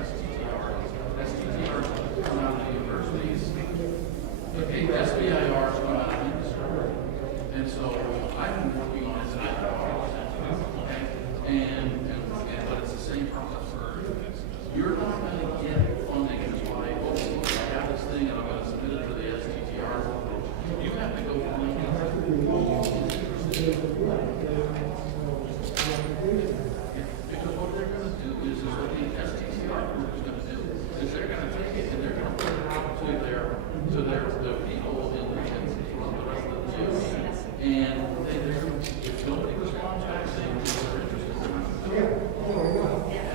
STTRs come out of the universities. Okay, SBIRs come out of the industry. And so I've been working on it, okay? But it's the same process for, you're not going to get funding just by, oh, I have this thing and I'm going to submit it to the STTR. You have to go find because what they're going to do is what the STTR group is going to do is they're going to take it and they're going to put it out to the people in the rest of the GeSn, and if nobody responds back saying they're interested, they're not going to do it.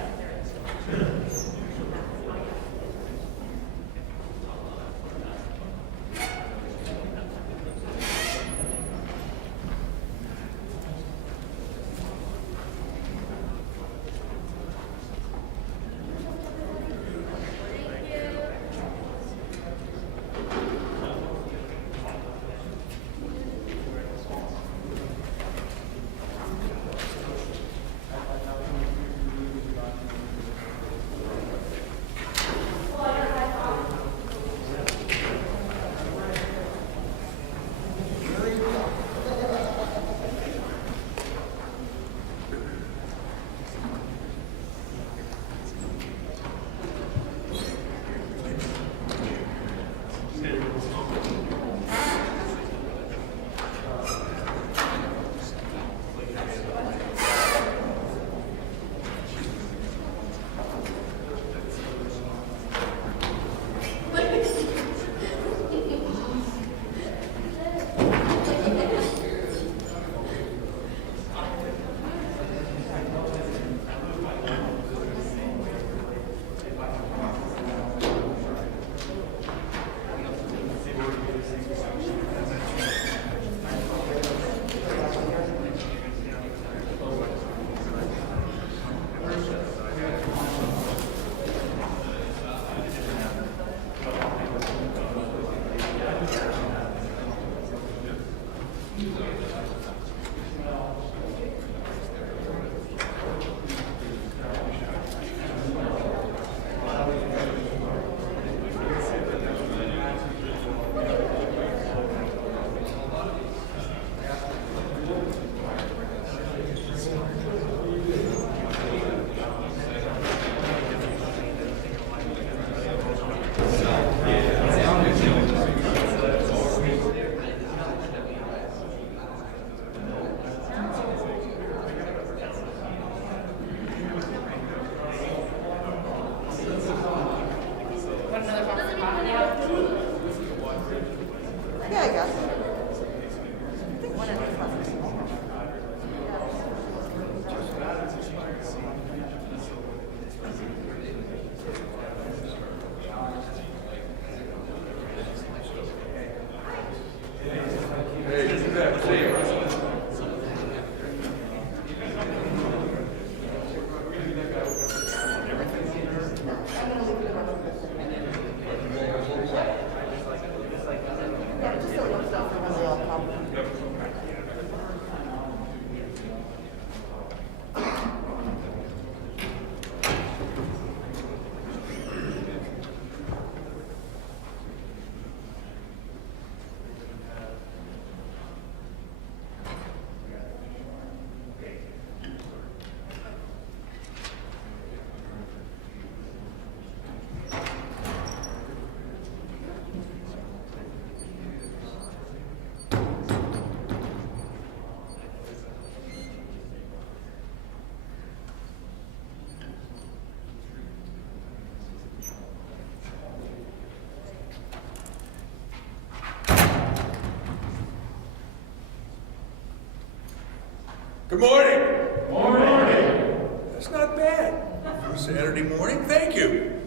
Good morning. Morning. That's not bad for Saturday morning. Thank you.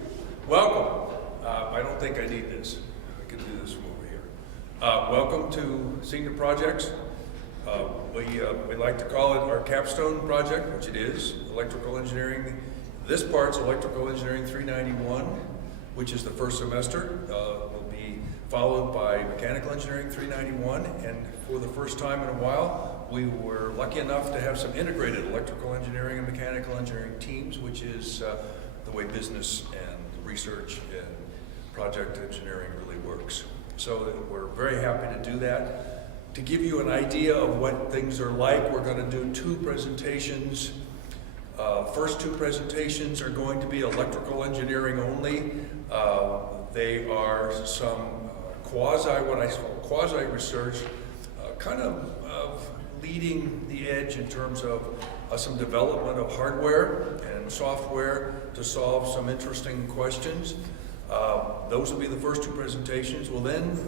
Welcome. I don't think I need this. I can do this from over here. Welcome to Senior Projects. We like to call it our capstone project, which it is, electrical engineering. This part's electrical engineering 391, which is the first semester. Will be followed by mechanical engineering 391, and for the first time in a while, we were lucky enough to have some integrated electrical engineering and mechanical engineering teams, which is the way business and research and project engineering really works. So we're very happy to do that. To give you an idea of what things are like, we're going to do 2 presentations. First 2 presentations are going to be electrical engineering only. They are some what I call quasi-research, kind of leading the edge in terms of some development of hardware and software to solve some interesting questions. Those will be the first 2 presentations. We'll then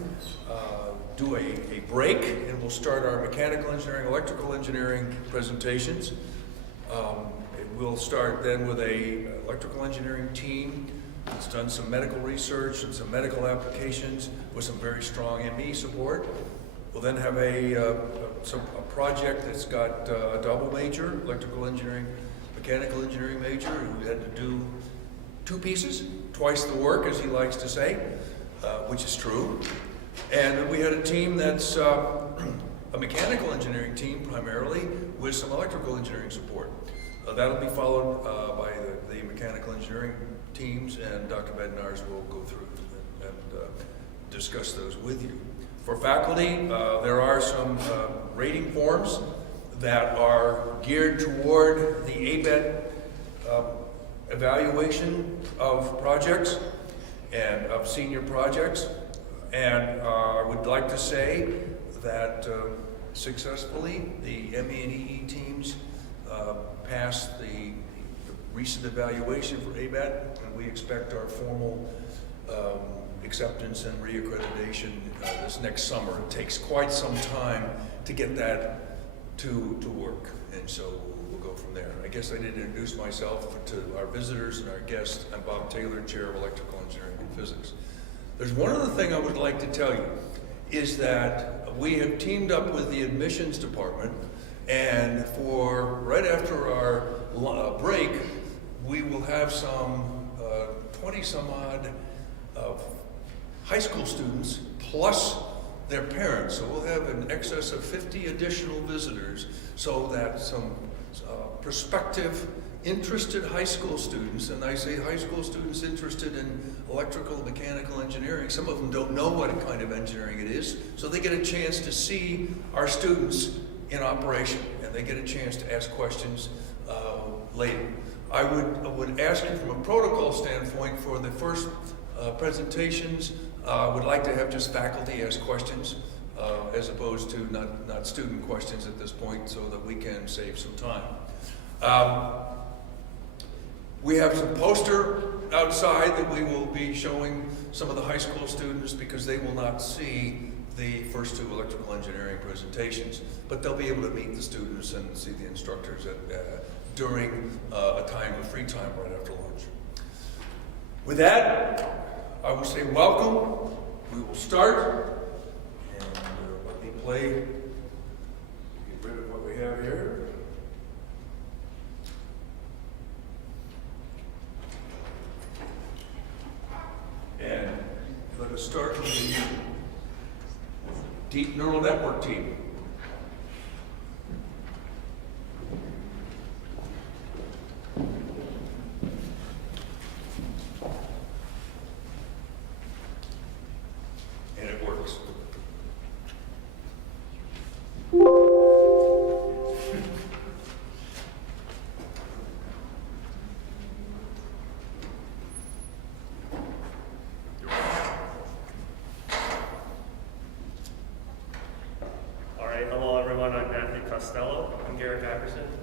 do a break, and we'll start our mechanical engineering, electrical engineering presentations. We'll start then with a electrical engineering team that's done some medical research and some medical applications with some very strong ME support. We'll then have a project that's got a double major, electrical engineering, mechanical engineering major, who had to do 2 pieces, twice the work, as he likes to say, which is true. And we had a team that's a mechanical engineering team primarily with some electrical engineering support. That'll be followed by the mechanical engineering teams, and Dr. Bednarz will go through and discuss those with you. For faculty, there are some rating forms that are geared toward the ABET evaluation of projects and of senior projects. And I would like to say that successfully the ME and EE teams passed the recent evaluation for ABET, and we expect our formal acceptance and reaccreditation this next summer. It takes quite some time to get that to work, and so we'll go from there. I guess I didn't introduce myself to our visitors and our guests. I'm Bob Taylor, Chair of Electrical Engineering and Physics. There's one other thing I would like to tell you, is that we have teamed up with the admissions department, and for right after our break, we will have some 20 some odd high school students plus their parents. So we'll have an excess of 50 additional visitors, so that some prospective interested high school students, and I say high school students interested in electrical and mechanical engineering, some of them don't know what kind of engineering it is, so they get a chance to see our students in operation, and they get a chance to ask questions later. I would ask you from a protocol standpoint for the first presentations, would like to have just faculty ask questions as opposed to not student questions at this point, so that we can save some time. We have some poster outside that we will be showing some of the high school students, because they will not see the first 2 electrical engineering presentations, but they'll be able to meet the students and see the instructors during a time of free time right after lunch. With that, I will say welcome. We will start, and let me play, get rid of what we have here. And let us start with the deep neural network team. And it works.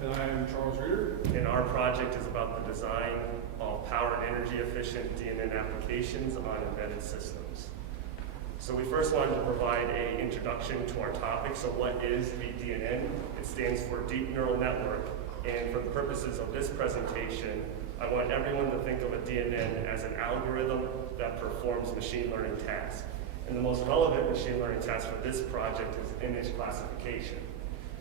And I am Charles Reeder. And our project is about the design of power and energy efficient DNN applications on embedded systems. So we first wanted to provide an introduction to our topic. So what is a DNN? It stands for Deep Neural Network. And for the purposes of this presentation, I want everyone to think of a DNN as an algorithm that performs machine learning tasks. And the most relevant machine learning task for this project is image classification.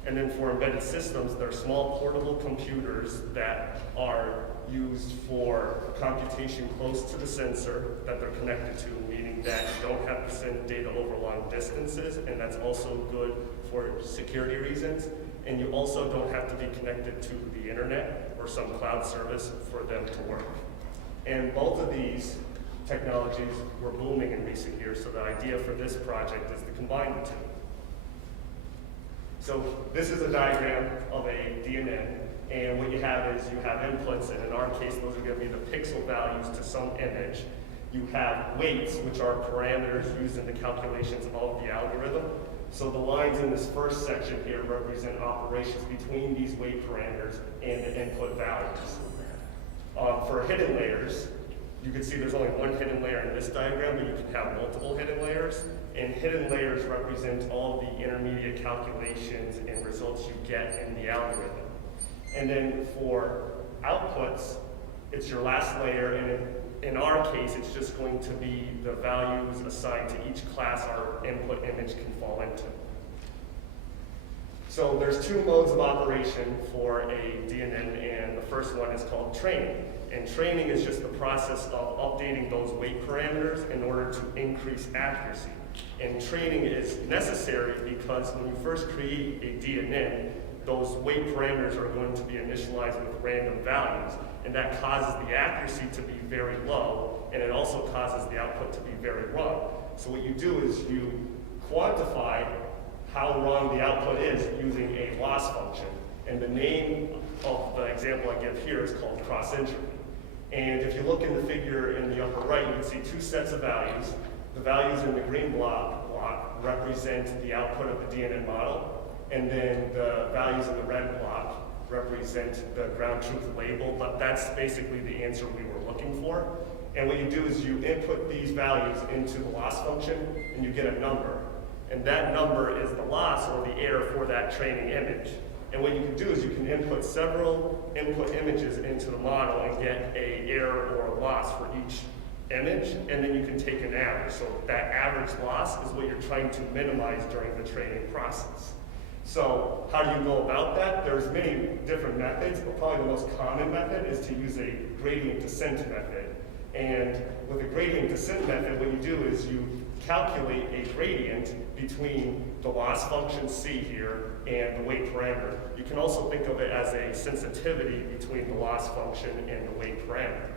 And then for embedded systems, they're small portable computers that are used for computation close to the sensor that they're connected to, meaning that you don't have to send data over long distances, and that's also good for security reasons. And you also don't have to be connected to the internet or some cloud service for them to work. And both of these technologies were booming in recent years, so the idea for this project is to combine the two. So this is a diagram of a DNN, and what you have is you have inputs, and in our case, those are going to be the pixel values to some image. You have weights, which are parameters used in the calculations of the algorithm. So the lines in this first section here represent operations between these weight parameters and the input values. For hidden layers, you can see there's only one hidden layer in this diagram, but you can have multiple hidden layers. And hidden layers represent all the intermediate calculations and results you get in the algorithm. And then for outputs, it's your last layer, and in our case, it's just going to be the values assigned to each class our input image can fall into. So there's two modes of operation for a DNN, and the first one is called training. And training is just the process of updating those weight parameters in order to increase accuracy. And training is necessary because when you first create a DNN, those weight parameters are going to be initialized with random values, and that causes the accuracy to be very low, and it also causes the output to be very wrong. So what you do is you quantify how wrong the output is using a loss function, and the name of the example I give here is called cross entropy. And if you look in the figure in the upper right, you can see two sets of values. The values in the green block represent the output of the DNN model, and then the values in the red block represent the ground truth label, but that's basically the answer we were looking for. And what you do is you input these values into the loss function, and you get a number. And that number is the loss or the error for that training image. And what you can do is you can input several input images into the model and get an error or a loss for each image, and then you can take an average. So that average loss is what you're trying to minimize during the training process. So how do you go about that? There's many different methods, but probably the most common method is to use a gradient descent method. And with a gradient descent method, what you do is you calculate a gradient between the loss function C here and the weight parameter. You can also think of it as a sensitivity between the loss function and the weight parameter.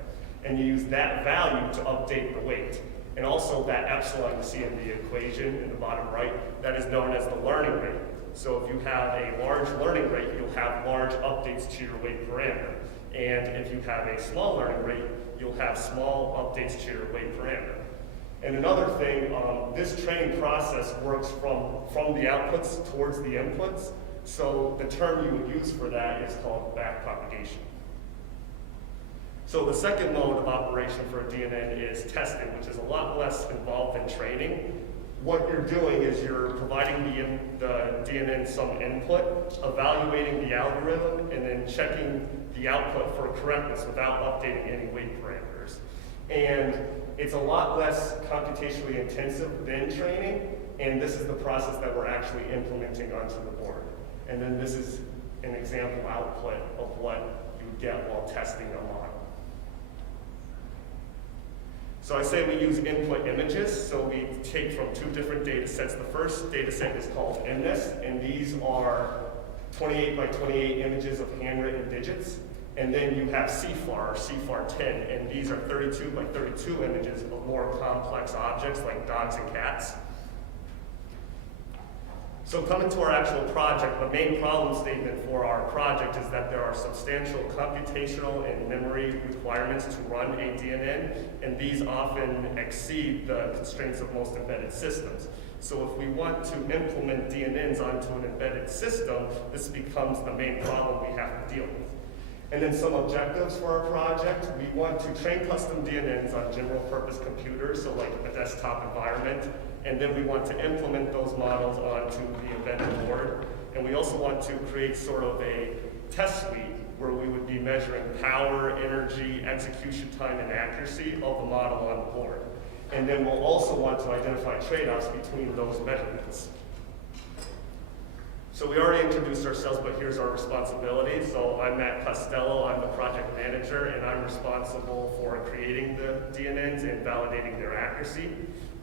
And you use that value to update the weight. And also that epsilon you see in the equation in the bottom right, that is known as the learning rate. So if you have a large learning rate, you'll have large updates to your weight parameter. And if you have a small learning rate, you'll have small updates to your weight parameter. And another thing, this training process works from the outputs towards the inputs. So the term you would use for that is called backpropagation. So the second mode of operation for a DNN is testing, which is a lot less involved in training. What you're doing is you're providing the DNN some input, evaluating the algorithm, and then checking the output for correctness without updating any weight parameters. And it's a lot less computationally intensive than training, and this is the process that we're actually implementing onto the board. And then this is an example output of what you would get while testing a model. So I say we use input images, so we take from two different data sets. The first data set is called MNIST, and these are 28 by 28 images of handwritten digits. And then you have CFAR, or CFAR10, and these are 32 by 32 images of more complex objects like dogs and cats. So coming to our actual project, the main problem statement for our project is that there are substantial computational and memory requirements to run a DNN, and these often exceed the constraints of most embedded systems. So if we want to implement DNNs onto an embedded system, this becomes the main problem we have to deal with. And then some objectives for our project. We want to train custom DNNs on general purpose computers, so like a desktop environment. And then we want to implement those models onto the embedded board. And we also want to create sort of a test suite where we would be measuring power, energy, execution time, and accuracy of the model on the board. And then we'll also want to identify trade-offs between those measurements. So we already introduced ourselves, but here's our responsibility. So I'm Matt Costello, I'm the project manager, and I'm responsible for creating the DNNs and validating their accuracy.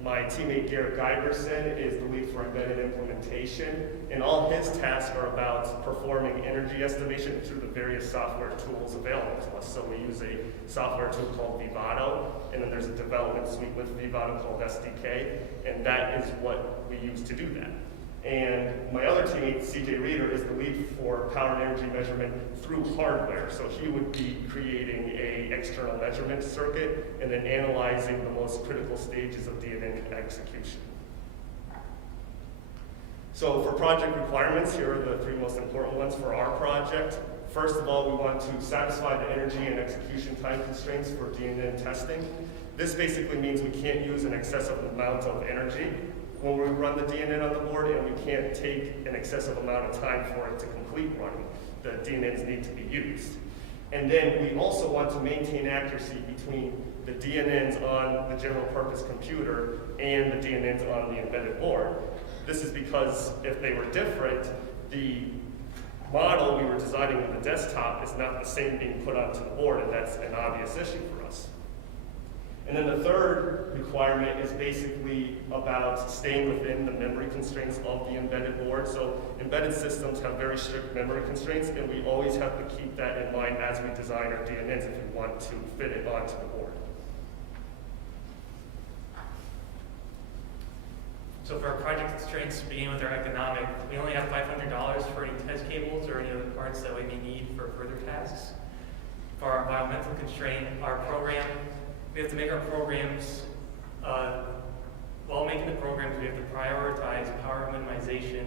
My teammate Garrett Giberson is the lead for embedded implementation, and all his tasks are about performing energy estimation through the various software tools available to us. So we use a software tool called Vivado, and then there's a development suite with Vivado called SDK, and that is what we use to do that. And my other teammate, CJ Reeder, is the lead for power and energy measurement through hardware. So he would be creating a external measurement circuit and then analyzing the most critical stages of DNN execution. So for project requirements, here are the three most important ones for our project. First of all, we want to satisfy the energy and execution time constraints for DNN testing. This basically means we can't use an excessive amount of energy when we run the DNN on the board, and we can't take an excessive amount of time for it to complete running. The DNNs need to be used. And then we also want to maintain accuracy between the DNNs on the general purpose computer and the DNNs on the embedded board. This is because if they were different, the model we were designing on the desktop is not the same being put onto the board, and that's an obvious issue for us. And then the third requirement is basically about staying within the memory constraints of the embedded board. So embedded systems have very strict memory constraints, and we always have to keep that in mind as we design our DNNs if we want to fit it onto the board. So for our project constraints, beginning with our economic, we only have $500 for any test cables or any other parts that we may need for further tasks. For our environmental constraint, our program, we have to make our programs, while making the programs, we have to prioritize power minimization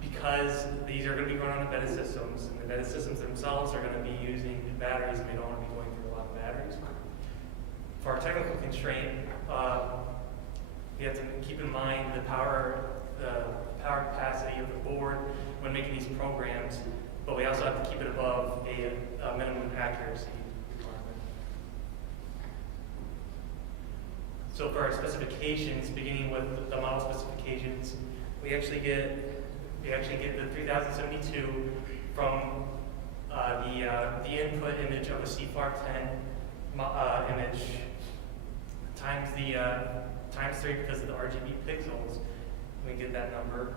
because these are going to be going on embedded systems, and the embedded systems themselves are going to be using batteries, and we don't want to be going through a lot of batteries. For our technical constraint, we have to keep in mind the power capacity of the board when making these programs, but we also have to keep it above a minimum accuracy requirement. So for our specifications, beginning with the model specifications, we actually get the 3072 from the input image of a CFAR10 image times 3 because of the RGB pixels. We get that number.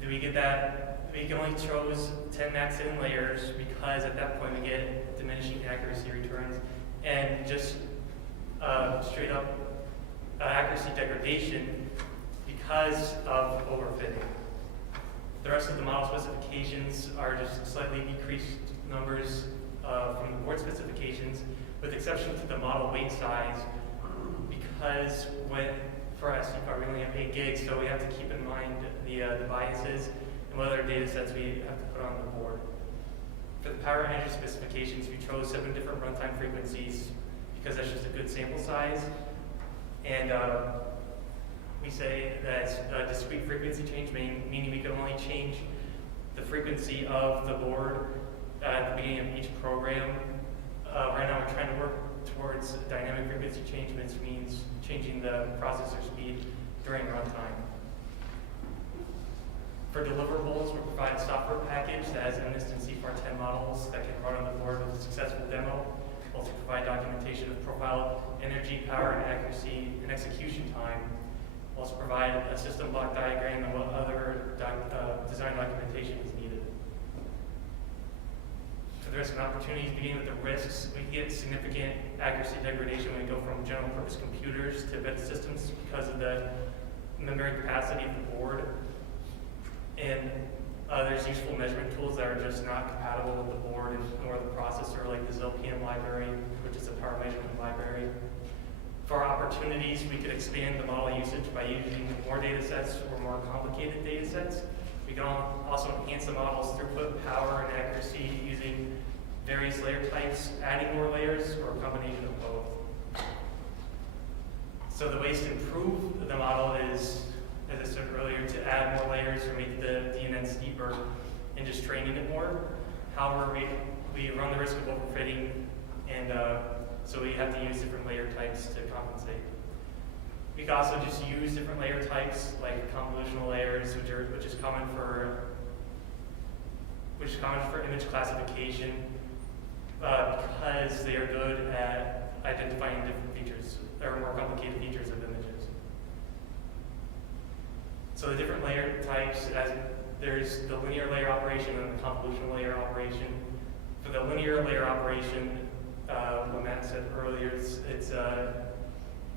Do we get that? We can only chose 10 max in layers because at that point we get diminishing accuracy returns and just straight up accuracy degradation because of overfitting. The rest of the model specifications are just slightly decreased numbers from the board specifications, with exception to the model weight size, because for our SD card we only have 8 gigs, so we have to keep in mind the biases and what other data sets we have to put on the board. For the power and energy specifications, we chose 7 different runtime frequencies because that's just a good sample size. And we say that discrete frequency change, meaning we can only change the frequency of the board at the beginning of each program. Right now we're trying to work towards dynamic frequency change, which means changing the processor speed during runtime. For deliverables, we provide a software package that has MNIST and CFAR10 models that can run on the board with a successful demo. Also provide documentation of profile, energy, power, and accuracy, and execution time. Also provide a system block diagram and what other design documentation is needed. For the risk and opportunities, beginning with the risks, we get significant accuracy degradation when we go from general purpose computers to embedded systems because of the memory capacity of the board. And there's useful measurement tools that are just not compatible with the board nor the processor, like the ZOPM library, which is a power measurement library. For our opportunities, we could expand the model usage by using more data sets or more complicated data sets. We can also enhance the model's throughput, power, and accuracy using various layer types, adding more layers, or a combination of both. So the ways to improve the model is, as I said earlier, to add more layers or make the DNN steeper and just training it more. However, we run the risk of overfitting, and so we have to use different layer types to compensate. We can also just use different layer types like convolutional layers, which is common for image classification, because they are good at identifying different features or more complicated features of images. So the different layer types, as there's the linear layer operation and the convolutional layer operation. For the linear layer operation, what Matt said earlier, it's a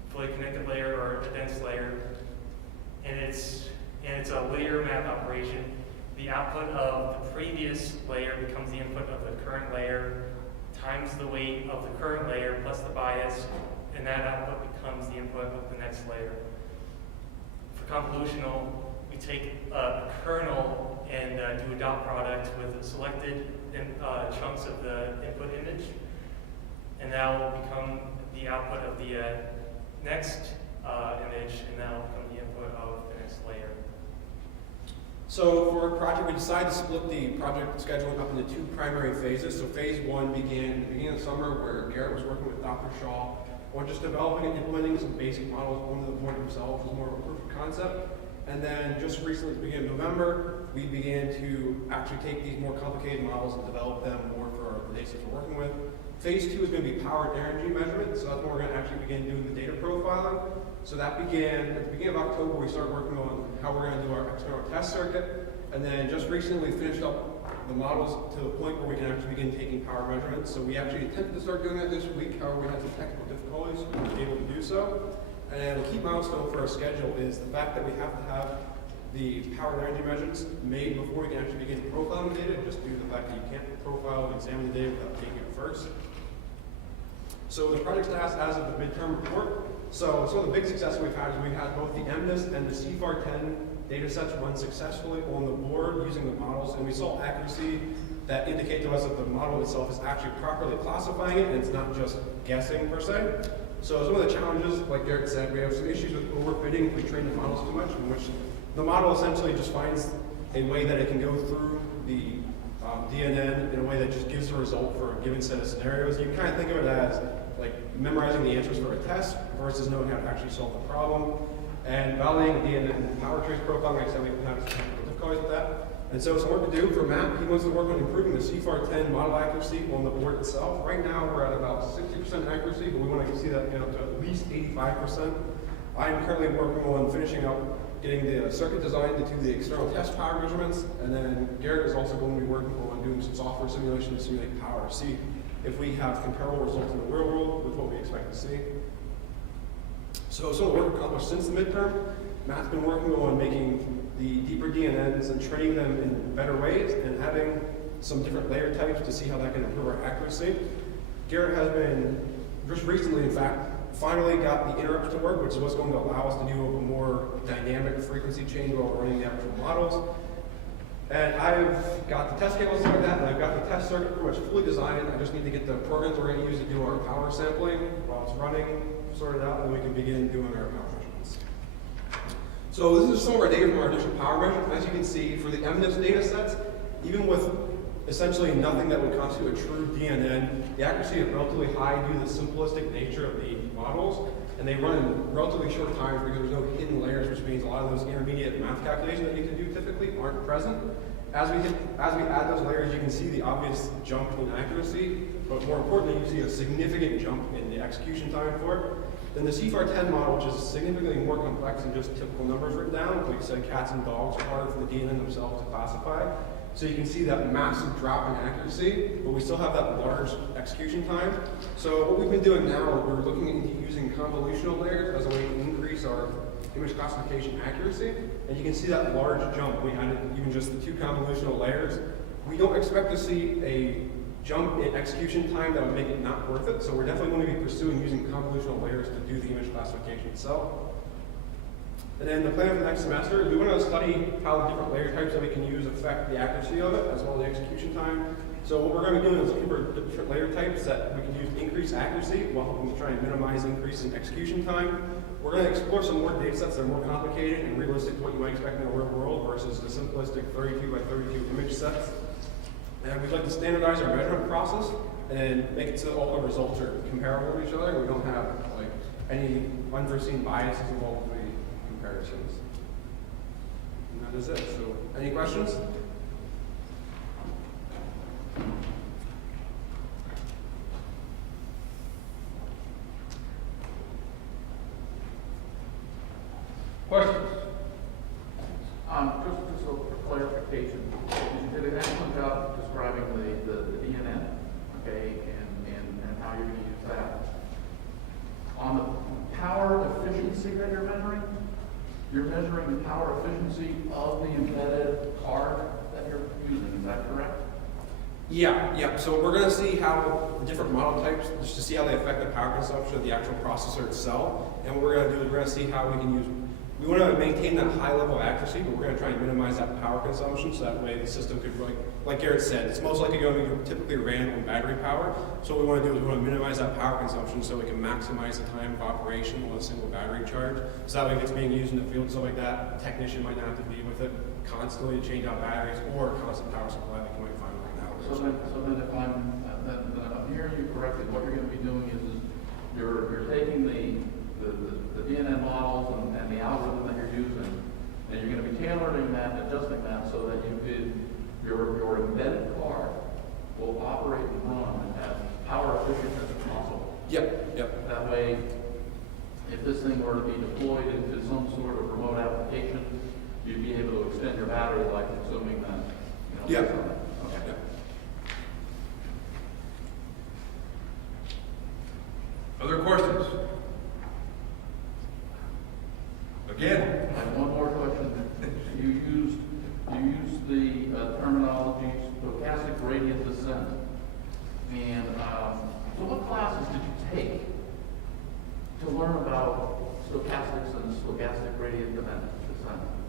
fully connected layer or a dense layer, and it's a layer map operation. The output of the previous layer becomes the input of the current layer times the weight of the current layer plus the bias, and that output becomes the input of the next layer. For convolutional, we take a kernel and do a dot product with selected chunks of the input image, and that will become the output of the next image, and that will become the input of the next layer. So for our project, we decided to split the project scheduling up into two primary phases. So phase one began at the beginning of the summer, where Garrett was working with Dr. Shaw on just developing and implementing some basic models on the board themselves was more of a proof of concept. And then just recently, at the beginning of November, we began to actually take these more complicated models and develop them more for the datasets we're working with. Phase two is going to be power and energy measurement, so that's when we're going to actually begin doing the data profiling. So that began at the beginning of October. We started working on how we're going to do our external test circuit, and then just recently we finished up the models to the point where we can actually begin taking power measurements. So we actually attempted to start doing that this week. However, we had some technical difficulties, we weren't able to do so. And a key milestone for our schedule is the fact that we have to have the power and energy measurements made before we can actually begin profiling the data, just due to the fact that you can't profile and examine the data without taking it first. So the project status as of the midterm report. So some of the big successes we've had is we've had both the MNIST and the CFAR10 data sets run successfully on the board using the models, and we saw accuracy that indicate to us that the model itself is actually properly classifying it, and it's not just guessing per se. So some of the challenges, like Garrett said, we have some issues with overfitting if we train the models too much, in which the model essentially just finds a way that it can go through the DNN in a way that just gives a result for a given set of scenarios. You can kind of think of it as like memorizing the answers for a test versus knowing how to actually solve the problem. And validating the DNN and power trace profiling, like I said, we've been having some technical difficulties with that. And so some work to do for Matt. He wants to work on improving the CFAR10 model accuracy on the board itself. Right now we're at about 60% accuracy, but we want to see that to at least 85%. I'm currently working on finishing up getting the circuit designed to do the external test power measurements, and then Garrett is also going to be working on doing some software simulation to simulate power, see if we have comparable results in the real world with what we expect to see. So some of the work accomplished since the midterm, Matt's been working on making the deeper DNNs and training them in better ways and having some different layer types to see how that can improve our accuracy. Garrett has been, just recently in fact, finally got the interrupts to work, which is what's going to allow us to do a more dynamic frequency change while we're running the actual models. And I've got the test cables like that, and I've got the test circuit pretty much fully designed. I just need to get the programs we're going to use to do our power sampling while it's running sorted out, and then we can begin doing our power measurements. So this is some of our data from our initial power measurement. As you can see, for the MNIST data sets, even with essentially nothing that would constitute a true DNN, the accuracy is relatively high due to the simplistic nature of the models, and they run in relatively short times because there's no hidden layers, which means a lot of those intermediate math calculations that you can do typically aren't present. As we add those layers, you can see the obvious jump in accuracy, but more importantly, you see a significant jump in the execution time for it. Then the CFAR10 model, which is significantly more complex than just typical numbers written down, like I said, cats and dogs are harder for the DNN themselves to classify. So you can see that massive drop in accuracy, but we still have that large execution time. So what we've been doing now is we're looking into using convolutional layers as a way to increase our image classification accuracy. And you can see that large jump. We added even just the two convolutional layers. We don't expect to see a jump in execution time that would make it not worth it. So we're definitely going to be pursuing using convolutional layers to do the image classification itself. And then the plan for the next semester, we want to study how the different layer types that we can use affect the accuracy of it, as well as the execution time. So what we're going to be doing is looking for different layer types that we can use increased accuracy while helping to try and minimize increase in execution time. We're going to explore some more data sets that are more complicated and realistic to what you might expect in the real world versus the simplistic 32 by 32 image sets. And we'd like to standardize our measurement process and make it so all the results are comparable to each other. We don't have like any unforeseen biases involved with the comparisons. And that is it. So, any questions? Just for clarification, you did an excellent job describing the DNN, okay, and how you're going to use that. On the power efficiency that you're measuring the power efficiency of the embedded card that you're using, is that correct? Yeah. So we're going to see how the different model types, just to see how they affect the power consumption of the actual processor itself. And what we're going to do is we're going to see how we can use. We want to maintain that high level of accuracy, but we're going to try and minimize that power consumption, so that way the system could, like Garrett said, it's most likely going to be typically ran on battery power. So what we want to do is we want to minimize that power consumption so we can maximize the time of operation on a single battery charge. So that way if it's being used in the field, stuff like that, a technician might not have to be with it constantly to change out batteries, or a constant power supply like you might find right now. So then if I'm hearing you correctly, what you're going to be doing is you're taking the DNN models and the algorithm that you're using, and you're going to be tailoring that and adjusting that so that your embedded card will operate and run as power efficient as possible. Yep. That way, if this thing were to be deployed into some sort of remote application, you'd be able to extend your battery life, assuming that, Yeah. Okay. Other questions? Again? I have one more question. You used the terminology stochastic gradient descent. And so what classes did you take to learn about stochastics and stochastic gradient descent?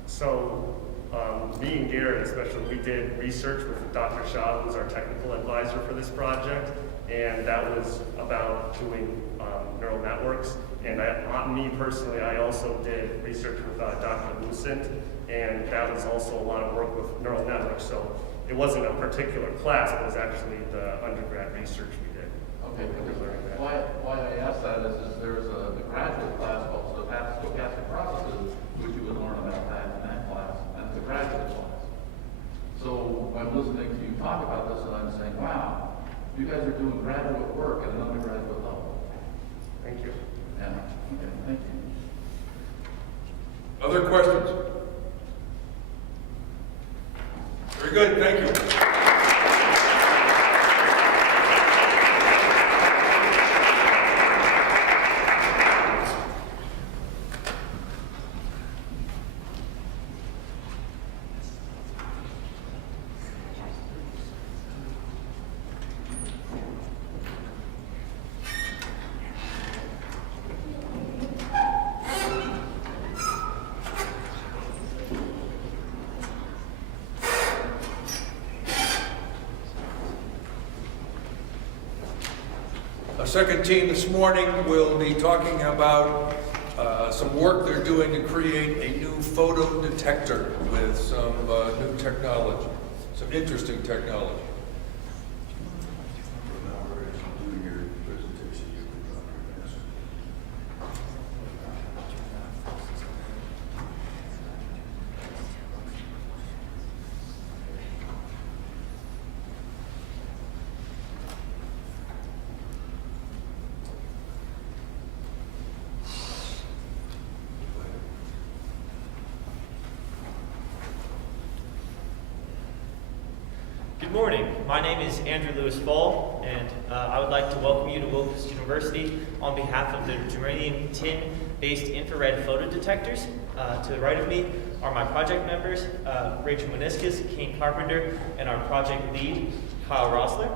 So, me and Garrett especially, we did research with Dr. Shaw, who's our technical advisor for this project, and that was about doing neural networks. And me personally, I also did research with Dr. Lucent, and that was also a lot of work with neural networks. So it wasn't a particular class, but it was actually the undergrad research we did. Okay, because why I asked that is there's a graduate class called stochastic processes, which you would learn about that in that class, and it's a graduate class. So I'm listening to you talk about this, and I'm saying, wow, you guys are doing graduate work at an undergraduate level. Thank you. Yeah, okay, thank you. Other questions? Very good, thank you. Our second team this morning will be talking about some work they're doing to create a new photodetector with some new technology, some interesting technology. Good morning. My name is Andrew Lewis Fall, and I would like to welcome you to Wilkes University on behalf of the germanium tin-based infrared photodetectors. To the right of me are my project members, Rachel Meniscus, Kane Carpenter, and our project lead, Kyle Rosler.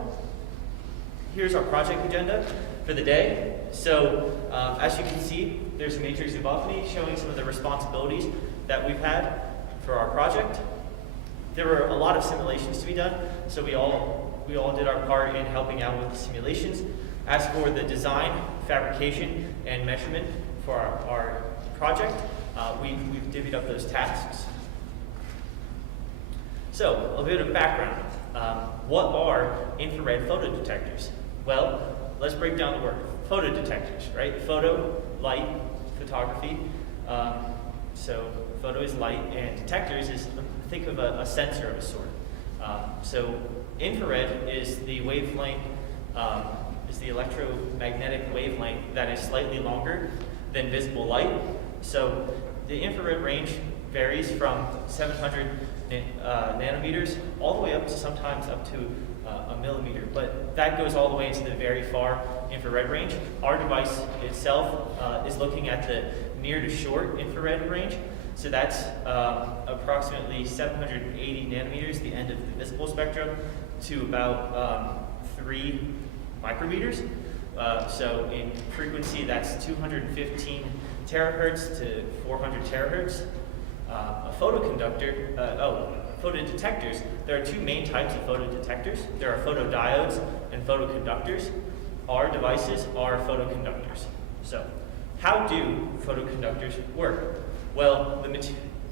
Here's our project agenda for the day. So, as you can see, there's a matrix above me showing some of the responsibilities that we've had for our project. There were a lot of simulations to be done, so we all did our part in helping out with the simulations. As for the design, fabrication, and measurement for our project, we've divvied up those tasks. So, a bit of background. What are infrared photodetectors? Well, let's break down the word. Photodetectors, right? Photo, light, photography. So, photo is light, and detectors is, think of a sensor of a sort. So infrared is the wavelength, is the electromagnetic wavelength that is slightly longer than visible light. So the infrared range varies from 700 nanometers all the way up to sometimes up to a millimeter, but that goes all the way into the very far infrared range. Our device itself is looking at the near to short infrared range, so that's approximately 780 nanometers, the end of the visible spectrum, to about 3 micrometers. So in frequency, that's 215 terahertz to 400 terahertz. A photoconductor, photodetectors, there are 2 main types of photodetectors. There are photodiodes and photoconductors. Our devices are photoconductors. So how do photoconductors work? Well,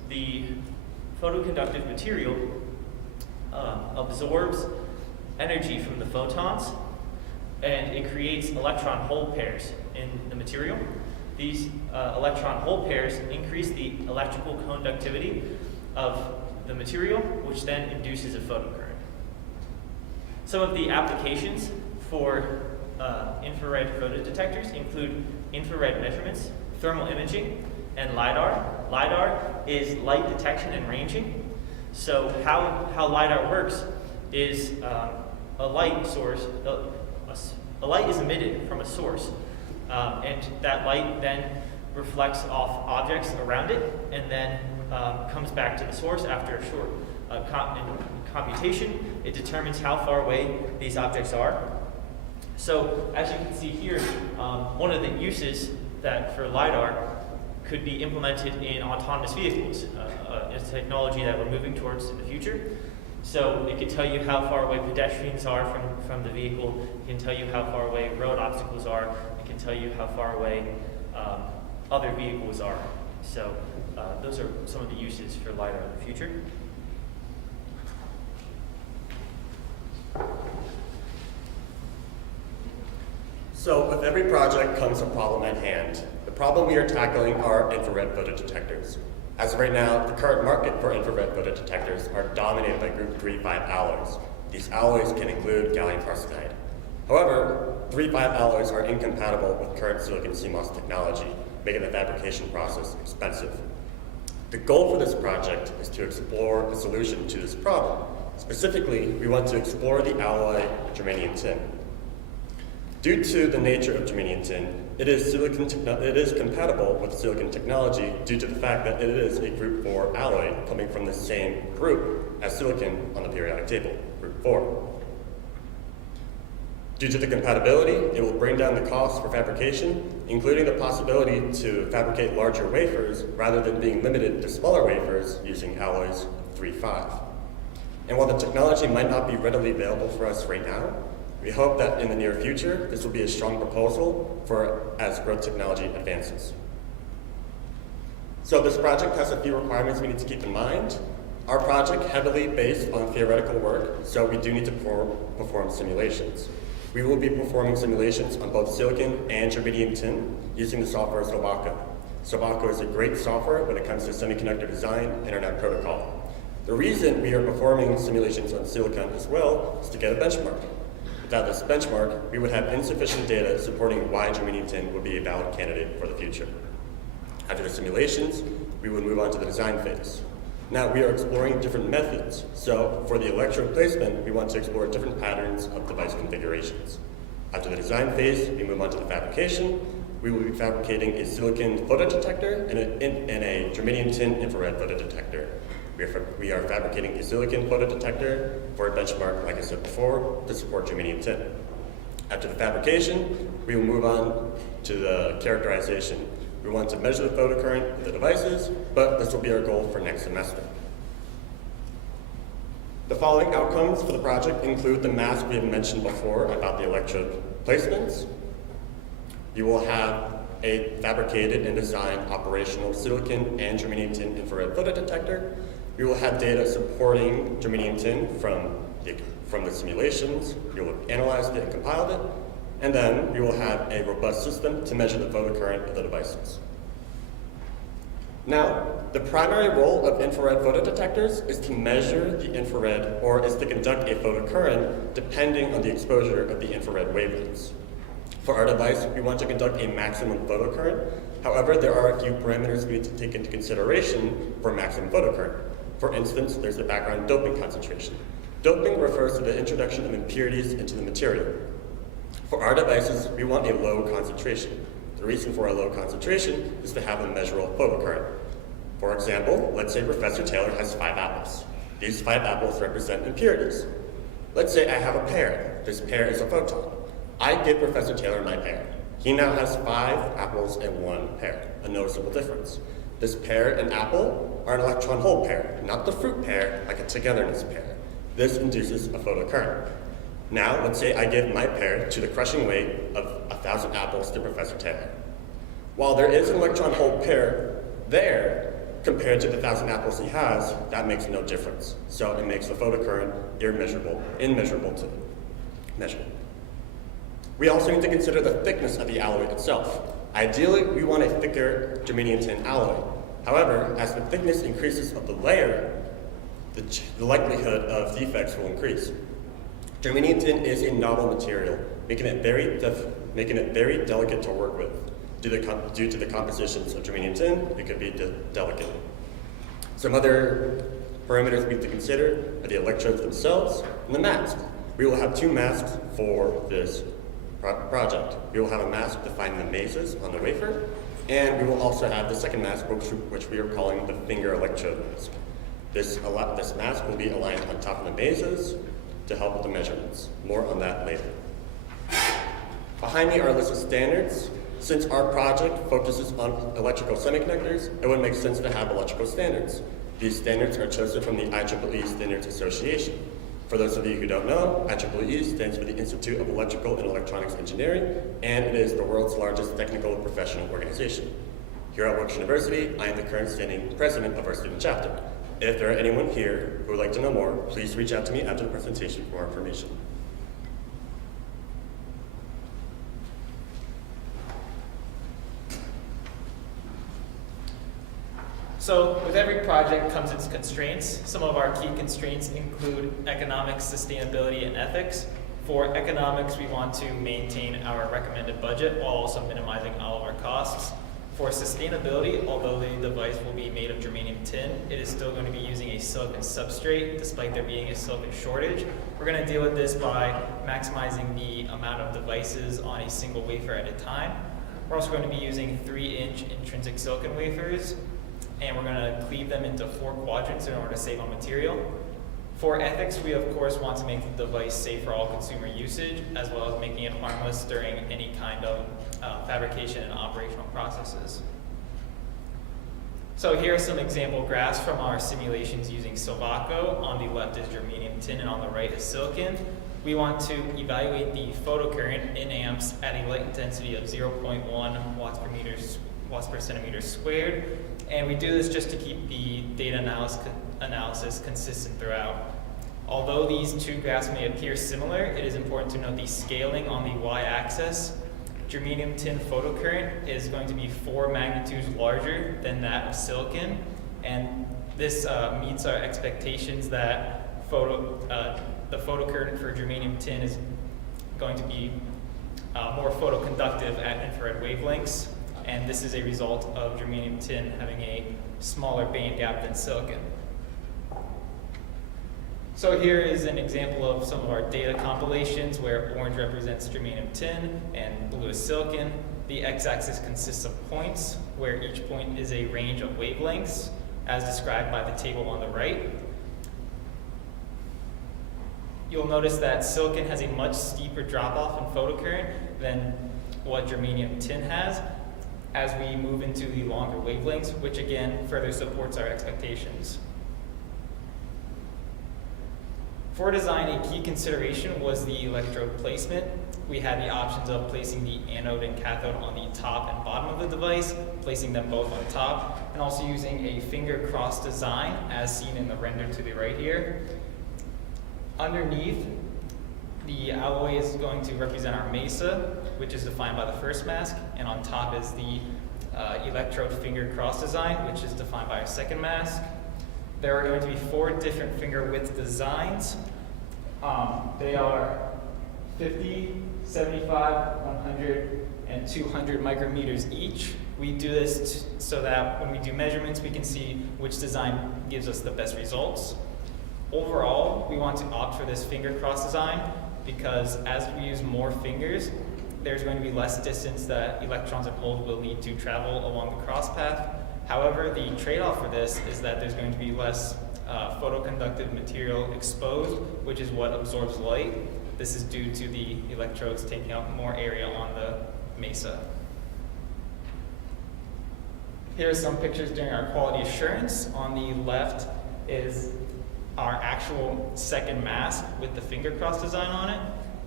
the photoconductive material absorbs energy from the photons, and it creates electron hole pairs in the material. These electron hole pairs increase the electrical conductivity of the material, which then induces a photocurrent. Some of the applications for infrared photodetectors include infrared measurements, thermal imaging, and LiDAR. LiDAR is light detection and ranging. So how LiDAR works is a light source, a light is emitted from a source, and that light then reflects off objects around it, and then comes back to the source after a short computation. It determines how far away these objects are. So as you can see here, one of the uses that for LiDAR could be implemented in autonomous vehicles. It's technology that we're moving towards in the future. So it can tell you how far away pedestrians are from the vehicle. It can tell you how far away road obstacles are. It can tell you how far away other vehicles are. So those are some of the uses for LiDAR in the future. So with every project comes a problem at hand. The problem we are tackling are infrared photodetectors. As of right now, the current market for infrared photodetectors are dominated by group 3,5 alloys. These alloys can include gallium arsenide. However, 3,5 alloys are incompatible with current silicon CMOS technology, making the fabrication process expensive. The goal for this project is to explore a solution to this problem. Specifically, we want to explore the alloy germanium tin. Due to the nature of germanium tin, it is compatible with silicon technology due to the fact that it is a group 4 alloy coming from the same group as silicon on the periodic table, group 4. Due to the compatibility, it will bring down the cost for fabrication, including the possibility to fabricate larger wafers rather than being limited to smaller wafers using alloys 3,5. And while the technology might not be readily available for us right now, we hope that in the near future, this will be a strong proposal for as growth technology advances. So this project has a few requirements we need to keep in mind. Our project heavily based on theoretical work, so we do need to perform simulations. We will be performing simulations on both silicon and germanium tin using the software Snowmobot. Snowmobot is a great software when it comes to semiconductor design and internet protocol. The reason we are performing simulations on silicon as well is to get a benchmark. Without this benchmark, we would have insufficient data supporting why germanium tin would be a valid candidate for the future. After the simulations, we would move on to the design phase. Now we are exploring different methods. So for the electrode placement, we want to explore different patterns of device configurations. After the design phase, we move on to the fabrication. We will be fabricating a silicon photodetector and a germanium tin infrared photodetector. We are fabricating a silicon photodetector for a benchmark, like I said before, to support germanium tin. After the fabrication, we will move on to the characterization. We want to measure the photocurrent of the devices, but this will be our goal for next semester. The following outcomes for the project include the mask we have mentioned before about the electrode placements. You will have a fabricated and designed operational silicon and germanium tin infrared photodetector. We will have data supporting germanium tin from the simulations. We will have analyzed it and compiled it. And then we will have a robust system to measure the photocurrent of the devices. Now, the primary role of infrared photodetectors is to measure the infrared, or is to conduct a photocurrent depending on the exposure of the infrared wavelengths. For our device, we want to conduct a maximum photocurrent However, there are a few parameters we need to take into consideration for maximum photocurrent. For instance, there's the background doping concentration. Doping refers to the introduction of impurities into the material. For our devices, we want a low concentration. The reason for a low concentration is to have a measurable photocurrent. For example, let's say Professor Taylor has 5 apples. These 5 apples represent impurities. Let's say I have a pear. This pear is a photon. I give Professor Taylor my pear. He now has 5 apples and 1 pear, a noticeable difference. This pear and apple are an electron hole pair, not the fruit pair like a togetherness pair. This induces a photocurrent. Now, let's say I give my pear to the crushing weight of 1,000 apples to Professor Taylor. While there is an electron hole pair there, compared to the 1,000 apples he has, that makes no difference. So it makes the photocurrent immeasurable to measurable. We also need to consider the thickness of the alloy itself. Ideally, we want a thicker germanium tin alloy. However, as the thickness increases of the layer, the likelihood of defects will increase. Germanium tin is a novel material, making it very delicate to work with. Due to the compositions of germanium tin, it could be delicate. Some other parameters we need to consider are the electrodes themselves and the mask. We will have 2 masks for this project. We will have a mask defining the mazes on the wafer, and we will also have the second mask, which we are calling the finger electrode mask. This mask will be aligned on top of the mazes to help with the measurements. More on that later. Behind me are a list of standards. Since our project focuses on electrical semiconductors, it would make sense to have electrical standards. These standards are chosen from the IEEE Standards Association. For those of you who don't know, IEEE stands for the Institute of Electrical and Electronics Engineering, and it is the world's largest technical professional organization. Here at Wilkes University, I am the current standing president of our student chapter. If there are anyone here who would like to know more, please reach out to me after the presentation for more information. So with every project comes its constraints. Some of our key constraints include economics, sustainability, and ethics. For economics, we want to maintain our recommended budget while also minimizing all of our costs. For sustainability, although the device will be made of germanium tin, it is still going to be using a silicon substrate, despite there being a silicon shortage. We're going to deal with this by maximizing the amount of devices on a single wafer at a time. We're also going to be using 3-inch intrinsic silicon wafers, and we're going to cleave them into 4 quadrants in order to save on material. For ethics, we of course want to make the device safe for all consumer usage, as well as making it harmless during any kind of fabrication and operational processes. So here are some example graphs from our simulations using Silvaco. On the left is germanium tin and on the right is silicon. We want to evaluate the photocurrent in amps at a light intensity of 0.1 watts per centimeter squared. And we do this just to keep the data analysis consistent throughout. Although these 2 graphs may appear similar, it is important to note the scaling on the y-axis. Germanium tin photocurrent is going to be 4 magnitudes larger than that of silicon, and this meets our expectations that the photocurrent for germanium tin is going to be more photoconductive at infrared wavelengths, and this is a result of germanium tin having a smaller band gap than silicon. So here is an example of some of our data compilations where orange represents germanium tin and blue is silicon. The x-axis consists of points, where each point is a range of wavelengths, as described by the table on the right. You'll notice that silicon has a much steeper drop-off in photocurrent than what germanium tin has as we move into the longer wavelengths, which again further supports our expectations. For design, a key consideration was the electrode placement. We had the options of placing the anode and cathode on the top and bottom of the device, placing them both on top, and also using a finger cross design as seen in the render to the right here. Underneath, the alloy is going to represent our mesa, which is defined by the first mask, and on top is the electrode finger cross design, which is defined by our second mask. There are going to be 4 different finger width designs. They are 50, 75, 100, and 200 micrometers each. We do this so that when we do measurements, we can see which design gives us the best results. Overall, we want to opt for this finger cross design because as we use more fingers, there's going to be less distance that electrons and holes will need to travel along the cross path. However, the trade-off for this is that there's going to be less photoconductive material exposed, which is what absorbs light. This is due to the electrodes taking up more area on the mesa. Here are some pictures during our quality assurance. On the left is our actual second mask with the finger cross design on it.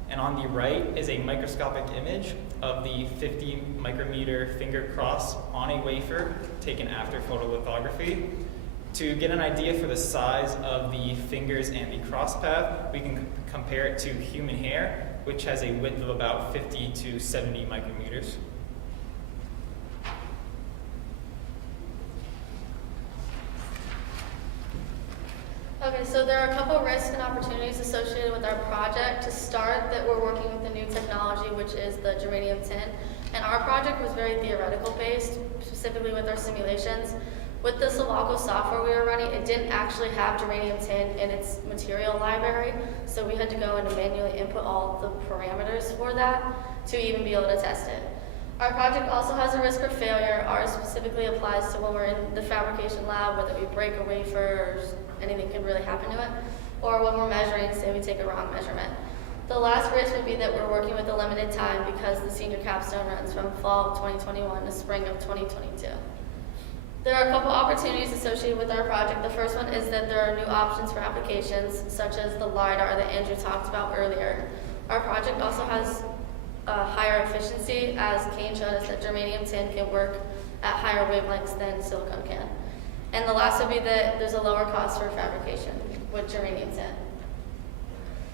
And on the right is a microscopic image of the 50 micrometer finger cross on a wafer taken after photolithography. To get an idea for the size of the fingers and the cross path, we can compare it to human hair, which has a width of about 50 to 70 micrometers. Okay, so there are a couple risks and opportunities associated with our project. To start, that we're working with a new technology, which is the germanium tin. And our project was very theoretical based, specifically with our simulations. With the Silico software we were running, it didn't actually have germanium tin in its material library, so we had to go in and manually input all the parameters for that to even be able to test it. Our project also has a risk for failure. Ours specifically applies to when we're in the fabrication lab, whether we break a wafer or anything could really happen to it, or when we're measuring, say we take a wrong measurement. The last risk would be that we're working with a limited time because the senior capstone runs from fall of 2021 to spring of 2022. There are a couple opportunities associated with our project. The first one is that there are new options for applications, such as the LiDAR that Andrew talked about earlier. Our project also has higher efficiency, as Kane showed us that germanium tin can work at higher wavelengths than silicone can. And the last would be that there's a lower cost for fabrication with germanium tin.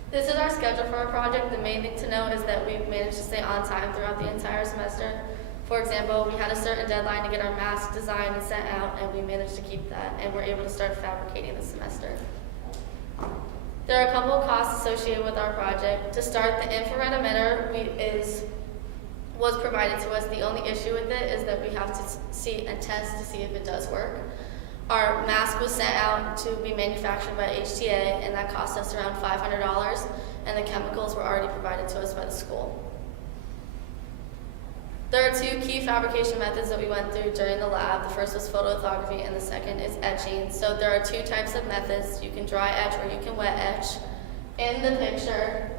This is our schedule for our project. The main thing to know is that we've managed to stay on time throughout the entire semester. For example, we had a certain deadline to get our mask designed and sent out, and we managed to keep that, and we're able to start fabricating this semester. There are a couple of costs associated with our project. To start, the infrared emitter was provided to us. The only issue with it is that we have to see and test to see if it does work. Our mask was sent out to be manufactured by HTA, and that cost us around $500, and the chemicals were already provided to us by the school. There are two key fabrication methods that we went through during the lab. The first was photolithography and the second is etching. So there are two types of methods. You can dry etch or you can wet etch. In the picture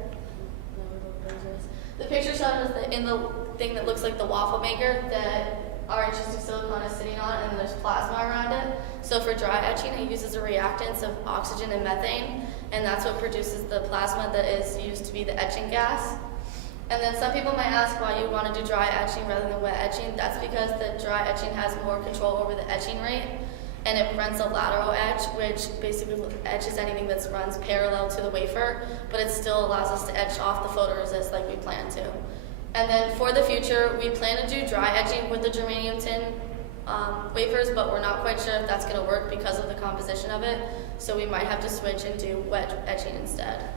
shows us that in the thing that looks like the waffle maker that our intrinsic silicone is sitting on, and there's plasma around it. So for dry etching, it uses a reactants of oxygen and methane, and that's what produces the plasma that is used to be the etching gas. And then some people might ask why you want to do dry etching rather than wet etching. That's because the dry etching has more control over the etching rate, and it runs a lateral etch, which basically etches anything that runs parallel to the wafer, but it still allows us to etch off the photoresist like we plan to. And then for the future, we plan to do dry etching with the germanium tin wafers, but we're not quite sure if that's going to work because of the composition of it, so we might have to switch and do wet etching instead.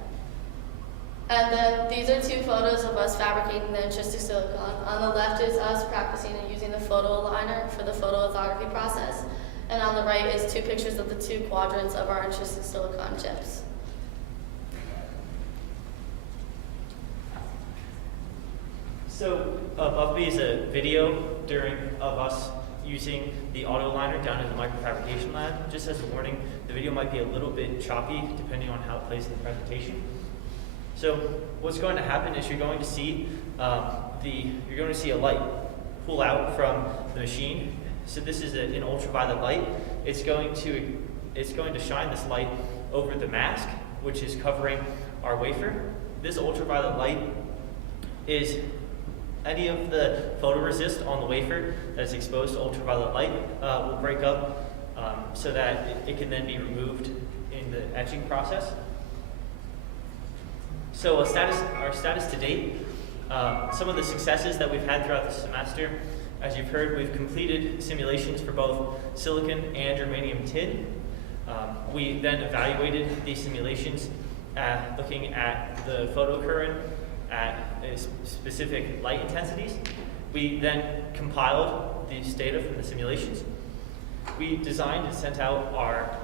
And then these are two photos of us fabricating the intrinsic silicon. On the left is us practicing and using the photo aligner for the photolithography process. And on the right is two pictures of the two quadrants of our intrinsic silicon chips. So above me is a video of us using the auto aligner down in the microfabrication lab. Just as a warning, the video might be a little bit choppy depending on how it plays in the presentation. So what's going to happen is you're going to see a light pull out from the machine. So this is an ultraviolet light. It's going to shine this light over the mask, which is covering our wafer. This ultraviolet light is any of the photoresist on the wafer that is exposed to ultraviolet light will break up so that it can then be removed in the etching process. So our status to date, some of the successes that we've had throughout the semester. As you've heard, we've completed simulations for both silicon and germanium tin. We then evaluated these simulations looking at the photocurrent at specific light intensities. We then compiled these data from the simulations. We designed and sent out our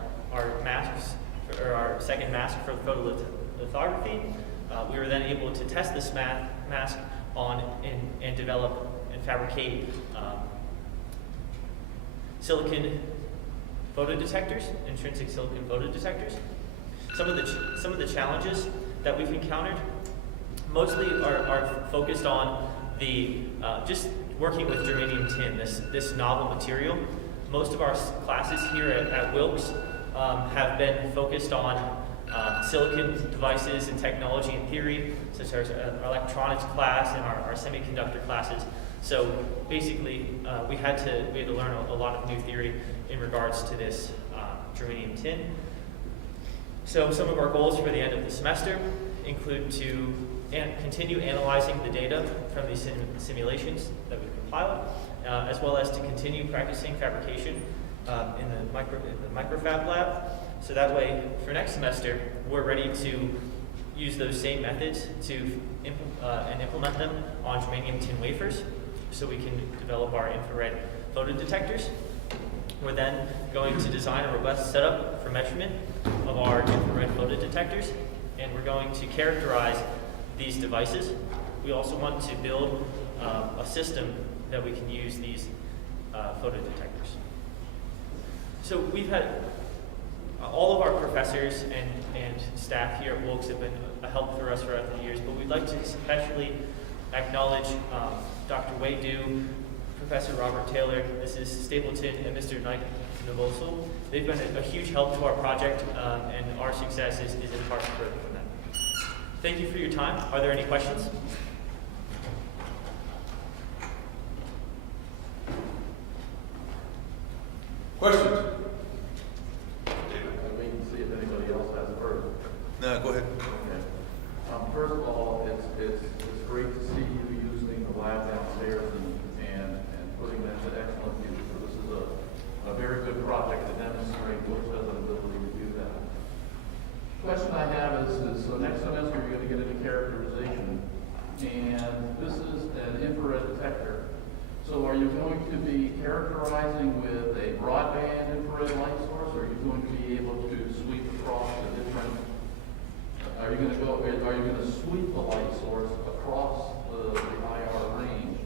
masks, or our second mask for photolithography. We were then able to test this mask on and develop and fabricate silicon photodetectors, intrinsic silicon photodetectors. Some of the challenges that we've encountered mostly are focused on the just working with germanium tin, this novel material. Most of our classes here at Wilkes have been focused on silicon devices and technology and theory, such as our electronics class and our semiconductor classes. So basically, we had to learn a lot of new theory in regards to this germanium tin. So some of our goals for the end of the semester include to continue analyzing the data from these simulations that we compiled, as well as to continue practicing fabrication in the microfab lab. So that way, for next semester, we're ready to use those same methods to implement them on germanium tin wafers, so we can develop our infrared photodetectors. We're then going to design a robust setup for measurement of our infrared photodetectors, and we're going to characterize these devices. We also want to build a system that we can use these photodetectors. So we've had all of our professors and staff here at Wilkes have been a help for us throughout the years, but we'd like to especially acknowledge Dr. Wei Du, Professor Robert Taylor, Mrs. Stapleton, and Mr. Knight Novosel. They've been a huge help to our project, and our success is in part from them. Thank you for your time. Are there any questions? Questions? We can see if anybody else has further. No, go ahead. Okay. First of all, it's great to see you using the lab downstairs and putting that to excellent use. So this is a very good project to demonstrate Wilkes has an ability to do that. Question I have is so next semester you're going to get into characterization, and this is an infrared detector. So are you going to be characterizing with a broadband infrared light source, or are you going to be able to sweep across the different? Are you going to sweep the light source across the IR range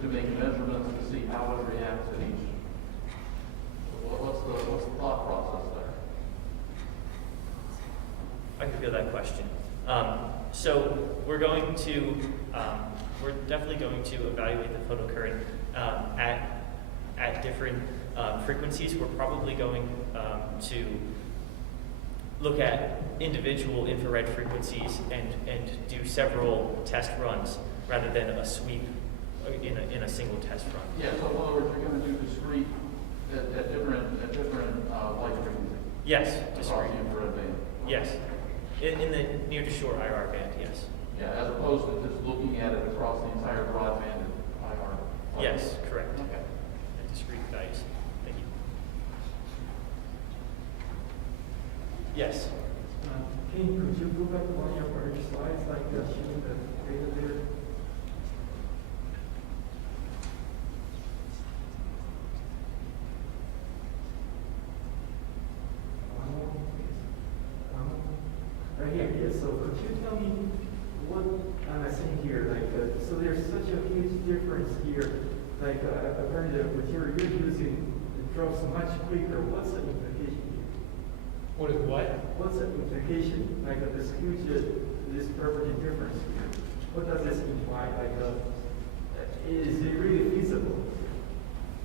to make measurements to see how it reacts at each? What's the thought process there? I can feel that question. So we're definitely going to evaluate the photocurrent at different frequencies. We're probably going to look at individual infrared frequencies and do several test runs rather than a sweep in a single test run. Yeah. So in other words, you're going to do discrete at different light frequencies. Yes, Across discrete. the infrared band. Yes, in the near to shore IR band. Yes. Yeah, as opposed to just looking at it across the entire broadband IR. Yes, correct. Okay. At discrete values. Thank you. Yes. Could you go back to one of your earlier slides, like showing the data there? Right here, yes. So could you tell me what am I seeing here? Like, so there's such a huge difference here. Like, apparently the material you're using it drops much quicker. What's the implication here? What is what? What's the implication? Like this huge, this property difference here. What does this imply? Like, is it really feasible?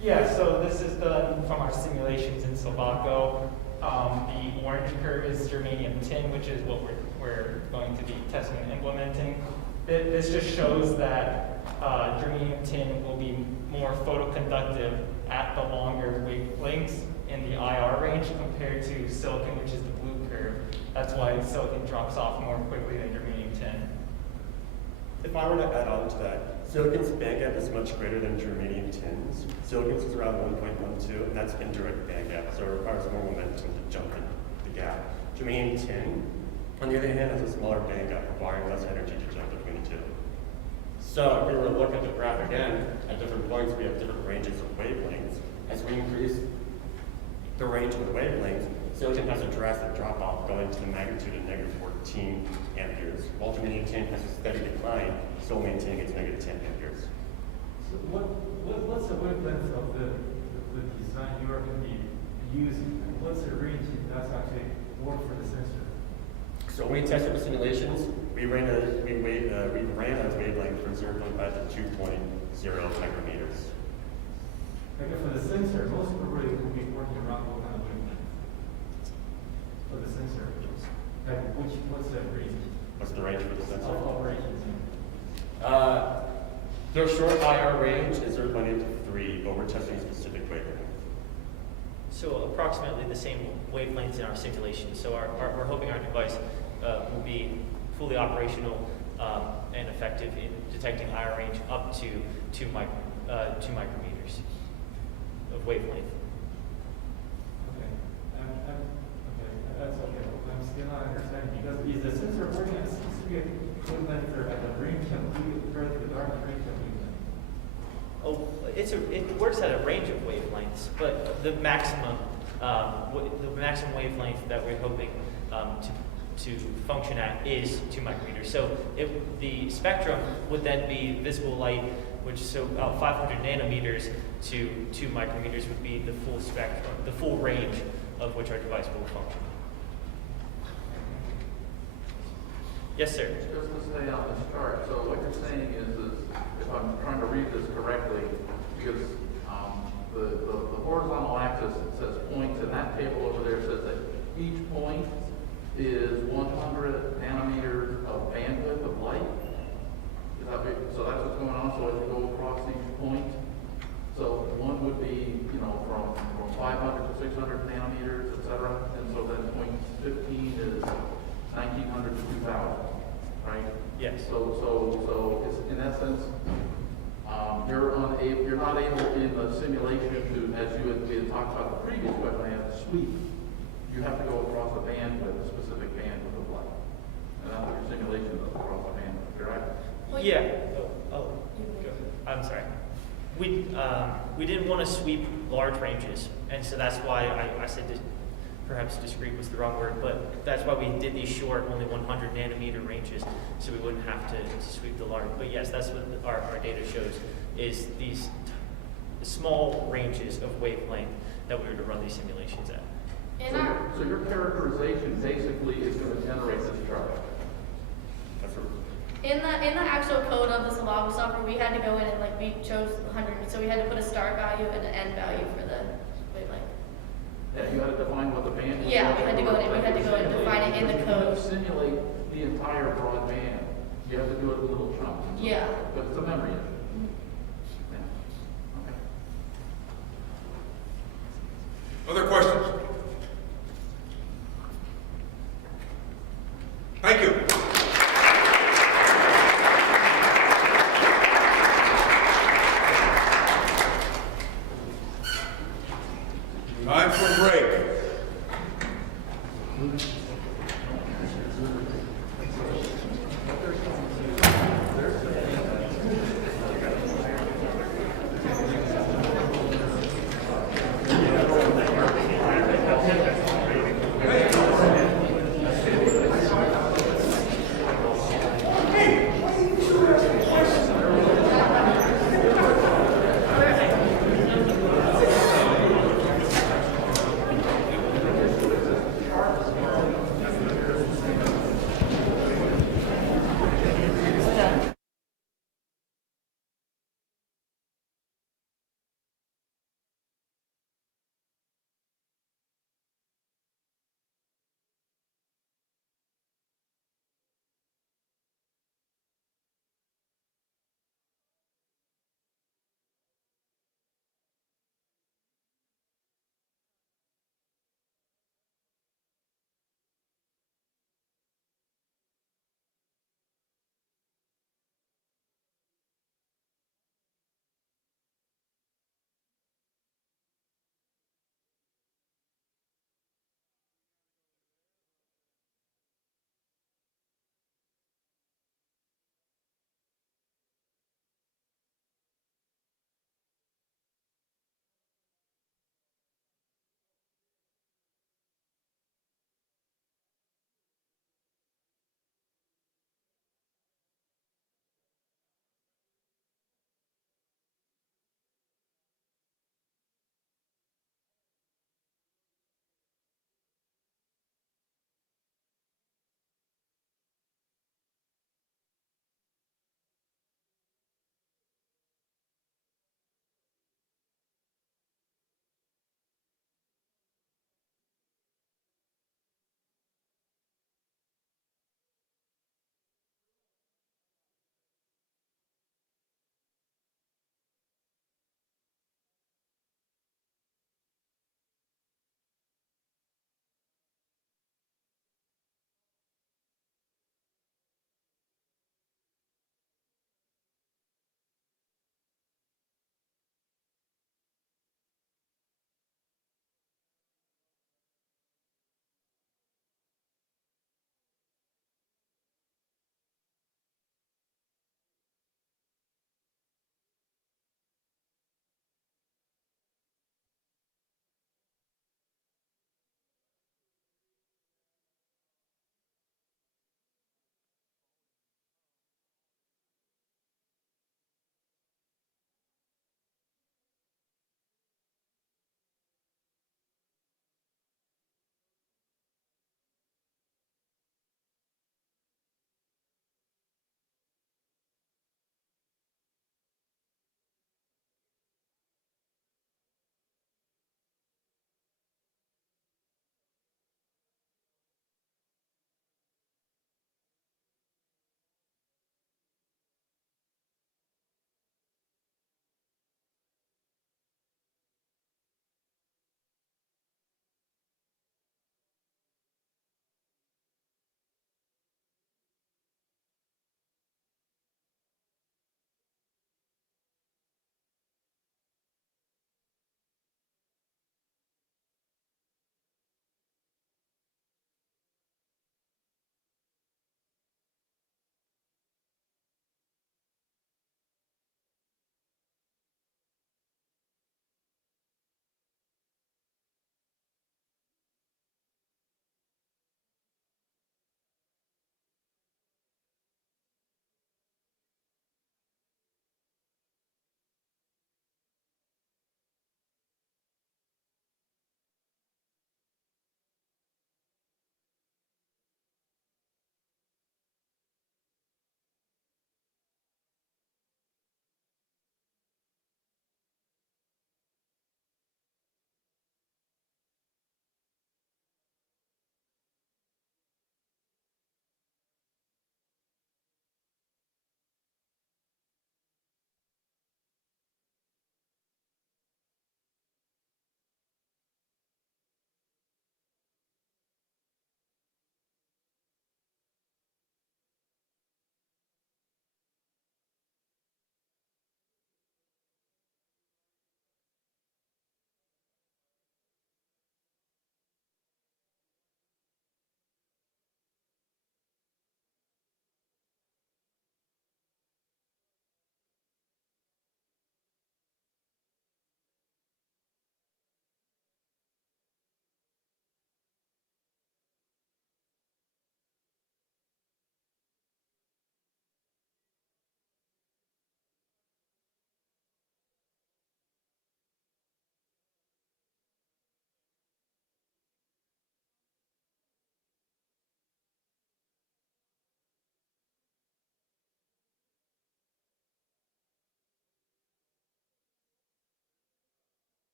Yeah, so this is done from our simulations in Silvaco. The orange curve is germanium tin, which is what we're going to be testing and implementing. This just shows that germanium tin will be more photoconductive at the longer wavelengths in the IR range compared to silicon, which is the blue curve. That's why silicon drops off more quickly than germanium tin. If I were to add on to that, silicon's band gap is much greater than germanium tin's. Silicon's is around 1.12, and that's indirect band gap, so it requires more momentum to jump in the gap. Germanium tin, on the other hand, has a smaller band gap, requiring less energy to jump between the two. So if we were to look at the graph again, at different points we have different ranges of wavelengths. As we increase the range of the wavelengths, silicon has a drastic drop off going to the magnitude of -14 amperes, while germanium tin has a steady decline, still maintaining its -10 amperes. So what's the wavelength of the design you are going to be using? What's the range that's actually work for the sensor? So when we tested the simulations, we ran a wavelength from 0.5 to 2.0 micrometers. Like for the sensor, most probably will be working around what kind of wavelength? For the sensor, like what's the range? What's the range for the sensor? Of operations. Their short IR range is 0.8 to 3, but we're testing a specific wavelength. So approximately the same wavelengths in our simulation. So we're hoping our device will be fully operational and effective in detecting IR range up to 2 micrometers of wavelength. Okay. Okay. That's okay. I'm still not understanding because is the sensor working at a specific wavelength or at the range of the dark range of wavelength? Oh, it works at a range of wavelengths, but the maximum wavelength that we're hoping to function at is 2 micrometers. So the spectrum would then be visible light, which so about 500 nanometers to 2 micrometers would be the full spectrum, the full range of which our device will function. Yes, sir. Just to stay on this chart, so what you're saying is if I'm trying to read this correctly, because the horizontal axis says points, and that table over there says that each point is 100 nanometers of bandwidth of light. Is that so that's what's going on. So as you go across each point, so one would be from 500 to 600 nanometers, etc. And so then point 15 is 1900 to 2000, right? Yes. So it's, in essence, you're not able in the simulation to, as we had talked about the previous website, sweep. You have to go across a bandwidth, a specific bandwidth of light, and that's what your simulation does, across a bandwidth, correct? Yeah. I'm sorry. We didn't want to sweep large ranges, and so that's why I said perhaps discrete was the wrong word, but that's why we did these short, only 100 nanometer ranges, so we wouldn't have to sweep the large. But yes, that's what our data shows, is these small ranges of wavelength that we were to run these simulations at. So your characterization basically is going to generate this chart. That's right. In the actual code of the Snowmobot software, we had to go in and we chose 100, so we had to put a start value and an end value for the wavelength. Yeah, you had to define what the band was. Yeah, we had to go in and define it in the code. To simulate the entire broad band, you have to do it in little chunks. Yeah. But it's a memory issue. Yeah. Okay. Other questions? Thank you. Time for a break.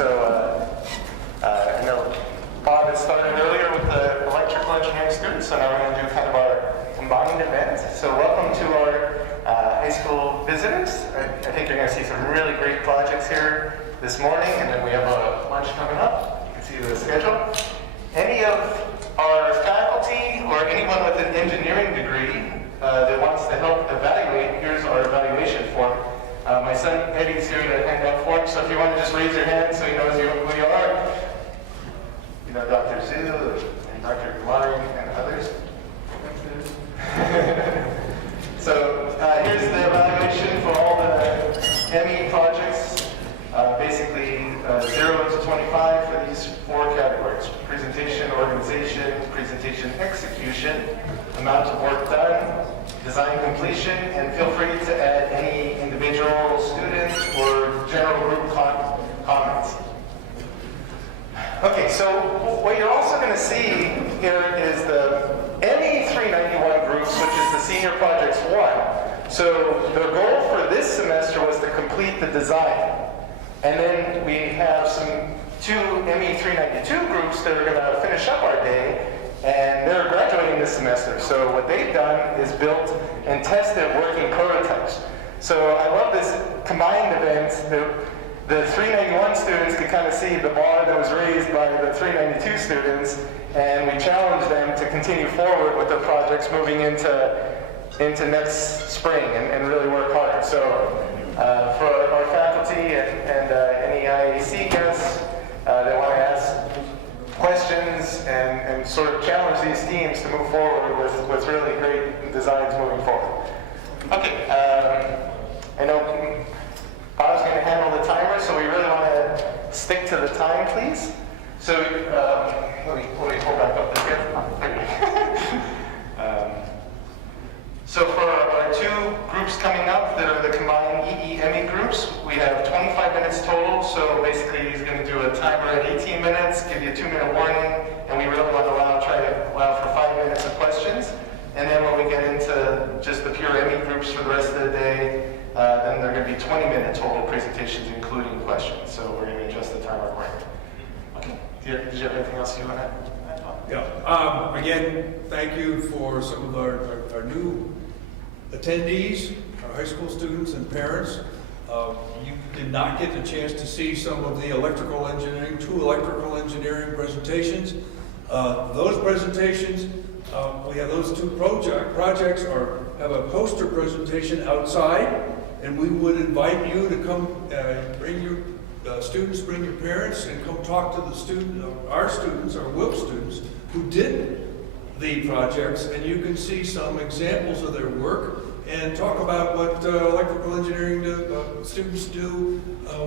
I know Bob had started earlier with the electrical engineering students, so now we're going to do kind of our combined event. So welcome to our high school visitors. I think you're going to see some really great projects here this morning, and then we have a lunch coming up. You can see the schedule. Any of our faculty or anyone with an engineering degree that wants to help evaluate, here's our evaluation form. My son Eddie's here to hand out forms, so if you want to just raise your hand so he knows who you are. You know, Dr. Zhu and Dr. Kumari and others. So here's the evaluation for all the ME projects. Basically 0 to 25 for these 4 categories: presentation, organization, presentation execution, amount of work done, design completion, and feel free to add any individual student or general group comments. Okay, so what you're also going to see here is the ME-391 groups, which is the Senior Projects 1. So the goal for this semester was to complete the design. And then we have some 2 ME-392 groups that are going to finish up our day, and they're graduating this semester. So what they've done is built and tested working prototypes. So I love this combined event. The 391 students could kind of see the bar that was raised by the 392 students, and we challenged them to continue forward with their projects moving into next spring and really work hard. So for our faculty and any IAC guests that want to ask questions and sort of challenge these teams to move forward with really great designs moving forward. Okay, I know Bob's going to handle the timer, so we really want to stick to the time, please. So let me pull back up the schedule. So for our 2 groups coming up that are the combined EE-ME groups, we have 25 minutes total. So basically he's going to do a timer at 18 minutes, give you a 2-minute warning, and we really want to try to allow for 5 minutes of questions. And then when we get into just the pure ME groups for the rest of the day, then they're going to be 20-minute total presentations, including questions. So we're going to adjust the timer accordingly. Okay. Did you have anything else you want to add? Yeah. Again, thank you for some of our new attendees, our high school students and parents. You did not get the chance to see some of the 2 electrical engineering presentations. Those presentations, we have those 2 projects have a poster presentation outside, and we would invite you to come bring your students, bring your parents, and come talk to our Wilkes students who did the projects, and you can see some examples of their work and talk about what electrical engineering students do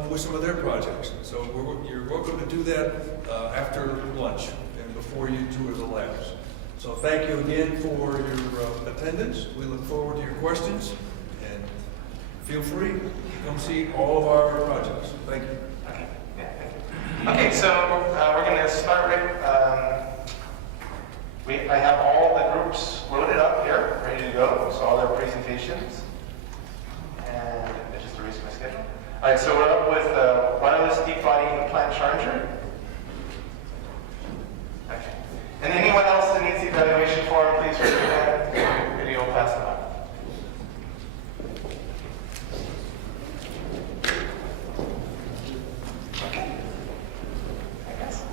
with some of their projects. So you're welcome to do that after lunch and before you tour the labs. So thank you again for your attendance. We look forward to your questions, and feel free to come see all of our projects. Thank you. Okay, yeah, thank you. Okay, so we're going to start with, I have all the groups loaded up here, ready to go, so all their presentations. And I just erased my schedule. All right, so we're up with wireless deep body implant charger. Okay. And anyone else that needs the evaluation form, please raise your hand. Video will pass them out. Okay. I guess.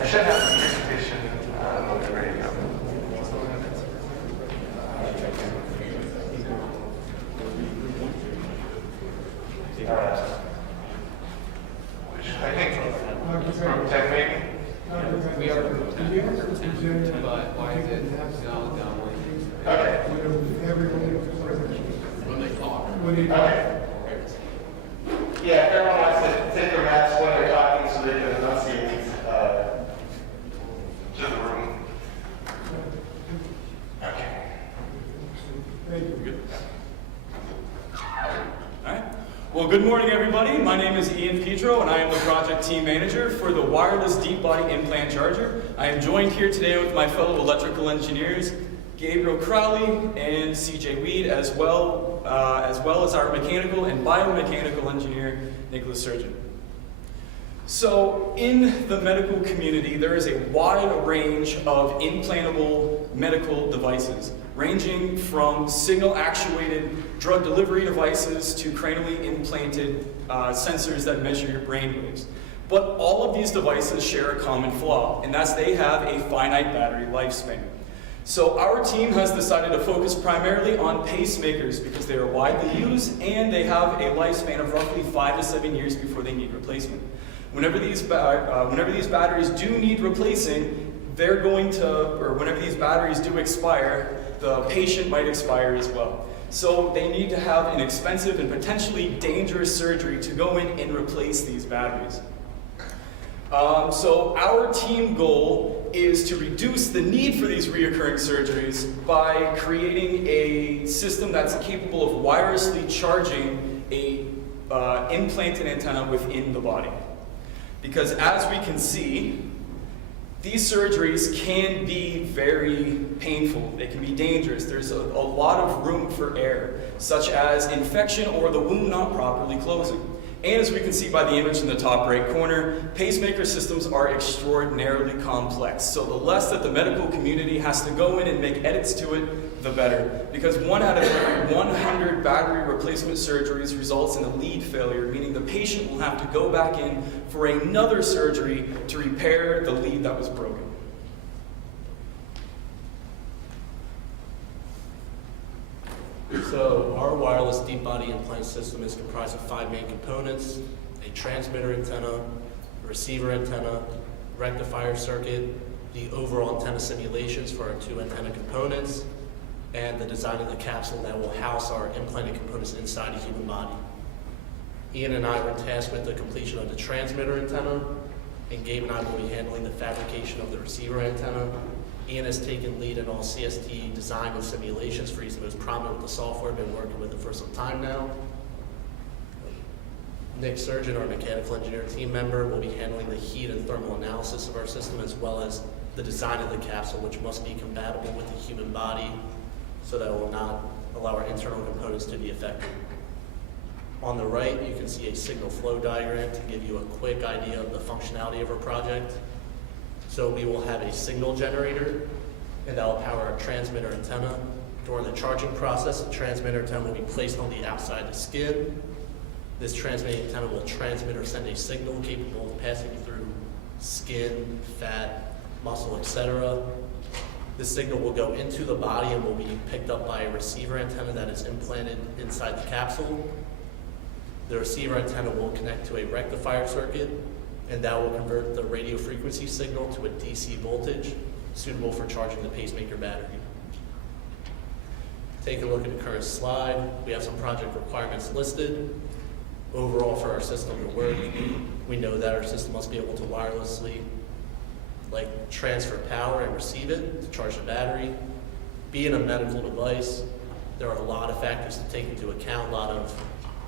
I should have the presentation loaded ready to go. Which I think group 10 maybe. We are group 10, but why is it down? Okay. When they talk. Okay. Yeah, everyone wants to take their masks when they're talking so they can enunciate to the room. Okay. All right. Well, good morning, everybody. My name is Ian Pedro, and I am the project team manager for the wireless deep body implant charger. I am joined here today with my fellow electrical engineers, Gabriel Crowley and CJ Weed, as well as our mechanical and biomechanical engineer, Nicholas Surgeon. So in the medical community, there is a wide range of implantable medical devices, ranging from signal-actuated drug delivery devices to cranially implanted sensors that measure your brain waves. But all of these devices share a common flaw, and that's they have a finite battery lifespan. So our team has decided to focus primarily on pacemakers because they are widely used and they have a lifespan of roughly 5 to 7 years before they need replacement. Whenever these batteries do need replacing, whenever these batteries do expire, the patient might expire as well. So they need to have an expensive and potentially dangerous surgery to go in and replace these batteries. So our team goal is to reduce the need for these reoccurring surgeries by creating a system that's capable of wirelessly charging a implanted antenna within the body. Because as we can see, these surgeries can be very painful. They can be dangerous. There's a lot of room for error, such as infection or the wound not properly closing. And as we can see by the image in the top right corner, pacemaker systems are extraordinarily complex. So the less that the medical community has to go in and make edits to it, the better. Because 1 out of every 100 battery replacement surgeries results in a lead failure, meaning the patient will have to go back in for another surgery to repair the lead that was broken. So our wireless deep body implant system is comprised of 5 main components: a transmitter antenna, a receiver antenna, rectifier circuit, the overall antenna simulations for our 2 antenna components, and the design of the capsule that will house our implanted components inside a human body. Ian and I were tasked with the completion of the transmitter antenna, and Gabe and I will be handling the fabrication of the receiver antenna. Ian has taken lead in all CST design and simulations for he's the most prominent with the software, been working with it for some time now. Nick Surgeon, our mechanical engineer team member, will be handling the heat and thermal analysis of our system, as well as the design of the capsule, which must be compatible with the human body so that it will not allow our internal components to be affected. On the right, you can see a signal flow diagram to give you a quick idea of the functionality of our project. So we will have a signal generator, and that will power our transmitter antenna. During the charging process, the transmitter antenna will be placed on the outside of the skin. This transmitting antenna will transmit or send a signal capable of passing through skin, fat, muscle, etc. This signal will go into the body and will be picked up by a receiver antenna that is implanted inside the capsule. The receiver antenna will connect to a rectifier circuit, and that will convert the radio frequency signal to a DC voltage suitable for charging the pacemaker battery. Take a look at the current slide. We have some project requirements listed. Overall, for our system to work, we know that our system must be able to wirelessly transfer power and receive it to charge the battery. Being a medical device, there are a lot of factors to take into account, a lot of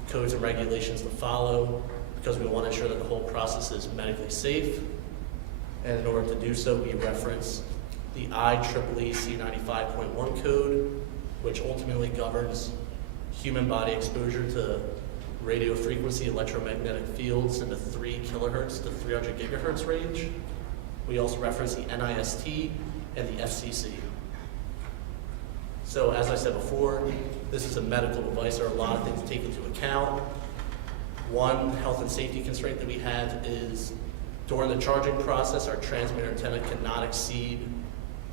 codes and regulations to follow, because we want to ensure that the whole process is medically safe. And in order to do so, we reference the IEEE C95.1 code, which ultimately governs human body exposure to radio frequency electromagnetic fields in the 3 kilohertz to 300 gigahertz range. We also reference the NIST and the FCC. So as I said before, this is a medical device. There are a lot of things to take into account. One health and safety constraint that we have is during the charging process, our transmitter antenna cannot exceed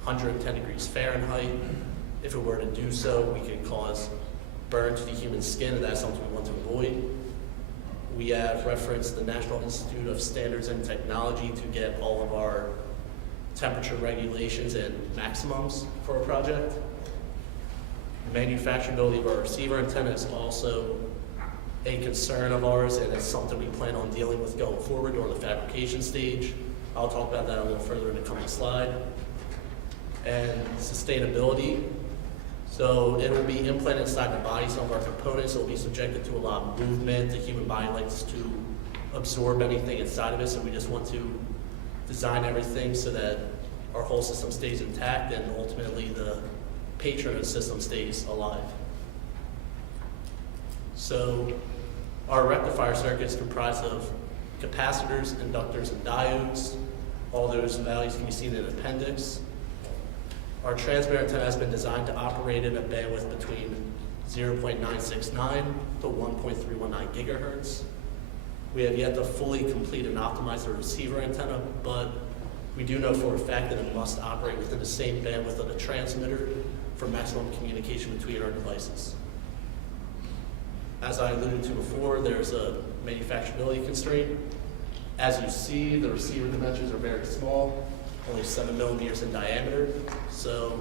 110 degrees Fahrenheit. If it were to do so, we could cause burn to the human skin, and that's something we want to avoid. We have referenced the National Institute of Standards and Technology to get all of our temperature regulations and maximums for our project. The manufacturability of our receiver antenna is also a concern of ours, and it's something we plan on dealing with going forward during the fabrication stage. I'll talk about that a little further in the coming slide. And sustainability. So it will be implanted inside the body. Some of our components will be subjected to a lot of movement. The human body likes to absorb anything inside of it, so we just want to design everything so that our whole system stays intact and ultimately the patron of the system stays alive. So our rectifier circuit is comprised of capacitors, inductors, and diodes. All those values can be seen in the appendix. Our transmitter antenna has been designed to operate in a bandwidth between 0.969 to 1.319 gigahertz. We have yet to fully complete and optimize the receiver antenna, but we do know for a fact that it must operate within the same bandwidth of the transmitter for maximum communication between our devices. As I alluded to before, there's a manufacturability constraint. As you see, the receiver dimensions are very small, only 7 millimeters in diameter, so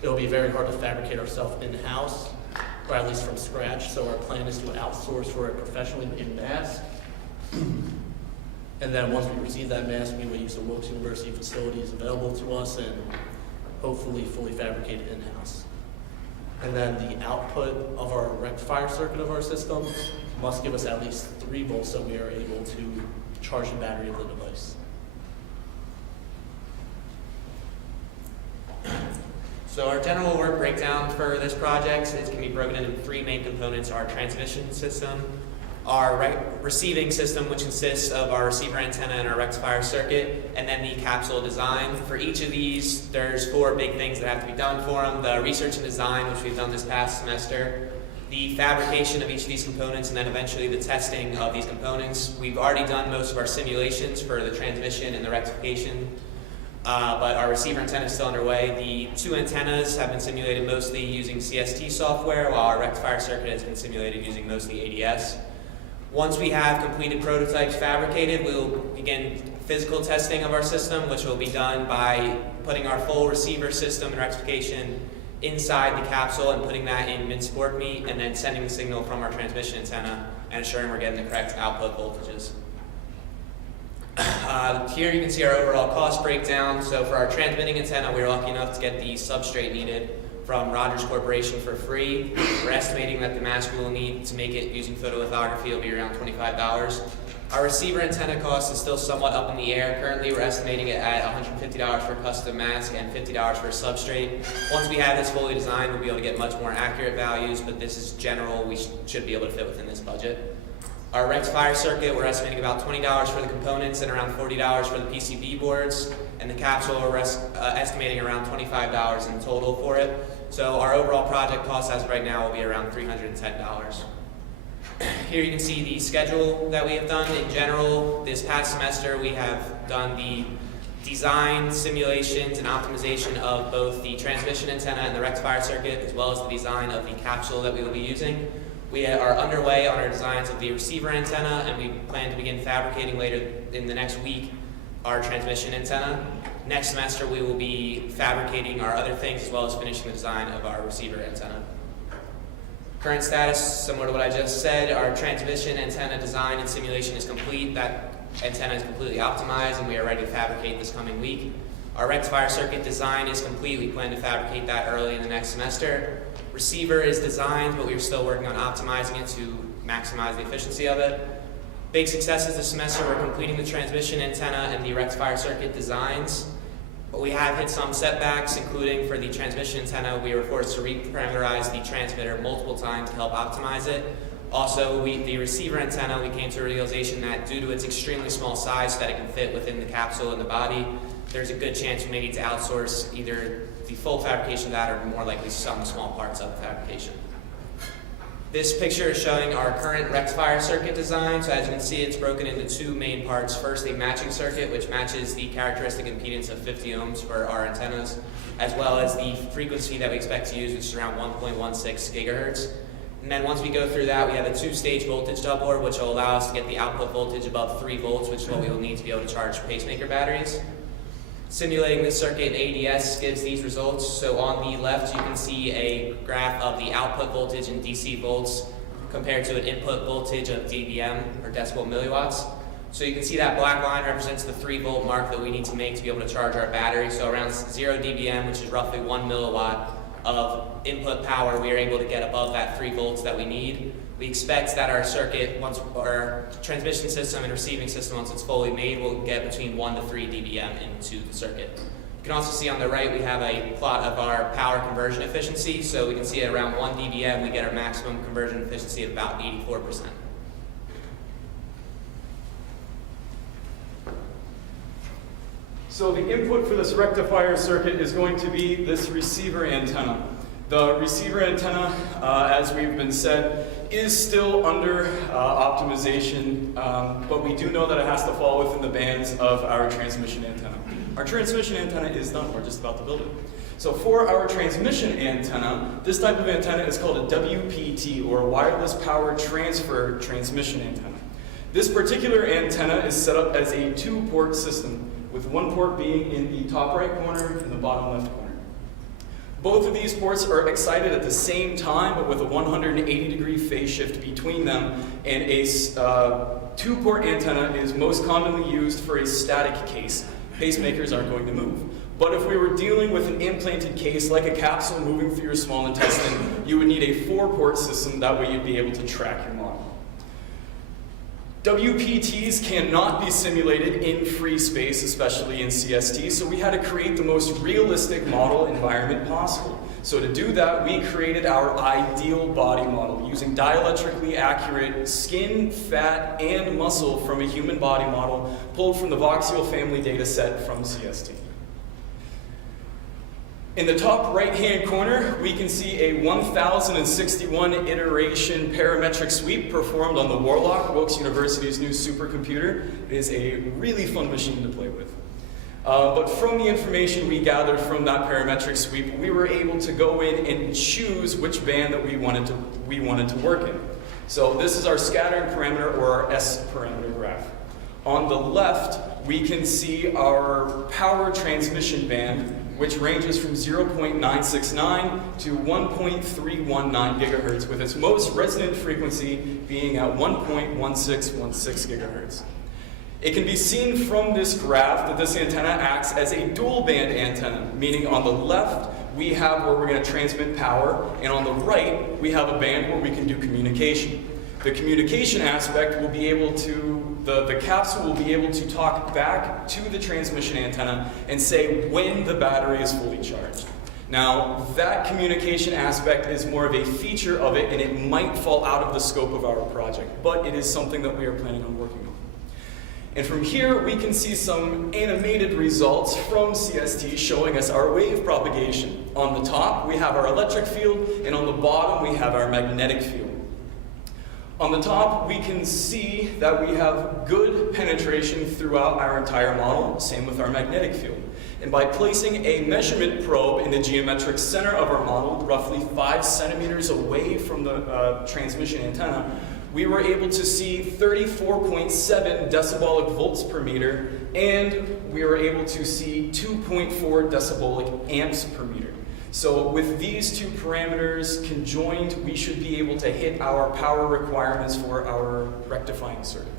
it'll be very hard to fabricate ourselves in-house, or at least from scratch, so our plan is to outsource for it professionally in mass. And then once we receive that mass, we will use the Wilkes University facilities available to us and hopefully fully fabricate it in-house. And then the output of our rectifier circuit of our system must give us at least 3 volts so we are able to charge the battery of the device. So our general work breakdown for this project can be broken into 3 main components: our transmission system, our receiving system, which consists of our receiver antenna and our rectifier circuit, and then the capsule design. For each of these, there's 4 big things that have to be done for them: the research and design, which we've done this past semester, the fabrication of each of these components, and then eventually the testing of these components. We've already done most of our simulations for the transmission and the rectification, but our receiver antenna is still underway. The 2 antennas have been simulated mostly using CST software, while our rectifier circuit has been simulated using mostly ADS. Once we have completed prototypes fabricated, we will begin physical testing of our system, which will be done by putting our full receiver system and rectification inside the capsule and putting that in mid-sport meet, and then sending the signal from our transmission antenna and ensuring we're getting the correct output voltages. Here you can see our overall cost breakdown. So for our transmitting antenna, we were lucky enough to get the substrate needed from Rogers Corporation for free. We're estimating that the mask we will need to make it using photolithography will be around $25. Our receiver antenna cost is still somewhat up in the air. Currently, we're estimating it at $150 for a custom mask and $50 for a substrate. Once we have this fully designed, we'll be able to get much more accurate values, but this is general. We should be able to fit within this budget. Our rectifier circuit, we're estimating about $20 for the components and around $40 for the PCB boards. And the capsule, we're estimating around $25 in total for it. So our overall project cost as of right now will be around $310. Here you can see the schedule that we have done. In general, this past semester we have done the design, simulations, and optimization of both the transmission antenna and the rectifier circuit, as well as the design of the capsule that we will be using. We are underway on our designs of the receiver antenna, and we plan to begin fabricating later in the next week our transmission antenna. Next semester we will be fabricating our other things as well as finishing the design of our receiver antenna. Current status, similar to what I just said, our transmission antenna design and simulation is complete. That antenna is completely optimized and we are ready to fabricate this coming week. Our rectifier circuit design is complete. We plan to fabricate that early in the next semester. Receiver is designed, but we're still working on optimizing it to maximize the efficiency of it. Big successes this semester were completing the transmission antenna and the rectifier circuit designs. But we have hit some setbacks, including for the transmission antenna, we were forced to reparameterize the transmitter multiple times to help optimize it. Also, the receiver antenna, we came to a realization that due to its extremely small size so that it can fit within the capsule and the body, there's a good chance we may need to outsource either the full fabrication of that or more likely some small parts of the fabrication. This picture is showing our current rectifier circuit design. So as you can see, it's broken into 2 main parts. First, the matching circuit, which matches the characteristic impedance of 50 ohms for our antennas, as well as the frequency that we expect to use, which is around 1.16 gigahertz. And then once we go through that, we have a 2-stage voltage doubler, which will allow us to get the output voltage above 3 volts, which is what we will need to be able to charge pacemaker batteries. Simulating this circuit in ADS gives these results. So on the left, you can see a graph of the output voltage in DC volts compared to an input voltage of dBm, or decibel milliwatts. So you can see that black line represents the 3-volt mark that we need to make to be able to charge our battery. So around 0 dBm, which is roughly 1 milliwatt, of input power, we are able to get above that 3 volts that we need. We expect that our circuit, once our transmission system and receiving system, once it's fully made, will get between 1 to 3 dBm into the circuit. You can also see on the right we have a plot of our power conversion efficiency. So we can see at around 1 dBm we get our maximum conversion efficiency of about 84%. So the input for this rectifier circuit is going to be this receiver antenna. The receiver antenna, as we've been said, is still under optimization, but we do know that it has to fall within the bands of our transmission antenna. Our transmission antenna is done, we're just about to build it. So for our transmission antenna, this type of antenna is called a WPT, or Wireless Power Transfer Transmission Antenna. This particular antenna is set up as a 2-port system, with one port being in the top right corner and the bottom left corner. Both of these ports are excited at the same time, but with a 180-degree phase shift between them, and a 2-port antenna is most commonly used for a static case. Pacemakers aren't going to move. But if we were dealing with an implanted case, like a capsule moving through your small intestine, you would need a 4-port system. That way you'd be able to track your model. WPTs cannot be simulated in free space, especially in CST, so we had to create the most realistic model environment possible. So to do that, we created our ideal body model using dielectrically accurate skin, fat, and muscle from a human body model pulled from the Voxel family data set from CST. In the top right-hand corner, we can see a 1061 iteration parametric sweep performed on the Warlock, Wilkes University's new supercomputer. It is a really fun machine to play with. But from the information we gathered from that parametric sweep, we were able to go in and choose which band that we wanted to work in. So this is our scattering parameter, or our S parameter graph. On the left, we can see our power transmission band, which ranges from 0.969 to 1.319 gigahertz, with its most resonant frequency being at 1.1616 gigahertz. It can be seen from this graph that this antenna acts as a dual band antenna, meaning on the left we have where we're going to transmit power, and on the right we have a band where we can do communication. The communication aspect will be able to, the capsule will be able to talk back to the transmission antenna and say when the battery is fully charged. Now, that communication aspect is more of a feature of it, and it might fall out of the scope of our project, but it is something that we are planning on working on. And from here, we can see some animated results from CST showing us our wave propagation. On the top, we have our electric field, and on the bottom, we have our magnetic field. On the top, we can see that we have good penetration throughout our entire model, same with our magnetic field. And by placing a measurement probe in the geometric center of our model, roughly 5 centimeters away from the transmission antenna, we were able to see 34.7 decibolic volts per meter, and we were able to see 2.4 decibolic amps per meter. So with these two parameters conjoined, we should be able to hit our power requirements for our rectifying circuit.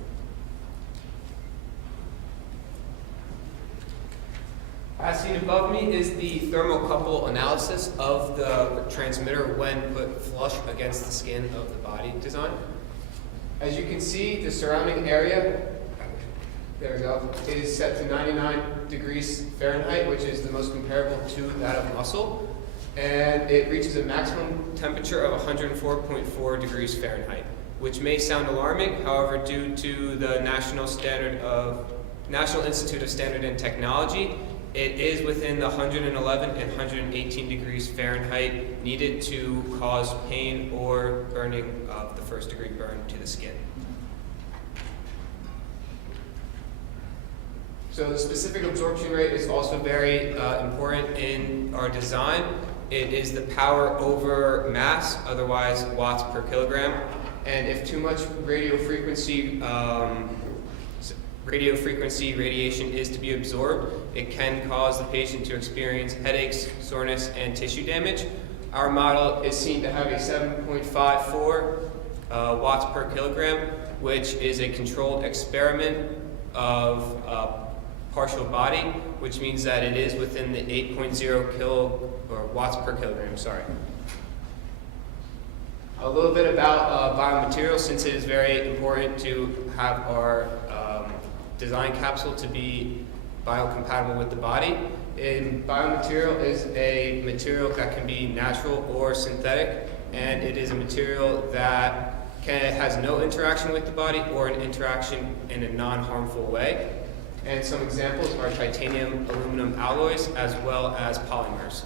As seen above me is the thermocouple analysis of the transmitter when put flush against the skin of the body design. As you can see, the surrounding area, there we go, is set to 99 degrees Fahrenheit, which is the most comparable to that of muscle. And it reaches a maximum temperature of 104.4 degrees Fahrenheit, which may sound alarming. However, due to the National Institute of Standard and Technology, it is within the 111 and 118 degrees Fahrenheit needed to cause pain or burning of the first-degree burn to the skin. So the specific absorption rate is also very important in our design. It is the power over mass, otherwise watts per kilogram. And if too much radio frequency radiation is to be absorbed, it can cause the patient to experience headaches, soreness, and tissue damage. Our model is seen to have a 7.54 watts per kilogram, which is a controlled experiment of partial body, which means that it is within the 8.0 watts per kilogram, sorry. A little bit about biomaterials, since it is very important to have our design capsule to be biocompatible with the body. Biomaterial is a material that can be natural or synthetic, and it is a material that has no interaction with the body or an interaction in a non-harmful way. And some examples are titanium aluminum alloys as well as polymers.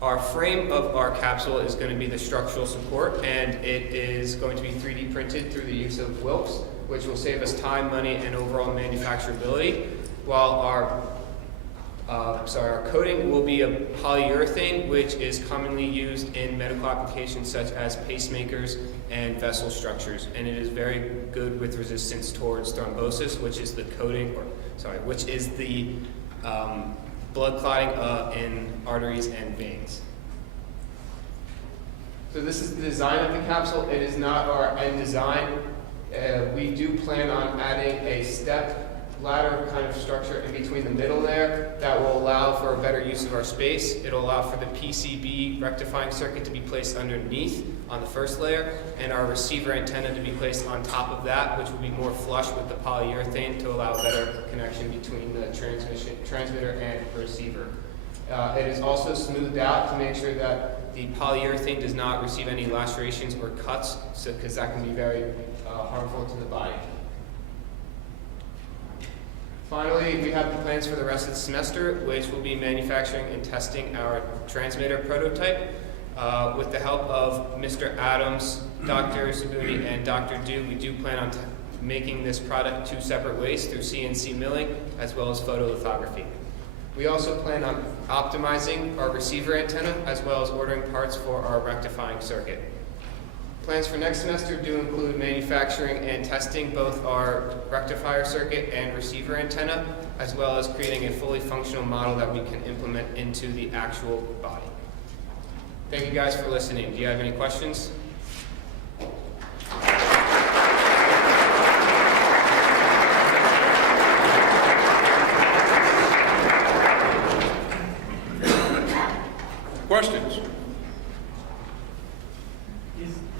Our frame of our capsule is going to be the structural support, and it is going to be 3D printed through the use of Wilkes, which will save us time, money, and overall manufacturability, while our coating will be a polyurethane, which is commonly used in medical applications such as pacemakers and vessel structures, and it is very good with resistance towards thrombosis, which is the blood clotting in arteries and veins. So this is the design of the capsule. It is not our end design. We do plan on adding a step ladder kind of structure in between the middle there that will allow for a better use of our space. It'll allow for the PCB rectifying circuit to be placed underneath on the first layer, and our receiver antenna to be placed on top of that, which will be more flush with the polyurethane to allow better connection between the transmitter and receiver. It is also smoothed out to make sure that the polyurethane does not receive any lacerations or cuts, because that can be very harmful to the body. Finally, we have the plans for the rest of the semester, which will be manufacturing and testing our transmitter prototype. With the help of Mr. Adams, Dr. Sabuni, and Dr. Du, we do plan on making this product 2 separate ways through CNC milling as well as photolithography. We also plan on optimizing our receiver antenna as well as ordering parts for our rectifying circuit. Plans for next semester do include manufacturing and testing both our rectifier circuit and receiver antenna, as well as creating a fully functional model that we can implement into the actual body. Thank you guys for listening. Do you have any questions? Questions?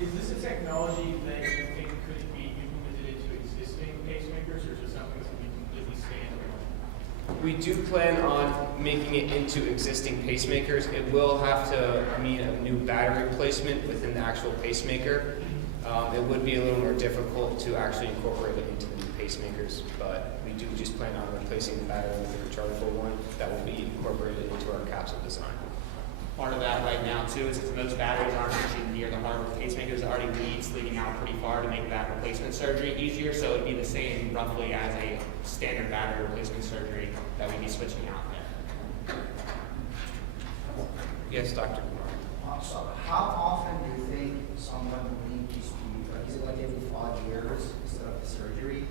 Is this a technology that you think could be implemented into existing pacemakers, or is it something that's going to be completely standalone? We do plan on making it into existing pacemakers. It will have to mean a new battery replacement within the actual pacemaker. It would be a little more difficult to actually incorporate it into new pacemakers, but we do just plan on replacing the battery with a rechargeable one that will be incorporated into our capsule design. Part of that right now too is that most batteries aren't actually near the heart of the pacemakers. It already leads leading out pretty far to make that replacement surgery easier, so it'd be the same roughly as a standard battery replacement surgery that we'd be switching out there. Yes, Dr. Kumar. So how often do you think someone will need these to be, is it like every 5 years instead of the surgery?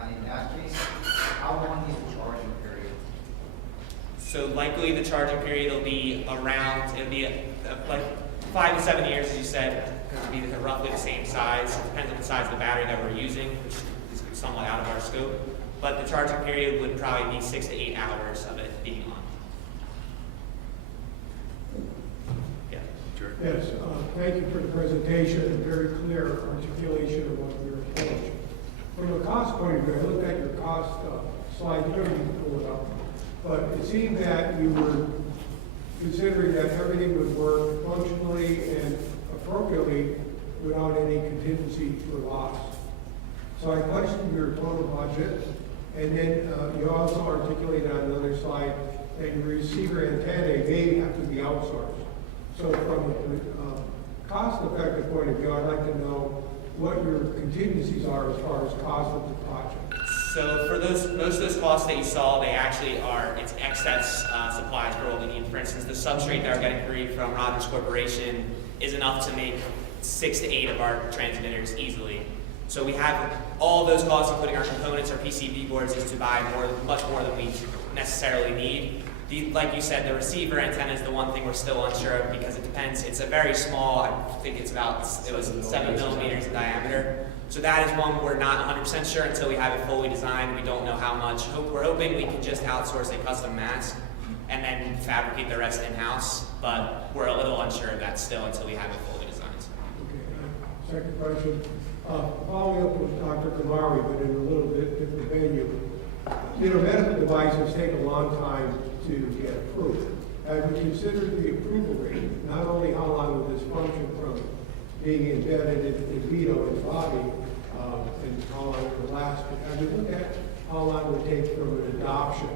And in that case, how long is the charging period? So likely the charging period will be around, it'll be like 5 to 7 years, as you said, because it'll be roughly the same size. It depends on the size of the battery that we're using, which is somewhat out of our scope. But the charging period would probably be 6 to 8 hours of it being on. Yeah. Sure. Yes, thank you for the presentation and very clear articulation of what your approach. From a cost point of view, I looked at your cost slide, you don't need to pull it up, but it seemed that you were considering that everything would work functionally and appropriately without any contingency for loss. So I questioned your total budget, and then you also articulated on another slide that your receiver antennae, they have to be outsourced. So from a cost-effective point of view, I'd like to know what your contingencies are as far as cost of the project. So for those, most of those costs that you saw, they actually are, it's excess supplies for what we need. For instance, the substrate that we're getting free from Rogers Corporation is enough to make 6 to 8 of our transmitters easily. So we have all those costs, including our components, our PCB boards, is to buy much more than we necessarily need. Like you said, the receiver antenna is the one thing we're still unsure of because it depends. It's a very small, I think it's about, it was 7 millimeters in diameter. So that is one we're not 100% sure until we have it fully designed. We don't know how much. We're hoping we can just outsource a custom mask and then fabricate the rest in-house, but we're a little unsure of that still until we have it fully designed. Okay, second question. Following up with Dr. Kamari, but in a little bit different venue. You know, medical devices take a long time to get approved. Have you considered the approval rate? Not only how long will this function from being embedded in vivo in the body, and how long it will last, but have you looked at how long it would take from an adoption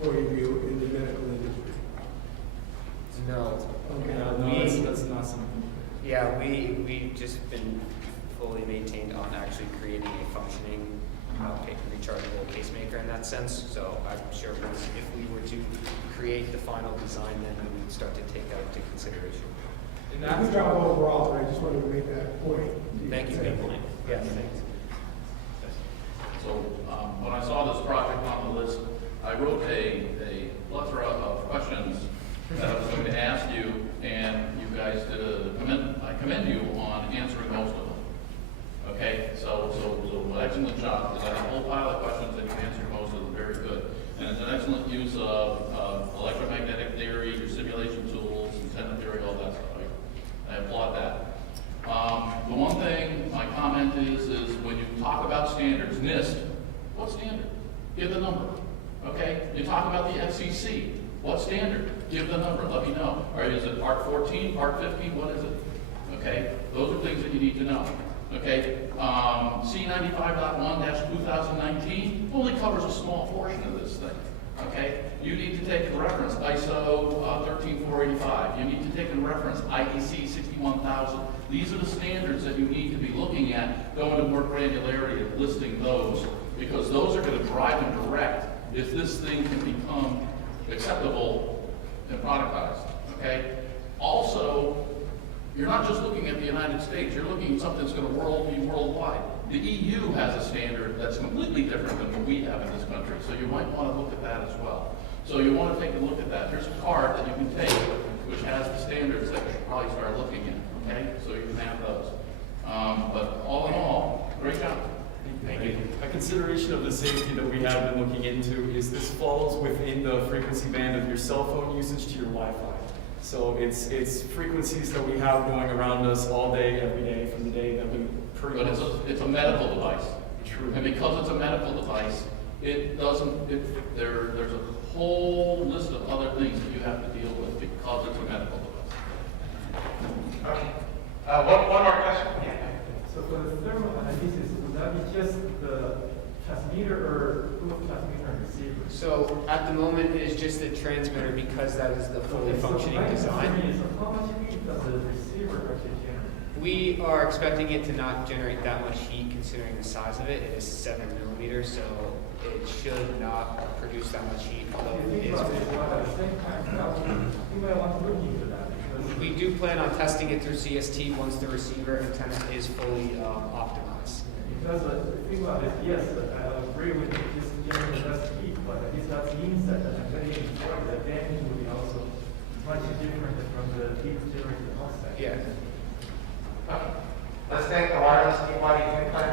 point of view in the medical industry? No. Okay. No, that's not something. Yeah, we've just been fully maintained on actually creating a functioning rechargeable pacemaker in that sense. So I'm sure if we were to create the final design, then we would start to take that into consideration. Good job overall, but I just wanted to make that point. Thank you. Good point. Yes. Thanks. So when I saw this project on the list, I wrote a plethora of questions that I was going to ask you, and you guys did I commend you on answering most of them. Okay, so excellent job, because I have a whole pile of questions and you answered most of them very good. And it's an excellent use of electromagnetic theory, your simulation tools, antenna theory, all that stuff. I applaud that. The one thing my comment is when you talk about standards, NIST, what standard? Give the number. Okay? You talk about the FCC, what standard? Give the number, let me know. All right, is it part 14, part 15, what is it? Okay? Those are things that you need to know. Okay? C95.1-2019 only covers a small portion of this thing. Okay? You need to take a reference, ISO 13485. You need to take a reference, IEC 61000. These are the standards that you need to be looking at, going to more granularity and listing those, because those are going to drive and direct if this thing can become acceptable and productized. Okay? Also, you're not just looking at the United States, you're looking at something that's going to be worldwide. The EU has a standard that's completely different than what we have in this country, so you might want to look at that as well. So you want to take a look at that. There's a card that you can take which has the standards that you should probably start looking at, okay? So you can have those. But all in all, great job. Thank you. A consideration of the safety that we have been looking into is this falls within the frequency band of your cell phone usage to your Wi-Fi. So it's frequencies that we have going around us all day, every day, from the day that we pretty much... But it's a medical device. True. And because it's a medical device, there's a whole list of other things that you have to deal with because it's a medical device. One more question. So for the thermal analysis, would that be just the transmitter or both transmitter and receiver? So at the moment it is just the transmitter because that is the fully functioning design. So how much heat does the receiver actually generate? We are expecting it to not generate that much heat considering the size of it. It is 7 millimeters, so it should not produce that much heat. Although it is. At the same time, you might want to look into that. We do plan on testing it through CST once the receiver antenna is fully optimized. Because the thing about it, yes, I agree with you, just generating less heat, but at least that means that the generating the advantage will be also much different from the heat generated outside. Yeah. Let's thank the wireless deep-body implant.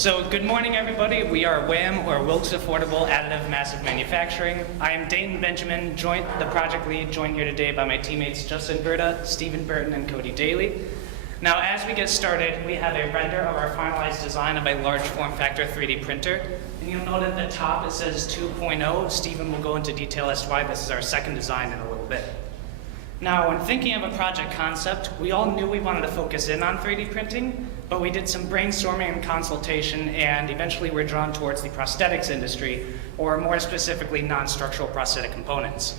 So good morning, everybody. We are WHAM, or Wilkes Affordable Additive Massive Manufacturing. I am Dayton Benjamin, the project lead, joined here today by my teammates Justin Berta, Stephen Burton, and Cody Daly. Now, as we get started, we have a render of our finalized design of a large form factor 3D printer. And you'll note at the top it says 2.0. Stephen will go into detail as to why this is our second design in a little bit. Now, when thinking of a project concept, we all knew we wanted to focus in on 3D printing, but we did some brainstorming and consultation, and eventually we're drawn towards the prosthetics industry, or more specifically, non-structural prosthetic components.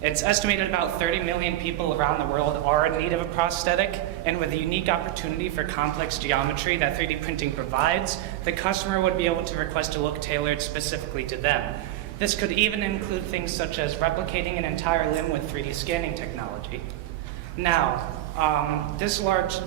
It's estimated about 30 million people around the world are in need of a prosthetic, and with the unique opportunity for complex geometry that 3D printing provides, the customer would be able to request a look tailored specifically to them. This could even include things such as replicating an entire limb with 3D scanning technology. Now,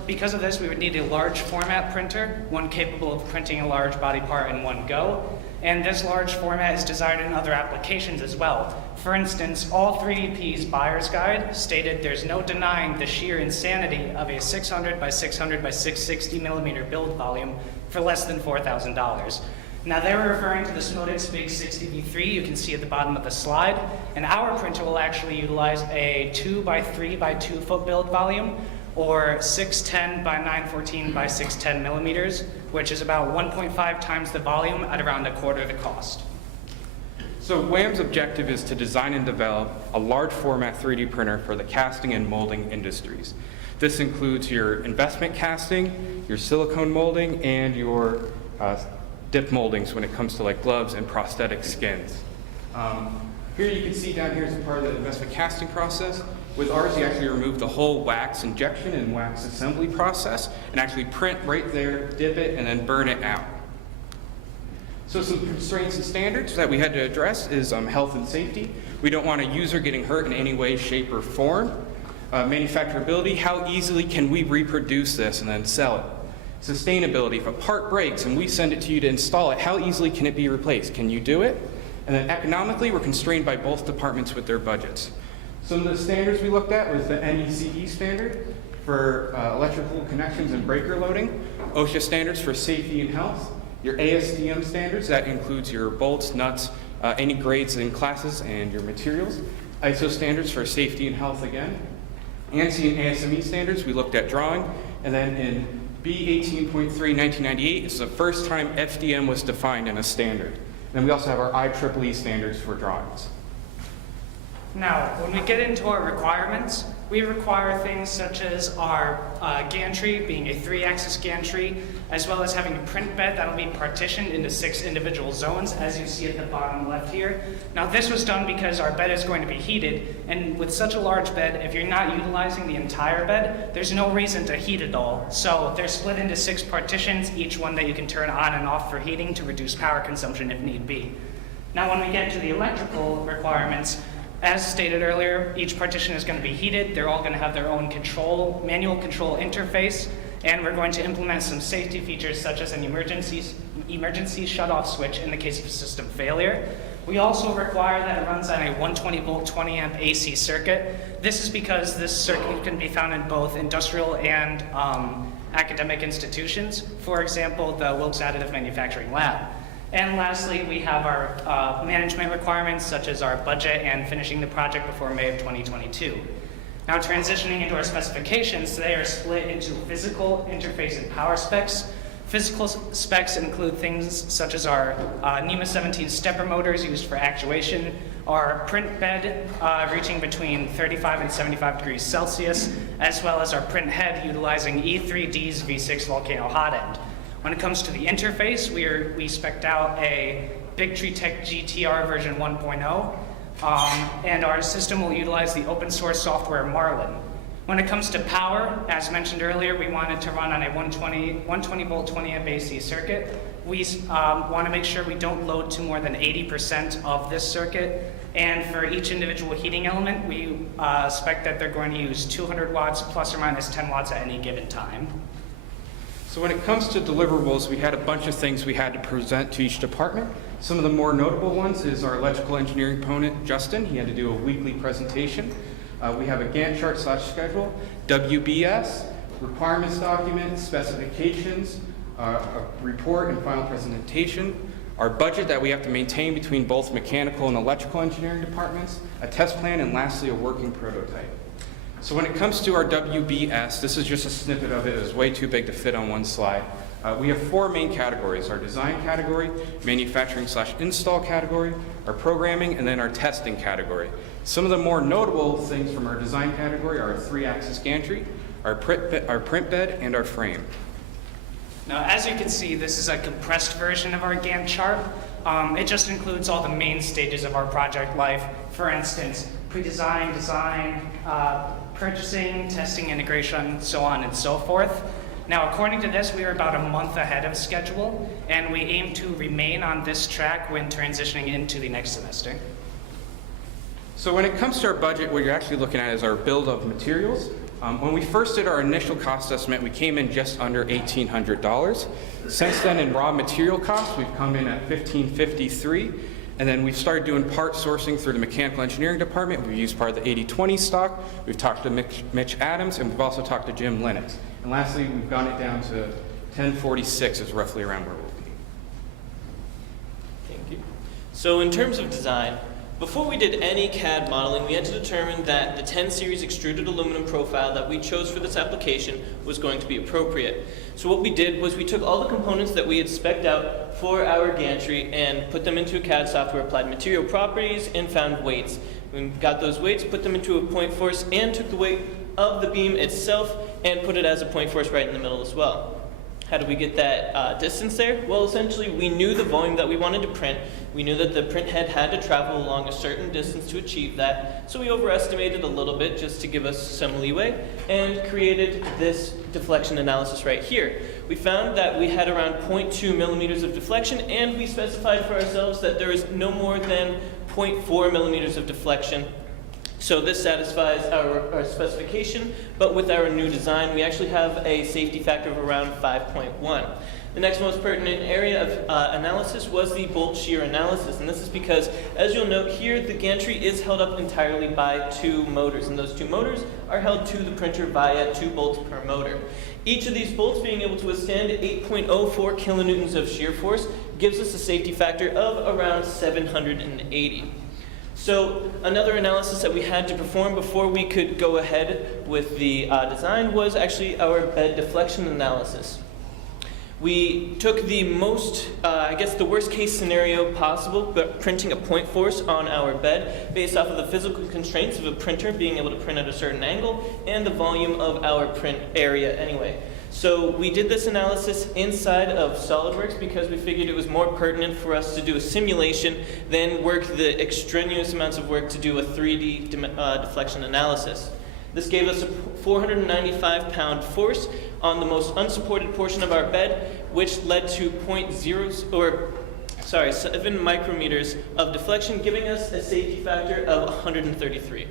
because of this, we would need a large format printer, one capable of printing a large body part in one go. And this large format is designed in other applications as well. For instance, all 3DP's buyer's guide stated there's no denying the sheer insanity of a 600 by 600 by 660 millimeter build volume for less than $4,000. Now they were referring to the Snowmobot Big 60V3 you can see at the bottom of the slide, and our printer will actually utilize a 2 by 3 by 2 foot build volume, or 610 by 914 by 610 millimeters, which is about 1.5 times the volume at around a quarter the cost. So WHAM's objective is to design and develop a large format 3D printer for the casting and molding industries. This includes your investment casting, your silicone molding, and your dip moldings when it comes to like gloves and prosthetic skins. Here you can see down here as part of the investment casting process. With ours, you actually remove the whole wax injection and wax assembly process and actually print right there, dip it, and then burn it out. So some constraints and standards that we had to address is health and safety. We don't want a user getting hurt in any way, shape, or form. Manufacturability, how easily can we reproduce this and then sell it? Sustainability, if a part breaks and we send it to you to install it, how easily can it be replaced? Can you do it? And then economically, we're constrained by both departments with their budgets. Some of the standards we looked at was the ME-EGM-EE standard for electrical connections and breaker loading, OSHA standards for safety and health, your ASTM standards, that includes your bolts, nuts, any grades and classes, and your materials, ISO standards for safety and health again, ANSI and ASME standards we looked at drawing, and then in B18.3 1998, it's the first time FDM was defined in a standard. And then we also have our IEEE standards for drawings. Now, when we get into our requirements, we require things such as our gantry being a 3-axis gantry, as well as having a print bed that'll be partitioned into 6 individual zones, as you see at the bottom left here. Now, this was done because our bed is going to be heated, and with such a large bed, if you're not utilizing the entire bed, there's no reason to heat it all. So they're split into 6 partitions, each one that you can turn on and off for heating to reduce power consumption if need be. Now, when we get to the electrical requirements, as stated earlier, each partition is going to be heated. They're all going to have their own manual control interface, and we're going to implement some safety features such as an emergency shut-off switch in the case of a system failure. We also require that it runs on a 120 volt 20 amp AC circuit. This is because this circuit can be found in both industrial and academic institutions. For example, the Wilkes Additive Manufacturing Lab. And lastly, we have our management requirements, such as our budget and finishing the project before May of 2022. Now, transitioning into our specifications, they are split into physical, interface, and power specs. Physical specs include things such as our NEMA 17 stepper motors used for actuation, our print bed reaching between 35 and 75 degrees Celsius, as well as our print head utilizing E3D's V6 Volcano hot end. When it comes to the interface, we spec'd out a Big Tree Tech GTR version 1.0, and our system will utilize the open source software Marlin. When it comes to power, as mentioned earlier, we wanted to run on a 120 volt 20 amp AC circuit. We want to make sure we don't load to more than 80% of this circuit. And for each individual heating element, we expect that they're going to use 200 watts plus or minus 10 watts at any given time. So when it comes to deliverables, we had a bunch of things we had to present to each department. Some of the more notable ones is our electrical engineering component, Justin. He had to do a weekly presentation. We have a Gantt chart / schedule, WBS, requirements document, specifications, a report and final presentation, our budget that we have to maintain between both mechanical and electrical engineering departments, a test plan, and lastly, a working prototype. So when it comes to our WBS, this is just a snippet of it. It was way too big to fit on one slide. We have 4 main categories: our design category, manufacturing/install category, our programming, and then our testing category. Some of the more notable things from our design category are our 3-axis gantry, our print bed, and our frame. Now, as you can see, this is a compressed version of our Gantt chart. It just includes all the main stages of our project life. For instance, pre-design, design, purchasing, testing, integration, so on and so forth. Now, according to this, we are about a month ahead of schedule, and we aim to remain on this track when transitioning into the next semester. So when it comes to our budget, what you're actually looking at is our bill of materials. When we first did our initial cost estimate, we came in just under $1,800. Since then, in raw material costs, we've come in at $1,553. And then we've started doing part sourcing through the mechanical engineering department. We've used part of the 80/20 stock. We've talked to Mitch Adams, and we've also talked to Jim Lennox. And lastly, we've gone it down to $1046 is roughly around where we'll be. Thank you. So in terms of design, before we did any CAD modeling, we had to determine that the 10 series extruded aluminum profile that we chose for this application was going to be appropriate. So what we did was we took all the components that we had spec'd out for our gantry and put them into a CAD software, applied material properties, and found weights. We got those weights, put them into a point force, and took the weight of the beam itself and put it as a point force right in the middle as well. How did we get that distance there? Well, essentially, we knew the volume that we wanted to print. We knew that the print head had to travel along a certain distance to achieve that, so we overestimated a little bit just to give us some leeway and created this deflection analysis right here. We found that we had around 0.2 millimeters of deflection, and we specified for ourselves that there is no more than 0.4 millimeters of deflection. So this satisfies our specification, but with our new design, we actually have a safety factor of around 5.1. The next most pertinent area of analysis was the bolt shear analysis, and this is because, as you'll note here, the gantry is held up entirely by 2 motors, and those 2 motors are held to the printer via 2 bolts per motor. Each of these bolts being able to withstand 8.04 kilonewtons of shear force gives us a safety factor of around 780. So another analysis that we had to perform before we could go ahead with the design was actually our bed deflection analysis. We took the most, the worst case scenario possible, but printing a point force on our bed based off of the physical constraints of a printer being able to print at a certain angle and the volume of our print area anyway. So we did this analysis inside of SolidWorks because we figured it was more pertinent for us to do a simulation than work the extraneous amounts of work to do a 3D deflection analysis. This gave us a 495-pound force on the most unsupported portion of our bed, which led to 7 micrometers of deflection, giving us a safety factor of 133.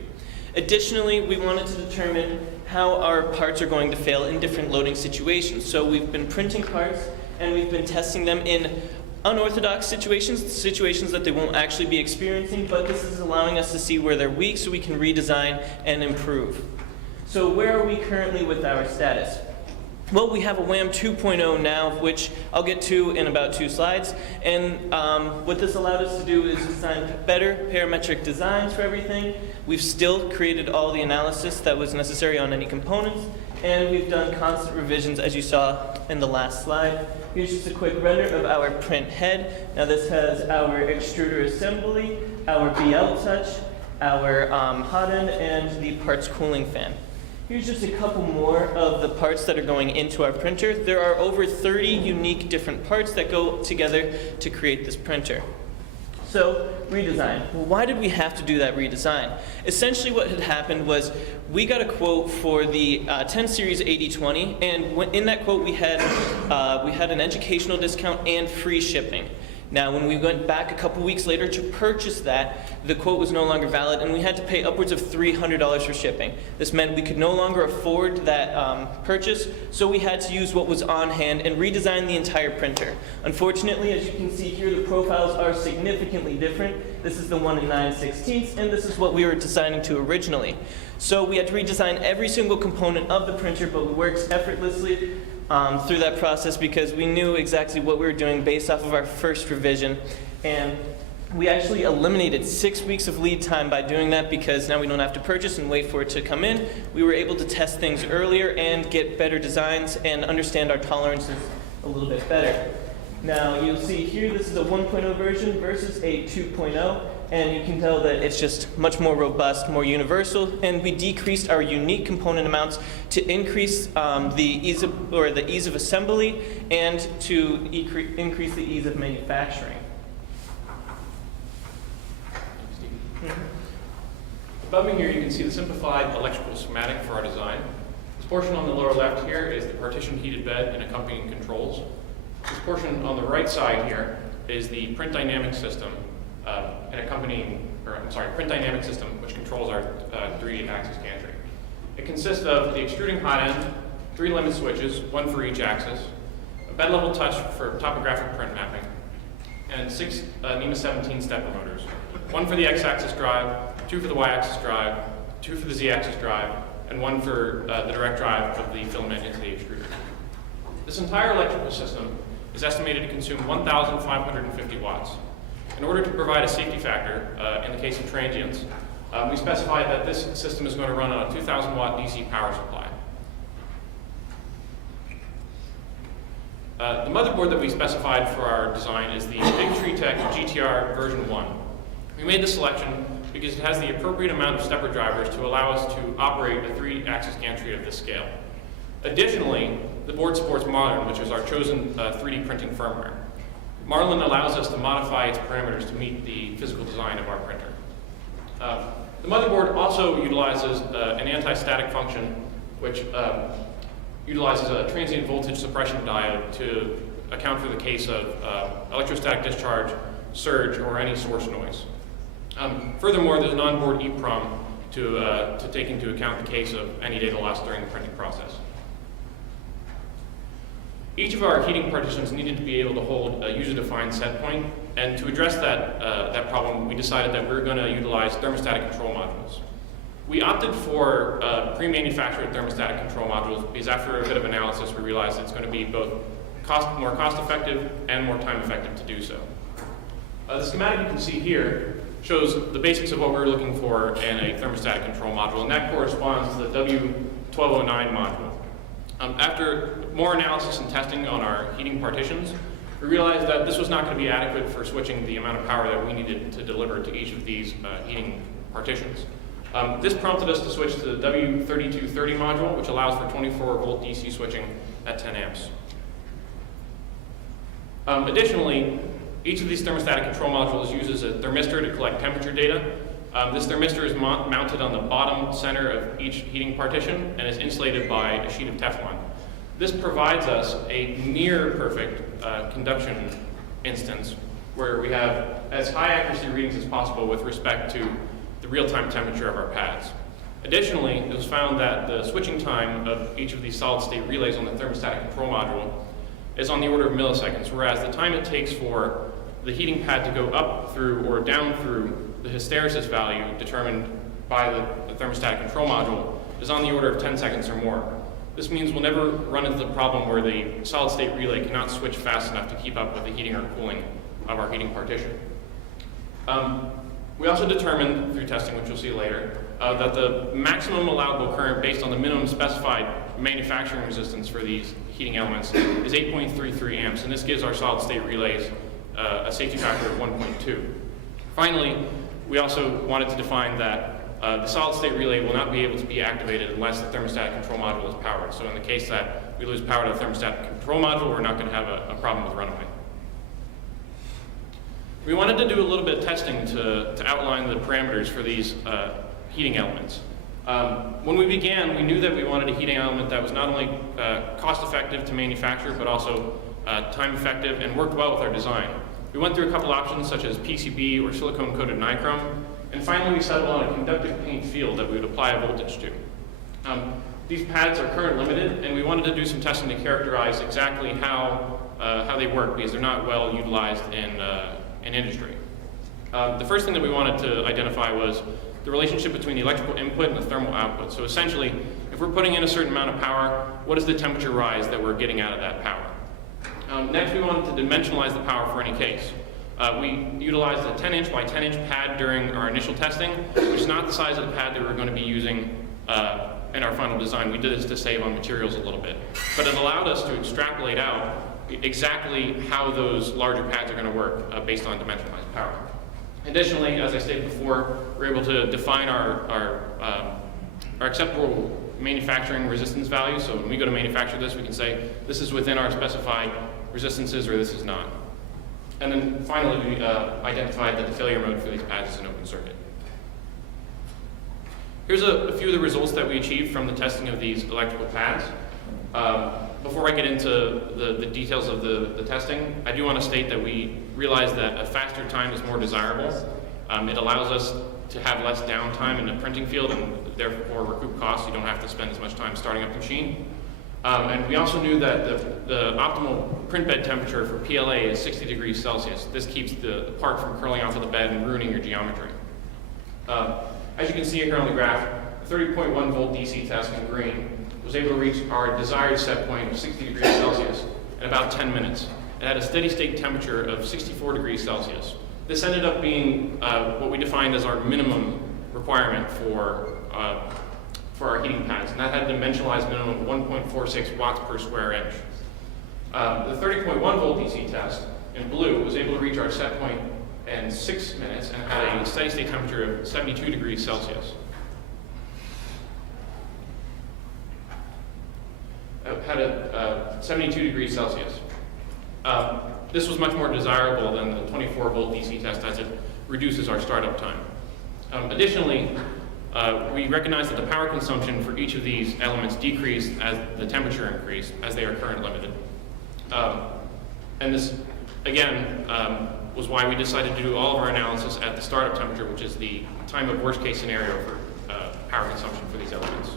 Additionally, we wanted to determine how our parts are going to fail in different loading situations. So we've been printing parts and we've been testing them in unorthodox situations that they won't actually be experiencing, but this is allowing us to see where they're weak so we can redesign and improve. So where are we currently with our status? Well, we have a WAM 2.0 now, which I'll get to in about 2 slides. And what this allowed us to do is design better parametric designs for everything. We've still created all the analysis that was necessary on any components. And we've done constant revisions, as you saw in the last slide. Here's just a quick render of our print head. Now this has our extruder assembly, our BL touch, our hot end, and the parts cooling fan. Here's just a couple more of the parts that are going into our printer. There are over 30 unique different parts that go together to create this printer. So, redesign. Well, why did we have to do that redesign? Essentially what had happened was we got a quote for the 10 series 80/20, and in that quote we had an educational discount and free shipping. Now, when we went back a couple weeks later to purchase that, the quote was no longer valid, and we had to pay upwards of $300 for shipping. This meant we could no longer afford that purchase, so we had to use what was on hand and redesign the entire printer. Unfortunately, as you can see here, the profiles are significantly different. This is the 1 9/16, and this is what we were designing to originally. So we had to redesign every single component of the printer, but it works effortlessly. through that process because we knew exactly what we were doing based off of our first revision. And we actually eliminated 6 weeks of lead time by doing that because now we don't have to purchase and wait for it to come in. We were able to test things earlier and get better designs and understand our tolerances a little bit better. Now you'll see here this is a 1.0 version versus a 2.0, and you can tell that it's just much more robust, more universal, and we decreased our unique component amounts to increase the ease of assembly and to increase the ease of manufacturing. Above me here you can see the simplified electrical schematic for our design. This portion on the lower left here is the partition heated bed and accompanying controls. This portion on the right side here is the print dynamic system print dynamic system which controls our 3D axis gantry. It consists of the extruding hot end, 3 limit switches, 1 for each axis, a bed level touch for topographic print mapping, and 6 NEMA 17 stepper motors. 1 for the x-axis drive, 2 for the y-axis drive, 2 for the z-axis drive, and 1 for the direct drive of the filament into the extruder. This entire electrical system is estimated to consume 1,550 watts. In order to provide a safety factor in the case of transients, we specified that this system is going to run on a 2,000 watt DC power supply. The motherboard that we specified for our design is the Big Tree Tech GTR version 1. We made this selection because it has the appropriate amount of stepper drivers to allow us to operate a 3-axis gantry of this scale. Additionally, the board supports Marlin, which is our chosen 3D printing firmware. Marlin allows us to modify its parameters to meet the physical design of our printer. The motherboard also utilizes an anti-static function, which utilizes a transient voltage suppression diode to account for the case of electrostatic discharge, surge, or any source noise. Furthermore, there's an onboard EEPROM to take into account the case of any data loss during the printing process. Each of our heating partitions needed to be able to hold a user-defined set point, and to address that problem, we decided that we were going to utilize thermostatic control modules. We opted for pre-manufactured thermostatic control modules because after a bit of analysis, we realized it's going to be both more cost-effective and more time-effective to do so. The schematic you can see here shows the basics of what we're looking for in a thermostatic control module, and that corresponds to the W1209 module. After more analysis and testing on our heating partitions, we realized that this was not going to be adequate for switching the amount of power that we needed to deliver to each of these heating partitions. This prompted us to switch to the W3230 module, which allows for 24-volt DC switching at 10 amps. Additionally, each of these thermostatic control modules uses a thermistor to collect temperature data. This thermistor is mounted on the bottom center of each heating partition and is insulated by a sheet of Teflon. This provides us a near perfect conduction instance where we have as high accuracy readings as possible with respect to the real-time temperature of our pads. Additionally, it was found that the switching time of each of these solid-state relays on the thermostatic control module is on the order of milliseconds, whereas the time it takes for the heating pad to go up through or down through the hysteresis value determined by the thermostatic control module is on the order of 10 seconds or more. This means we'll never run into the problem where the solid-state relay cannot switch fast enough to keep up with the heating or cooling of our heating partition. We also determined, through testing, which you'll see later, that the maximum allowable current based on the minimum specified manufacturing resistance for these heating elements is 8.33 amps, and this gives our solid-state relays a safety factor of 1.2. Finally, we also wanted to define that the solid-state relay will not be able to be activated unless the thermostatic control module is powered. So in the case that we lose power to the thermostatic control module, we're not going to have a problem with runaway. We wanted to do a little bit of testing to outline the parameters for these heating elements. When we began, we knew that we wanted a heating element that was not only cost-effective to manufacture, but also time-effective and worked well with our design. We went through a couple options such as PCB or silicone-coated nichrome, and finally we settled on a conductive paint field that we would apply a voltage to. These pads are current limited, and we wanted to do some testing to characterize exactly how they work because they're not well utilized in industry. The first thing that we wanted to identify was the relationship between the electrical input and the thermal output. So essentially, if we're putting in a certain amount of power, what is the temperature rise that we're getting out of that power? Next, we wanted to dimensionalize the power for any case. We utilized a 10-inch by 10-inch pad during our initial testing, which is not the size of the pad that we're going to be using in our final design. We did this to save on materials a little bit. But it allowed us to extrapolate out exactly how those larger pads are going to work based on dimensionalized power. Additionally, as I stated before, we're able to define our acceptable manufacturing resistance value. So when we go to manufacture this, we can say this is within our specified resistances or this is not. And then finally, we identified that the failure mode for these pads is an open circuit. Here's a few of the results that we achieved from the testing of these electrical pads. Before I get into the details of the testing, I do want to state that we realize that a faster time is more desirable. It allows us to have less downtime in the printing field and therefore recoup costs. You don't have to spend as much time starting up the machine. And we also knew that the optimal print bed temperature for PLA is 60 degrees Celsius. This keeps the part from curling off of the bed and ruining your geometry. As you can see here on the graph, the 30.1 volt DC test in green was able to reach our desired set point of 60 degrees Celsius in about 10 minutes. It had a steady state temperature of 64 degrees Celsius. This ended up being what we defined as our minimum requirement for our heating pads, and that had a dimensionalized minimum of 1.46 watts per square inch. The 30.1 volt DC test in blue was able to reach our set point in 6 minutes and had a steady state temperature of 72 degrees Celsius. Had a 72 degrees Celsius. This was much more desirable than the 24 volt DC test as it reduces our startup time. Additionally, we recognize that the power consumption for each of these elements decreased as the temperature increased, as they are current limited. And this, again, was why we decided to do all of our analysis at the startup temperature, which is the time of worst case scenario for power consumption for these elements.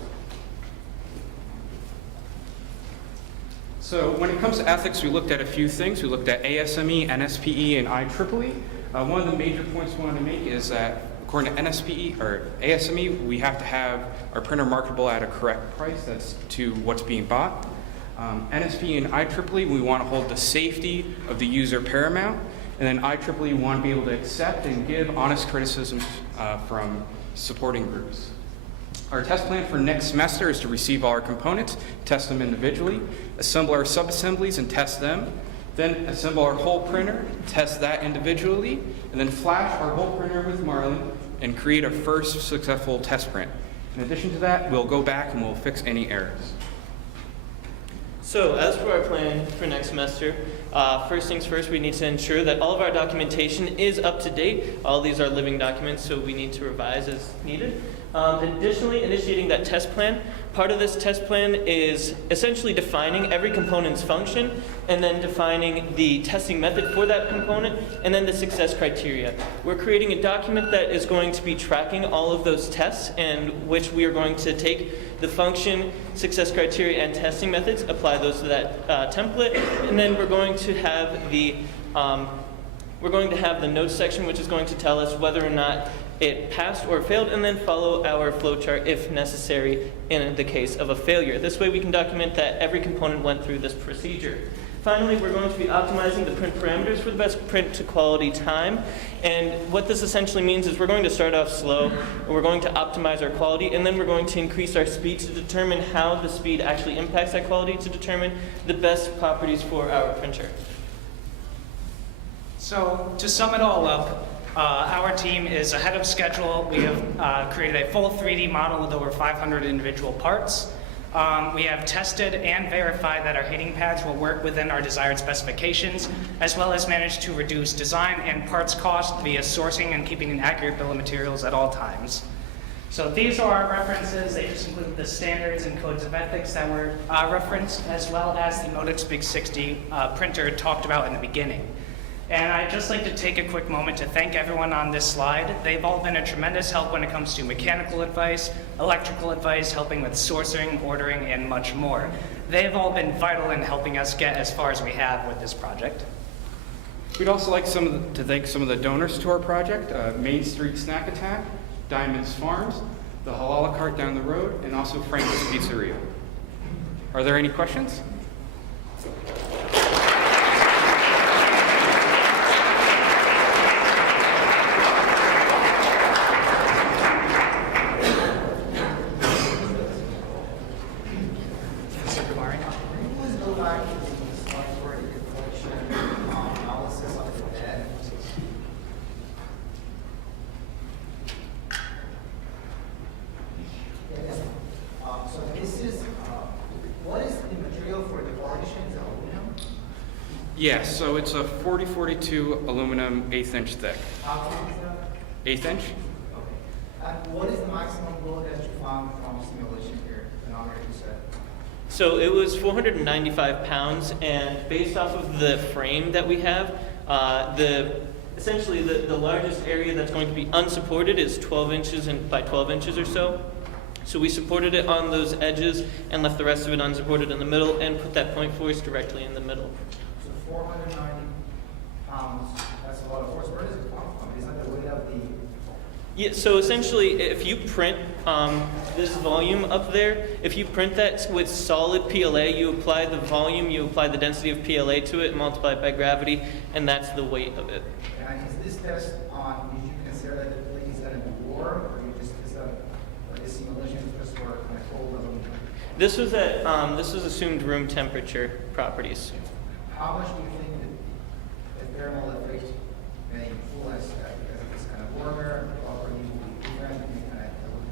So when it comes to ethics, we looked at a few things. We looked at ASME, NSPE, and IEEE. One of the major points we wanted to make is that according to NSPE or ASME, we have to have our printer marketable at a correct price. That's to what's being bought. NSPE and IEEE, we want to hold the safety of the user paramount. And then IEEE, we want to be able to accept and give honest criticisms from supporting groups. Our test plan for next semester is to receive all our components, test them individually, assemble our sub-assemblies and test them, then assemble our whole printer, test that individually, and then flash our whole printer with Marlin and create a first successful test print. In addition to that, we'll go back and we'll fix any errors. So as for our plan for next semester, first things first, we need to ensure that all of our documentation is up to date. All these are living documents, so we need to revise as needed. Additionally, initiating that test plan. Part of this test plan is essentially defining every component's function and then defining the testing method for that component and then the success criteria. We're creating a document that is going to be tracking all of those tests and which we are going to take the function, success criteria, and testing methods, apply those to that template, and then we're going to have the notes section, which is going to tell us whether or not it passed or failed, and then follow our flowchart if necessary in the case of a failure. This way we can document that every component went through this procedure. Finally, we're going to be optimizing the print parameters for the best print to quality time. And what this essentially means is we're going to start off slow, and we're going to optimize our quality, and then we're going to increase our speed to determine how the speed actually impacts that quality to determine the best properties for our printer. So to sum it all up, our team is ahead of schedule. We have created a full 3D model with over 500 individual parts. We have tested and verified that our heating pads will work within our desired specifications, as well as managed to reduce design and parts cost via sourcing and keeping an accurate bill of materials at all times. So these are our references. They just include the standards and codes of ethics that were referenced, as well as the Modix Big 60 printer talked about in the beginning. And I'd just like to take a quick moment to thank everyone on this slide. They've all been a tremendous help when it comes to mechanical advice, electrical advice, helping with sourcing, ordering, and much more. They've all been vital in helping us get as far as we have with this project. We'd also like to thank some of the donors to our project, Main Street Snack Attack, Diamond's Farms, the Halala Cart down the road, and also Frank's Pizzeria. Are there any questions? Yes, so it's a 40-42 aluminum 1/8 inch thick. How thick is that? 1/8 inch? Okay. And what is the maximum load that you found from simulation here, the number you said? So it was 495 pounds, and based off of the frame that we have, essentially the largest area that's going to be unsupported is 12 inches by 12 inches or so. So we supported it on those edges and left the rest of it unsupported in the middle and put that point force directly in the middle. So 490 pounds, that's a lot of force. Where does it come from? Is that the weight of the... Yeah, so essentially, if you print this volume up there, if you print that with solid PLA, you apply the volume, you apply the density of PLA to it, multiply it by gravity, and that's the weight of it. And is this test on, did you consider that the plate is going to be warm, or you just decided, or this simulation is just for kind of cold aluminum? This was at this was assumed room temperature properties. How much do you think the thermal effect may influence that? Because if it's kind of warmer, the properties will be different, you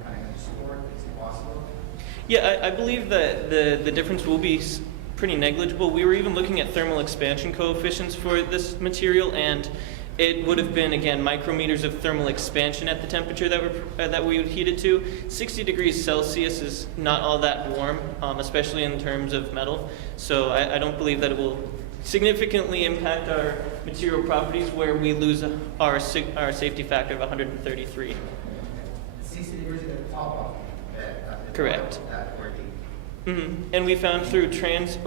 kind of distort. Is it possible? Yeah, I believe that the difference will be pretty negligible. We were even looking at thermal expansion coefficients for this material, and it would have been, again, micrometers of thermal expansion at the temperature that we would heat it to. 60 degrees Celsius is not all that warm, especially in terms of metal. So I don't believe that it will significantly impact our material properties where we lose our safety factor of 133. 60 degrees at the top of that. Correct. And we found through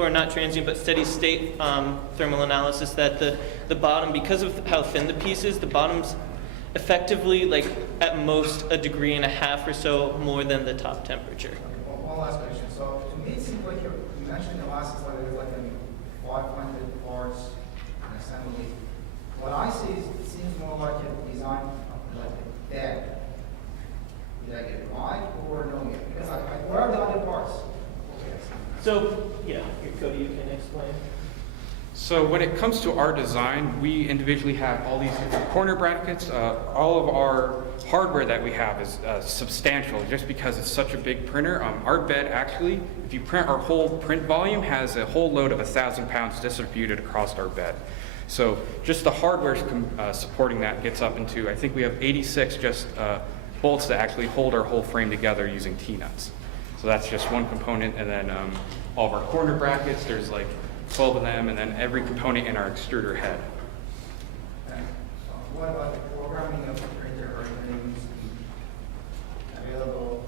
not transient, but steady state thermal analysis that the bottom, because of how thin the piece is, the bottom's effectively like at most 1.5 degrees or so more than the top temperature. One last question. So to me, it seems like you mentioned in the last slide there's like 500 parts in assembly. What I see is it seems more like a design like a deck. Did I get it right or no? Because what are the other parts? So, yeah, Cody, you can explain. So when it comes to our design, we individually have all these different corner brackets. All of our hardware that we have is substantial just because it's such a big printer. Our bed actually, if you print our whole print volume, has a whole load of 1,000 pounds distributed across our bed. So just the hardware supporting that gets up into, I think we have 86 just bolts that actually hold our whole frame together using T-nuts. So that's just one component, and then all of our corner brackets, there's like 12 of them, and then every component in our extruder head. What about the programming of the printer? Are you going to use the available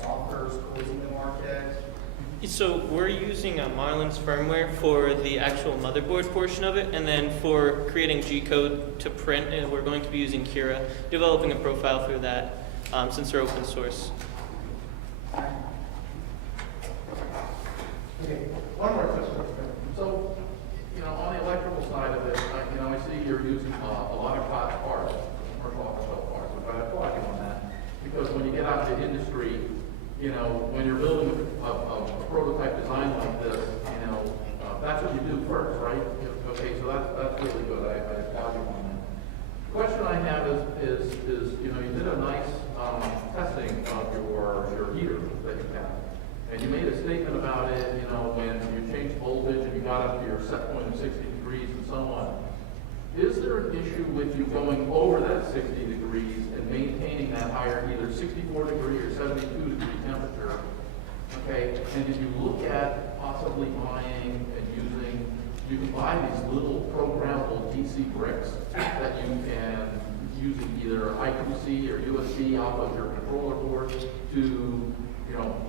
softwares codes in the market? So we're using Marlin's firmware for the actual motherboard portion of it, and then for creating G-code to print, and we're going to be using Cura, developing a profile through that since they're open source. Okay, one more question. So, on the electrical side of it, I see you're using a lot of parts, commercial off-the-shelf parts, which I applaud you on that. Because when you get out to industry, when you're building a prototype design like this, that's what you do first, right? Okay, so that's really good. I applaud you on that. The question I have is you did a nice testing of your heater that you have. And you made a statement about it, when you changed voltage and you got up to your set point of 60 degrees and so on. Is there an issue with you going over that 60 degrees and maintaining that higher, either 64 degree or 72 degree temperature? Okay, and did you look at possibly buying and using, you can buy these little programmable DC bricks that you can using either I2C or USB off of your controller board to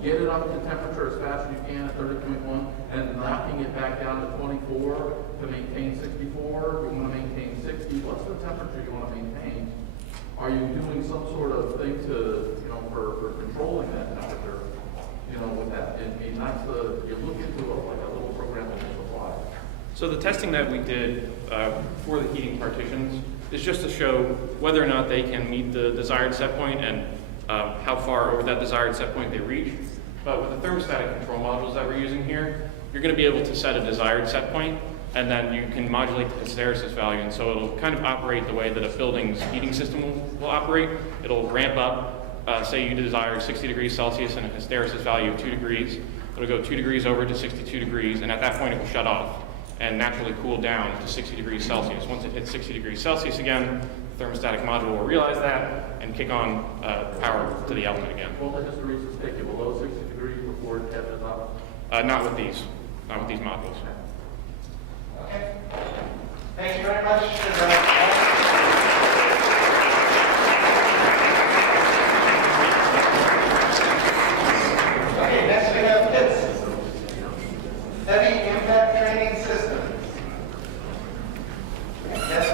get it up to temperature as fast as you can at 30.1 and knocking it back down to 24 to maintain 64. You want to maintain 60. What's the temperature you want to maintain? are you doing some sort of thing to, you know, for controlling that temperature, you know, with that? And that's you look into like a little programmable supply. So the testing that we did for the heating partitions is just to show whether or not they can meet the desired set point and how far over that desired set point they reach. But with the thermostatic control modules that we're using here, you're going to be able to set a desired set point, and then you can modulate the hysteresis value, and so it'll kind of operate the way that a building's heating system will operate. It'll ramp up, say you desire 60 degrees Celsius and a hysteresis value of 2 degrees. It'll go 2 degrees over to 62 degrees, and at that point it will shut off and naturally cool down to 60 degrees Celsius. Once it hits 60 degrees Celsius again, the thermostatic module will realize that and kick on power to the output again. Will the hysteresis take you below 60 degrees before it catches up? Not with these modules. Okay. Thank you very much. Okay, next we have KITS. Heavy Impact Training System. Yes.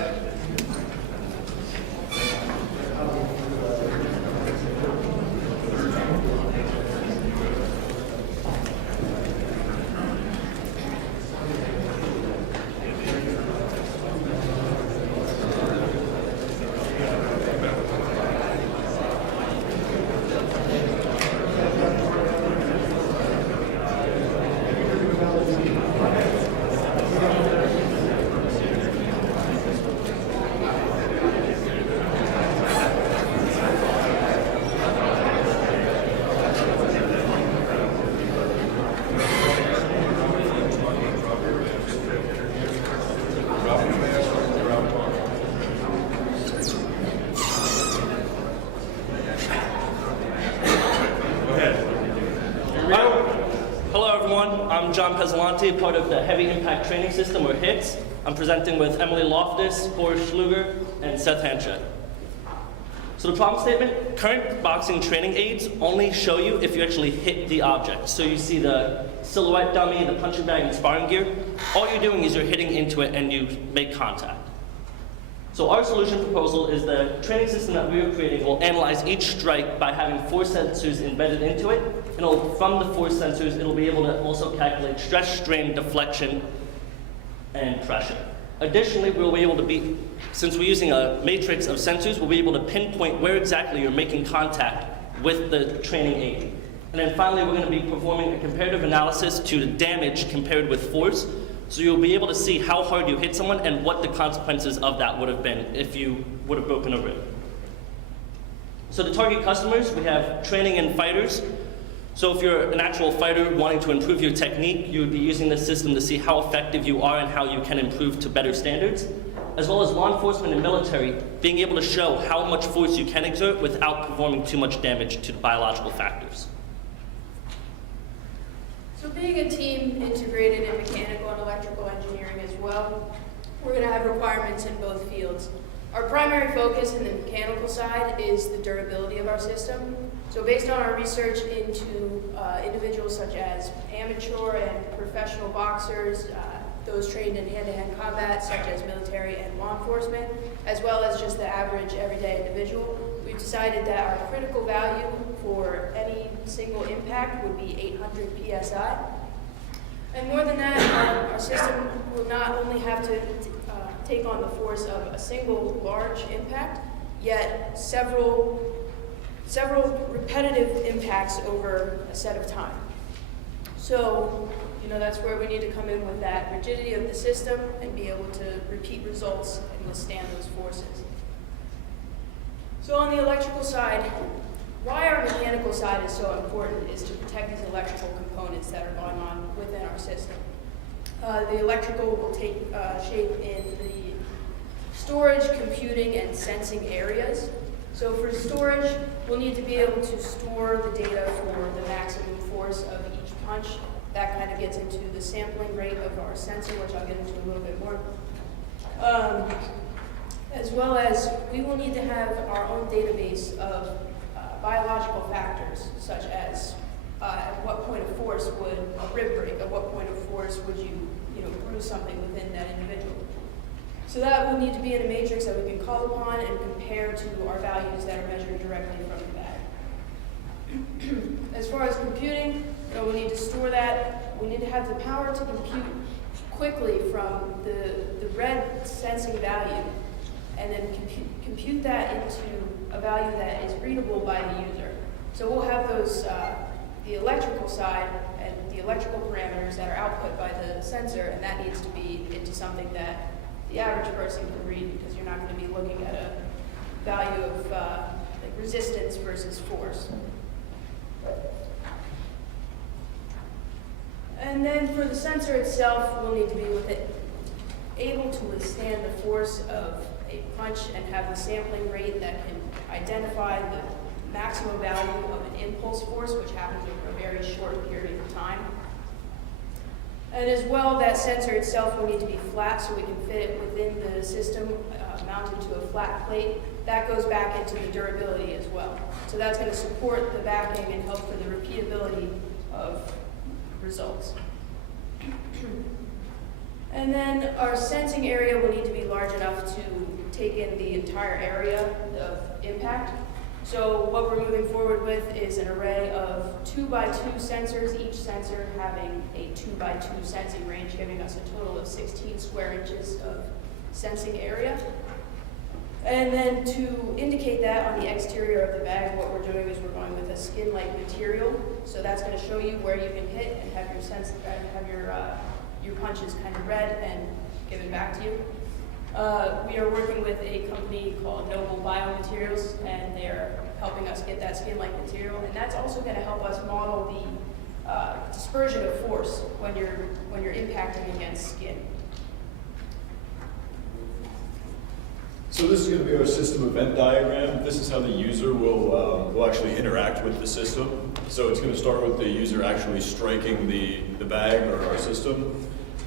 Part of the Heavy Impact Training System, or HITS. I'm presenting with Emily Loftus, Horace Schluger, and Seth Hanchett. So the problem statement, current boxing training aids only show you if you actually hit the object. So you see the silhouette dummy, the punching bag, and sparring gear. All you're doing is you're hitting into it and you make contact. So our solution proposal is the training system that we are creating will analyze each strike by having 4 sensors embedded into it. And from the 4 sensors, it'll be able to also calculate stress, strain, deflection, and pressure. Additionally, we'll be able to since we're using a matrix of sensors, we'll be able to pinpoint where exactly you're making contact with the training aid. And then finally, we're going to be performing a comparative analysis to the damage compared with force. So you'll be able to see how hard you hit someone and what the consequences of that would have been if you would have broken a rib. So the target customers, we have training and fighters. So if you're an actual fighter wanting to improve your technique, you would be using this system to see how effective you are and how you can improve to better standards. As well as law enforcement and military, being able to show how much force you can exert without performing too much damage to the biological factors. So being a team integrated in mechanical and electrical engineering as well, we're going to have requirements in both fields. Our primary focus in the mechanical side is the durability of our system. So based on our research into individuals such as amateur and professional boxers, those trained in hand-to-hand combat such as military and law enforcement, as well as just the average everyday individual, we've decided that our critical value for any single impact would be 800 psi. And more than that, our system will not only have to take on the force of a single large impact, yet several repetitive impacts over a set of time. So, that's where we need to come in with that rigidity of the system and be able to repeat results and withstand those forces. So on the electrical side, why our mechanical side is so important is to protect these electrical components that are going on within our system. The electrical will take shape in the storage, computing, and sensing areas. So for storage, we'll need to be able to store the data for the maximum force of each punch. That kind of gets into the sampling rate of our sensor, which I'll get into a little bit more. As well as we will need to have our own database of biological factors, such as at what point of force would a rib break, at what point of force would you bruise something within that individual. So that will need to be in a matrix that we can call upon and compare to our values that are measured directly from the bag. As far as computing, we need to store that. We need to have the power to compute quickly from the red sensing value and then compute that into a value that is readable by the user. So we'll have those, the electrical side and the electrical parameters that are output by the sensor, and that needs to be into something that the average person can read, because you're not going to be looking at a value of like resistance versus force. And then for the sensor itself, we'll need to be able to withstand the force of a punch and have the sampling rate that can identify the maximum value of an impulse force, which happens over a very short period of time. And as well, that sensor itself will need to be flat so we can fit it within the system, mounted to a flat plate. That goes back into the durability as well. So that's going to support the backing and help for the repeatability of results. And then our sensing area will need to be large enough to take in the entire area of impact. So what we're moving forward with is an array of 2x2 sensors, each sensor having a 2x2 sensing range, giving us a total of 16 square inches of sensing area. And then to indicate that on the exterior of the bag, what we're doing is we're going with a skin-like material. So that's going to show you where you can hit and have your punches kind of read and given back to you. We are working with a company called Noble Biomaterials, and they're helping us get that skin-like material. And that's also going to help us model the dispersion of force when you're impacting against skin. So this is going to be our system event diagram. This is how the user will actually interact with the system. So it's going to start with the user actually striking the bag or our system.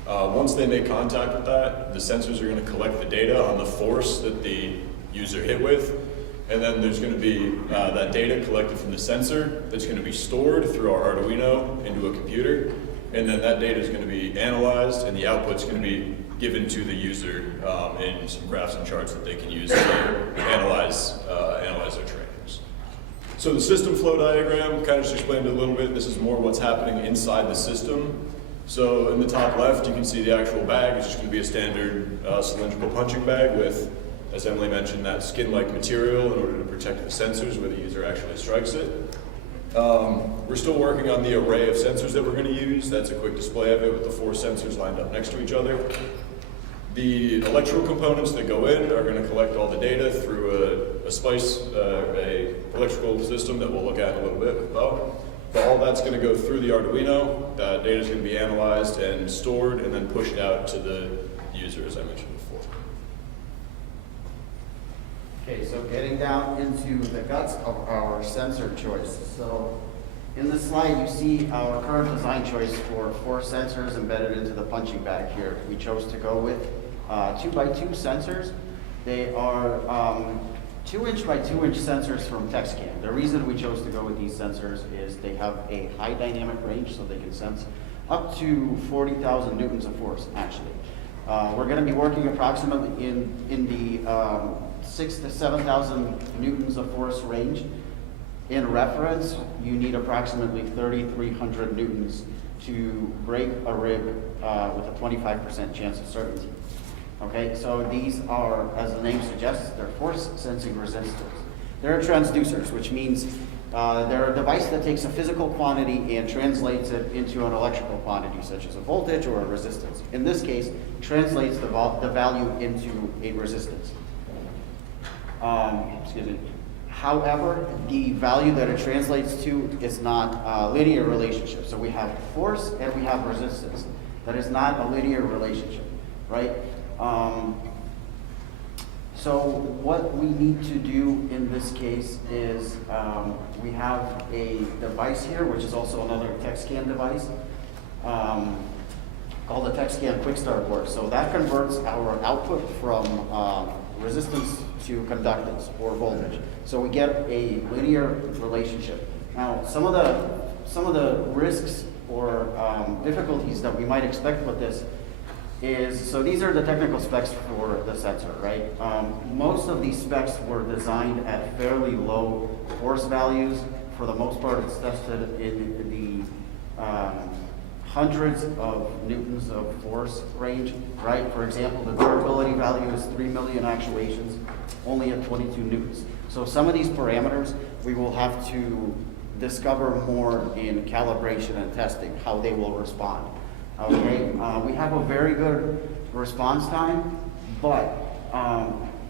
Once they make contact with that, the sensors are going to collect the data on the force that the user hit with. And then there's going to be that data collected from the sensor that's going to be stored through our Arduino into a computer. And then that data is going to be analyzed, and the output's going to be given to the user in some graphs and charts that they can use to analyze their trainings. So the system flow diagram kind of just explained a little bit. This is more what's happening inside the system. So in the top left, you can see the actual bag. It's just going to be a standard cylindrical punching bag with, as Emily mentioned, that skin-like material in order to protect the sensors where the user actually strikes it. We're still working on the array of sensors that we're going to use. That's a quick display of it with the 4 sensors lined up next to each other. The electrical components that go in are going to collect all the data through a SPICE, a electrical system that we'll look at in a little bit with Bo. But all that's going to go through the Arduino. That data is going to be analyzed and stored and then pushed out to the user, as I mentioned before. Okay, so getting down into the guts of our sensor choice. So in this slide, you see our current design choice for 4 sensors embedded into the punching bag here. We chose to go with 2x2 sensors. They are 2-inch by 2-inch sensors from TechScan. The reason we chose to go with these sensors is they have a high dynamic range, so they can sense up to 40,000 newtons of force, actually. We're going to be working approximately in the 6,000 to 7,000 newtons of force range. In reference, you need approximately 3,300 newtons to break a rib with a 25% chance of certainty. Okay, so these are, as the name suggests, they're force sensing resistors. They're transducers, which means they're a device that takes a physical quantity and translates it into an electrical quantity, such as a voltage or a resistance. In this case, translates the value into a resistance. Excuse me. However, the value that it translates to is not a linear relationship. So we have force and we have resistance. That is not a linear relationship, right? So what we need to do in this case is we have a device here, which is also another TechScan device, called the TechScan Quick Start board. So that converts our output from resistance to conductance or voltage. So we get a linear relationship. Now, some of the risks or difficulties that we might expect with this so these are the technical specs for the sensor, right? Most of these specs were designed at fairly low force values. For the most part, it's tested in the hundreds of newtons of force range, right? For example, the durability value is 3 million actuations, only at 22 newtons. So some of these parameters, we will have to discover more in calibration and testing, how they will respond. Okay, we have a very good response time, but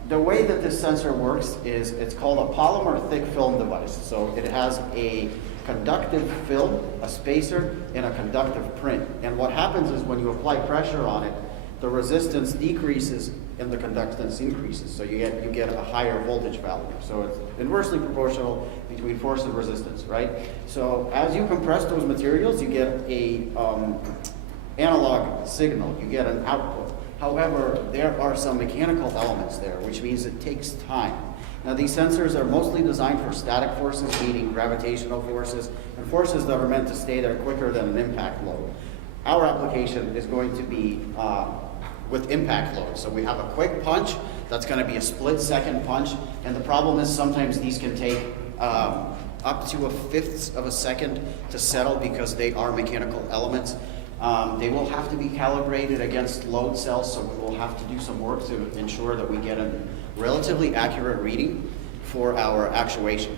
the way that this sensor works is it's called a polymer thick film device. So it has a conductive film, a spacer, and a conductive print. And what happens is when you apply pressure on it, the resistance decreases and the conductance increases. So you get a higher voltage value. So it's inversely proportional between force and resistance, right? So as you compress those materials, you get a analog signal, you get an output. However, there are some mechanical elements there, which means it takes time. Now, these sensors are mostly designed for static forces, meaning gravitational forces, and forces that are meant to stay there quicker than an impact load. Our application is going to be with impact load. So we have a quick punch, that's going to be a split-second punch, and the problem is sometimes these can take up to a fifth of a second to settle because they are mechanical elements. They will have to be calibrated against load cells, so we will have to do some work to ensure that we get a relatively accurate reading for our actuation.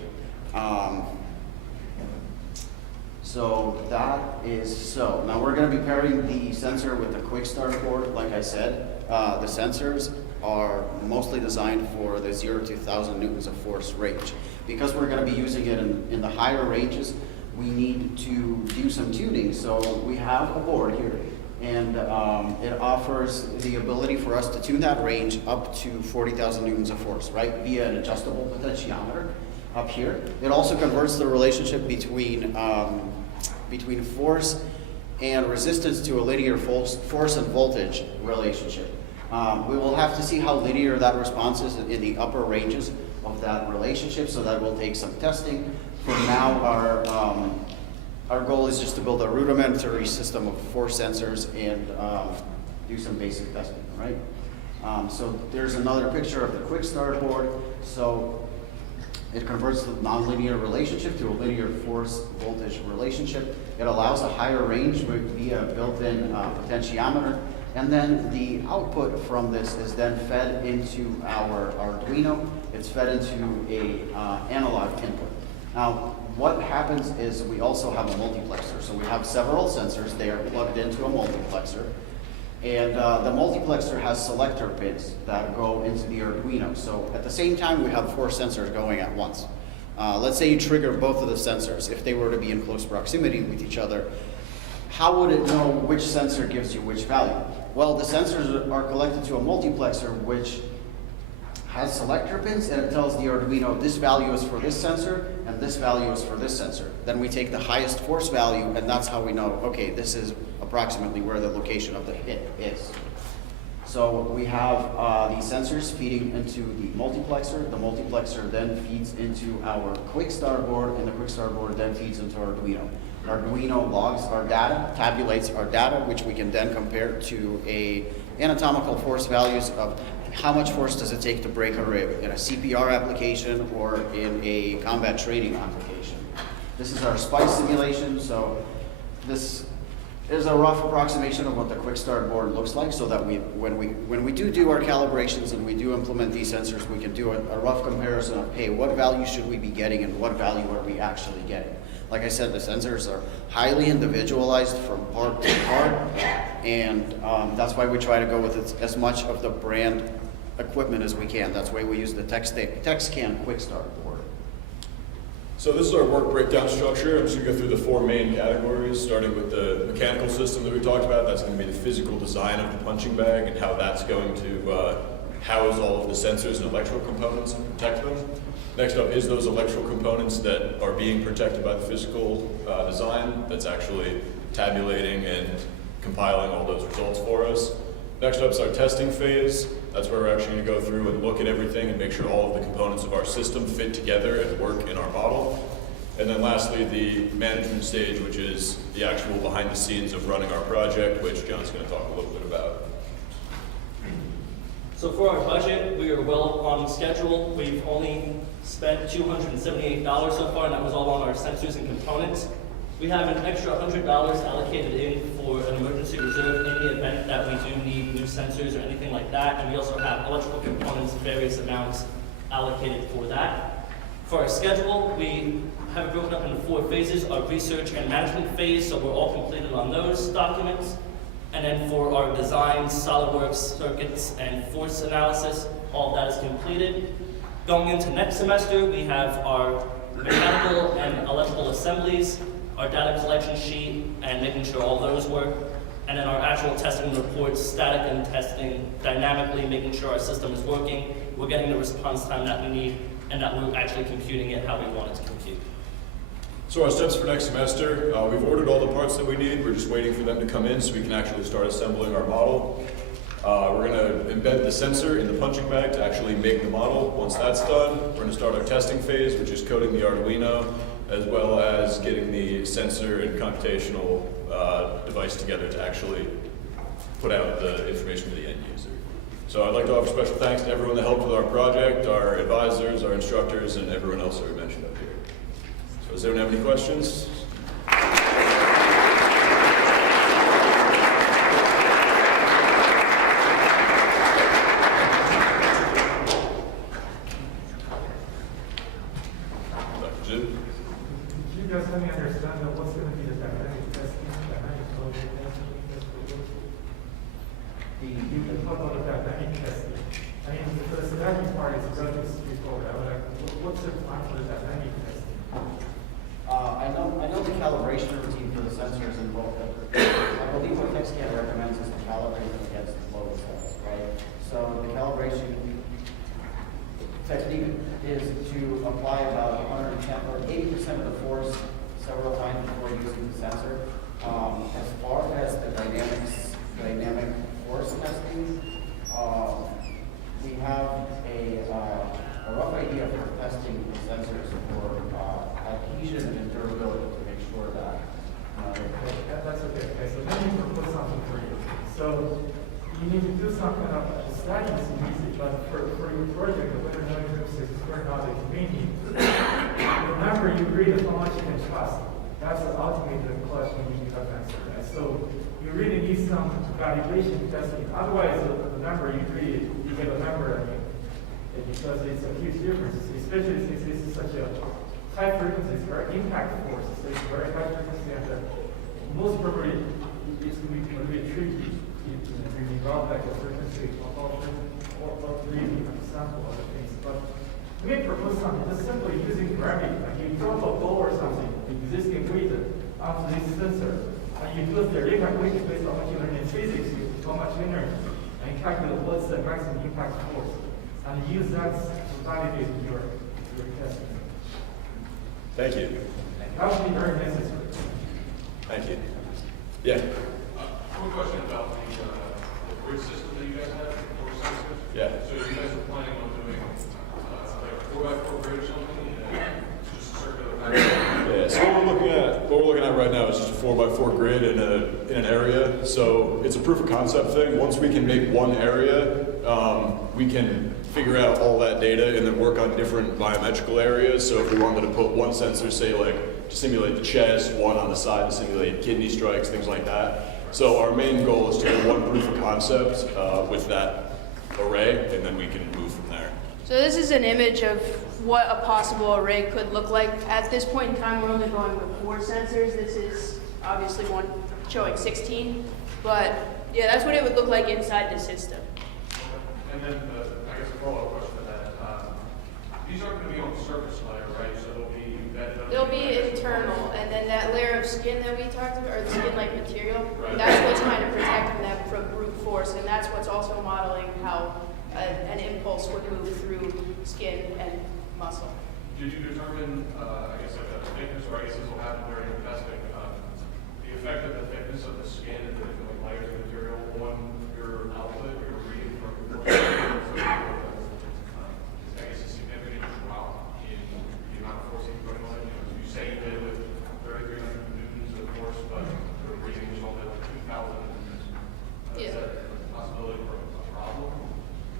So that is so. Now we're going to be pairing the sensor with the quick start board. Like I said, the sensors are mostly designed for the 0 to 1,000 newtons of force range. Because we're going to be using it in the higher ranges, we need to do some tuning. So we have a board here, and it offers the ability for us to tune that range up to 40,000 newtons of force, right, via an adjustable potentiometer up here. It also converts the relationship between force and resistance to a linear force and voltage relationship. We will have to see how linear that response is in the upper ranges of that relationship, so that will take some testing. For now, our goal is just to build a rudimentary system of force sensors and do some basic testing, right? So there's another picture of the quick start board. So it converts the nonlinear relationship to a linear force voltage relationship. It allows a higher range via built-in potentiometer. And then the output from this is then fed into our Arduino. It's fed into a analog input. Now, what happens is we also have a multiplexer. So we have several sensors. They are plugged into a multiplexer. And the multiplexer has selector pins that go into the Arduino. So at the same time, we have 4 sensors going at once. Let's say you trigger both of the sensors. If they were to be in close proximity with each other, how would it know which sensor gives you which value? Well, the sensors are collected to a multiplexer, which has selector pins, and it tells the Arduino this value is for this sensor and this value is for this sensor. Then we take the highest force value, and that's how we know, okay, this is approximately where the location of the hit is. So we have these sensors feeding into the multiplexer. The multiplexer then feeds into our quick start board, and the quick start board then feeds into Arduino. Arduino logs our data, tabulates our data, which we can then compare to a anatomical force values of how much force does it take to break a rib in a CPR application or in a combat training application. This is our SPICE simulation, so this is a rough approximation of what the quick start board looks like, so that when we do our calibrations and we do implement these sensors, we can do a rough comparison of, hey, what value should we be getting and what value are we actually getting? Like I said, the sensors are highly individualized from part to part, and that's why we try to go with as much of the brand equipment as we can. That's why we use the TechScan Quick Start board. So this is our work breakdown structure. I'm just going to go through the 4 main categories, starting with the mechanical system that we talked about. That's going to be the physical design of the punching bag and how that's going to house all of the sensors and electrical components and protect them. Next up is those electrical components that are being protected by the physical design that's actually tabulating and compiling all those results for us. Next up is our testing phase. That's where we're actually going to go through and look at everything and make sure all of the components of our system fit together and work in our model. And then lastly, the management stage, which is the actual behind the scenes of running our project, which John's going to talk a little bit about. So for our budget, we are well on schedule. We've only spent $278 so far, and that was all on our sensors and components. We have an extra $100 allocated in for an emergency reserve in the event that we do need new sensors or anything like that. And we also have electrical components, various amounts allocated for that. For our schedule, we have it broken up into 4 phases: our research and management phase, so we're all completed on those documents. And then for our design, SolidWorks, circuits, and force analysis, all of that is completed. Going into next semester, we have our mechanical and electrical assemblies, our data collection sheet, and making sure all those work. And then our actual testing reports, static and testing, dynamically making sure our system is working, we're getting the response time that we need, and that we're actually computing it how we want it to compute. So our steps for next semester, we've ordered all the parts that we need. We're just waiting for them to come in so we can actually start assembling our model. We're going to embed the sensor in the punching bag to actually make the model. Once that's done, we're going to start our testing phase, which is coding the Arduino, as well as getting the sensor and computational device together to actually put out the information to the end user. So I'd like to offer special thanks to everyone that helped with our project, our advisors, our instructors, and everyone else that we mentioned up here. So does anyone have any questions? Dr. Jim? Can you guys help me understand what's going to be the dynamic testing, dynamic loading testing? You can talk about the dynamic testing. I mean, the static part is relatively straightforward. What's the plan for the dynamic testing? I know the calibration routine for the sensors involved. I believe what NextScan recommends is to calibrate against the load cells, right? So the calibration technique is to apply about 110 or 80% of the force several times before using the sensor. As far as the dynamic force testing, we have a rough idea for testing the sensors for adhesion and durability to make sure that. That's okay. So let me propose something for you. So you need to do some kind of studies in music, but for your project, whether or not it's or not, it's mainly remember you read how much you can trust. That's the ultimate question you have to answer. Right? So you really need some validation testing. Otherwise, the number you read, you get a number, because it's a huge difference, especially since this is such a high frequency, it's very impact force, so it's very high frequency, and most probably it's going to be tricky to develop like a frequency or really sample other things. But we may propose something, just simply using gravity, like you drop a ball or something, existing weight onto this sensor, and you do the impact weight based on what you learn in physics, how much energy, and calculate what's the maximum impact force, and use that to validate your testing. Thank you. That would be very necessary. Thank you. Yeah. Quick question about the grid system that you guys have for sensors. Yeah. So you guys are planning on doing like a 4x4 grid or something? Just a circular pattern? Yeah. So what we're looking at right now is just a 4x4 grid in an area. So it's a proof of concept thing. Once we can make one area, we can figure out all that data and then work on different biometrical areas. So if we wanted to put one sensor, say like to simulate the chest, one on the side to simulate kidney strikes, things like that. So our main goal is to get one proof of concept with that array, and then we can move from there. So this is an image of what a possible array could look like. At this point in time, we're only going with 4 sensors. This is obviously one showing 16, but yeah, that's what it would look like inside the system. And then, I guess a follow-up question to that. These aren't going to be on the surface layer, right? So they'll be embedded. They'll be internal, and then that layer of skin that we talked about, or the skin-like material, that's what's kind of protecting them from brute force, and that's what's also modeling how an impulse would move through skin and muscle. Did you determine, I guess, like the thickness, or I guess this will happen during your testing, the effect of the thickness of the skin and the layers of material on your output, your reading from I guess a significant drop in the amount of force that you're putting on it. You say you did it with 3,300 newtons of force, but the reading was only like 2,000 newtons. Is that a possibility for a problem?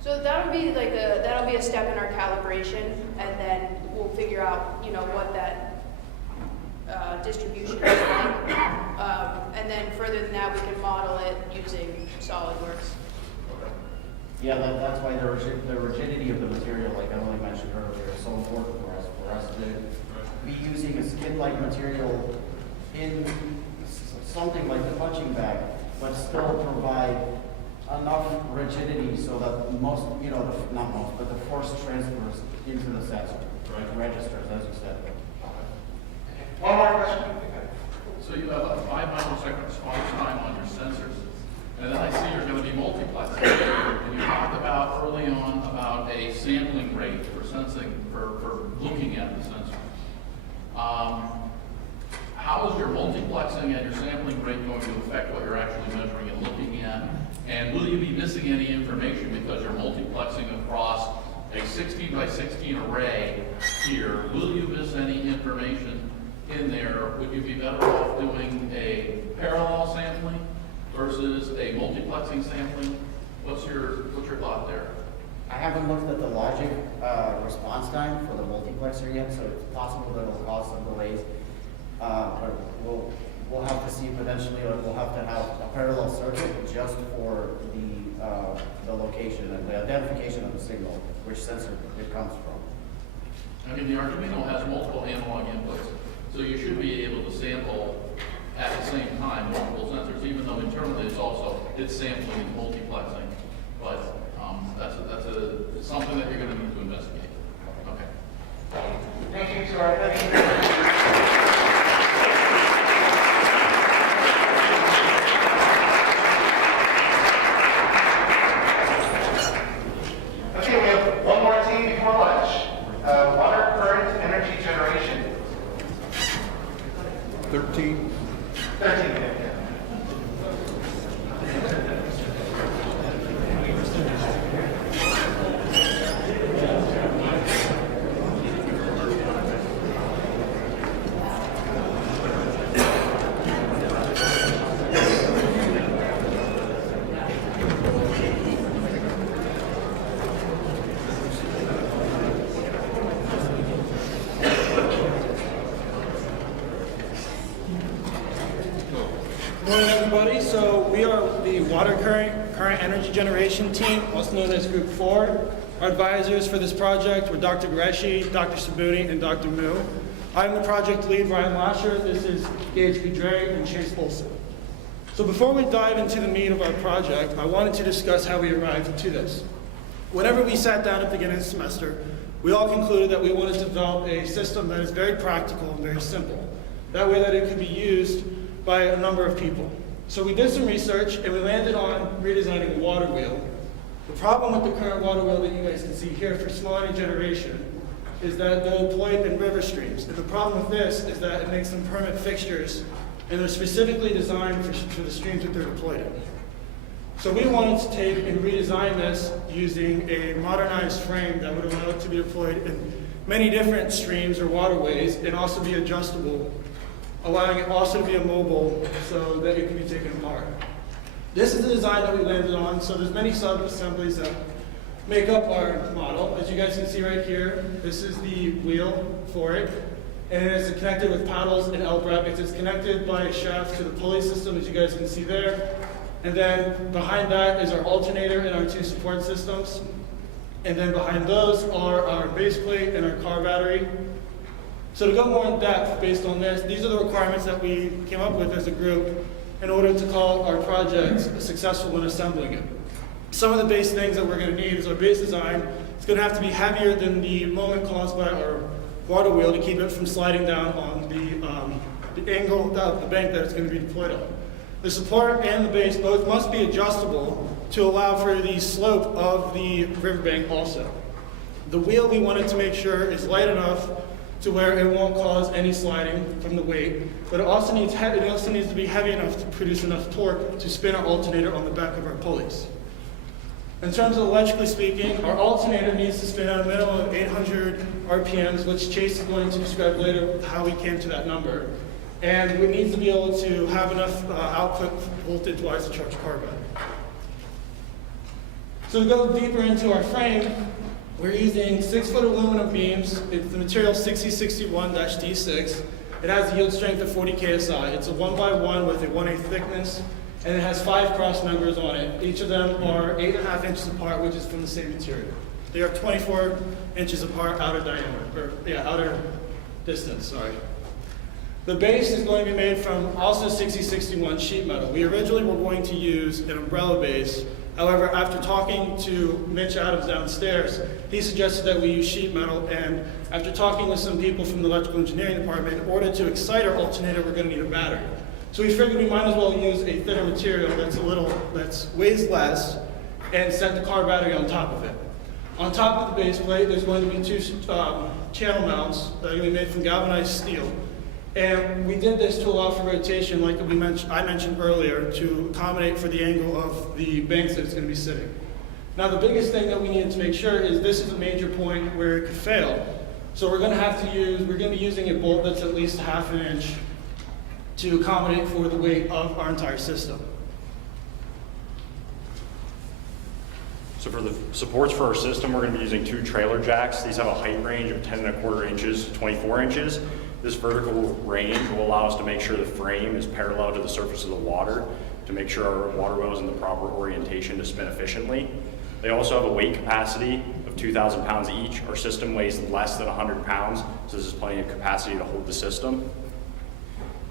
So that'll be like that'll be a step in our calibration, and then we'll figure out, you know, what that distribution is like. And then further than that, we can model it using SolidWorks. Yeah, that's why the rigidity of the material, like Emily mentioned earlier, is so important for us to be using a skid-like material in something like the punching bag, but still provide enough rigidity so that most, you know, not most, but the force transfers into the sensor, right? Registers, as you said. One more question. So you have a 5 microsecond response time on your sensors, and then I see you're going to be multiplexing. And you talked about early on about a sampling rate for sensing, for looking at the sensor. How is your multiplexing and your sampling rate going to affect what you're actually measuring and looking at? And will you be missing any information because you're multiplexing across a 16 by 16 array here? Will you miss any information in there? Would you be better off doing a parallel sampling versus a multiplexing sampling? What's your thought there? I haven't looked at the logic response time for the multiplexer yet, so it's possible that it'll cause some delays. But we'll have to see potentially, or we'll have to have a parallel circuit just for the location and the identification of the signal, which sensor it comes from. I mean, the Arduino has multiple analog inputs, so you should be able to sample at the same time multiple sensors, even though internally it's sampling and multiplexing. But that's something that you're going to need to investigate. Okay. Thank you, sir. Okay, we have one more team before lunch. Water current energy generation. 13. 13, yeah. Good morning, everybody. So we are the water current energy generation team, also known as Group 4. Our advisors for this project were Dr. Goreshi, Dr. Sabuni, and Dr. Mu. I'm the project lead, Ryan Lasher. This is Gage Pedre and Chase Olson. So before we dive into the meat of our project, I wanted to discuss how we arrived to this. Whenever we sat down at the beginning of the semester, we all concluded that we wanted to develop a system that is very practical and very simple. That way that it could be used by a number of people. So we did some research and we landed on redesigning a water wheel. The problem with the current water wheel that you guys can see here for small energy generation is that they're deployed in river streams. And the problem with this is that it makes them permanent fixtures, and they're specifically designed for the streams that they're deployed in. So we wanted to take and redesign this using a modernized frame that would allow it to be deployed in many different streams or waterways and also be adjustable, allowing it also to be immobile so that it can be taken apart. This is the design that we landed on, so there's many sub-assemblies that make up our model. As you guys can see right here, this is the wheel for it, and it is connected with paddles and L brackets. It's connected by a shaft to the pulley system, as you guys can see there. And then behind that is our alternator and our 2 support systems. And then behind those are our base plate and our car battery. So to go more in depth based on this, these are the requirements that we came up with as a group in order to call our project successful when assembling it. Some of the base things that we're going to need is our base design. It's going to have to be heavier than the moment caused by our water wheel to keep it from sliding down on the angle of the bank that it's going to be deployed on. The support and the base both must be adjustable to allow for the slope of the riverbank also. The wheel we wanted to make sure is light enough to where it won't cause any sliding from the weight, but it also needs to be heavy enough to produce enough torque to spin our alternator on the back of our pulleys. In terms of electrically speaking, our alternator needs to spin at a minimum of 800 RPMs, which Chase is going to describe later how we came to that number. And it needs to be able to have enough output voltage-wise to charge car battery. So to go deeper into our frame, we're using 6-foot aluminum beams. It's the material 6061-D6. It has a yield strength of 40 KSI. It's a 1x1 with a 1/8 thickness, and it has 5 cross members on it. Each of them are 8.5 inches apart, which is from the same material. They are 24 inches apart outer diameter, outer distance, sorry. The base is going to be made from also 6061 sheet metal. We originally were going to use an umbrella base. However, after talking to Mitch Adams downstairs, he suggested that we use sheet metal, and after talking with some people from the electrical engineering department, in order to excite our alternator, we're going to need a battery. So we figured we might as well use a thinner material that's weighs less, and set the car battery on top of it. On top of the base plate, there's going to be 2 channel mounts that are going to be made from galvanized steel. And we did this to allow for rotation, like I mentioned earlier, to accommodate for the angle of the banks that it's going to be sitting. Now, the biggest thing that we needed to make sure is this is a major point where it could fail. So we're going to be using a bolt that's at least 1/2 inch to accommodate for the weight of our entire system. So for the supports for our system, we're going to be using 2 trailer jacks. These have a height range of 10.25 inches to 24 inches. This vertical range will allow us to make sure the frame is parallel to the surface of the water to make sure our water well is in the proper orientation to spin efficiently. They also have a weight capacity of 2,000 pounds each. Our system weighs less than 100 pounds, so this is plenty of capacity to hold the system.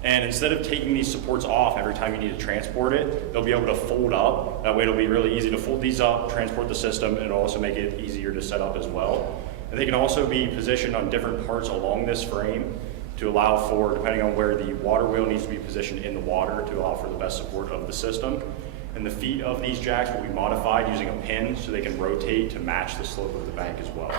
And instead of taking these supports off every time you need to transport it, they'll be able to fold up. That way it'll be really easy to fold these up, transport the system, and it'll also make it easier to set up as well. And they can also be positioned on different parts along this frame to allow for, depending on where the water wheel needs to be positioned in the water, to allow for the best support of the system. And the feet of these jacks will be modified using a pin so they can rotate to match the slope of the bank as well.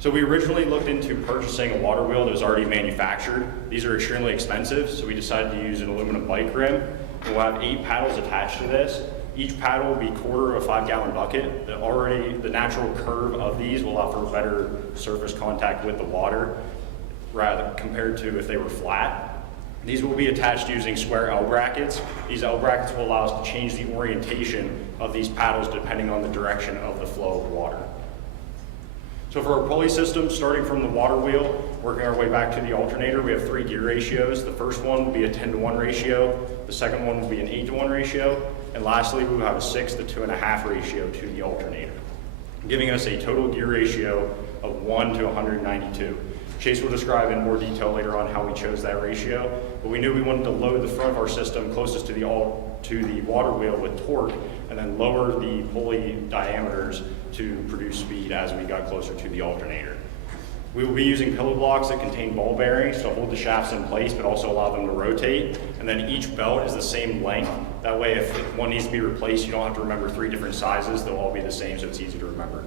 So we originally looked into purchasing a water wheel that was already manufactured. These are extremely expensive, so we decided to use an aluminum bike rim. We'll have 8 paddles attached to this. Each paddle will be 1/4 of a 5-gallon bucket. The natural curve of these will allow for better surface contact with the water, rather compared to if they were flat. These will be attached using square L brackets. These L brackets will allow us to change the orientation of these paddles depending on the direction of the flow of water. So for our pulley system, starting from the water wheel, working our way back to the alternator, we have 3 gear ratios. The first one will be a 10-to-1 ratio. The second one will be an 8-to-1 ratio. And lastly, we will have a 6 to 2.5 ratio to the alternator, giving us a total gear ratio of 1 to 192. Chase will describe in more detail later on how we chose that ratio, but we knew we wanted to load the front of our system closest to the water wheel with torque, and then lower the pulley diameters to produce speed as we got closer to the alternator. We will be using pillow blocks that contain ball bearings to hold the shafts in place, but also allow them to rotate. And then each belt is the same length. That way, if one needs to be replaced, you don't have to remember 3 different sizes. They'll all be the same, so it's easy to remember.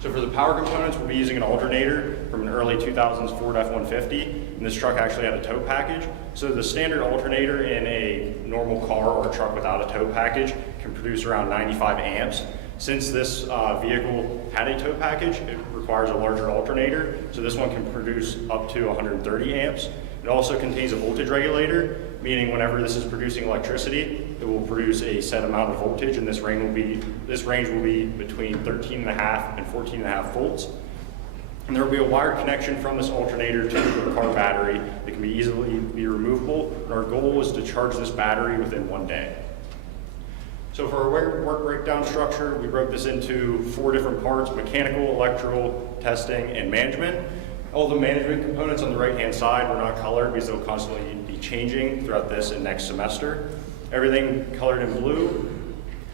So for the power components, we'll be using an alternator from an early 2000s Ford F-150, and this truck actually had a tow package. So the standard alternator in a normal car or a truck without a tow package can produce around 95 amps. Since this vehicle had a tow package, it requires a larger alternator, so this one can produce up to 130 amps. It also contains a voltage regulator, meaning whenever this is producing electricity, it will produce a set amount of voltage, and this range will be between 13.5 and 14.5 volts. And there will be a wire connection from this alternator to the car battery that can be easily removable. And our goal is to charge this battery within 1 day. So for our work breakdown structure, we broke this into 4 different parts: mechanical, electrical, testing, and management. All the management components on the right-hand side were not colored because they'll constantly be changing throughout this and next semester. Everything colored in blue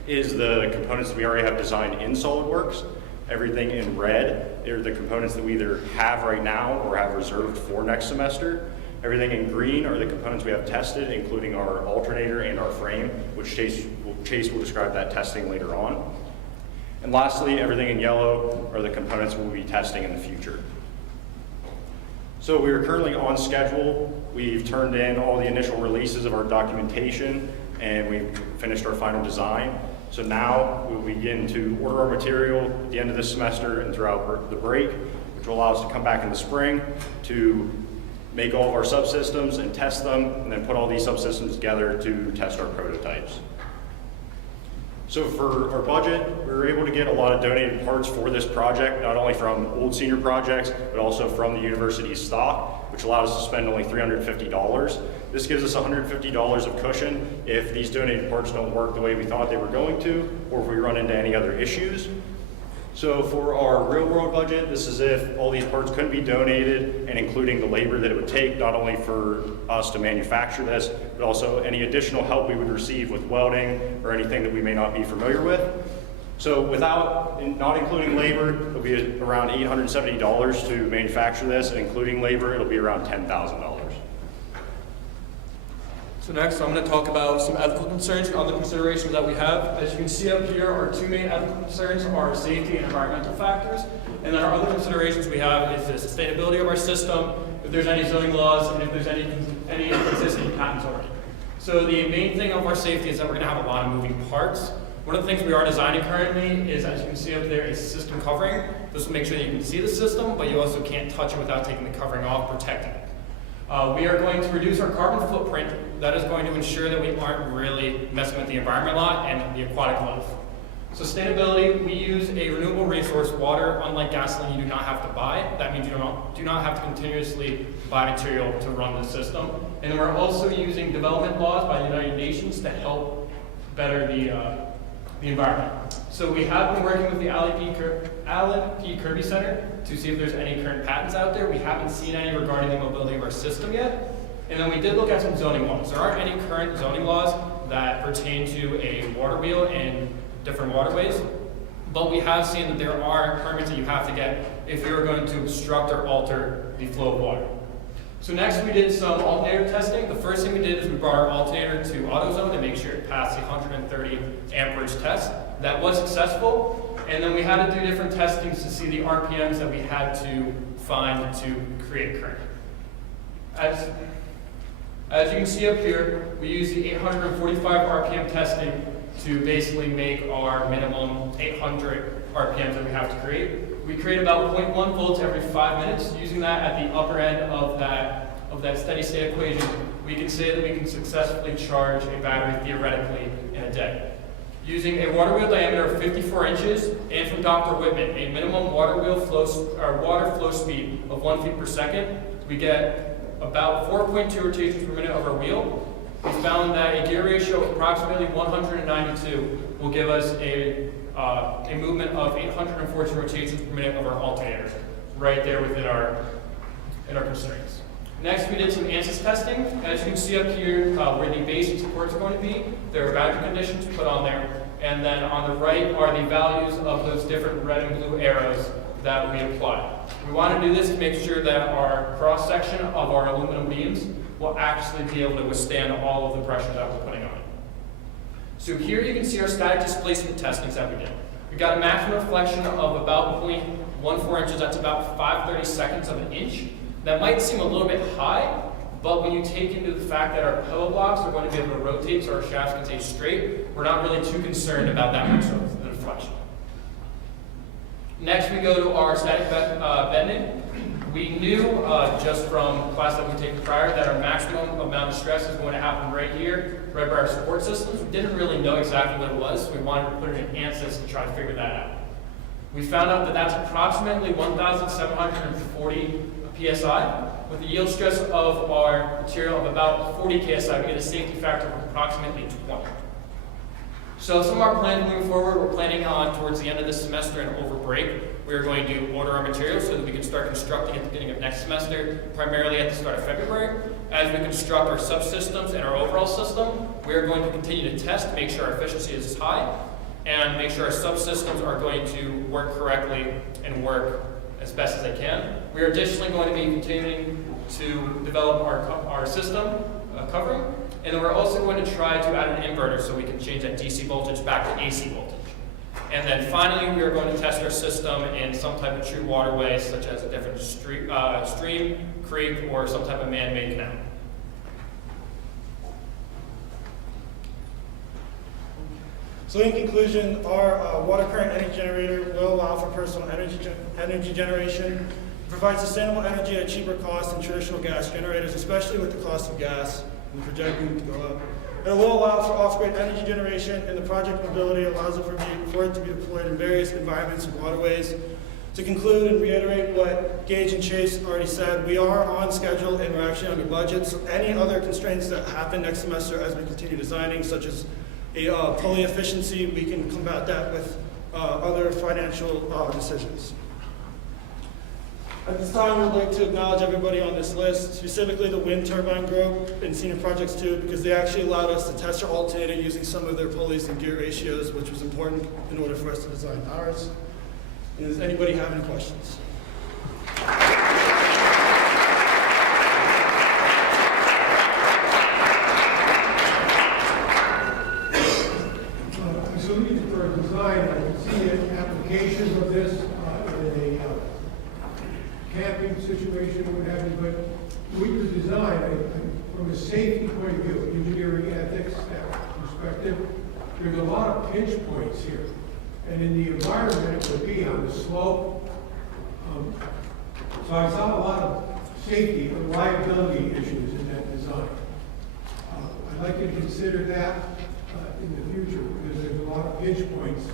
is the components that we already have designed in SolidWorks. Everything in red are the components that we either have right now or have reserved for next semester. Everything in green are the components we have tested, including our alternator and our frame, which Chase will describe that testing later on. And lastly, everything in yellow are the components we'll be testing in the future. So we are currently on schedule. We've turned in all the initial releases of our documentation, and we've finished our final design. So now we'll begin to order our material at the end of this semester and throughout the break, which will allow us to come back in the spring to make all of our subsystems and test them, and then put all these subsystems together to test our prototypes. So for our budget, we were able to get a lot of donated parts for this project, not only from old senior projects, but also from the university's stock, which allowed us to spend only $350. This gives us $150 of cushion if these donated parts don't work the way we thought they were going to, or if we run into any other issues. So for our real world budget, this is if all these parts couldn't be donated and including the labor that it would take, not only for us to manufacture this, but also any additional help we would receive with welding or anything that we may not be familiar with. So not including labor, it'll be around $870 to manufacture this, and including labor, it'll be around $10,000. So next, I'm going to talk about some ethical concerns and other considerations that we have. As you can see up here, our two main ethical concerns are safety and environmental factors. And then our other considerations we have is the sustainability of our system, if there's any zoning laws, and if there's any existing patents already. So the main thing of our safety is that we're going to have a lot of moving parts. One of the things we are designing currently is, as you can see up there, a system covering. This will make sure that you can see the system, but you also can't touch it without taking the covering off, protecting it. We are going to reduce our carbon footprint. That is going to ensure that we aren't really messing with the environment a lot and the aquatic life. Sustainability, we use a renewable resource, water. Unlike gasoline, you do not have to buy. That means you do not have to continuously buy material to run the system. And then we're also using development laws by the United Nations to help better the environment. So we have been working with the Alan P. Kirby Center to see if there's any current patents out there. We haven't seen any regarding the mobility of our system yet. And then we did look at some zoning laws. There aren't any current zoning laws that pertain to a water wheel in different waterways, but we have seen that there are permits that you have to get if you're going to obstruct or alter the flow of water. So next we did some alternator testing. The first thing we did is we brought our alternator to AutoZone to make sure it passed the 130 amperage test. That was successful. And then we had to do different testings to see the RPMs that we had to find to create current. As you can see up here, we use the 845 RPM testing to basically make our minimum 800 RPMs that we have to create. We create about 0.1 volts every 5 minutes. Using that at the upper end of that steady state equation, we can say that we can successfully charge a battery theoretically in a day. Using a water wheel diameter of 54 inches, and from Dr. Whitman, a minimum water flow speed of 1 feet per second, we get about 4.2 rotations per minute of our wheel. We found that a gear ratio of approximately 192 will give us a movement of 814 rotations per minute of our alternator, right there within our constraints. Next, we did some ANSYS testing. As you can see up here, where the base and supports are going to be, there are boundary conditions put on there. And then on the right are the values of those different red and blue arrows that we apply. We want to do this to make sure that our cross-section of our aluminum beams will actually be able to withstand all of the pressures that we're putting on it. So here you can see our static displacement testings that we did. We got a maximum deflection of about 0.14 inches. That's about 5/32 of an inch. That might seem a little bit high, but when you take into the fact that our pillow blocks are going to be able to rotate so our shafts can stay straight, we're not really too concerned about that much of the deflection. Next, we go to our static bending. We knew just from class that we taken prior that our maximum amount of stress is going to happen right here, right by our support systems. We didn't really know exactly what it was, so we wanted to put it in ANSYS to try to figure that out. We found out that that's approximately 1,740 PSI. With a yield stress of our material of about 40 KSI, we get a safety factor of approximately 20. So some of our plans moving forward, we're planning on towards the end of this semester and over break, we are going to order our materials so that we can start constructing at the beginning of next semester, primarily at the start of February. As we construct our subsystems and our overall system, we are going to continue to test, make sure our efficiency is high, and make sure our subsystems are going to work correctly and work as best as they can. We are additionally going to be continuing to develop our system covering, and then we're also going to try to add an inverter so we can change that DC voltage back to AC voltage. And then finally, we are going to test our system in some type of true waterway, such as a different stream, creek, or some type of man-made canal. So in conclusion, our water current energy generator will allow for personal energy generation, provide sustainable energy at a cheaper cost than traditional gas generators, especially with the cost of gas and projecting to go up. And it will allow for off-grid energy generation, and the project mobility allows it for it to be deployed in various environments and waterways. To conclude and reiterate what Gage and Chase already said, we are on schedule and we're actually under budget. So any other constraints that happen next semester as we continue designing, such as a pulley efficiency, we can combat that with other financial decisions. At this time, we'd like to acknowledge everybody on this list, specifically the wind turbine group and Senior Projects 2, because they actually allowed us to test our alternator using some of their pulleys and gear ratios, which was important in order for us to design ours. And does anybody have any questions? So looking for a design, I can see an application of this in a camping situation, what have you, but with your design, from a safety point of view, engineering ethics perspective, there's a lot of pinch points here. And in the environment, it would be on the slope. So I saw a lot of safety and reliability issues in that design. I'd like you to consider that in the future, because there's a lot of pinch points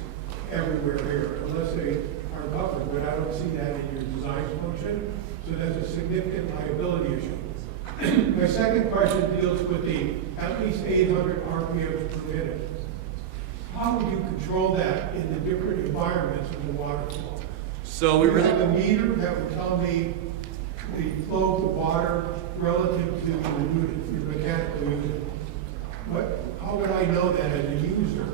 everywhere here, unless they are buffered, but I don't see that in your design function. So that's a significant liability issue. My second question deals with the at least 800 RPMs per minute. How would you control that in the different environments of the water flow? So we really have a meter that would tell me the flow of the water relative to the mechanical unit. How would I know that as a user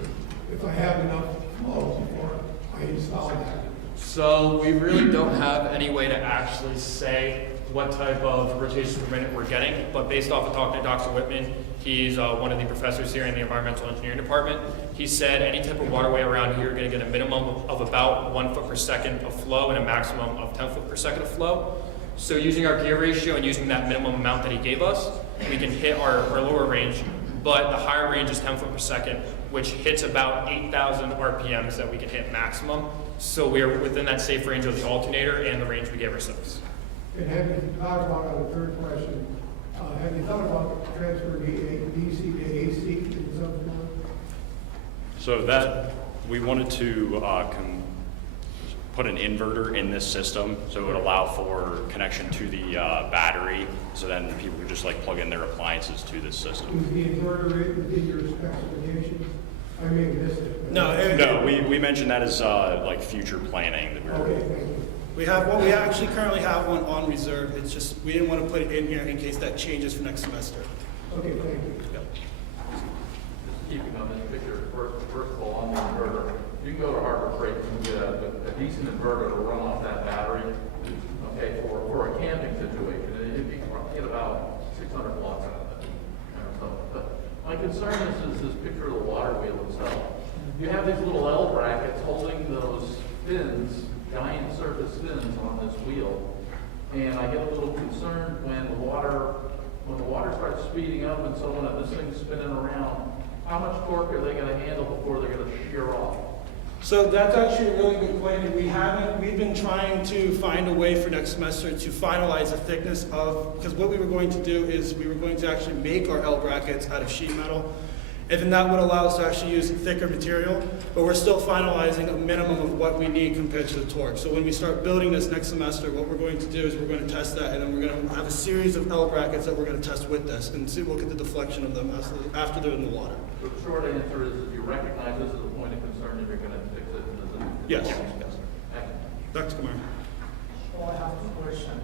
if I have enough flow before I install that? So we really don't have any way to actually say what type of rotations per minute we're getting, but based off of talking to Dr. Whitman, he's one of the professors here in the environmental engineering department. He said any type of waterway around here, you're going to get a minimum of about 1 foot per second of flow and a maximum of 10 foot per second of flow. So using our gear ratio and using that minimum amount that he gave us, we can hit our lower range, but the higher range is 10 foot per second, which hits about 8,000 RPMs that we can hit maximum. So we're within that safe range of the alternator and the range we gave ourselves. And have you thought about, on the third question, have you thought about transferring DC to AC in some form? So that, we wanted to put an inverter in this system, so it would allow for connection to the battery, so then people could just like plug in their appliances to this system. Is the inverter within your specifications? I may have missed it. No, we mentioned that as like future planning that we were. Okay, thank you. We actually currently have one on reserve. It's just, we didn't want to put it in here in case that changes for next semester. Okay, thank you. Keeping on this picture, first of all, on the inverter, you can go to Harbor Freight and get a decent inverter to run off that battery, okay, for a camping situation. If you can get about 600 watts out of it. But my concern is this picture of the water wheel itself. You have these little L brackets holding those fins, giant surface fins on this wheel, and I get a little concerned when the water starts speeding up and so on, and this thing's spinning around. How much torque are they going to handle before they're going to shear off? So that's actually a really good point, and we've been trying to find a way for next semester to finalize the thickness of, because what we were going to do is we were going to actually make our L brackets out of sheet metal, and then that would allow us to actually use thicker material, but we're still finalizing a minimum of what we need compared to the torque. So when we start building this next semester, what we're going to do is we're going to test that, and then we're going to have a series of L brackets that we're going to test with this and see, look at the deflection of them after they're in the water. So the short answer is that you recognize this as a point of concern and you're going to fix it. Yes. Dr. Kumar. Well, I have two questions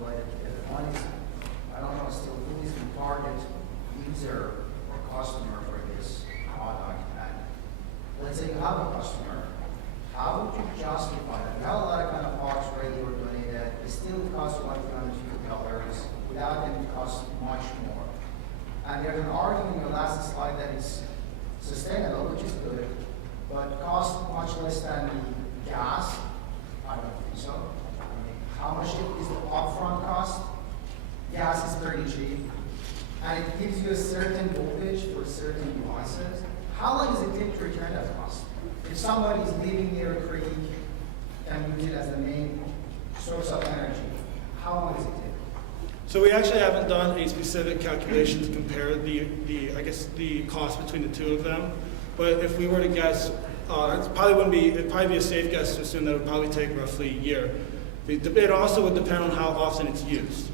related to it. One is, I don't know still who is the target user or customer for this product. And let's say you have a customer, how would you justify that? You have a lot of kind of parts ready or doing that. It still costs $1,250 without them to cost much more. And there's an argument in the last slide that it's sustainable, which is good, but costs much less than the gas. I don't think so. I mean, how much is the upfront cost? Gas is pretty cheap, and it gives you a certain voltage for certain devices. How long does it take to return that cost? If somebody is living near a creek and use it as the main source of energy, how long does it take? So we actually haven't done a specific calculation to compare the cost between the two of them. But if we were to guess, it'd probably be a safe guess to assume that it would probably take roughly a year. It also would depend on how often it's used.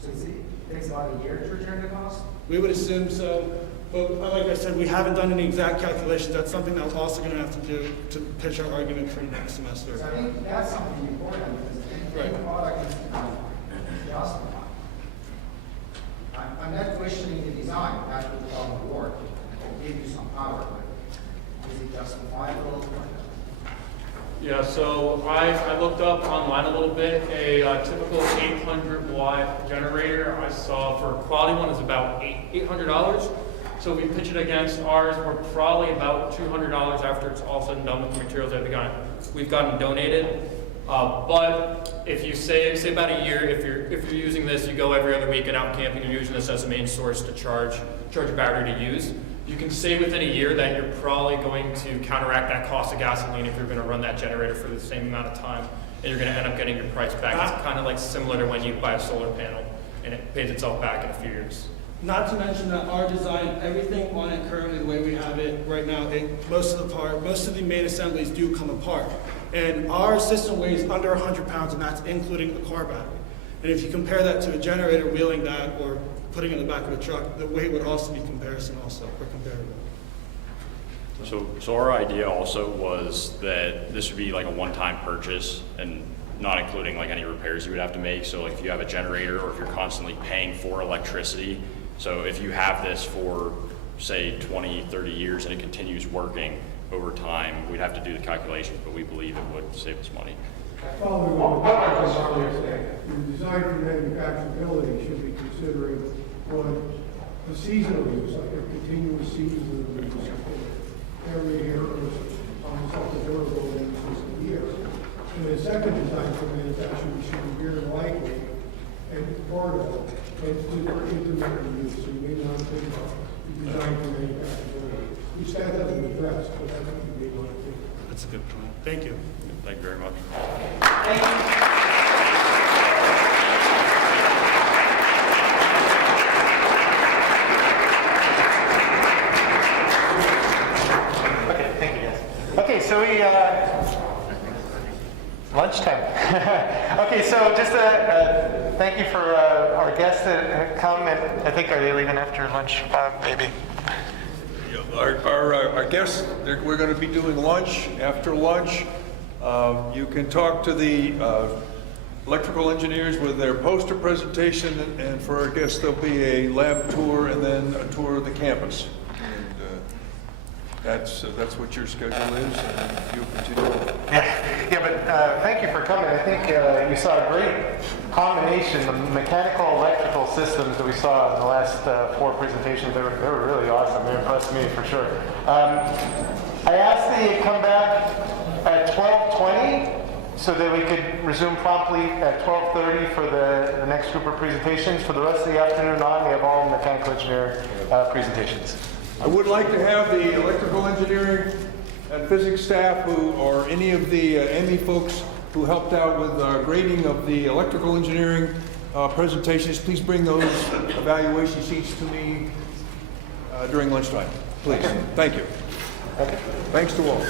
So it takes about a year to return the cost? We would assume so, but like I said, we haven't done any exact calculations. That's something that we're also going to have to do to pitch our argument for next semester. So I think that's something important because the product needs to come justified. I'm not questioning the design, that would probably work. It will give you some power, but is it justifiable? Yeah, so I looked up online a little bit. A typical 800 watt generator I saw for a quality one is about $800. So if we pitch it against ours, we're probably about $200 after it's all said and done with the materials that we've gotten donated. But if you say about a year, if you're using this, you go every other weekend out camping and using this as a main source to charge a battery to use. You can say within a year that you're probably going to counteract that cost of gasoline if you're going to run that generator for the same amount of time, and you're going to end up getting your price back. It's kind of like similar to when you buy a solar panel, and it pays itself back in a few years. Not to mention that our design, everything on it currently, the way we have it right now, most of the main assemblies do come apart. And our system weighs under 100 pounds, and that's including the car battery. And if you compare that to a generator wheeling that or putting it in the back of a truck, the weight would also be comparable. So our idea also was that this would be like a one-time purchase and not including like any repairs you would have to make. So like if you have a generator or if you're constantly paying for electricity, so if you have this for say 20, 30 years and it continues working over time, we'd have to do the calculations, but we believe it would save us money. Following on what Dr. said, the design for manufacturability should be considering one, a seasonal use, like a continuous seasonal use. Every year or almost like a durable in the year. And the second design for manufacturing should be very lightweight and portable and for intermittent use. So you may not think about the design for manufacturability, which that doesn't address, but that's what you may want to think. That's a good point. Thank you. Thank you very much. Okay, thank you guys. Okay, so lunchtime. Okay, so just thank you for our guests that have come, and I think are they leaving after lunch? Maybe. Our guests, we're going to be doing lunch. After lunch, you can talk to the electrical engineers with their poster presentation, and for our guests, there'll be a lab tour and then a tour of the campus. And that's what your schedule is, and you'll continue. Yeah, but thank you for coming. I think you saw a great combination of mechanical, electrical systems that we saw in the last 4 presentations. They were really awesome. They impressed me for sure. I asked that you come back at 12:20 so that we could resume promptly at 12:30 for the next group of presentations. For the rest of the afternoon on, we have all mechanical engineering presentations. I would like to have the electrical engineering and physics staff or any of the ME folks who helped out with grading of the electrical engineering presentations, please bring those evaluation sheets to me during lunchtime, please. Thank you. Okay. Thanks to all.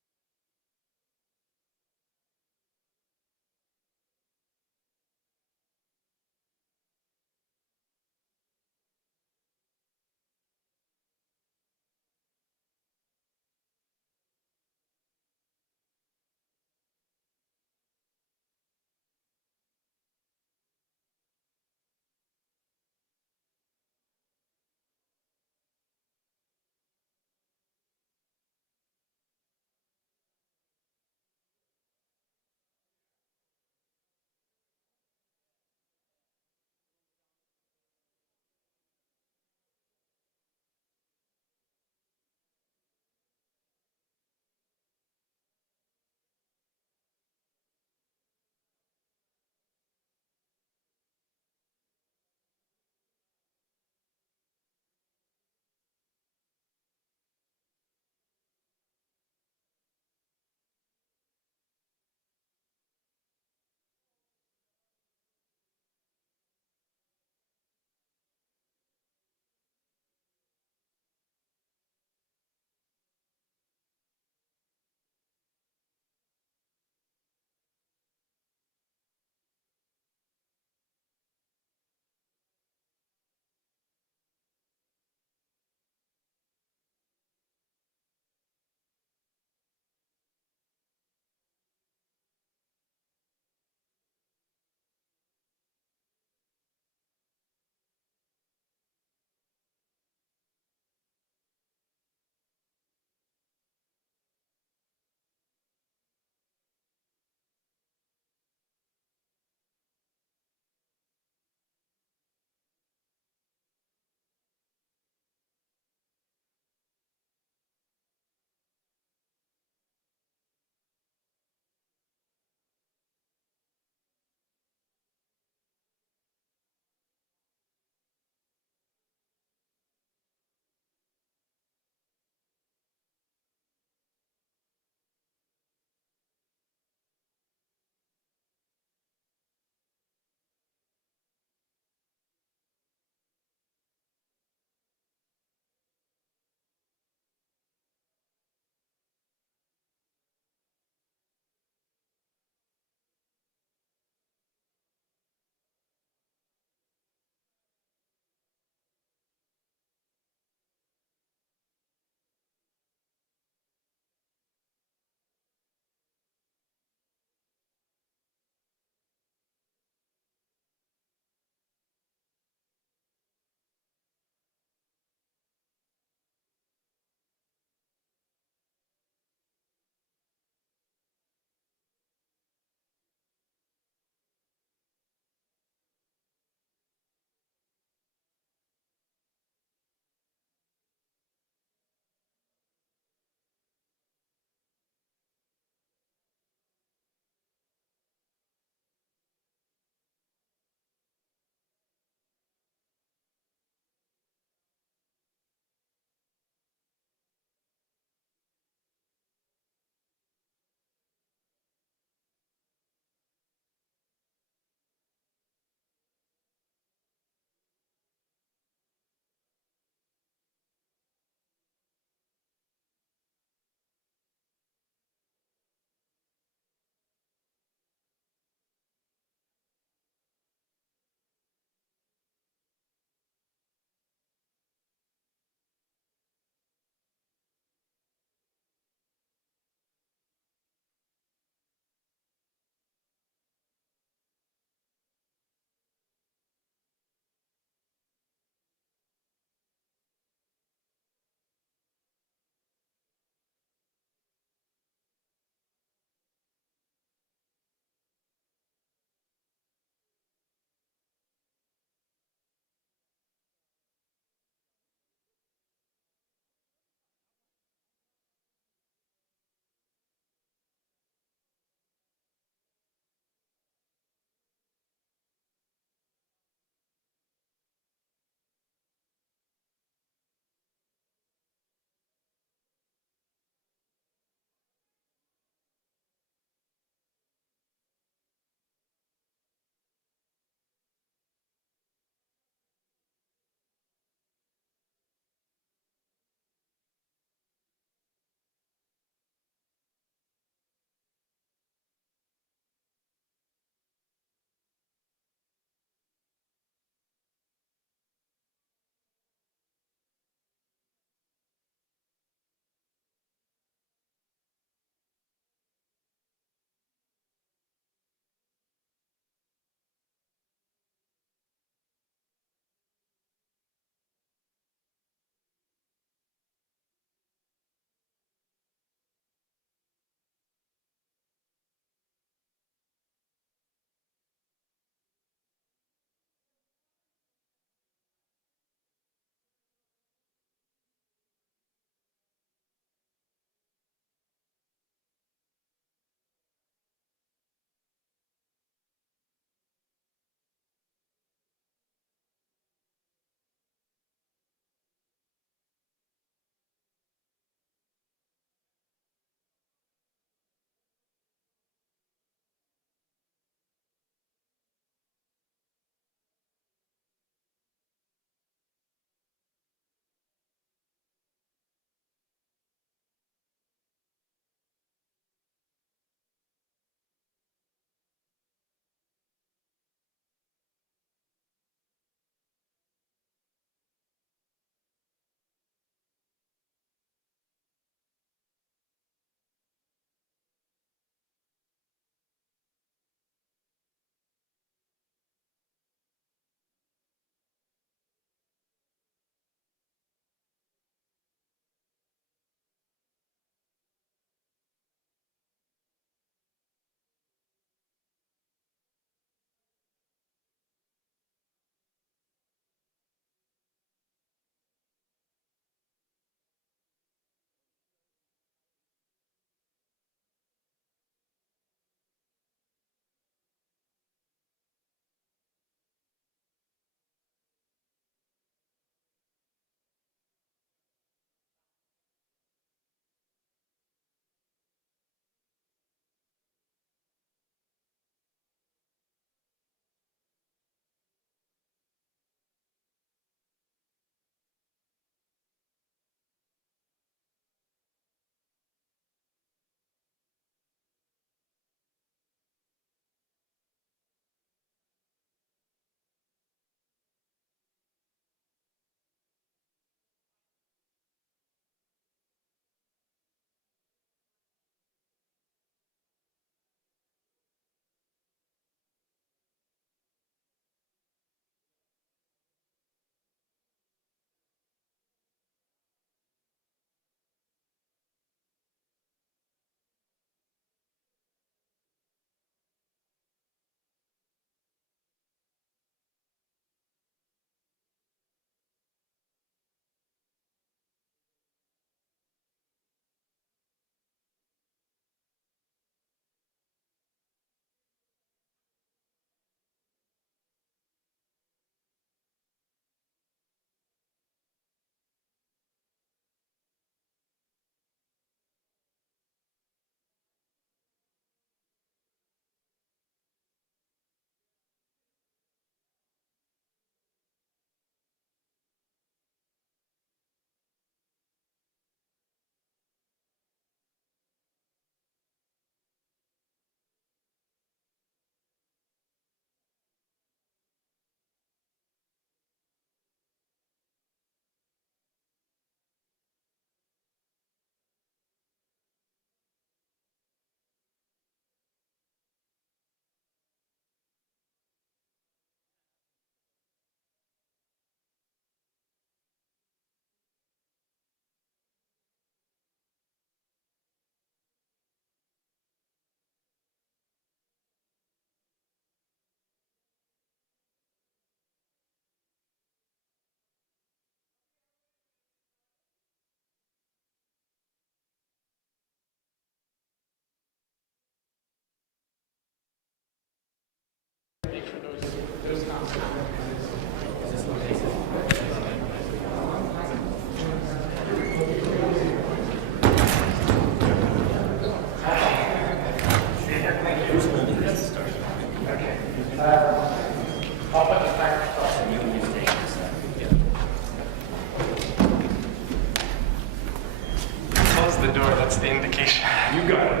the door, that's the indication. You got it.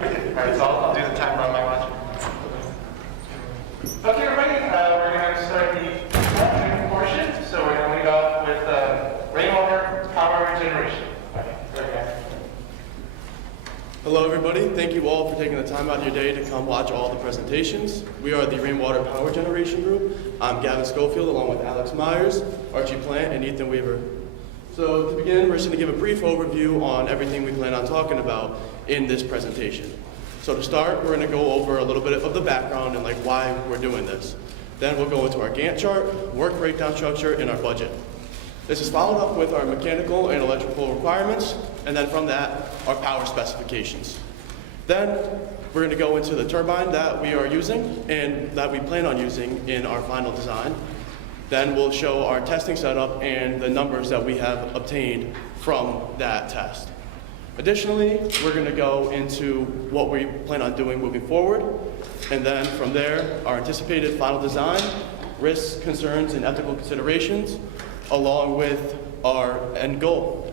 Okay, all right, so I'll do the timer on my watch. Okay, everybody, we're going to start the training portion. So we're going to lead off with rainwater power generation. Okay, okay. Hello everybody, thank you all for taking the time out of your day to come watch all the presentations. We are the Rainwater Power Generation Group. I'm Gavin Schofield along with Alex Myers, Archie Plant, and Ethan Weaver. So to begin, we're just going to give a brief overview on everything we plan on talking about in this presentation. So to start, we're going to go over a little bit of the background and like why we're doing this. Then we'll go into our Gantt chart, work breakdown structure, and our budget. This is followed up with our mechanical and electrical requirements, and then from that, our power specifications. Then we're going to go into the turbine that we are using and that we plan on using in our final design. Then we'll show our testing setup and the numbers that we have obtained from that test. Additionally, we're going to go into what we plan on doing moving forward, and then from there, our anticipated final design, risks, concerns, and ethical considerations, along with our end goal.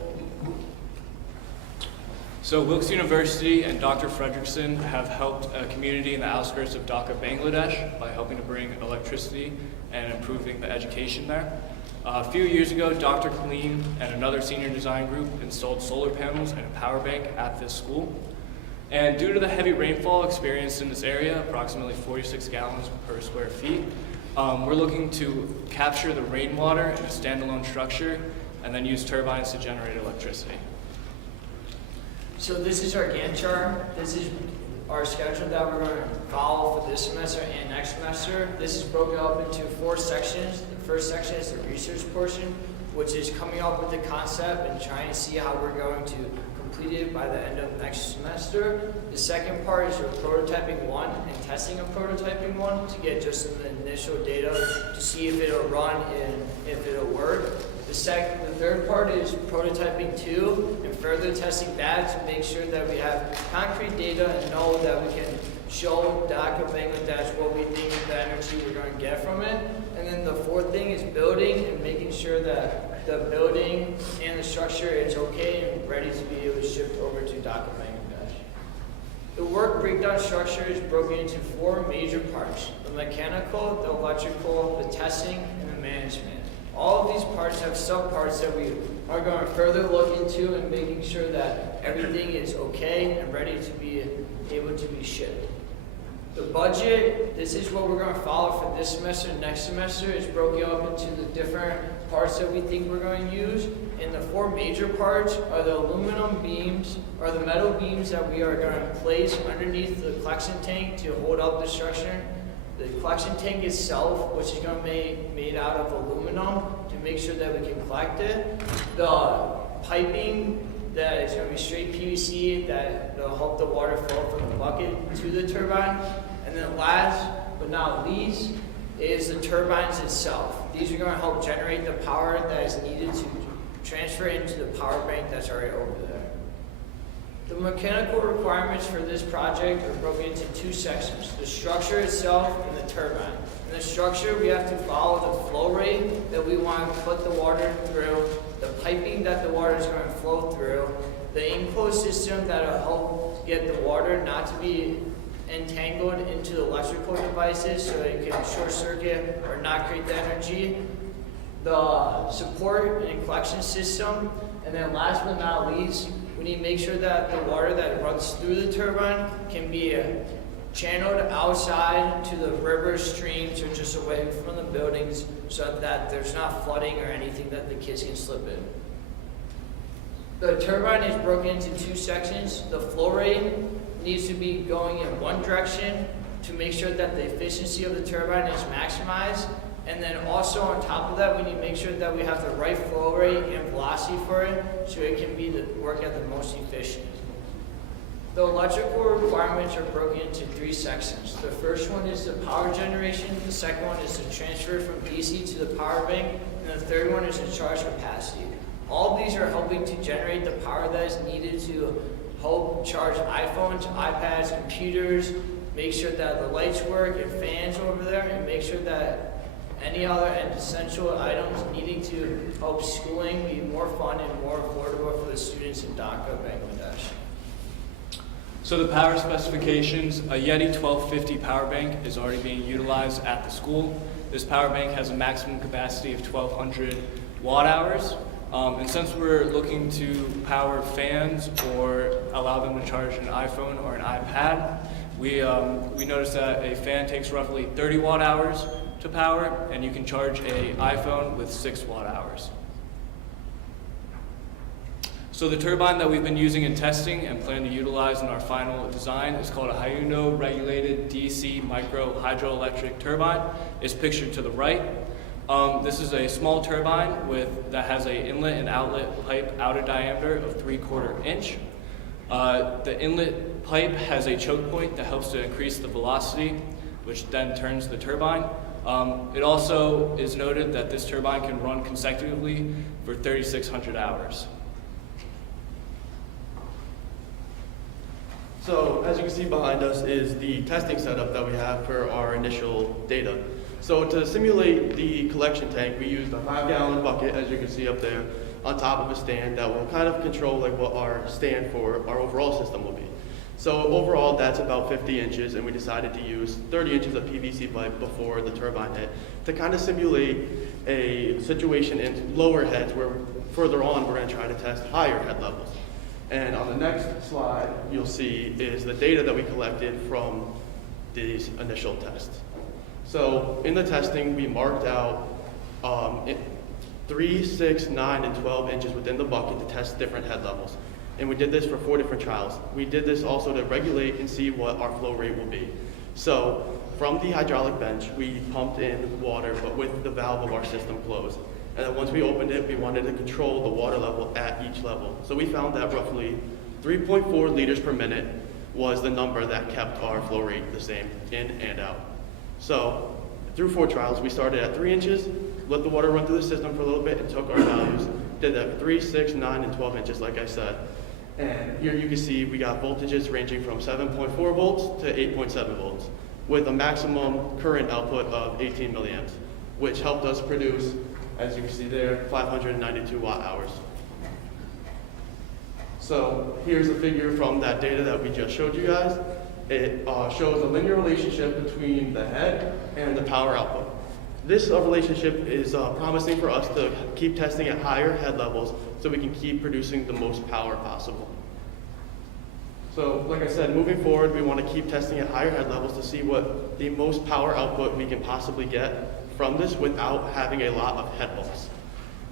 So Wilkes University and Dr. Fredrickson have helped a community in the outskirts of Dhaka, Bangladesh by helping to bring electricity and improving the education there. A few years ago, Dr. Kaleem and another senior design group installed solar panels and a power bank at this school. And due to the heavy rainfall experienced in this area, approximately 46 gallons per square feet, we're looking to capture the rainwater in a standalone structure and then use turbines to generate electricity. So this is our Gantt chart. This is our schedule that we're going to follow for this semester and next semester. This is broken up into 4 sections. The first section is the research portion, which is coming up with the concept and trying to see how we're going to complete it by the end of next semester. The second part is your prototyping 1 and testing of prototyping 1 to get just some initial data to see if it'll run and if it'll work. The third part is prototyping 2 and further testing that to make sure that we have concrete data and know that we can show Dhaka, Bangladesh what we think the energy we're going to get from it. And then the fourth thing is building and making sure that the building and the structure is okay and ready to be able to ship over to Dhaka, Bangladesh. The work breakdown structure is broken into 4 major parts: the mechanical, the electrical, the testing, and the management. All of these parts have sub-parts that we are going to further look into and making sure that everything is okay and ready to be able to be shipped. The budget, this is what we're going to follow for this semester and next semester, is broken up into the different parts that we think we're going to use. And the 4 major parts are the aluminum beams, or the metal beams that we are going to place underneath the collection tank to hold up the structure. The collection tank itself, which is going to be made out of aluminum to make sure that we can collect it. The piping that is going to be straight PVC that will help the water flow from the bucket to the turbine. And then last but not least is the turbines itself. These are going to help generate the power that is needed to transfer into the power bank that's already over there. The mechanical requirements for this project are broken into 2 sections: the structure itself and the turbine. In the structure, we have to follow the flow rate that we want to put the water through, the piping that the water is going to flow through, the enclosed system that will help get the water not to be entangled into the electrical devices so it can short circuit or not create the energy, the support and collection system, and then last but not least, we need to make sure that the water that runs through the turbine can be channeled outside to the river, streams, or just away from the buildings so that there's not flooding or anything that the kids can slip in. The turbine is broken into 2 sections. The flow rate needs to be going in one direction to make sure that the efficiency of the turbine is maximized. And then also on top of that, we need to make sure that we have the right flow rate and velocity for it so it can be work at the most efficient. The electrical requirements are broken into 3 sections. The first one is the power generation, the second one is the transfer from DC to the power bank, and the third one is the charge capacity. All of these are helping to generate the power that is needed to help charge iPhones, iPads, computers, make sure that the lights work and fans over there, and make sure that any other essential items needing to help schooling be more fun and more affordable for the students in Dhaka, Bangladesh. So the power specifications, a Yeti 1250 power bank is already being utilized at the school. This power bank has a maximum capacity of 1200 watt hours. And since we're looking to power fans or allow them to charge an iPhone or an iPad, we noticed that a fan takes roughly 30 watt hours to power, and you can charge an iPhone with 6 watt hours. So the turbine that we've been using in testing and plan to utilize in our final design is called a Hyundo regulated DC micro hydroelectric turbine. It's pictured to the right. This is a small turbine that has an inlet and outlet pipe outer diameter of 3/4 inch. The inlet pipe has a choke point that helps to increase the velocity, which then turns the turbine. It also is noted that this turbine can run consecutively for 3,600 hours. So as you can see behind us is the testing setup that we have for our initial data. So to simulate the collection tank, we used a 5-gallon bucket, as you can see up there, on top of a stand that will kind of control like what our stand for our overall system will be. So overall, that's about 50 inches, and we decided to use 30 inches of PVC pipe before the turbine hit to kind of simulate a situation in lower heads where further on we're going to try to test higher head levels. And on the next slide, you'll see is the data that we collected from these initial tests. So in the testing, we marked out 3, 6, 9, and 12 inches within the bucket to test different head levels. And we did this for 4 different trials. We did this also to regulate and see what our flow rate will be. So from the hydraulic bench, we pumped in water, but with the valve of our system closed. And then once we opened it, we wanted to control the water level at each level. So we found that roughly 3.4 liters per minute was the number that kept our flow rate the same in and out. So through 4 trials, we started at 3 inches, let the water run through the system for a little bit, and took our values. Did that for 3, 6, 9, and 12 inches, like I said. And here you can see we got voltages ranging from 7.4 volts to 8.7 volts, with a maximum current output of 18 milliamps, which helped us produce, as you can see there, 592 watt hours. So here's a figure from that data that we just showed you guys. It shows a linear relationship between the head and the power output. This relationship is promising for us to keep testing at higher head levels so we can keep producing the most power possible. So like I said, moving forward, we want to keep testing at higher head levels to see what the most power output we can possibly get from this without having a lot of head loss.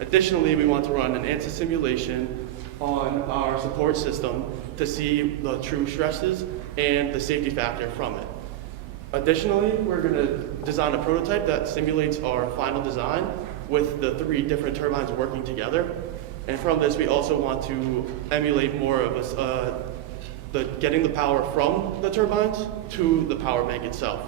Additionally, we want to run an ANSYS simulation on our support system to see the true stresses and the safety factor from it. Additionally, we're going to design a prototype that simulates our final design with the 3 different turbines working together. And from this, we also want to emulate more of getting the power from the turbines to the power bank itself.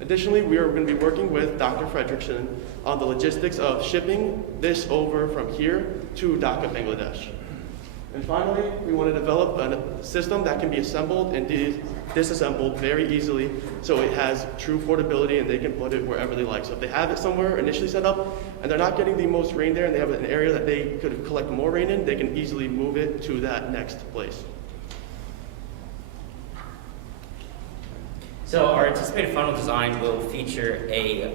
Additionally, we are going to be working with Dr. Fredrickson on the logistics of shipping this over from here to Dhaka, Bangladesh. And finally, we want to develop a system that can be assembled and disassembled very easily so it has true portability and they can put it wherever they like. So if they have it somewhere initially set up and they're not getting the most rain there and they have an area that they could collect more rain in, they can easily move it to that next place. So our anticipated funnel design will feature a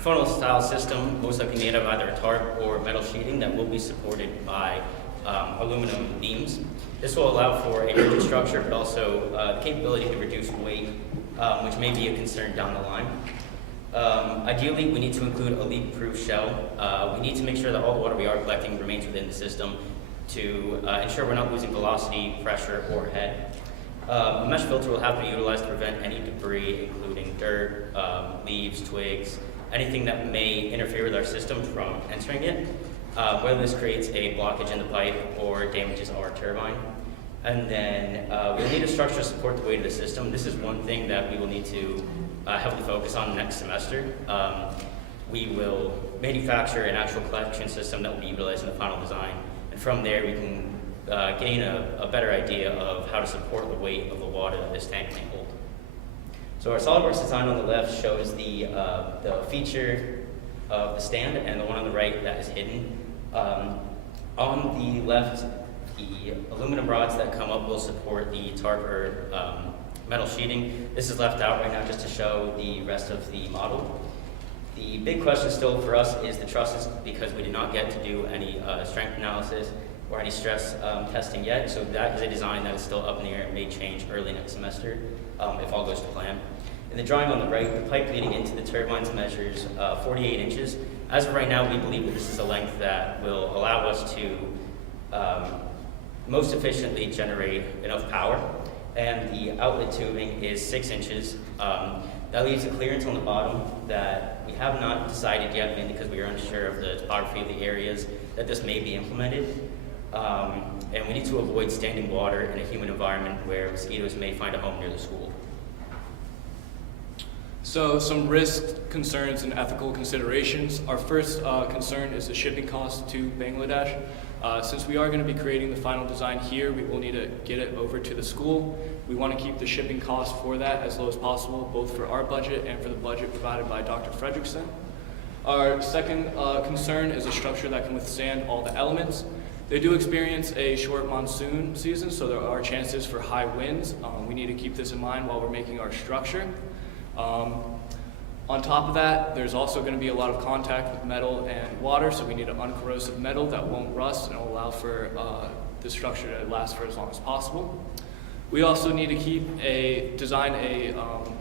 funnel style system, most likely made of either a tarp or metal sheeting that will be supported by aluminum beams. This will allow for a rigid structure, but also the capability to reduce weight, which may be a concern down the line. Ideally, we need to include a leak-proof shell. We need to make sure that all the water we are collecting remains within the system to ensure we're not losing velocity, pressure, or head. A mesh filter will have to be utilized to prevent any debris, including dirt, leaves, twigs, anything that may interfere with our system from entering it, whether this creates a blockage in the pipe or damages our turbine. And then we'll need a structure to support the weight of the system. This is one thing that we will need to heavily focus on next semester. We will manufacture an actual collection system that will be utilized in the final design. And from there, we can gain a better idea of how to support the weight of the water that this tank may hold. So our SolidWorks design on the left shows the feature of the stand and the one on the right that is hidden. On the left, the aluminum rods that come up will support the tarp or metal sheeting. This is left out right now just to show the rest of the model. The big question still for us is the trusses, because we did not get to do any strength analysis or any stress testing yet, so that is a design that is still up in the air and may change early next semester if all goes to plan. In the drawing on the right, the pipe leading into the turbines measures 48 inches. As of right now, we believe that this is a length that will allow us to most efficiently generate enough power, and the outlet tubing is 6 inches. That leaves a clearance on the bottom that we have not decided yet, mainly because we are unsure of the topography of the areas that this may be implemented. And we need to avoid standing water in a humid environment where mosquitoes may find a home near the school. So some risk concerns and ethical considerations. Our first concern is the shipping cost to Bangladesh. Since we are going to be creating the final design here, we will need to get it over to the school. We want to keep the shipping cost for that as low as possible, both for our budget and for the budget provided by Dr. Fredrickson. Our second concern is a structure that can withstand all the elements. They do experience a short monsoon season, so there are chances for high winds. We need to keep this in mind while we're making our structure. On top of that, there's also going to be a lot of contact with metal and water, so we need an uncorrosive metal that won't rust and will allow for the structure to last for as long as possible. We also need to design a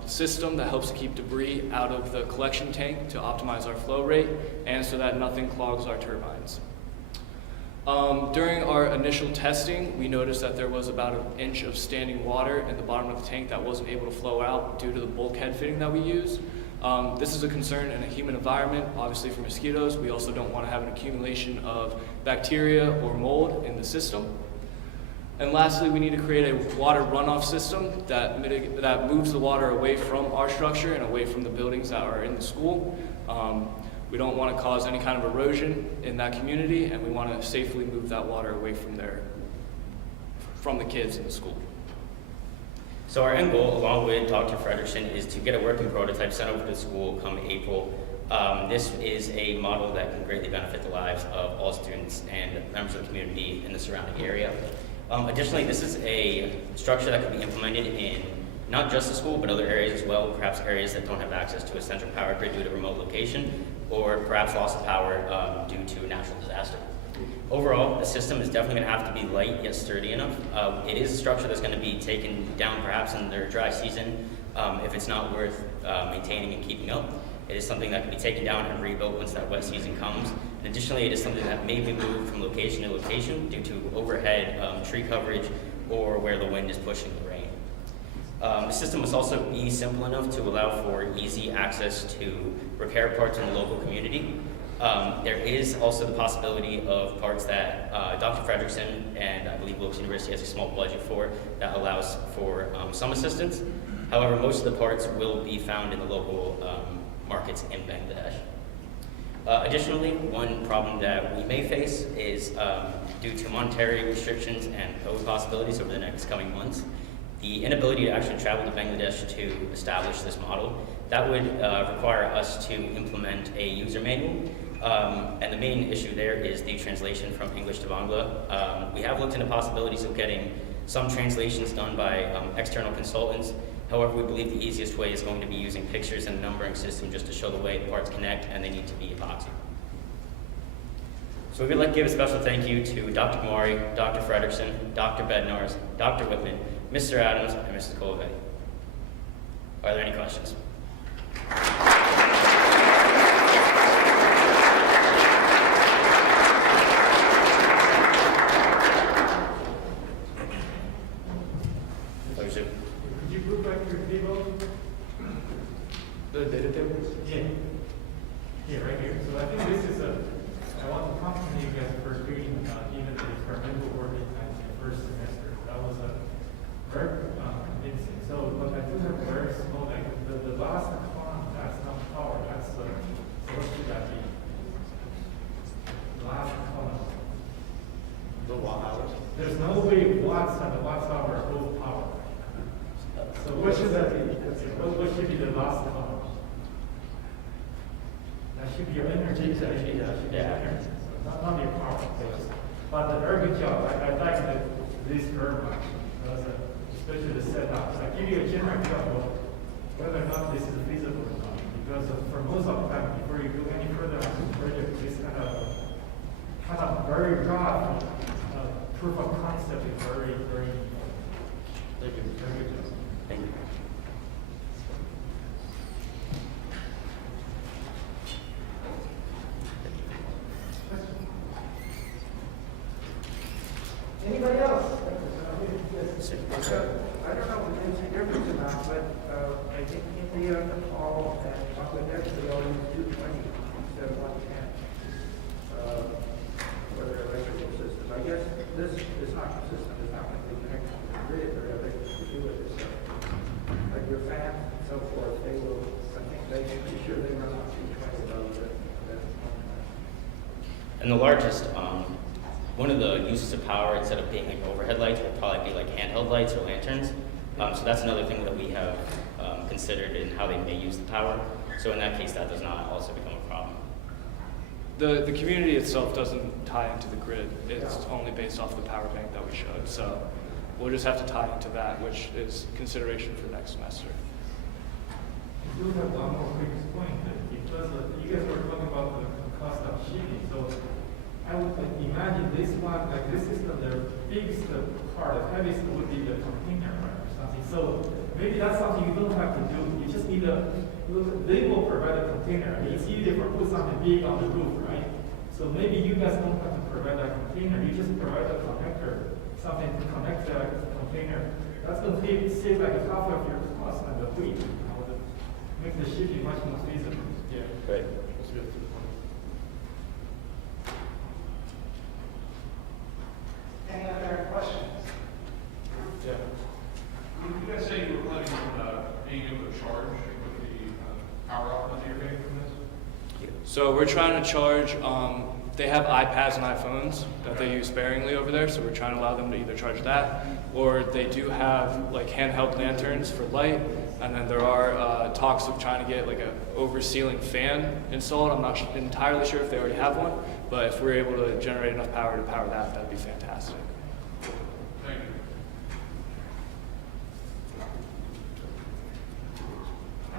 system that helps to keep debris out of the collection tank to optimize our flow rate and so that nothing clogs our turbines. During our initial testing, we noticed that there was about an inch of standing water in the bottom of the tank that wasn't able to flow out due to the bulkhead fitting that we used. This is a concern in a humid environment, obviously for mosquitoes. We also don't want to have an accumulation of bacteria or mold in the system. And lastly, we need to create a water runoff system that moves the water away from our structure and away from the buildings that are in the school. We don't want to cause any kind of erosion in that community, and we want to safely move that water away from the kids in the school. So our end goal, along with Dr. Fredrickson, is to get a working prototype sent over to the school come April. This is a model that can greatly benefit the lives of all students and members of the community in the surrounding area. Additionally, this is a structure that can be implemented in not just the school, but other areas as well, perhaps areas that don't have access to a central power grid due to remote location, or perhaps loss of power due to natural disaster. Overall, the system is definitely going to have to be light yet sturdy enough. It is a structure that's going to be taken down perhaps in their dry season if it's not worth maintaining and keeping up. It is something that can be taken down and rebuilt once that wet season comes. And additionally, it is something that may be moved from location to location due to overhead tree coverage or where the wind is pushing the rain. The system must also be simple enough to allow for easy access to repair parts in the local community. There is also the possibility of parts that Dr. Fredrickson and I believe Wilkes University has a small budget for that allows for some assistance. However, most of the parts will be found in the local markets in Bangladesh. Additionally, one problem that we may face is due to monetary restrictions and code possibilities over the next coming months, the inability to actually travel to Bangladesh to establish this model. That would require us to implement a user manual. And the main issue there is the translation from English to Bangla. We have looked into possibilities of getting some translations done by external consultants. However, we believe the easiest way is going to be using pictures and a numbering system just to show the way the parts connect, and they need to be epoxy. So we'd like to give a special thank you to Dr. Kumari, Dr. Fredrickson, Dr. Bednars, Dr. Whitman, Mr. Adams, and Mrs. Colvey. Are there any questions? Could you group back your table? The data table? Yeah. Yeah, right here. So I think this is I want to compliment you guys for doing even the experimental work in the first semester. That was very convincing. So, but I do have a very small, like the last column, that's not power, that's so what should that be? The last column. The watt hours? There's no way watts and the watts hour are both power. So what should that be? What should be the last column? should be your energy, should be energy, not your power base. But a very good job. I like this very much, because, especially the setup. I give you a general example whether or not this is feasible or not. Because for most of the time, before you go any further on this project, this kind of very rough proof of concept is very, very, very good. Thank you. Anybody else? I don't know if there's a difference or not, but I think in the Nepal and Bangladesh, they all use 220 instead of 110 for their electrical system. I guess this is not consistent. It's not going to be connected to the grid or everything to do with this. Like your fans and so forth, they will, I think they should be sure they run on 220 above it. And the largest, one of the uses of power, instead of being like overhead lights, would probably be like handheld lights or lanterns. So that's another thing that we have considered in how they may use the power. So in that case, that does not also become a problem. The community itself doesn't tie into the grid. It's only based off the power bank that we showed. So we'll just have to tie into that, which is consideration for next semester. I do have one more quick point, because you guys were talking about the cost of shipping. So I would imagine this one, like this is the biggest part, the heaviest would be the container, right, or something. So maybe that's something you don't have to do. You just need they will provide a container. I mean, it's easier for put something big on the roof, right? So maybe you guys don't have to provide a container. You just provide a connector, something to connect the container. That's going to save like half of your cost and the weight. Make the shipping much more feasible. Yeah. Great. That's good. Any other questions? Yeah. Did you guys say you were planning on being able to charge with the power output that you're getting from this? So we're trying to charge, they have iPads and iPhones that they use sparingly over there, so we're trying to allow them to either charge that, or they do have like handheld lanterns for light, and then there are talks of trying to get like a over-ceiling fan installed. I'm not entirely sure if they already have one, but if we're able to generate enough power to power that, that'd be fantastic. Thank you.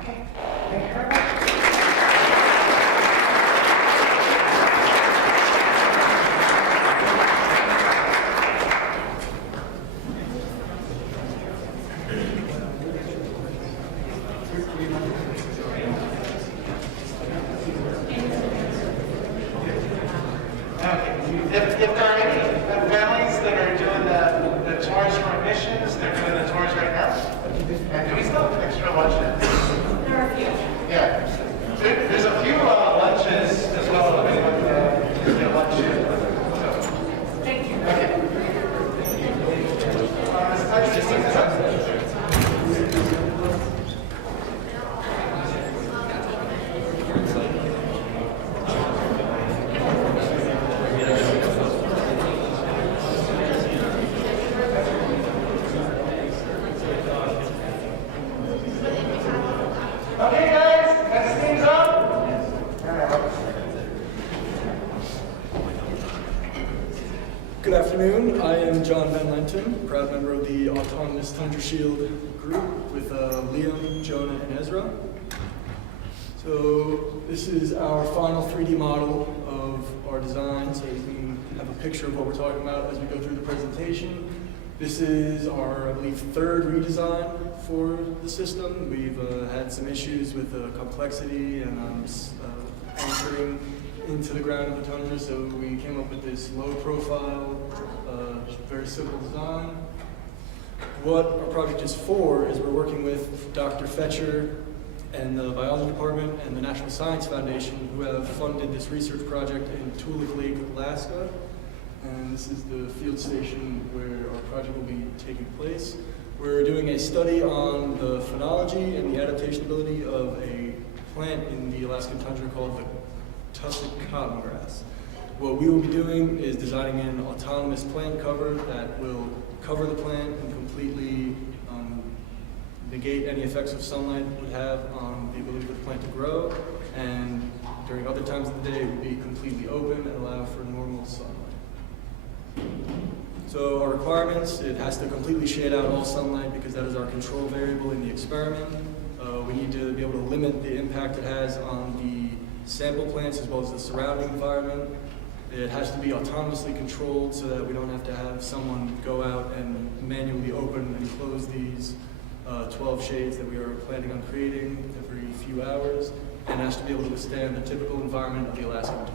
Okay. Thank you very much. If there are any families that are doing the tours for admissions, they're doing the tours right now. And do we still have extra lunches? There are a few. Yeah. There's a few lunches as well. If anyone get lunch in. So. Thank you. Okay. Okay, guys, next team's up. Good afternoon. I am John Van Lenten, proud member of the Autonomous Tundra Shield group with Liam, Jonah, and Ezra. So this is our final 3D model of our design, so you can have a picture of what we're talking about as we go through the presentation. This is our, I believe, third redesign for the system. We've had some issues with complexity and anchoring into the ground of the Tundra, so we came up with this low profile, very simple design. What our project is for is we're working with Dr. Fetcher and the biology department and the National Science Foundation, who have funded this research project in Toolik Lake, Alaska. And this is the field station where our project will be taking place. We're doing a study on the phenology and the adaptation ability of a plant in the Alaskan tundra called the tussock cottongrass. What we will be doing is designing an autonomous plant cover that will cover the plant and completely negate any effects of sunlight would have on the ability for the plant to grow, and During other times of the day, it would be completely open and allow for normal sunlight. So our requirements, it has to completely shade out all sunlight because that is our control variable in the experiment. We need to be able to limit the impact it has on the sample plants as well as the surrounding environment. It has to be autonomously controlled so that we don't have to have someone go out and manually open and close these 12 shades that we are planning on creating every few hours, and it has to be able to withstand the typical environment of the Alaskan tundra.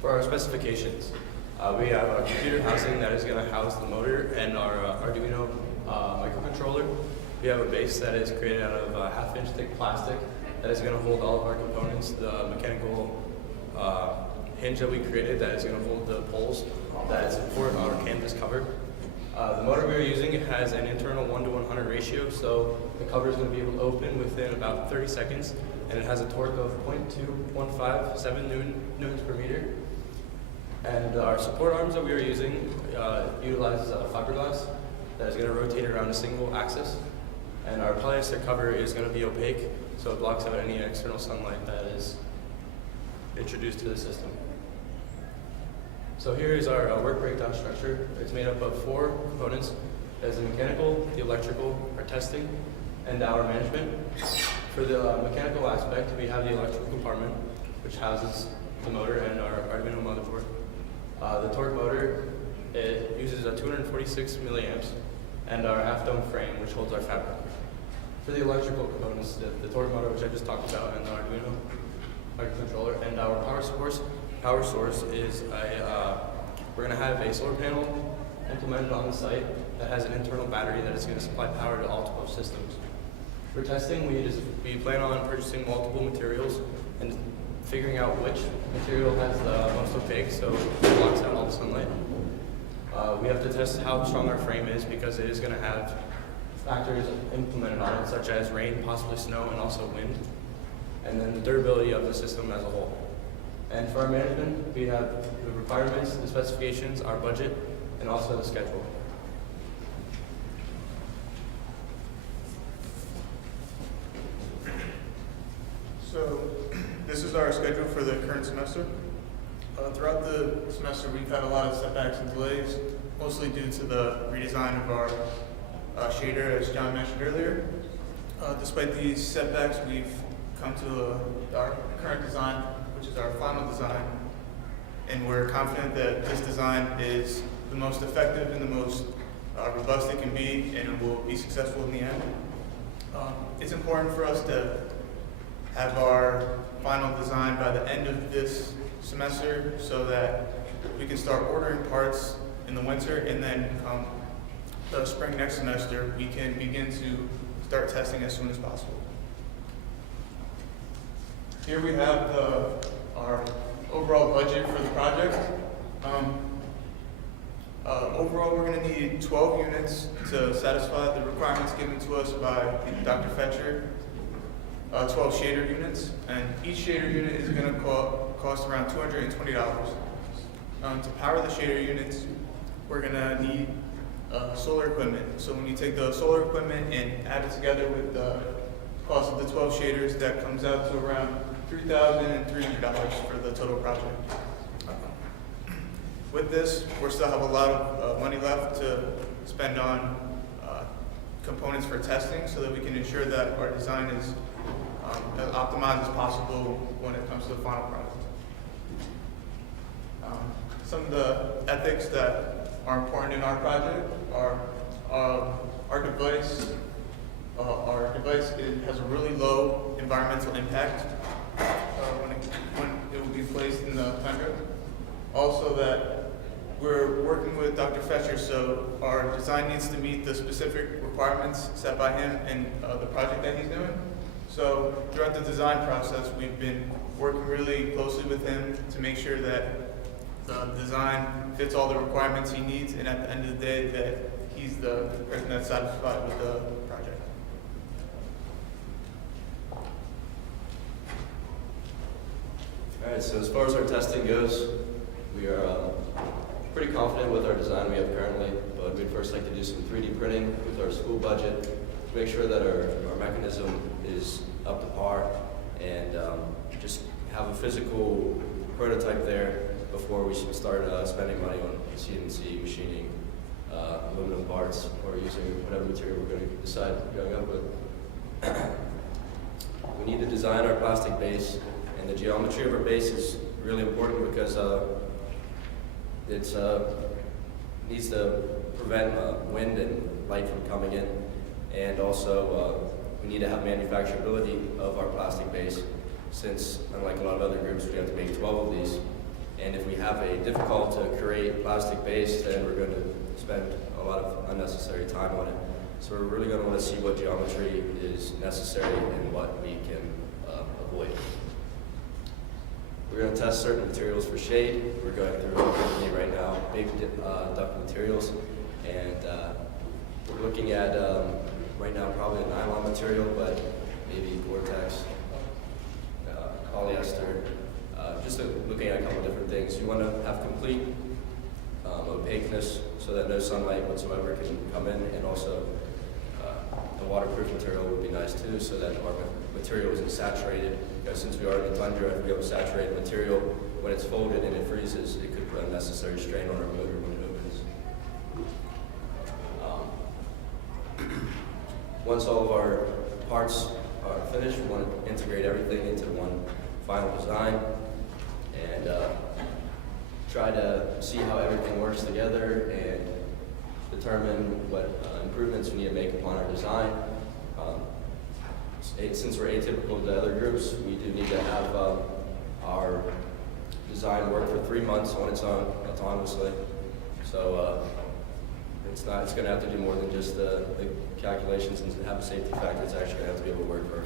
For our specifications, we have a computer housing that is going to house the motor and our Arduino microcontroller. We have a base that is created out of 1/2-inch thick plastic that is going to hold all of our components, the mechanical hinge that we created that is going to hold the poles that support our canvas cover. The motor we are using has an internal 1:100 ratio, so the cover is going to be able to open within about 30 seconds, and it has a torque of 0.2157 newtons per meter. And our support arms that we are using utilize fiberglass that is going to rotate around a single axis. And our polyester cover is going to be opaque, so it blocks out any external sunlight that is introduced to the system. So here is our work breakdown structure. It's made up of 4 components. There's the mechanical, the electrical, our testing, and our management. For the mechanical aspect, we have the electrical compartment, which houses the motor and our Arduino motherboard. The torque motor, it uses a 246 milliamps, and our half-dome frame, which holds our fabric. For the electrical components, the torque motor, which I just talked about, and the Arduino microcontroller, and our power source is we're going to have a solar panel implemented on the site that has an internal battery that is going to supply power to all 12 systems. For testing, we plan on purchasing multiple materials and figuring out which material has the most opaque, so it blocks out all the sunlight. We have to test how strong our frame is because it is going to have factors implemented on it, such as rain, possibly snow, and also wind, and then the durability of the system as a whole. And for our management, we have the requirements, the specifications, our budget, and also the schedule. So this is our schedule for the current semester. Throughout the semester, we've had a lot of setbacks and delays, mostly due to the redesign of our shader, as John mentioned earlier. Despite these setbacks, we've come to our current design, which is our final design, and we're confident that this design is the most effective and the most robust it can be, and it will be successful in the end. It's important for us to have our final design by the end of this semester so that we can start ordering parts in the winter, and then come the spring next semester, we can begin to start testing as soon as possible. Here we have our overall budget for the project. Overall, we're going to need 12 units to satisfy the requirements given to us by Dr. Fetcher. 12 shader units, and each shader unit is going to cost around $220. To power the shader units, we're going to need solar equipment. So when you take the solar equipment and add it together with the cost of the 12 shaders, that comes out to around $3,300 for the total project. With this, we still have a lot of money left to spend on components for testing so that we can ensure that our design is as optimized as possible when it comes to the final product. Some of the ethics that are important in our project are our device. Our device has a really low environmental impact when it will be placed in the Tundra. Also, that we're working with Dr. Fetcher, so our design needs to meet the specific requirements set by him and the project that he's doing. So throughout the design process, we've been working really closely with him to make sure that the design fits all the requirements he needs, and at the end of the day, that he's the person that's satisfied with the project. All right, so as far as our testing goes, we are pretty confident with our design we have currently, but we'd first like to do some 3D printing with our school budget. to make sure that our mechanism is up to par and just have a physical prototype there before we should start spending money on CNC machining aluminum parts or using whatever material we're going to decide going up with. We need to design our plastic base, and the geometry of our base is really important because it needs to prevent wind and light from coming in, and also we need to have manufacturability of our plastic base, since unlike a lot of other groups we have to make 12 of these, and if we have a difficult to create plastic base, then we're going to spend a lot of unnecessary time on it. So we're really going to want to see what geometry is necessary and what we can avoid. We're going to test certain materials for shade. We're going through a right now, big duct materials, and we're looking at right now probably a nylon material, but maybe Gore-Tex, polyester, just looking at a couple different things. You want to have complete opaqueness so that no sunlight whatsoever can come in, and also the waterproof material would be nice too, so that our material isn't saturated, because since we are in the tundra, if we have a saturated material, when it's folded and it freezes, it could put unnecessary strain on our motor when it opens. Once all of our parts are finished, we want to integrate everything into one final design and try to see how everything works together and determine what improvements we need to make upon our design. Since we're atypical to other groups, we do need to have our design work for 3 months on its own, autonomously. So it's going to have to do more than just the calculations and have a safety factor. It's actually going to have to be able to work for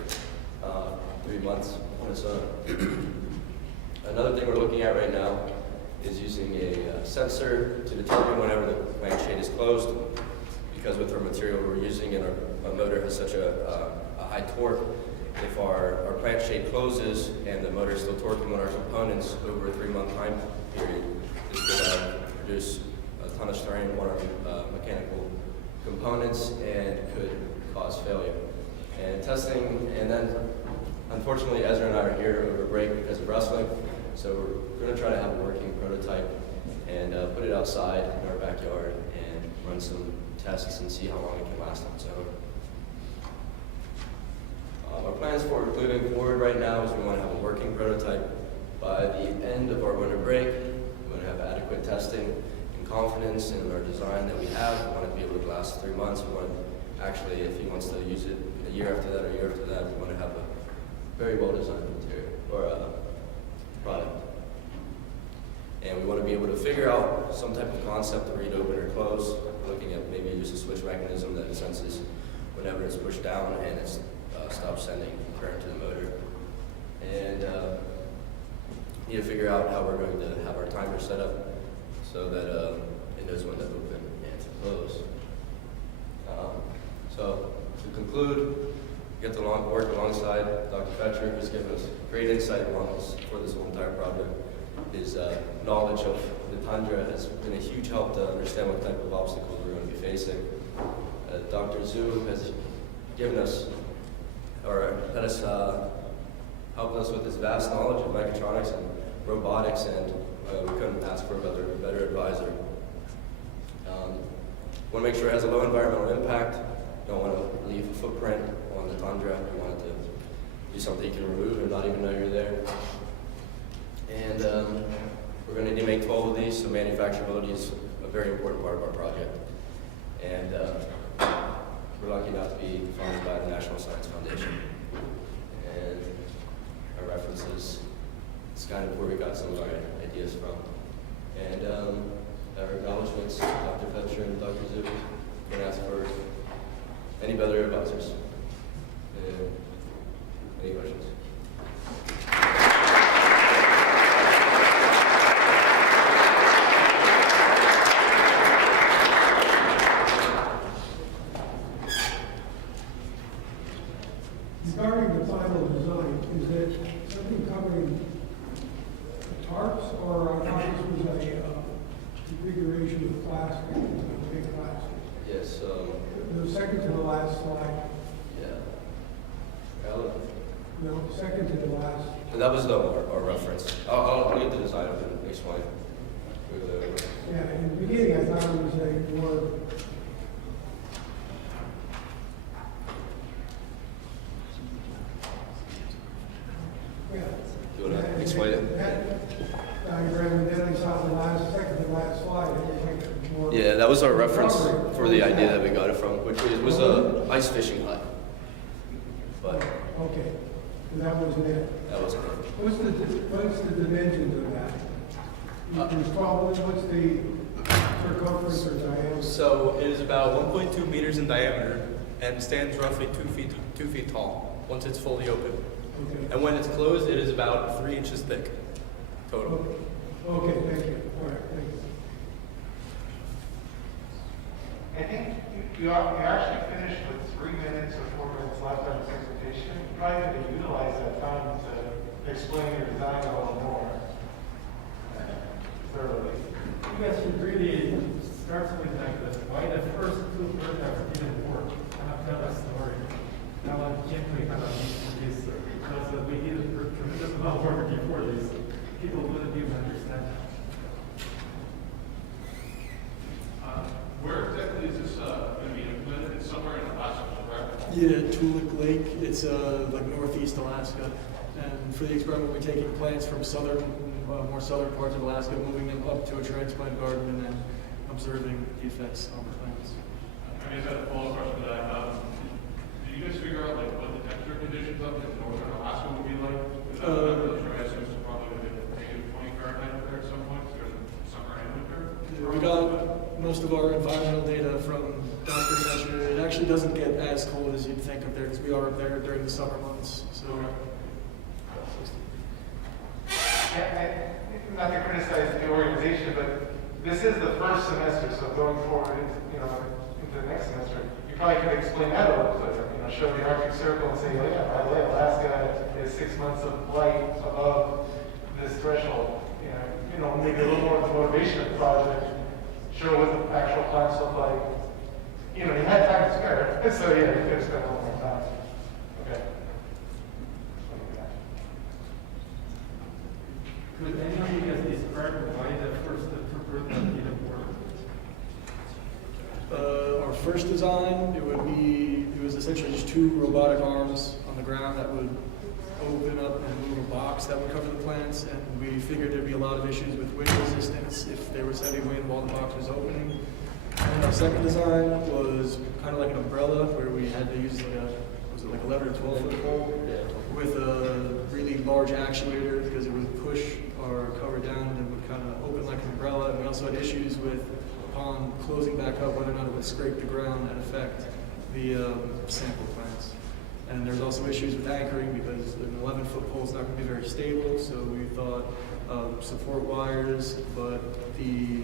3 months on its own. Another thing we're looking at right now is using a sensor to determine whenever the plant shade is closed, because with our material we're using and our motor has such a high torque, if our plant shade closes and the motor is still torquing on our components over a 3-month time period, this could produce a ton of strain on our mechanical components and could cause failure. And testing, and then unfortunately Ezra and I are here over break because of wrestling, so we're going to try to have a working prototype and put it outside in our backyard and run some tests and see how long it can last on its own. Our plans for moving forward right now is we want to have a working prototype by the end of our winter break. We want to have adequate testing and confidence in our design that we have. We want it to be able to last 3 months. We want to actually, if he wants to use it a year after that or a year after that, we want to have a very well designed material or product. And we want to be able to figure out some type of concept to read open or close, looking at maybe just a switch mechanism that senses whenever it's pushed down and it stops sending current to the motor. And need to figure out how we're going to have our timer set up so that it knows when to open and to close. So to conclude, get to work alongside Dr. Fetcher, who's given us great insight for this whole entire project. His knowledge of the tundra has been a huge help to understand what type of obstacles we're going to be facing. Dr. Zhu has given us, or let us helped us with his vast knowledge of mechatronics and robotics, and we couldn't ask for a better advisor. Want to make sure it has a low environmental impact. Don't want to leave a footprint on the tundra. We want it to be something you can remove and not even know you're there. And we're going to need to make 12 of these, so manufacturability is a very important part of our project. And we're lucky enough to be funded by the National Science Foundation. And our references, it's kind of where we got some of our ideas from. And our acknowledgements, Dr. Fetcher and Dr. Zhu, can ask for any better advisors. Any questions? Regarding the final design, is it something covering tarps, or I thought this was a configuration of plastic, big plastic? Yes. The second to the last slide. No, second to the last. And that was our reference. I'll get the design of it and explain. Yeah, in the beginning I thought it was a more. Yeah. Do you want to explain it? That diagram, and then I saw the last, second to last slide. It was like more. Yeah, that was our reference for the idea that we got it from, which was a ice fishing hut. But Okay, so that wasn't it. that wasn't it. What's the dimensions of that? There's probably, what's the circumference or diameter? So it is about 1.2 meters in diameter and stands roughly 2 feet tall once it's fully open. Okay. And when it's closed, it is about 3 inches thick total. Okay, thank you. All right, thank you. I think you actually finished with 3 minutes or 4 minutes left on the presentation. You're probably going to utilize that time to explain your design a little more thoroughly. You guys should really start with like why the first two prototypes didn't work. Kind of tell that story. Now I'm gently kind of using this because we did a tremendous amount of work before this. People wouldn't even understand. Where exactly is this going to be implemented? It's somewhere in Alaska, correct? Yeah, Tuluc Lake. It's like northeast Alaska. And for the experiment, we're taking plants from more southern parts of Alaska, moving them up to a transplant garden, and then observing the effects on the plants. I guess I have a follow-up question to that. Did you guys figure out like what the temperature conditions up in northern Alaska would be like? Because I'm not really sure. I assume it's probably going to be -20 Fahrenheit up there at some point during summer and winter. We got most of our environmental data from Dr. Measure. It actually doesn't get as cold as you'd think up there, because we are up there during the summer months. So. Not to criticize the organization, but this is the first semester, so going forward, into the next semester, you probably could explain that a little better. Show the Arctic Circle and say, oh yeah, by the way, Alaska is 6 months of light above this threshold. Maybe a little more of the motivation of the project. Show what the actual plants look like. You had time to spare, so yeah, you could have spent a little more time. Okay. Could any of you guys describe why the first two prototypes didn't work? Our first design, it was essentially just 2 robotic arms on the ground that would open up and move a box that would cover the plants, and we figured there'd be a lot of issues with wind resistance if there was heavy wind while the box was opening. And our second design was kind of like an umbrella where we had to use like 11 or 12 foot pole with a really large actuator because it would push our cover down and it would kind of open like an umbrella. And we also had issues with, upon closing back up, whether or not it would scrape the ground and affect the sample plants. And there's also issues with anchoring because an 11-foot pole is not going to be very stable, so we thought support wires, but the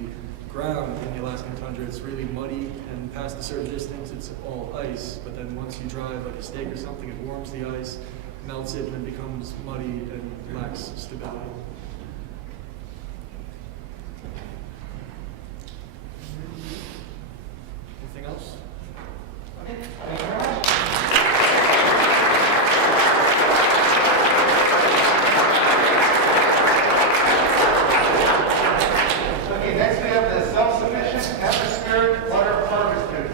ground in the Alaskan tundra, it's really muddy, and past a certain distance, it's all ice, but then once you drive like a stake or something, it warms the ice, melts it, and then becomes muddy and lacks stability. Anything else? Okay, thank you very much. Okay, next we have the self-sufficient atmospheric water harvester.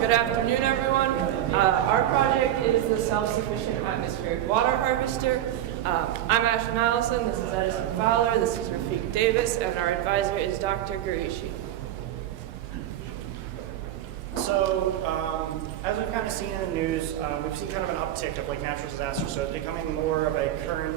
Good afternoon, everyone. Our project is the self-sufficient atmospheric water harvester. I'm Ashton Allison, this is Edison Fowler, this is Rafiq Davis, and our advisor is Dr. Garishi. As we've kind of seen in the news, we've seen kind of an uptick of like natural disasters. So it's becoming more of a current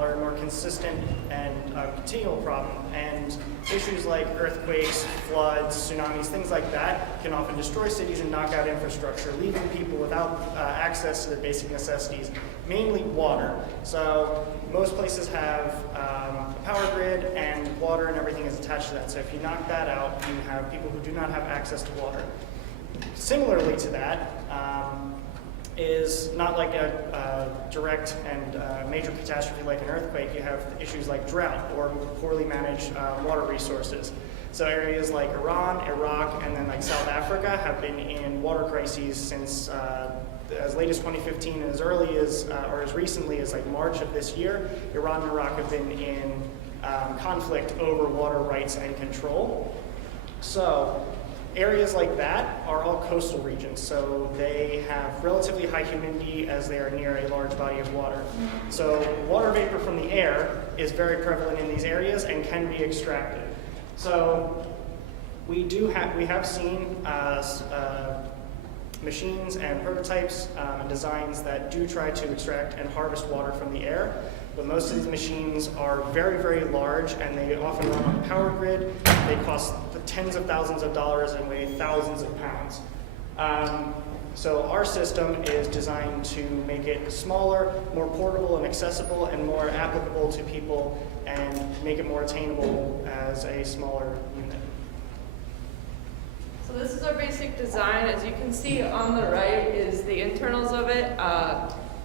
or more consistent and continual problem. And issues like earthquakes, floods, tsunamis, things like that can often destroy cities and knock out infrastructure, leaving people without access to their basic necessities, mainly water. So most places have a power grid, and water and everything is attached to that. So if you knock that out, you have people who do not have access to water. Similarly to that, is not like a direct and major catastrophe like an earthquake. You have issues like drought or poorly managed water resources. So areas like Iran, Iraq, and then like South Africa have been in water crises since as late as 2015, and as early as, or as recently as like March of this year. Iran and Iraq have been in conflict over water rights and control. So areas like that are all coastal regions, so they have relatively high humidity as they are near a large body of water. So water vapor from the air is very prevalent in these areas and can be extracted. So we have seen machines and prototypes and designs that do try to extract and harvest water from the air. But most of these machines are very, very large, and they often run on a power grid. They cost tens of thousands of dollars and weigh thousands of pounds. So our system is designed to make it smaller, more portable and accessible, and more applicable to people, and make it more attainable as a smaller unit. So this is our basic design. As you can see on the right is the internals of it.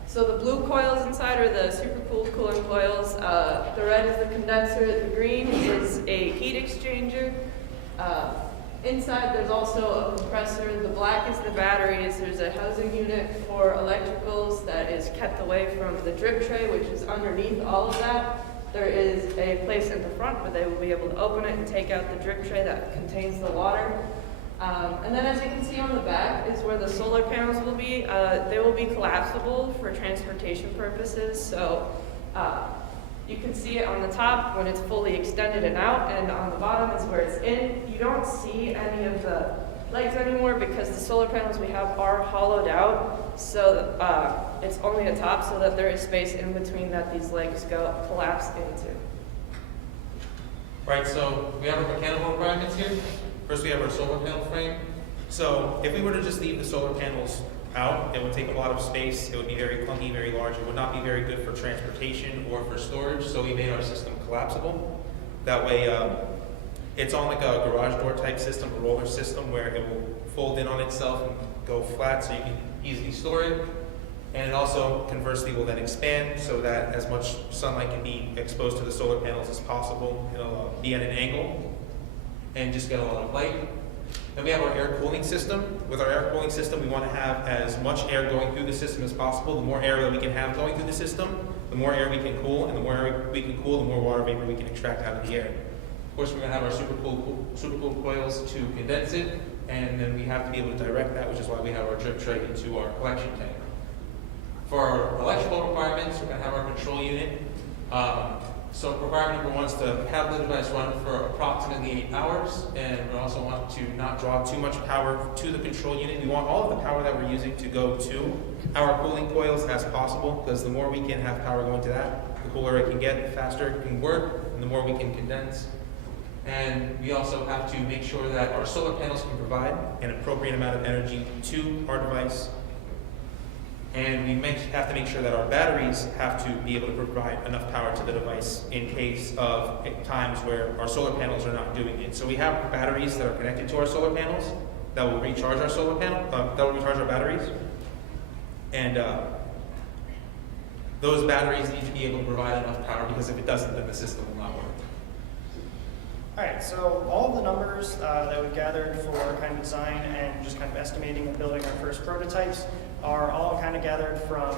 So the blue coils inside are the super cooled cooling coils. The red is the condenser. The green is a heat exchanger. Inside there's also a compressor. The black is the batteries. There's a housing unit for electricals that is kept away from the drip tray, which is underneath all of that. There is a place in the front where they will be able to open it and take out the drip tray that contains the water. And then as you can see on the back is where the solar panels will be. They will be collapsible for transportation purposes. So you can see it on the top when it's fully extended and out, and on the bottom is where it's in. You don't see any of the legs anymore because the solar panels we have are hollowed out. So it's only a top so that there is space in between that these legs collapse into. Right, so we have our mechanical requirements here. First, we have our solar panel frame. So if we were to just leave the solar panels out, it would take a lot of space. It would be very clunky, very large. It would not be very good for transportation or for storage. So we made our system collapsible. That way, it's on like a garage door type system, a roller system, where it will fold in on itself and go flat so you can easily store it. And it also, conversely, will then expand so that as much sunlight can be exposed to the solar panels as possible. It'll be at an angle and just get a lot of light. Then we have our air cooling system. With our air cooling system, we want to have as much air going through the system as possible. The more air that we can have going through the system, the more air we can cool, and the more air we can cool, the more water vapor we can extract out of the air. Of course, we're going to have our super cooled coils to condense it, and then we have to be able to direct that, which is why we have our drip tray into our collection tank. For our electrical requirements, we're going to have our control unit. So requirement number one is to have the device run for approximately 8 hours, and we also want to not draw too much power to the control unit. We want all of the power that we're using to go to our cooling coils as possible, because the more we can have power going to that, the cooler it can get, the faster it can work, and the more we can condense. And we also have to make sure that our solar panels can provide an appropriate amount of energy to our device. And we have to make sure that our batteries have to be able to provide enough power to the device in case of times where our solar panels are not doing it. So we have batteries that are connected to our solar panels that will recharge our solar panel, that will recharge our batteries. And those batteries need to be able to provide enough power, because if it doesn't, then the system will not work. All right, so all of the numbers that we've gathered for kind of design and just kind of estimating and building our first prototypes are all kind of gathered from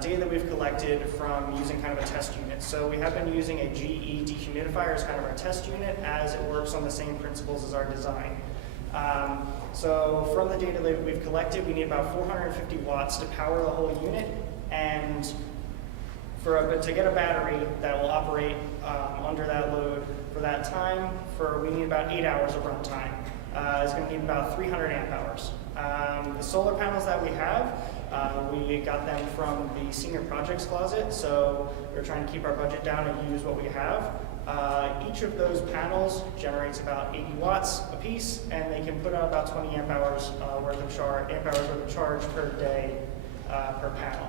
data that we've collected from using kind of a test unit. So we have been using a GE dehumidifier as kind of our test unit, as it works on the same principles as our design. So from the data that we've collected, we need about 450 watts to power the whole unit, and to get a battery that will operate under that load for that time, we need about 8 hours of runtime. is going to need about 300 amp hours. The solar panels that we have, we got them from the senior projects closet, so we're trying to keep our budget down and use what we have. Each of those panels generates about 80 watts a piece, and they can put out about 20 amp hours worth of charge per day per panel.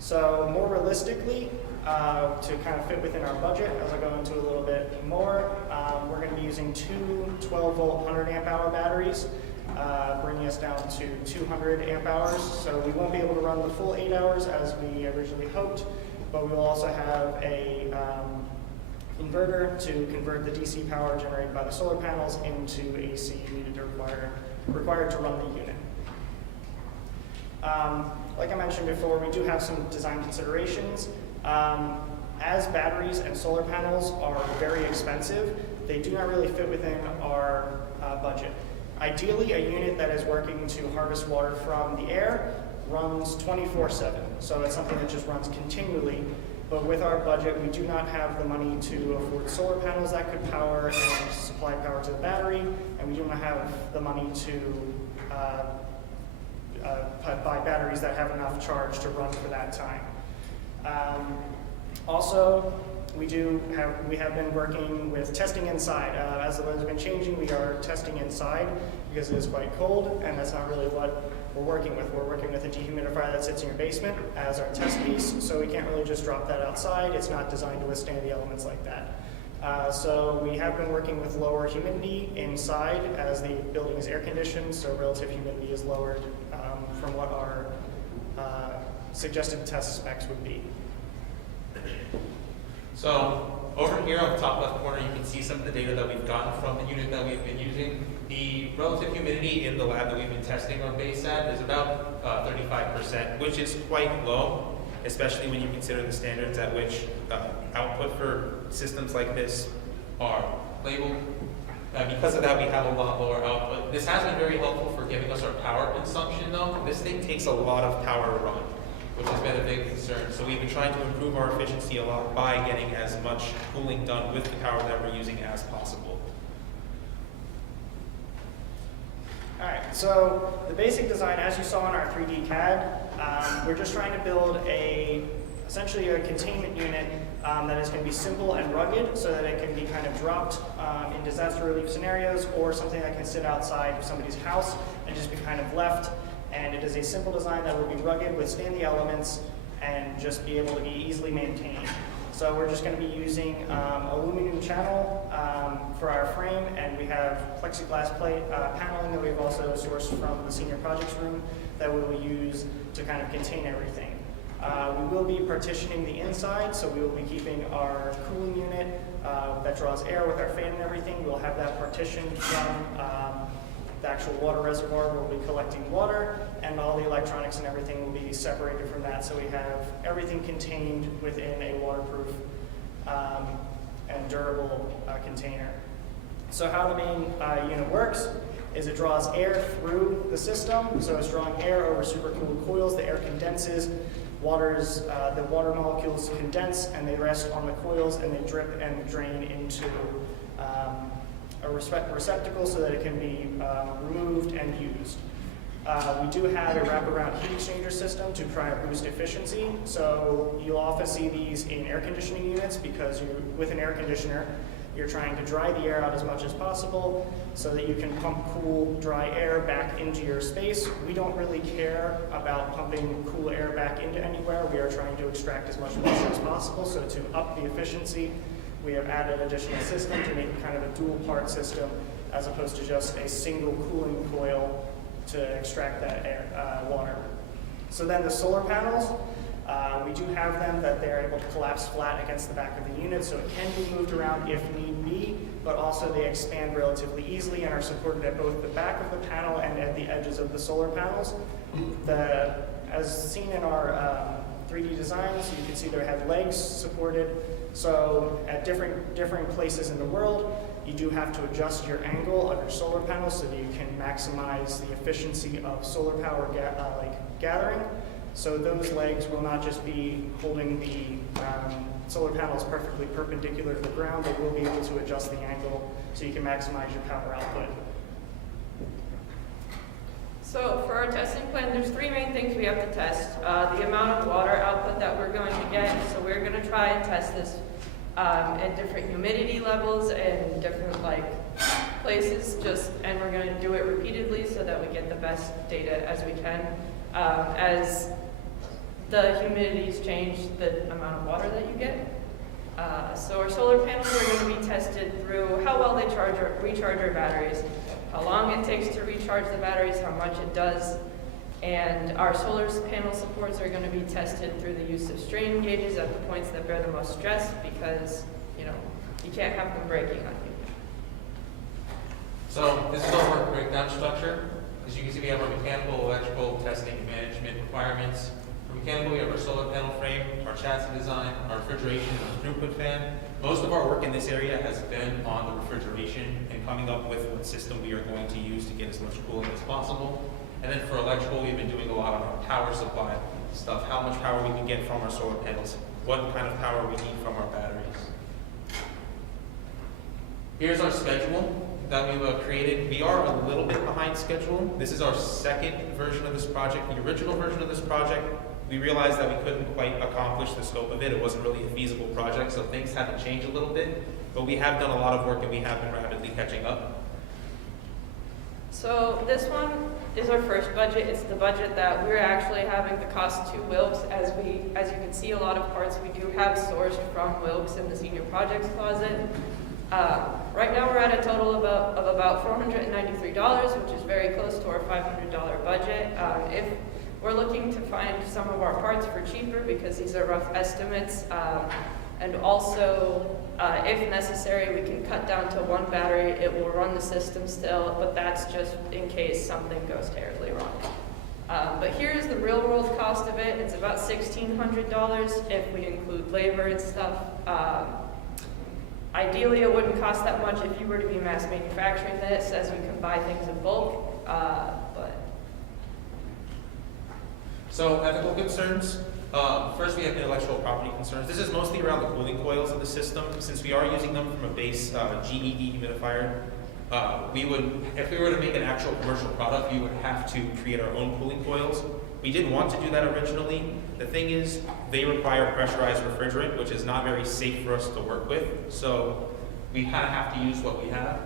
So more realistically, to kind of fit within our budget, as I'll go into a little bit more, we're going to be using two 12-volt 100 amp hour batteries, bringing us down to 200 amp hours. So we won't be able to run the full 8 hours as we originally hoped, but we will also have a inverter to convert the DC power generated by the solar panels into AC needed to required to run the unit. Like I mentioned before, we do have some design considerations. As batteries and solar panels are very expensive, they do not really fit within our budget. Ideally, a unit that is working to harvest water from the air runs 24/7, so it's something that just runs continually. But with our budget, we do not have the money to afford solar panels that could power and supply power to the battery, and we do not have the money to buy batteries that have enough charge to run for that time. Also, we have been working with testing inside. As the weather's been changing, we are testing inside because it is quite cold, and that's not really what we're working with. We're working with a dehumidifier that sits in your basement as our test piece, so we can't really just drop that outside. It's not designed to withstand the elements like that. So we have been working with lower humidity inside as the building is air conditioned, so relative humidity is lowered from what our suggested test specs would be. So over here on the top left corner, you can see some of the data that we've gotten from the unit that we've been using. The relative humidity in the lab that we've been testing our base at is about 35%, which is quite low, especially when you consider the standards at which output for systems like this are labeled. Because of that, we have a lot lower output. This has been very helpful for giving us our power consumption, though. This thing takes a lot of power to run, which has been a big concern. So we've been trying to improve our efficiency a lot by getting as much cooling done with the power that we're using as possible. All right, so the basic design, as you saw in our 3D CAD, we're just trying to build essentially a containment unit that is going to be simple and rugged so that it can be kind of dropped in disaster relief scenarios, or something that can sit outside of somebody's house and just be kind of left. And it is a simple design that will be rugged, withstand the elements, and just be able to be easily maintained. So we're just going to be using aluminum channel for our frame, and we have plexiglass plate paneling that we've also sourced from the senior projects room that we will use to kind of contain everything. We will be partitioning the inside, so we will be keeping our cooling unit that draws air with our fan and everything. We'll have that partitioned from the actual water reservoir. We'll be collecting water, and all the electronics and everything will be separated from that, so we have everything contained within a waterproof and durable container. So how the main unit works is it draws air through the system, so it's drawing air over supercooled coils. The air condenses, the water molecules condense, and they rest on the coils, and they drip and drain into a receptacle so that it can be removed and used. We do have a wraparound heat exchanger system to try to boost efficiency. So you'll often see these in air conditioning units because with an air conditioner, you're trying to dry the air out as much as possible so that you can pump cool, dry air back into your space. We don't really care about pumping cool air back into anywhere. We are trying to extract as much moisture as possible. So to up the efficiency, we have added an additional system to make it kind of a dual part system as opposed to just a single cooling coil to extract that air, water. So then the solar panels, we do have them that they're able to collapse flat against the back of the unit, so it can be moved around if need be, but also they expand relatively easily and are supported at both the back of the panel and at the edges of the solar panels. As seen in our 3D designs, you can see they have legs supported, so at different places in the world, you do have to adjust your angle of your solar panels so that you can maximize the efficiency of solar power gathering. So those legs will not just be holding the solar panels perfectly perpendicular to the ground, they will be able to adjust the angle so you can maximize your power output. So for our testing plan, there's three main things we have to test. The amount of water output that we're going to get. So we're going to try and test this at different humidity levels and different places, and we're going to do it repeatedly so that we get the best data as we can. As the humidities change, the amount of water that you get. So our solar panels are going to be tested through how well they recharge our batteries, how long it takes to recharge the batteries, how much it does, and our solar panel supports are going to be tested through the use of strain gauges at the points that bear the most stress, because you can't have them breaking on you. So this is our work breakdown structure. As you can see, we have our mechanical, electrical, testing, and management requirements. For mechanical, we have our solar panel frame, our chassis design, our refrigeration, and our throughput fan. Most of our work in this area has been on the refrigeration and coming up with what system we are going to use to get as much cooling as possible. And then for electrical, we've been doing a lot on our power supply stuff, how much power we can get from our solar panels, what kind of power we need from our batteries. Here's our schedule that we've created. We are a little bit behind schedule. This is our second version of this project. The original version of this project, we realized that we couldn't quite accomplish the scope of it. It wasn't really a feasible project, so things had to change a little bit. But we have done a lot of work and we have been rapidly catching up. So this one is our first budget. It's the budget that we're actually having the cost to Wilkes. As you can see, a lot of parts we do have sourced from Wilkes in the senior projects closet. Right now we're at a total of about $493, which is very close to our $500 budget. If we're looking to find some of our parts for cheaper, because these are rough estimates, and also, if necessary, we can cut down to one battery. It will run the system still, but that's just in case something goes terribly wrong. But here's the real world cost of it. It's about $1,600 if we include labor and stuff. Ideally, it wouldn't cost that much if you were to be mass manufacturing this, as we can buy things in bulk. So ethical concerns. First, we have intellectual property concerns. This is mostly around the cooling coils of the system. Since we are using them from a base GEE humidifier, if we were to make an actual commercial product, we would have to create our own cooling coils. We didn't want to do that originally. The thing is, they require pressurized refrigerant, which is not very safe for us to work with. So we kind of have to use what we have.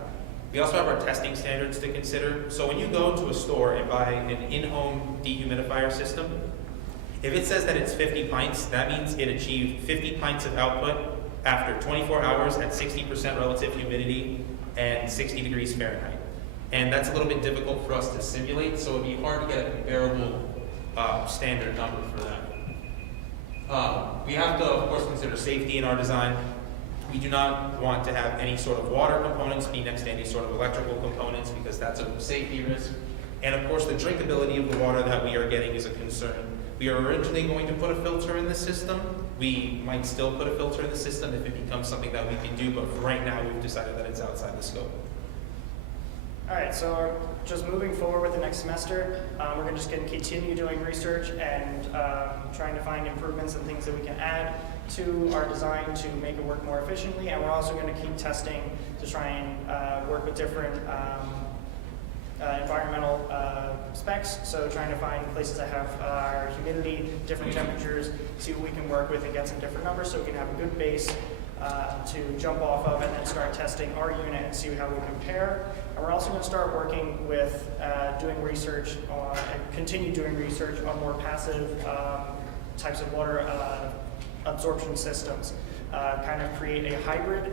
We also have our testing standards to consider. So when you go to a store and buy an in-home dehumidifier system, if it says that it's 50 pints, that means it achieved 50 pints of output after 24 hours at 60% relative humidity and 60 degrees Fahrenheit. And that's a little bit difficult for us to simulate, so it'd be hard to get a comparable standard number for that. We have to, of course, consider safety in our design. We do not want to have any sort of water components be next to any sort of electrical components, because that's a safety risk. And of course, the drinkability of the water that we are getting is a concern. We are originally going to put a filter in the system. We might still put a filter in the system if it becomes something that we can do, but for right now, we've decided that it's outside the scope. All right, so just moving forward with the next semester, we're just going to continue doing research and trying to find improvements and things that we can add to our design to make it work more efficiently. And we're also going to keep testing to try and work with different environmental specs. So trying to find places that have our humidity, different temperatures, see what we can work with and get some different numbers so we can have a good base to jump off of, and then start testing our unit and see how we compare. And we're also going to start working with doing research on, and continue doing research on more passive types of water absorption systems. Kind of create a hybrid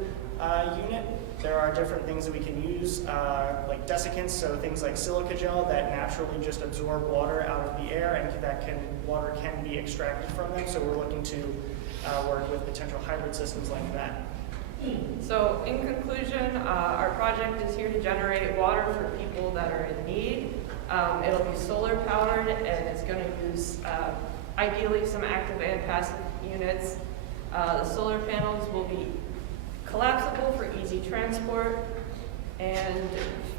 unit. There are different things that we can use, like desiccants, so things like silica gel that naturally just absorb water out of the air, and water can be extracted from them. So we're looking to work with potential hybrid systems like that. So in conclusion, our project is here to generate water for people that are in need. It'll be solar powered, and it's going to use ideally some active and passive units. The solar panels will be collapsible for easy transport, and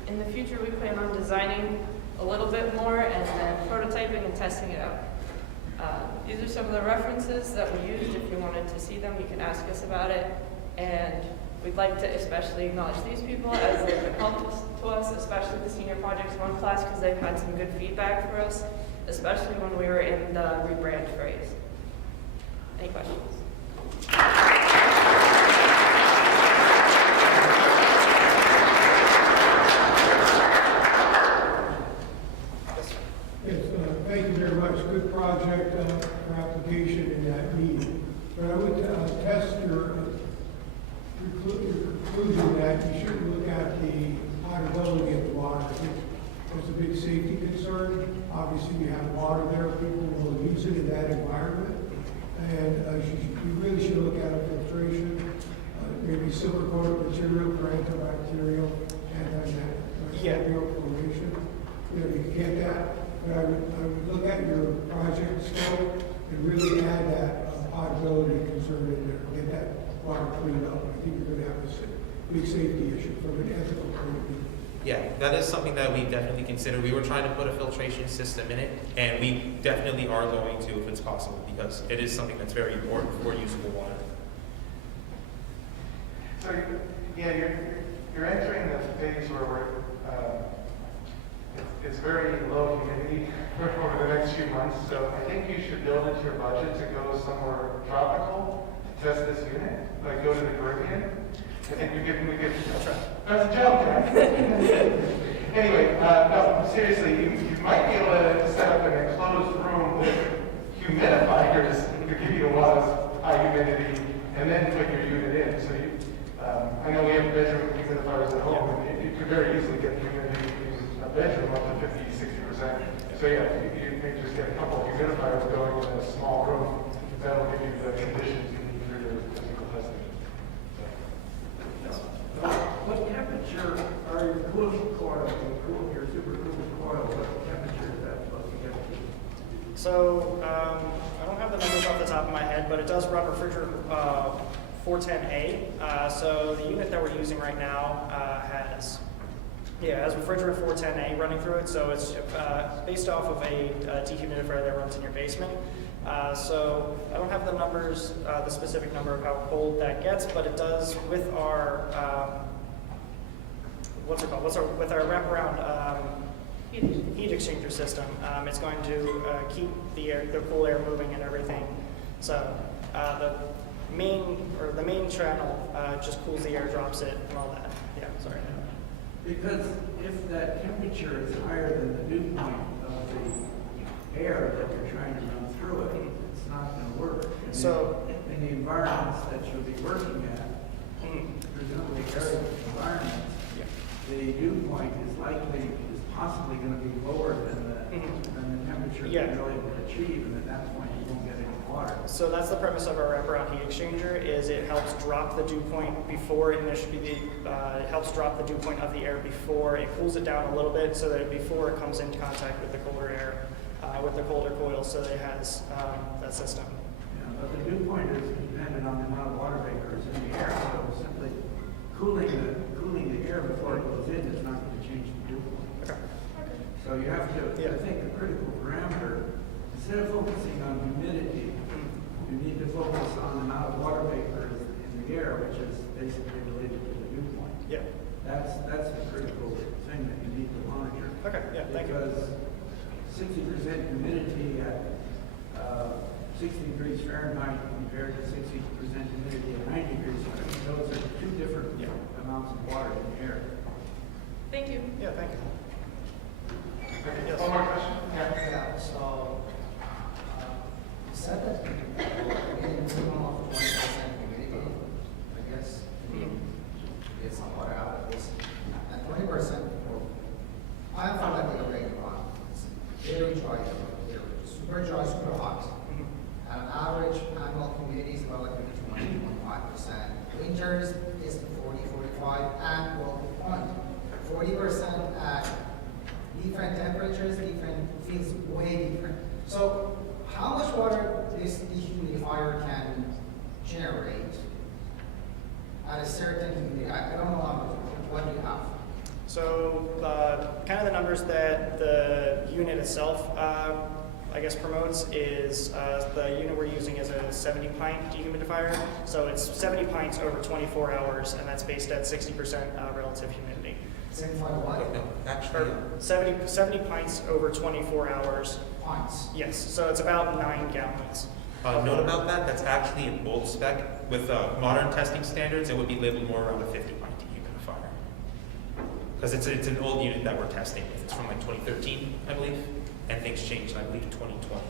in the future we plan on designing a little bit more and then prototyping and testing it out. These are some of the references that we used. If you wanted to see them, you can ask us about it. And We'd like to especially acknowledge these people as they've been helpful to us, especially the Senior Projects 1 class, because they've had some good feedback for us, especially when we were in the rebrand phase. Any questions? Yes, thank you very much. Good project for application in that need. But I would test your conclusion that you shouldn't look at the potability of the water. I think that's a big safety concern. Obviously, you have water there, people will use it in that environment. And you really should look at a filtration, maybe silver coated material for antibacterial, antimicrobial formation. You know, you can get that. But I would look at your project scope and really add that potability concern in there. Get that water cleaned up. I think you're going to have a big safety issue from an ethical point of view. Yeah, that is something that we definitely considered. We were trying to put a filtration system in it, and we definitely are going to if it's possible, because it is something that's very important for usable water. So, yeah, you're entering the phase where we're, it's very low humidity over the next few months, so I think you should build into your budget to go somewhere tropical to test this unit, like go to the Caribbean. I think we could. That's a joke, right? Anyway, no, seriously, you might be able to set up an enclosed room with humidifiers to give you a lot of high humidity, and then put your unit in. So you, I know we have bedroom humidifiers at home, and you could very easily get humidity in a bedroom up to 50–60%. So yeah, you may just get a couple of humidifiers going in a small room. That'll give you the conditions you need for your physical testing. What temperature are your cooling coils, your supercooling coils? What temperature is that supposed to get to? So I don't have the numbers off the top of my head, but it does run refrigerant 410A. So the unit that we're using right now has refrigerant 410A running through it. So it's based off of a dehumidifier that runs in your basement. So I don't have the numbers, the specific number of how cold that gets, but it does with our with our wraparound heat exchanger system. It's going to keep the cool air moving and everything. So the main channel just cools the air, drops it, and all that. Yeah, sorry. Because if that temperature is higher than the dew point of the air that you're trying to run through it, it's not going to work. In the environments that you'll be working at, presumably arid environments, the dew point is possibly going to be lower than the temperature you're really able to achieve, and at that point you won't get any water. So that's the premise of our wraparound heat exchanger. Is it helps drop the dew point before it helps drop the dew point of the air before it cools it down a little bit, so that before it comes into contact with the colder air, with the colder coil, so that it has that system. Yeah, but the dew point is dependent on the amount of water vapors in the air, so simply cooling the air before it goes in is not going to change the dew point. Okay. So you have to, I think the critical parameter, instead of focusing on humidity, you need to focus on the amount of water vapor in the air, which is basically related to the dew point. Yeah. That's the critical thing that you need to monitor. Okay, yeah, thank you. Because 60% humidity at 60 degrees Fahrenheit compared to 60% humidity at 90 degrees Fahrenheit, those are two different amounts of water in the air. Thank you. Yeah, thank you. Yes. One more question? Yeah, so you said that we need a minimum of 20% humidity, I guess, to get some water out of this. And 20%, I am from like a rain pond. It's very dry here, super dry, super hot. And an average annual humidity is about like 20–25%. Winters is 40–45, and well, 40% at different temperatures, feels way different. So how much water this dehumidifier can generate at a certain humidity? I don't know how much, what do you have? So kind of the numbers that the unit itself I guess, promotes is the unit we're using is a 70-pint dehumidifier. So it's 70 pints over 24 hours, and that's based at 60% relative humidity. 70 pints over 24 hours. Pints? Yes, so it's about 9 gallons. Note about that, that's actually in old spec. With modern testing standards, it would be labeled more around a 50-pint dehumidifier. Because it's an old unit that we're testing with. It's from like 2013, I believe, and things changed, I believe, in 2020.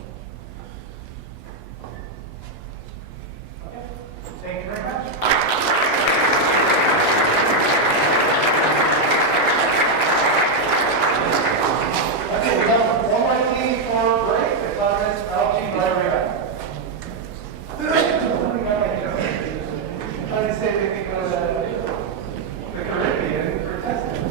Thank you very much. Okay, we have one more thing for break. It's algae bioreactor. Trying to say they can go to the Caribbean for testing.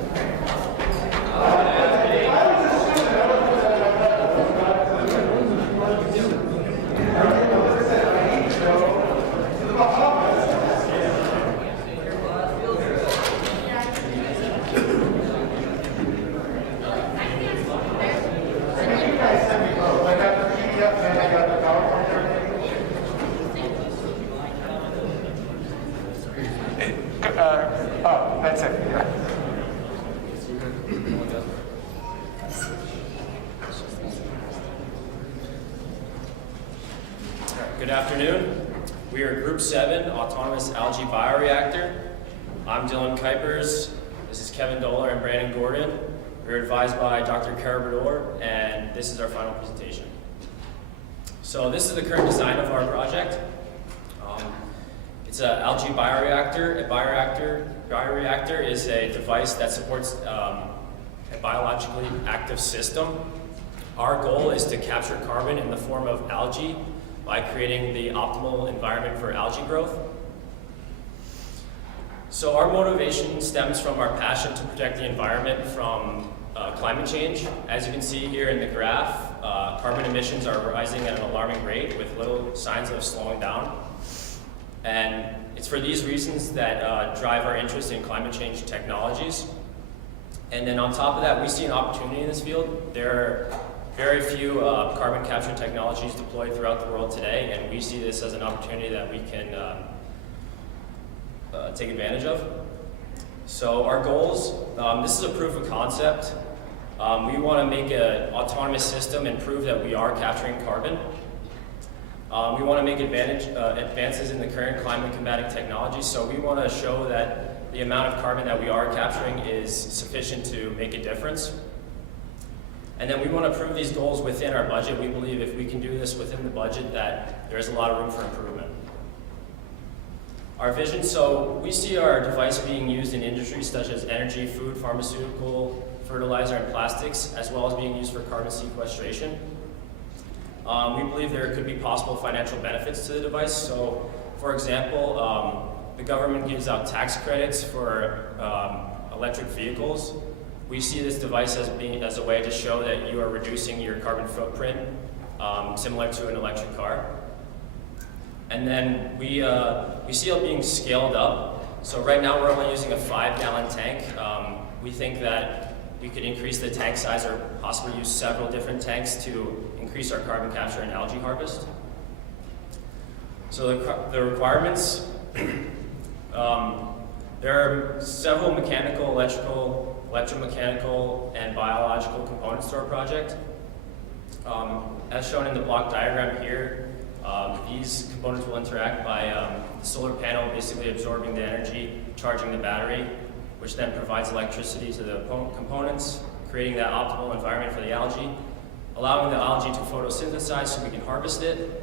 Oh, that's it. Yeah. Good afternoon. We are Group 7, Autonomous Algae Bioreactor. I'm Dylan Kuipers. This is Kevin Doler and Brandon Gordon. We're advised by Dr. Carabador, and this is our final presentation. So this is the current design of our project. It's an algae bioreactor. A bioreactor is a device that supports a biologically active system. Our goal is to capture carbon in the form of algae by creating the optimal environment for algae growth. So our motivation stems from our passion to protect the environment from climate change. As you can see here in the graph, carbon emissions are rising at an alarming rate with little signs of slowing down. And it's for these reasons that drive our interest in climate change technologies. And then on top of that, we see an opportunity in this field. There are very few carbon capture technologies deployed throughout the world today, and we see this as an opportunity that we can take advantage of. So our goals, this is a proof of concept. We want to make an autonomous system and prove that we are capturing carbon. We want to make advances in the current climate combating technologies, so we want to show that the amount of carbon that we are capturing is sufficient to make a difference. And then we want to prove these goals within our budget. We believe if we can do this within the budget that there's a lot of room for improvement. Our vision, so we see our device being used in industries such as energy, food, pharmaceutical, fertilizer, and plastics, as well as being used for carbon sequestration. We believe there could be possible financial benefits to the device. So, for example, the government gives out tax credits for electric vehicles. We see this device as a way to show that you are reducing your carbon footprint, similar to an electric car. And then we see it being scaled up. So right now we're only using a 5-gallon tank. We think that we could increase the tank size or possibly use several different tanks to increase our carbon capture and algae harvest. So the requirements, there are several mechanical, electrical, electromechanical, and biological components to our project. As shown in the block diagram here, these components will interact by the solar panel basically absorbing the energy, charging the battery, which then provides electricity to the components, creating that optimal environment for the algae, allowing the algae to photosynthesize so we can harvest it,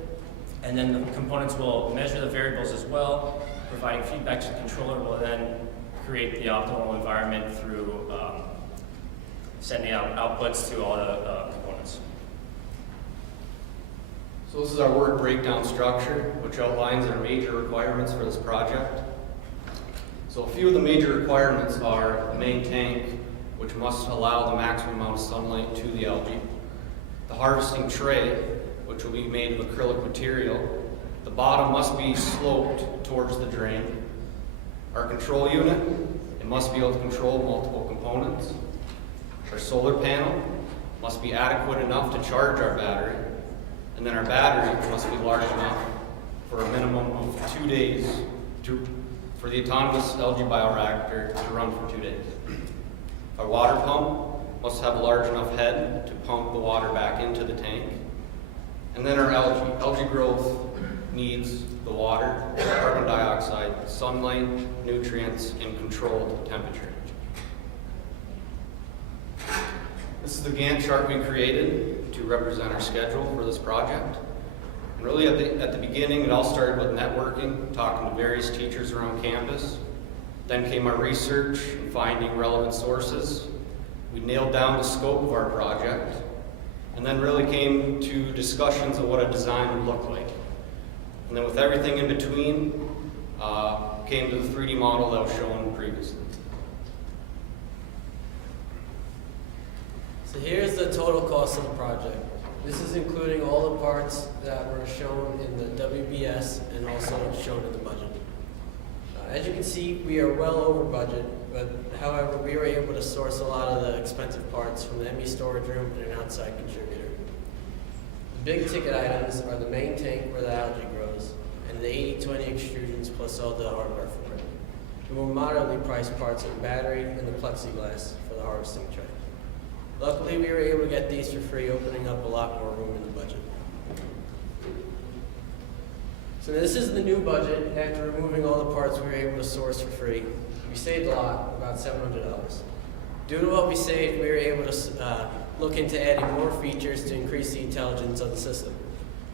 and then the components will measure the variables as well, providing feedback to the controller will then create the optimal environment through sending out outputs to all the components. So this is our work breakdown structure, which outlines our major requirements for this project. So a few of the major requirements are the main tank, which must allow the maximum amount of sunlight to the algae. The harvesting tray, which will be made of acrylic material. The bottom must be sloped towards the drain. Our control unit, it must be able to control multiple components. Our solar panel must be adequate enough to charge our battery. And then our battery must be large enough for a minimum of 2 days for the autonomous algae bioreactor to run for 2 days. Our water pump must have a large enough head to pump the water back into the tank. And then our algae growth needs the water, carbon dioxide, sunlight, nutrients, and controlled temperature. This is the Gantt chart we created to represent our schedule for this project. And really at the beginning, it all started with networking, talking to various teachers around campus. Then came our research and finding relevant sources. We nailed down the scope of our project, and then really came to discussions of what a design would look like. And then with everything in between, came to the 3D model that was shown previously. So here's the total cost of the project. This is including all the parts that were shown in the WBS and also shown in the budget. As you can see, we are well over budget, but however, we were able to source a lot of the expensive parts from the ME storage room and an outside contributor. The big ticket items are the main tank where the algae grows, and the 80/20 extrusions plus all the hardware for it. The more moderately priced parts are the battery and the plexiglass for the harvesting tray. Luckily, we were able to get these for free, opening up a lot more room in the budget. So this is the new budget. After removing all the parts we were able to source for free, we saved a lot, about $700. Due to what we saved, we were able to look into adding more features to increase the intelligence of the system.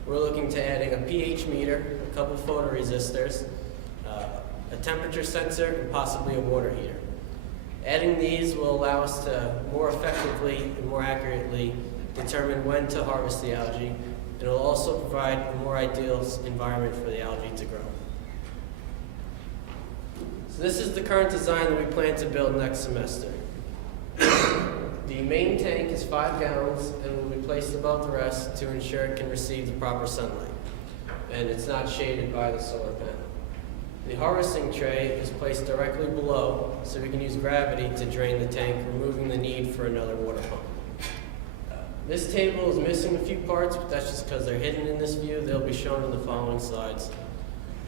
We're looking to adding a pH meter, a couple photoresistors, a temperature sensor, and possibly a water heater. Adding these will allow us to more effectively and more accurately determine when to harvest the algae, and it will also provide a more ideal environment for the algae to grow. So this is the current design that we plan to build next semester. The main tank is 5 gallons and will be placed above the rest to ensure it can receive the proper sunlight, and it's not shaded by the solar panel. The harvesting tray is placed directly below, so we can use gravity to drain the tank, removing the need for another water pump. This table is missing a few parts, but that's just because they're hidden in this view. They'll be shown in the following slides.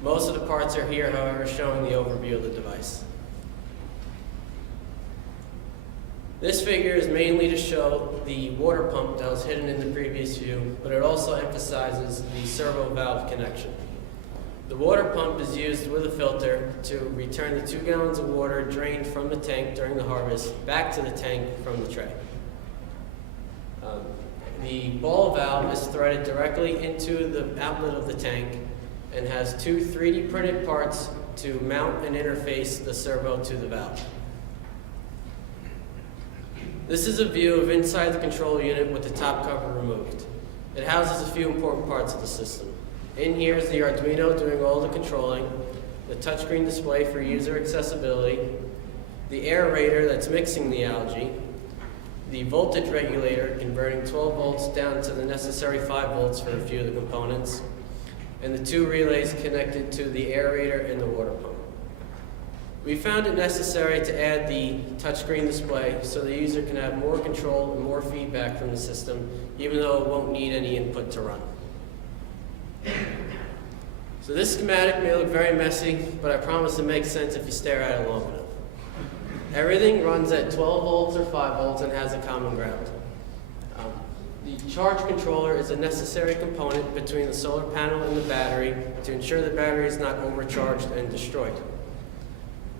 Most of the parts are here, however, showing the overview of the device. This figure is mainly to show the water pump that was hidden in the previous view, but it also emphasizes the servo valve connection. The water pump is used with a filter to return the 2 gallons of water drained from the tank during the harvest back to the tank from the tray. The ball valve is threaded directly into the outlet of the tank and has 2 3D printed parts to mount and interface the servo to the valve. This is a view of inside the control unit with the top cover removed. It houses a few important parts of the system. In here is the Arduino doing all the controlling, the touchscreen display for user accessibility, the aerator that's mixing the algae, the voltage regulator converting 12 volts down to the necessary 5 volts for a few of the components, and the 2 relays connected to the aerator and the water pump. We found it necessary to add the touchscreen display so the user can have more control and more feedback from the system, even though it won't need any input to run. So this schematic may look very messy, but I promise it makes sense if you stare at it long enough. Everything runs at 12 volts or 5 volts and has a common ground. The charge controller is a necessary component between the solar panel and the battery to ensure the battery is not overcharged and destroyed.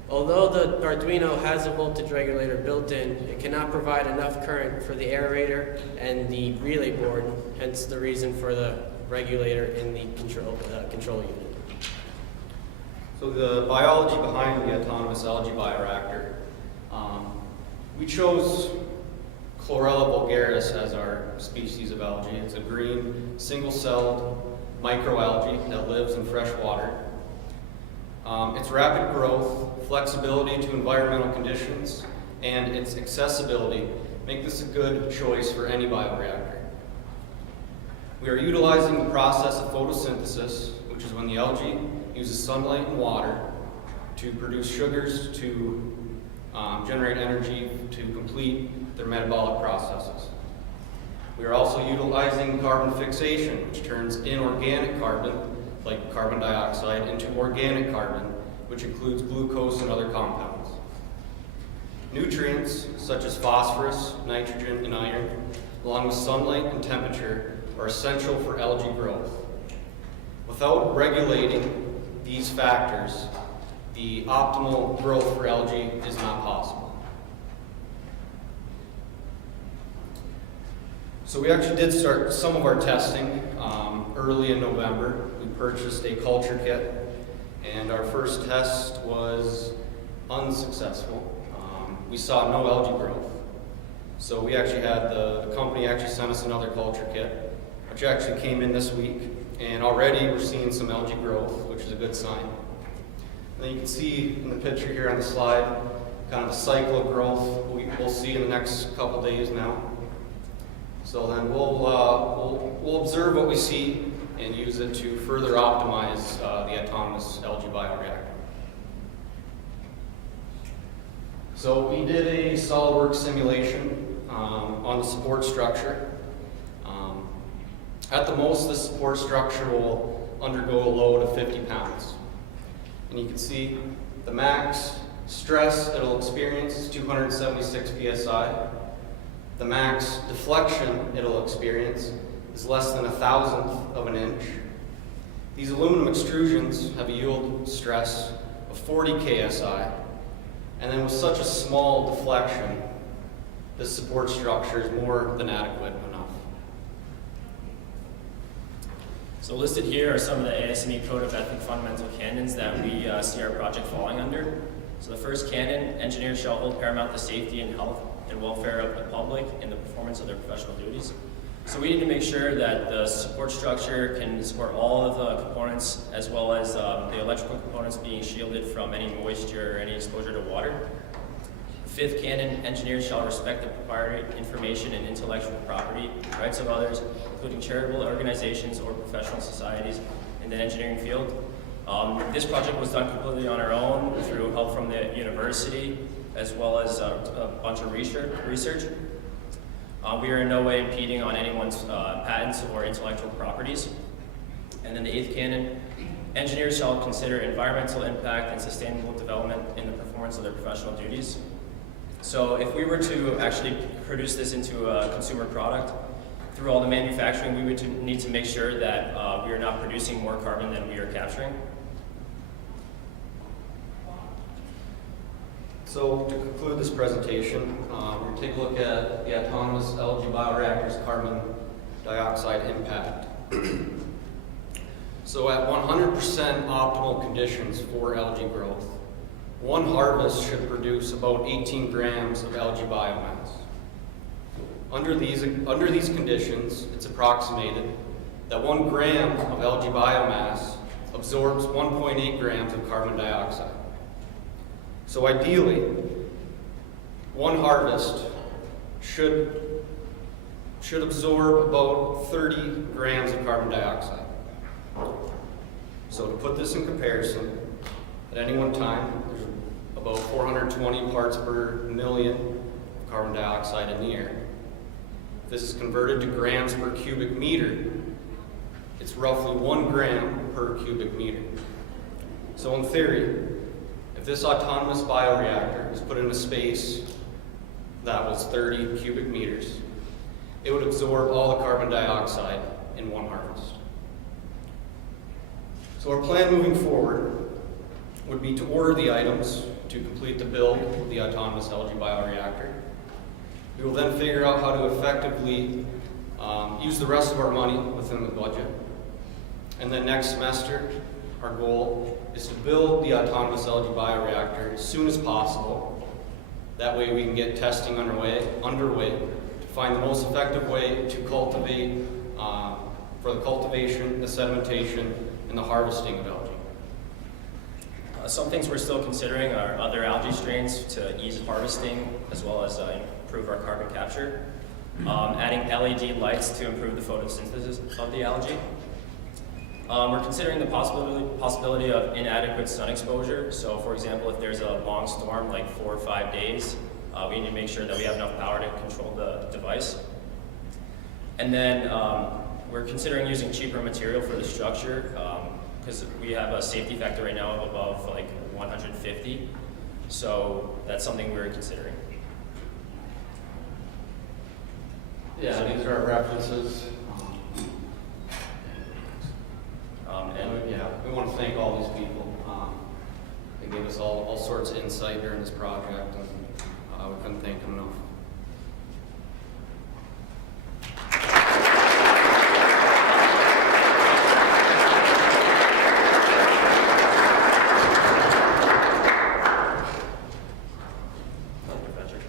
Although the Arduino has a voltage regulator built in, it cannot provide enough current for the aerator and the relay board, hence the reason for the regulator in the control unit. So the biology behind the autonomous algae bioreactor, we chose Chlorella vulgaris as our species of algae. It's a green, single-celled microalgae that lives in fresh water. Its rapid growth, flexibility to environmental conditions, and its accessibility make this a good choice for any bioreactor. We are utilizing the process of photosynthesis, which is when the algae uses sunlight and water to produce sugars to generate energy to complete their metabolic processes. We are also utilizing carbon fixation, which turns inorganic carbon, like carbon dioxide, into organic carbon, which includes glucose and other compounds. Nutrients, such as phosphorus, nitrogen, and iron, along with sunlight and temperature, are essential for algae growth. Without regulating these factors, the optimal growth for algae is not possible. So we actually did start some of our testing early in November. We purchased a culture kit, and our first test was unsuccessful. We saw no algae growth. So we actually had the company actually sent us another culture kit, which actually came in this week, and already we're seeing some algae growth, which is a good sign. And then you can see in the picture here on the slide, kind of the cycle of growth we'll see in the next couple days now. So then we'll observe what we see and use it to further optimize the autonomous algae bioreactor. So we did a SolidWorks simulation on the support structure. At the most, this support structure will undergo a load of 50 pounds. And you can see the max stress it'll experience is 276 psi. The max deflection it'll experience is less than 1,000th of an inch. These aluminum extrusions have a yield stress of 40 ksi. And then with such a small deflection, this support structure is more than adequate enough. So listed here are some of the ASME Code of Ethic fundamental canons that we see our project falling under. So the first canon, engineers shall hold paramount the safety and health and welfare of the public in the performance of their professional duties. So we need to make sure that the support structure can support all of the components, as well as the electrical components being shielded from any moisture or any exposure to water. Fifth canon, engineers shall respect the proprietary information and intellectual property rights of others, including charitable organizations or professional societies in the engineering field. This project was done completely on our own through help from the university, as well as a bunch of research. We are in no way impeding on anyone's patents or intellectual properties. And then the eighth canon, engineers shall consider environmental impact and sustainable development in the performance of their professional duties. So if we were to actually produce this into a consumer product, through all the manufacturing, we would need to make sure that we are not producing more carbon than we are capturing. So to conclude this presentation, we're going to take a look at the autonomous algae bioreactor's carbon dioxide impact. So at 100% optimal conditions for algae growth, one harvest should produce about 18 grams of algae biomass. Under these conditions, it's approximated that 1 gram of algae biomass absorbs 1.8 grams of carbon dioxide. So ideally, one harvest should absorb about 30 grams of carbon dioxide. So to put this in comparison, at any one time, there's about 420 parts per million of carbon dioxide in the air. If this is converted to grams per cubic meter, it's roughly 1 gram per cubic meter. So in theory, if this autonomous bioreactor is put in a space that was 30 cubic meters, it would absorb all the carbon dioxide in one harvest. So our plan moving forward would be to order the items to complete the build of the autonomous algae bioreactor. We will then figure out how to effectively use the rest of our money within the budget. And then next semester, our goal is to build the autonomous algae bioreactor as soon as possible. That way we can get testing underway to find the most effective way to cultivate, for the cultivation, the sedimentation, and the harvesting of algae. Some things we're still considering are other algae strains to ease harvesting, as well as improve our carbon capture. Adding LED lights to improve the photosynthesis of the algae. We're considering the possibility of inadequate sun exposure. So for example, if there's a long storm, like 4 or 5 days, we need to make sure that we have enough power to control the device. And then we're considering using cheaper material for the structure because we have a safety factor right now of above like 150. So that's something we're considering. Yeah, these are our references. We want to thank all these people. They gave us all sorts of insight during this project, and we couldn't thank them enough.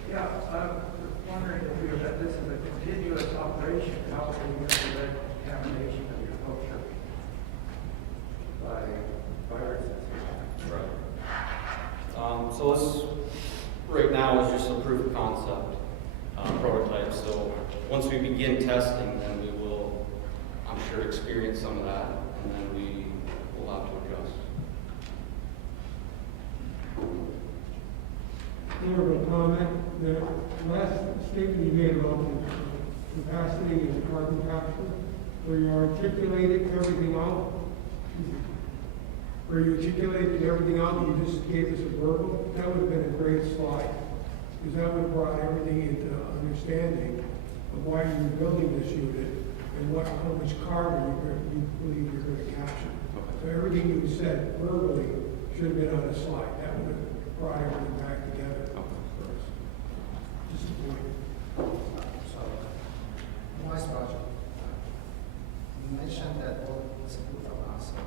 Yeah, I'm wondering if this is a continuous operation, how are you going to prevent contamination of your culture by viruses? Right. So this right now is just a proof of concept prototype. So once we begin testing, then we will, I'm sure, experience some of that, and then we will have to adjust. More of a comment, the last statement you made about the capacity and carbon capture, where you articulated everything out, and you just gave us a verbal, that would have been a great slide. Because that would have brought everything into understanding of why you're building this unit and how much carbon you believe you're going to capture. So everything you said verbally should have been on a slide. That would have brought everything back together for us. Just a point. So, nice project. You mentioned that it's a proof of concept.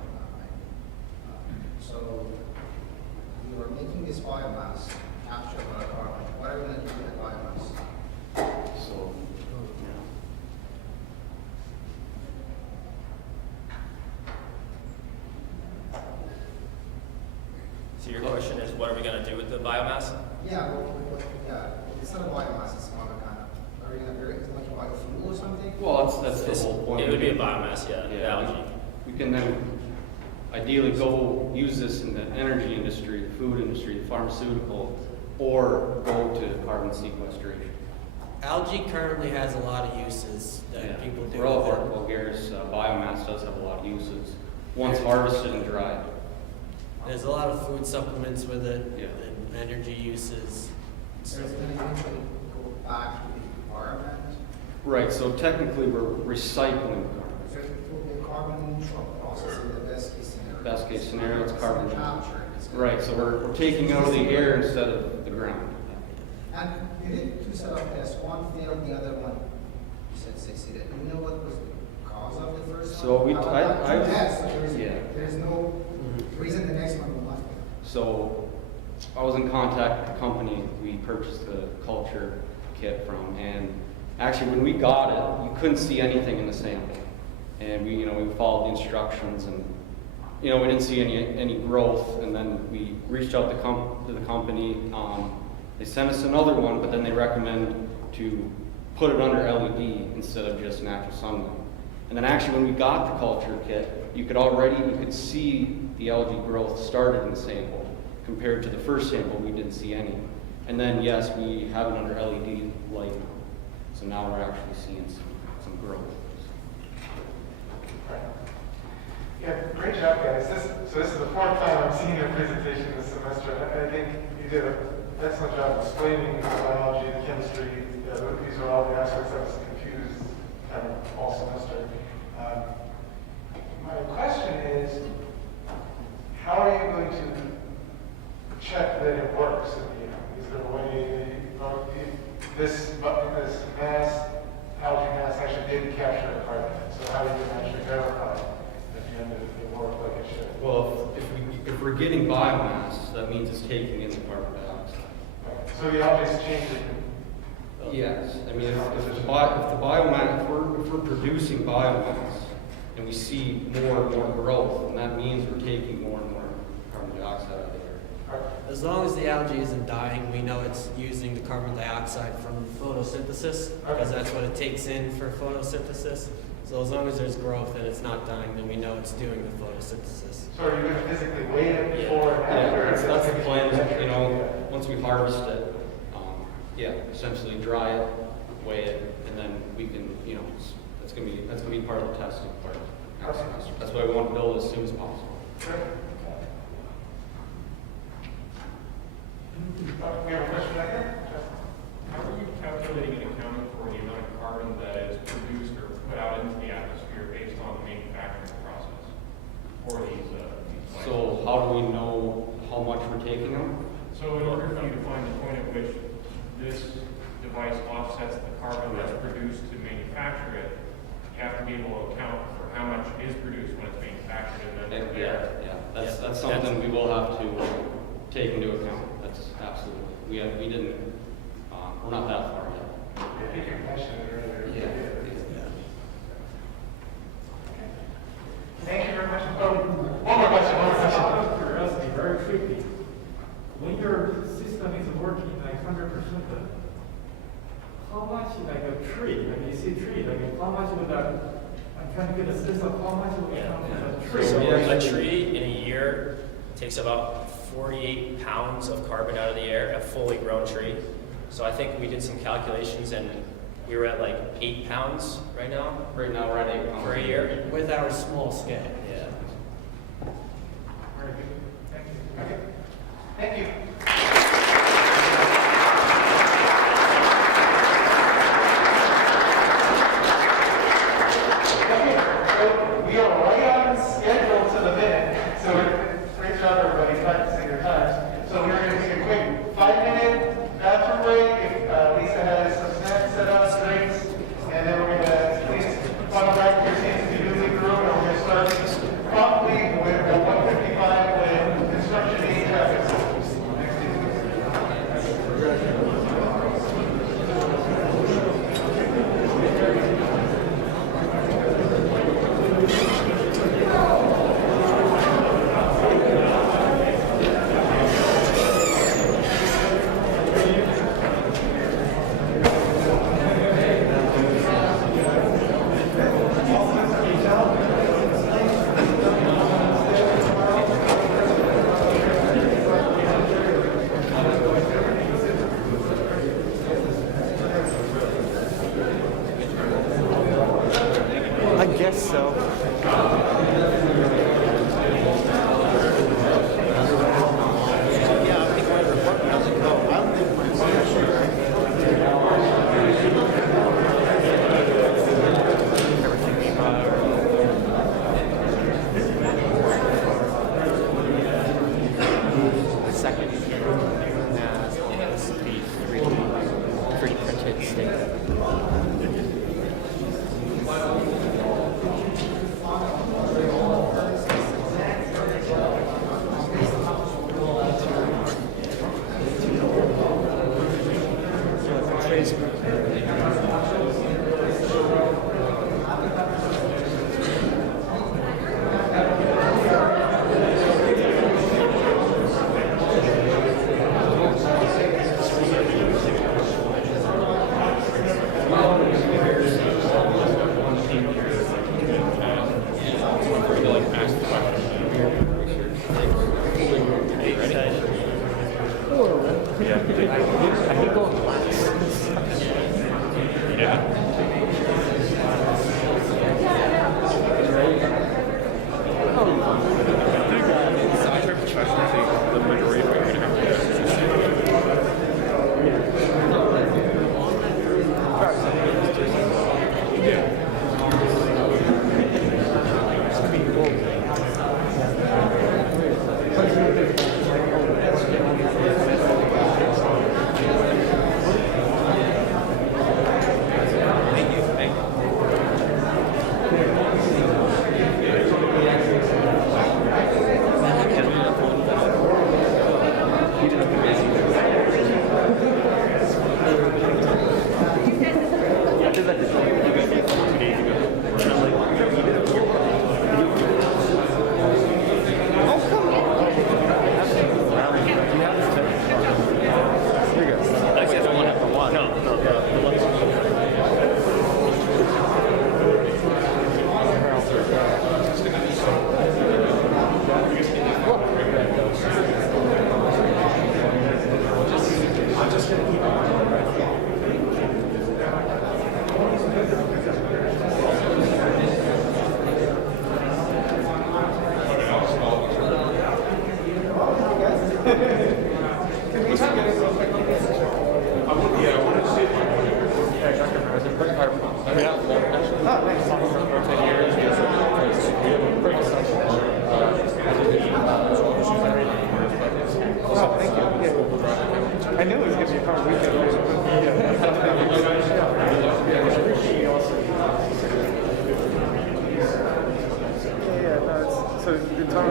So, you are making this biomass capture carbon. What are you going to do with the biomass? So, So your question is, what are we going to do with the biomass? Yeah, it's not a biomass, it's more kind of, are you going to bury it like a biofuel or something? well, that's the whole point. It would be a biomass, yeah, the algae. We can then ideally go use this in the energy industry, the food industry, the pharmaceutical, or go to carbon sequestration. Algae currently has a lot of uses that people do. For all of with our it. Bulgarians, biomass does have a lot of uses once harvested and dried. There's a lot of food supplements with it, Yeah. and energy uses. So it's going to eventually go back to the environment. Right, so technically we're recycling carbon. So it will be a carbon neutral process in the best case scenario. Best case scenario, it's carbon capture. Right, so we're taking out of the air instead of the ground. And you did two set of tests. One failed, the other one you said succeeded. Do you know what was the cause of the first So one? we- I- Yes, yeah. there's no reason the next one will not fail. So I was in contact with the company we purchased the culture kit from, and actually when we got it, you couldn't see anything in the sample. And we followed the instructions, and we didn't see any growth. And then we reached out to the company. They sent us another one, but then they recommend to put it under LED instead of just natural sunlight. And then actually when we got the culture kit, you could see the algae growth started in the sample. Compared to the first sample, we didn't see any. And then yes, we have it under LED light. So now we're actually seeing some growth. Yeah, great job, guys. So this is the fourth time I'm seeing your presentation this semester. I think you did an excellent job explaining the biology, the chemistry. These are all the aspects I was confused all semester. My question is, how are you going to check that it works at the end? Is there a way this mass, algae mass actually did capture the carbon? So how do you actually verify at the end that it worked like it should? Well, if we're getting biomass, that means it's taking in the carbon dioxide. Right. So the algae is changing. Yes, I mean, if the biomass, if we're producing biomass and we see more and more growth, then that means we're taking more and more carbon dioxide out of the air. As long as the algae isn't dying, we know it's using the carbon dioxide from photosynthesis, because that's what it takes in for photosynthesis. So as long as there's growth and it's not dying, then we know it's doing the photosynthesis. So are you going to physically weigh it before and after? Yeah, that's the plan. Once we harvest it, essentially dry it, weigh it, and then we can, part of the testing part next semester. That's why we want to build as soon as possible. We have a question right there. How are you calculating and accounting for the amount of carbon that is produced or put out into the atmosphere based on the manufacturing process for these plants? So how do we know how much we're taking them? So in order for you to find the point at which this device offsets the carbon that's produced to manufacture it, you have to be able to account for how much is produced when it's manufactured and then That's something we will have to take into account. That's absolutely. We didn't. We're not that far yet. I think you mentioned it earlier. Thank you very much. Oh, one more question. Out of curiosity, very quickly, when your system is working like 100%, how much like a tree, like you see tree, like how much would that? I'm trying to get a sense of how much would count as a tree. So a tree in a year takes about 48 pounds of carbon out of the air, a fully grown tree. So I think we did some calculations and we were at like 8 pounds right now. Right now we're at 8 pounds for a year. With our small scale. Yeah. Very good. Thank you. Okay. Thank you. Okay, so we are right on schedule to the minute. So great job, everybody, practicing your times. So we're going to take a quick 5-minute bathroom break. If Lisa has some snacks set up, drinks, and then we're going to please funnel back to your seats if you do leave the room, and we're going to start promptly with 1:55 with construction aid traffic. I guess so. Yeah, I think my report doesn't go. I don't think the second has all this be 3D printed state. So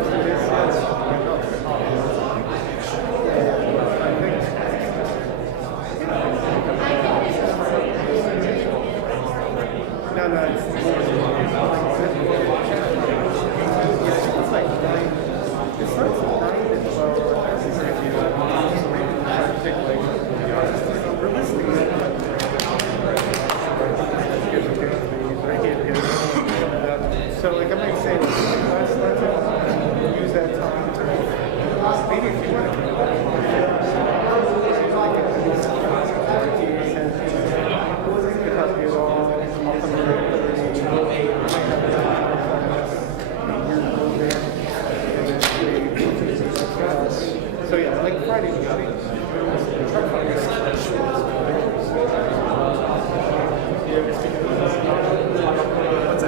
like I might say, let's use that time to maybe if you want to so yeah, like Friday what's that?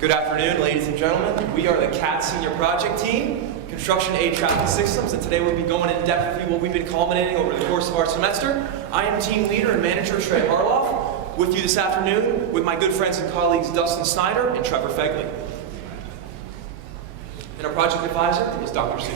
Good afternoon, ladies and gentlemen. We are the CAT Senior Project Team, Construction Aid Tracking Systems, and today we'll be going in depth with you what we've been culminating over the course of our semester. I am Team Leader and Manager Trey Harloff, with you this afternoon with my good friends and colleagues Dustin Snyder and Trevor Fegley. And our project advisor is Dr. Sue.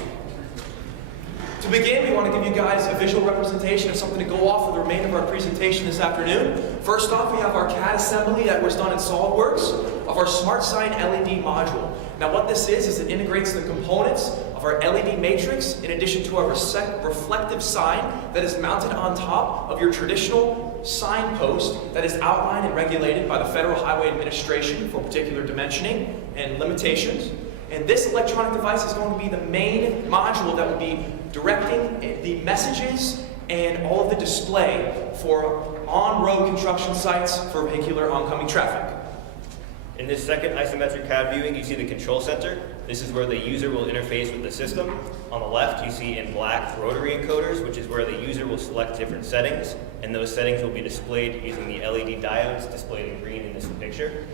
To begin, we want to give you guys a visual representation of something to go off for the remainder of our presentation this afternoon. First off, we have our CAD assembly that was done in SolidWorks of our Smart Sign LED module. Now what this is it integrates the components of our LED matrix in addition to our reflective sign that is mounted on top of your traditional signpost that is outlined and regulated by the Federal Highway Administration for particular dimensioning and limitations. And this electronic device is going to be the main module that will be directing the messages and all of the display for on-road construction sites for vehicular oncoming traffic. In this second isometric CAD viewing, you see the control center. This is where the user will interface with the system. On the left, you see in black rotary encoders, which is where the user will select different settings, and those settings will be displayed using the LED diodes displayed in green in this picture.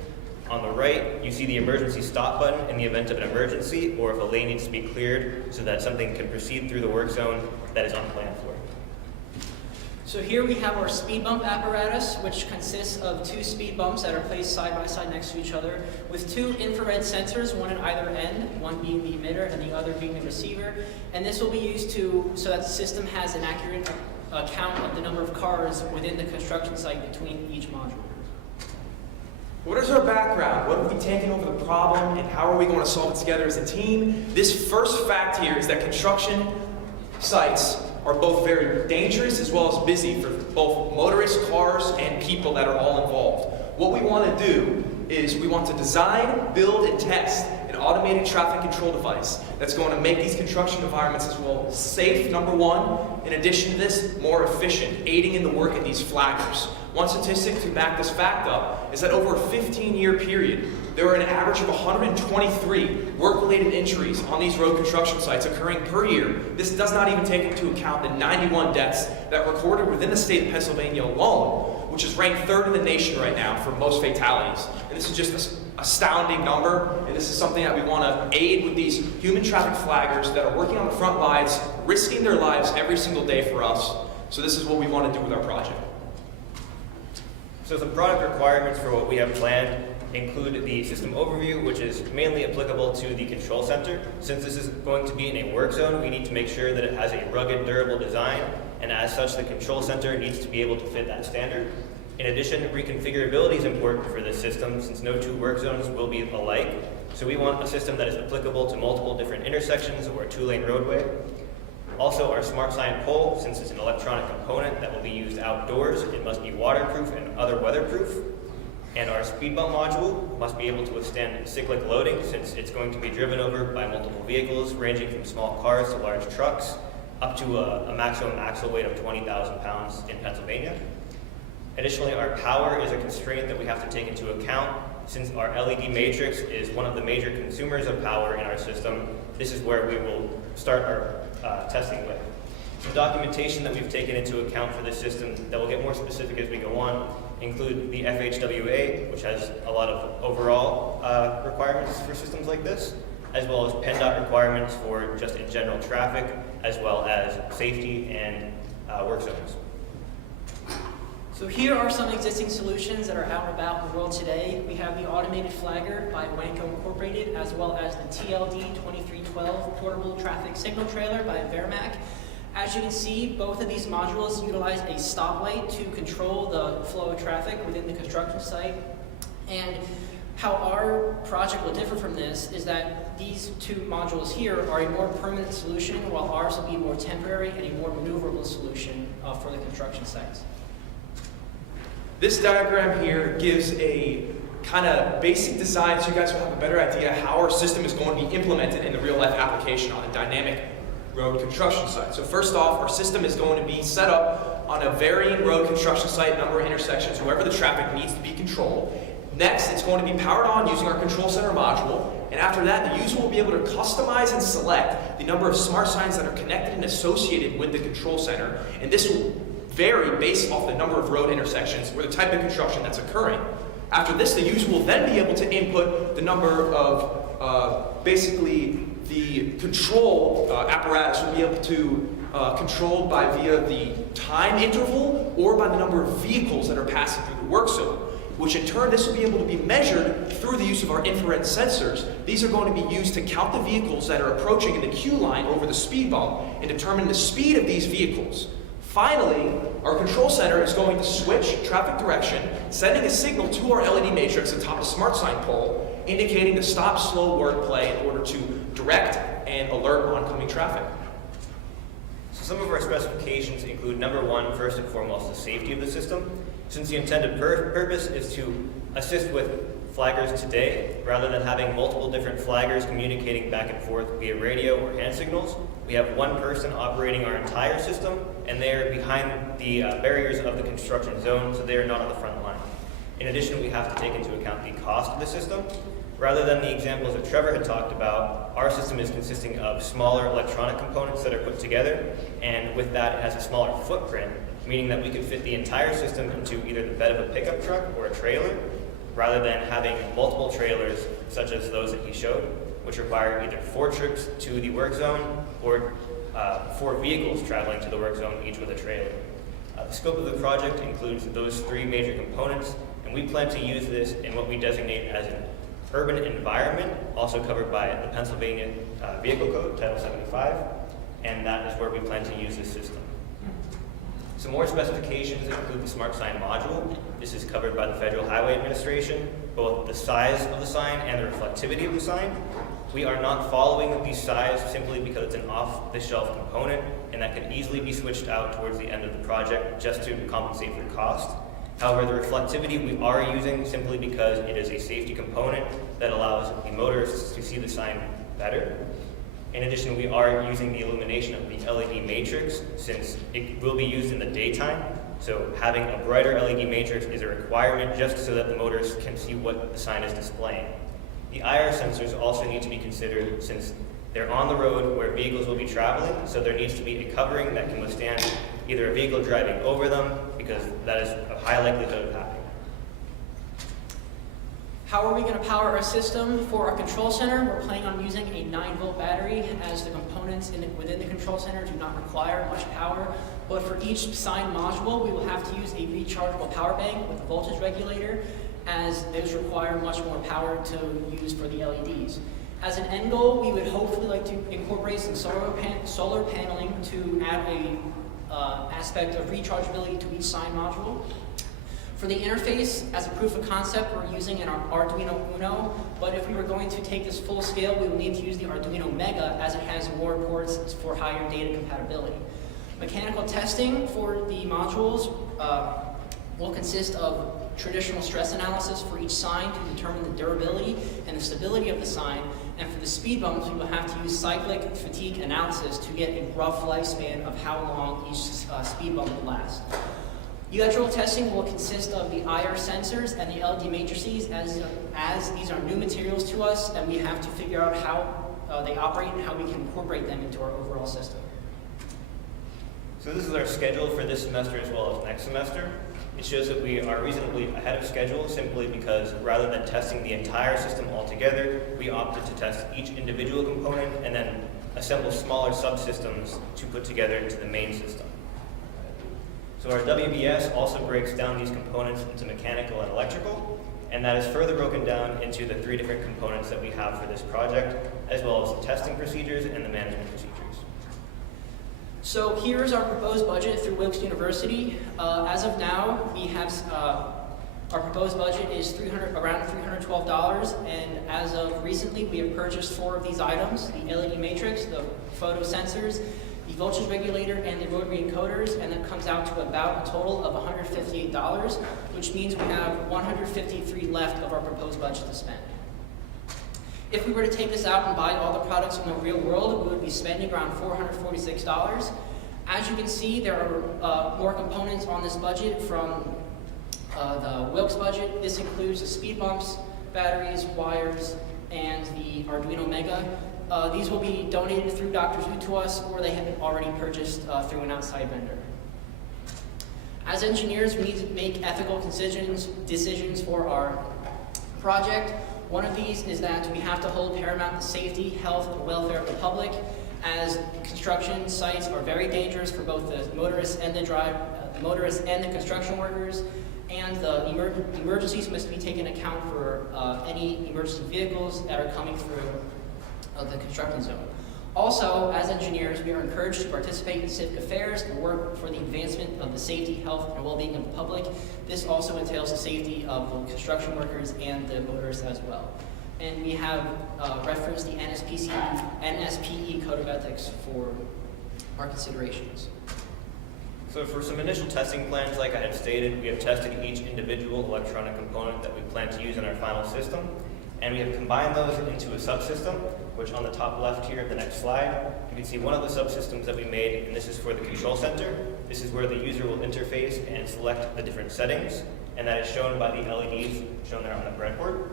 On the right, you see the emergency stop button in the event of an emergency or if a lane needs to be cleared so that something can proceed through the work zone that is unplanned for. So here we have our speed bump apparatus, which consists of two speed bumps that are placed side by side next to each other with two infrared sensors, one at either end, one being the emitter and the other being the receiver. And this will be used so that the system has an accurate count of the number of cars within the construction site between each module. What is our background? What have we taken over the problem and how are we going to solve it together as a team? This first fact here is that construction sites are both very dangerous as well as busy for both motorists, cars, and people that are all involved. What we want to do is we want to design, build, and test an automated traffic control device that's going to make these construction environments as well safe, number one, in addition to this, more efficient, aiding in the work of these flaggers. One statistic to back this fact up is that over a 15-year period, there were an average of 123 work-related injuries on these road construction sites occurring per year. This does not even take into account the 91 deaths that were recorded within the state of Pennsylvania alone, which is ranked third in the nation right now for most fatalities. And this is just an astounding number, and this is something that we want to aid with these human traffic flaggers that are working on the front lines, risking their lives every single day for us. So this is what we want to do with our project. So the product requirements for what we have planned include the system overview, which is mainly applicable to the control center. Since this is going to be in a work zone, we need to make sure that it has a rugged, durable design, and as such, the control center needs to be able to fit that standard. In addition, reconfigurability is important for this system since no two work zones will be alike. So we want a system that is applicable to multiple different intersections or a two-lane roadway. Also, our smart sign pole, since it's an electronic component that will be used outdoors, it must be waterproof and other weatherproof. And our speed bump module must be able to withstand cyclic loading since it's going to be driven over by multiple vehicles ranging from small cars to large trucks up to a maximum axle weight of 20,000 pounds in Pennsylvania. Additionally, our power is a constraint that we have to take into account since our LED matrix is one of the major consumers of power in our system. This is where we will start our testing with. Some documentation that we've taken into account for this system that will get more specific as we go on include the FHWA, which has a lot of overall requirements for systems like this, as well as PennDOT requirements for just in general traffic, as well as safety and work zones. So here are some existing solutions that are out and about in the world today. We have the automated flagger by Wanko Incorporated, as well as the TLD 2312 portable traffic signal trailer by Vermac. As you can see, both of these modules utilize a stoplight to control the flow of traffic within the construction site. And how our project will differ from this is that these two modules here are a more permanent solution, while ours will be more temporary and a more maneuverable solution for the construction sites. This diagram here gives a kind of basic design so you guys will have a better idea how our system is going to be implemented in the real life application on a dynamic road construction site. So first off, our system is going to be set up on a varying road construction site, number of intersections, wherever the traffic needs to be controlled. Next, it's going to be powered on using our control center module. And after that, the user will be able to customize and select the number of smart signs that are connected and associated with the control center. And this will vary based off the number of road intersections or the type of construction that's occurring. After this, the user will then be able to input the number of, basically, the control apparatus will be able to control via the time interval or by the number of vehicles that are passing through the work zone, which in turn, this will be able to be measured through the use of our infrared sensors. These are going to be used to count the vehicles that are approaching in the queue line over the speed bump and determine the speed of these vehicles. Finally, our control center is going to switch traffic direction, sending a signal to our LED matrix atop the smart sign pole, indicating the stop, slow, work, play in order to direct and alert oncoming traffic. So some of our specifications include number one, first and foremost, the safety of the system. Since the intended purpose is to assist with flaggers today, rather than having multiple different flaggers communicating back and forth via radio or hand signals, we have one person operating our entire system, and they are behind the barriers of the construction zone, so they are not on the front line. In addition, we have to take into account the cost of the system. Rather than the examples that Trevor had talked about, our system is consisting of smaller electronic components that are put together, and with that it has a smaller footprint, meaning that we could fit the entire system into either the bed of a pickup truck or a trailer, rather than having multiple trailers such as those that he showed, which require either 4 trips to the work zone or 4 vehicles traveling to the work zone, each with a trailer. The scope of the project includes those 3 major components, and we plan to use this in what we designate as an urban environment, also covered by the Pennsylvania Vehicle Code, Title 75, and that is where we plan to use this system. Some more specifications include the Smart Sign module. This is covered by the Federal Highway Administration, both the size of the sign and the reflectivity of the sign. We are not following the size simply because it's an off-the-shelf component, and that can easily be switched out towards the end of the project just to compensate for cost. However, the reflectivity we are using simply because it is a safety component that allows the motorists to see the sign better. In addition, we are using the illumination of the LED matrix since it will be used in the daytime. So having a brighter LED matrix is a requirement just so that the motorists can see what the sign is displaying. The IR sensors also need to be considered since they're on the road where vehicles will be traveling, so there needs to be a covering that can withstand either a vehicle driving over them, because that is a high likelihood of happening. How are we going to power our system? For our control center, we're planning on using a 9-volt battery, as the components within the control center do not require much power. But for each sign module, we will have to use a rechargeable power bank with a voltage regulator, as those require much more power to use for the LEDs. As an end goal, we would hopefully like to incorporate some solar paneling to add a aspect of rechargeability to each sign module. For the interface, as a proof of concept, we're using an Arduino Uno, but if we were going to take this full scale, we will need to use the Arduino Mega, as it has more ports for higher data compatibility. Mechanical testing for the modules will consist of traditional stress analysis for each sign to determine the durability and the stability of the sign, and for the speed bumps, we will have to use cyclic fatigue analysis to get a rough lifespan of how long each speed bump will last. Electrical testing will consist of the IR sensors and the LED matrices, as these are new materials to us, and we have to figure out how they operate and how we can incorporate them into our overall system. So this is our schedule for this semester as well as next semester. It shows that we are reasonably ahead of schedule simply because rather than testing the entire system altogether, we opted to test each individual component and then assemble smaller subsystems to put together into the main system. So our WBS also breaks down these components into mechanical and electrical, and that is further broken down into the 3 different components that we have for this project, as well as the testing procedures and the management procedures. So here's our proposed budget through Wilkes University. As of now, we have our proposed budget is around $312, and as of recently, we have purchased 4 of these items: the LED matrix, the photo sensors, the voltage regulator, and the rotary encoders, and that comes out to about a total of $158, which means we have $153 left of our proposed budget to spend. If we were to take this out and buy all the products in the real world, we would be spending around $446. As you can see, there are more components on this budget from the Wilkes budget. This includes the speed bumps, batteries, wires, and the Arduino Mega. These will be donated through Dr. Zhu to us, or they have been already purchased through an outside vendor. As engineers, we need to make ethical decisions for our project. One of these is that we have to hold paramount the safety, health, and welfare of the public, as construction sites are very dangerous for both the motorists and the construction workers, and the emergencies must be taken into account for any emergency vehicles that are coming through the construction zone. Also, as engineers, we are encouraged to participate in civic affairs and work for the advancement of the safety, health, and well-being of the public. This also entails the safety of the construction workers and the motorists as well. And we have referenced the NSPE Code of Ethics for our considerations. So for some initial testing plans, like I had stated, we have tested each individual electronic component that we plan to use in our final system, and we have combined those into a subsystem, which on the top left here, the next slide, you can see one of the subsystems that we made, and this is for the control center. This is where the user will interface and select the different settings, and that is shown by the LEDs shown there on the breadboard.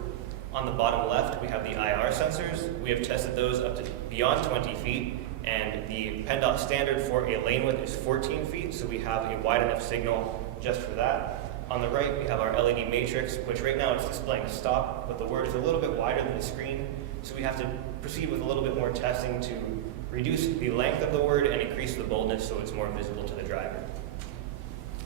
On the bottom left, we have the IR sensors. We have tested those up to beyond 20 feet, and the PennDOT standard for a lane width is 14 feet, so we have a wide enough signal just for that. On the right, we have our LED matrix, which right now it's displaying a stop, but the word is a little bit wider than the screen, so we have to proceed with a little bit more testing to reduce the length of the word and increase the boldness so it's more visible to the driver.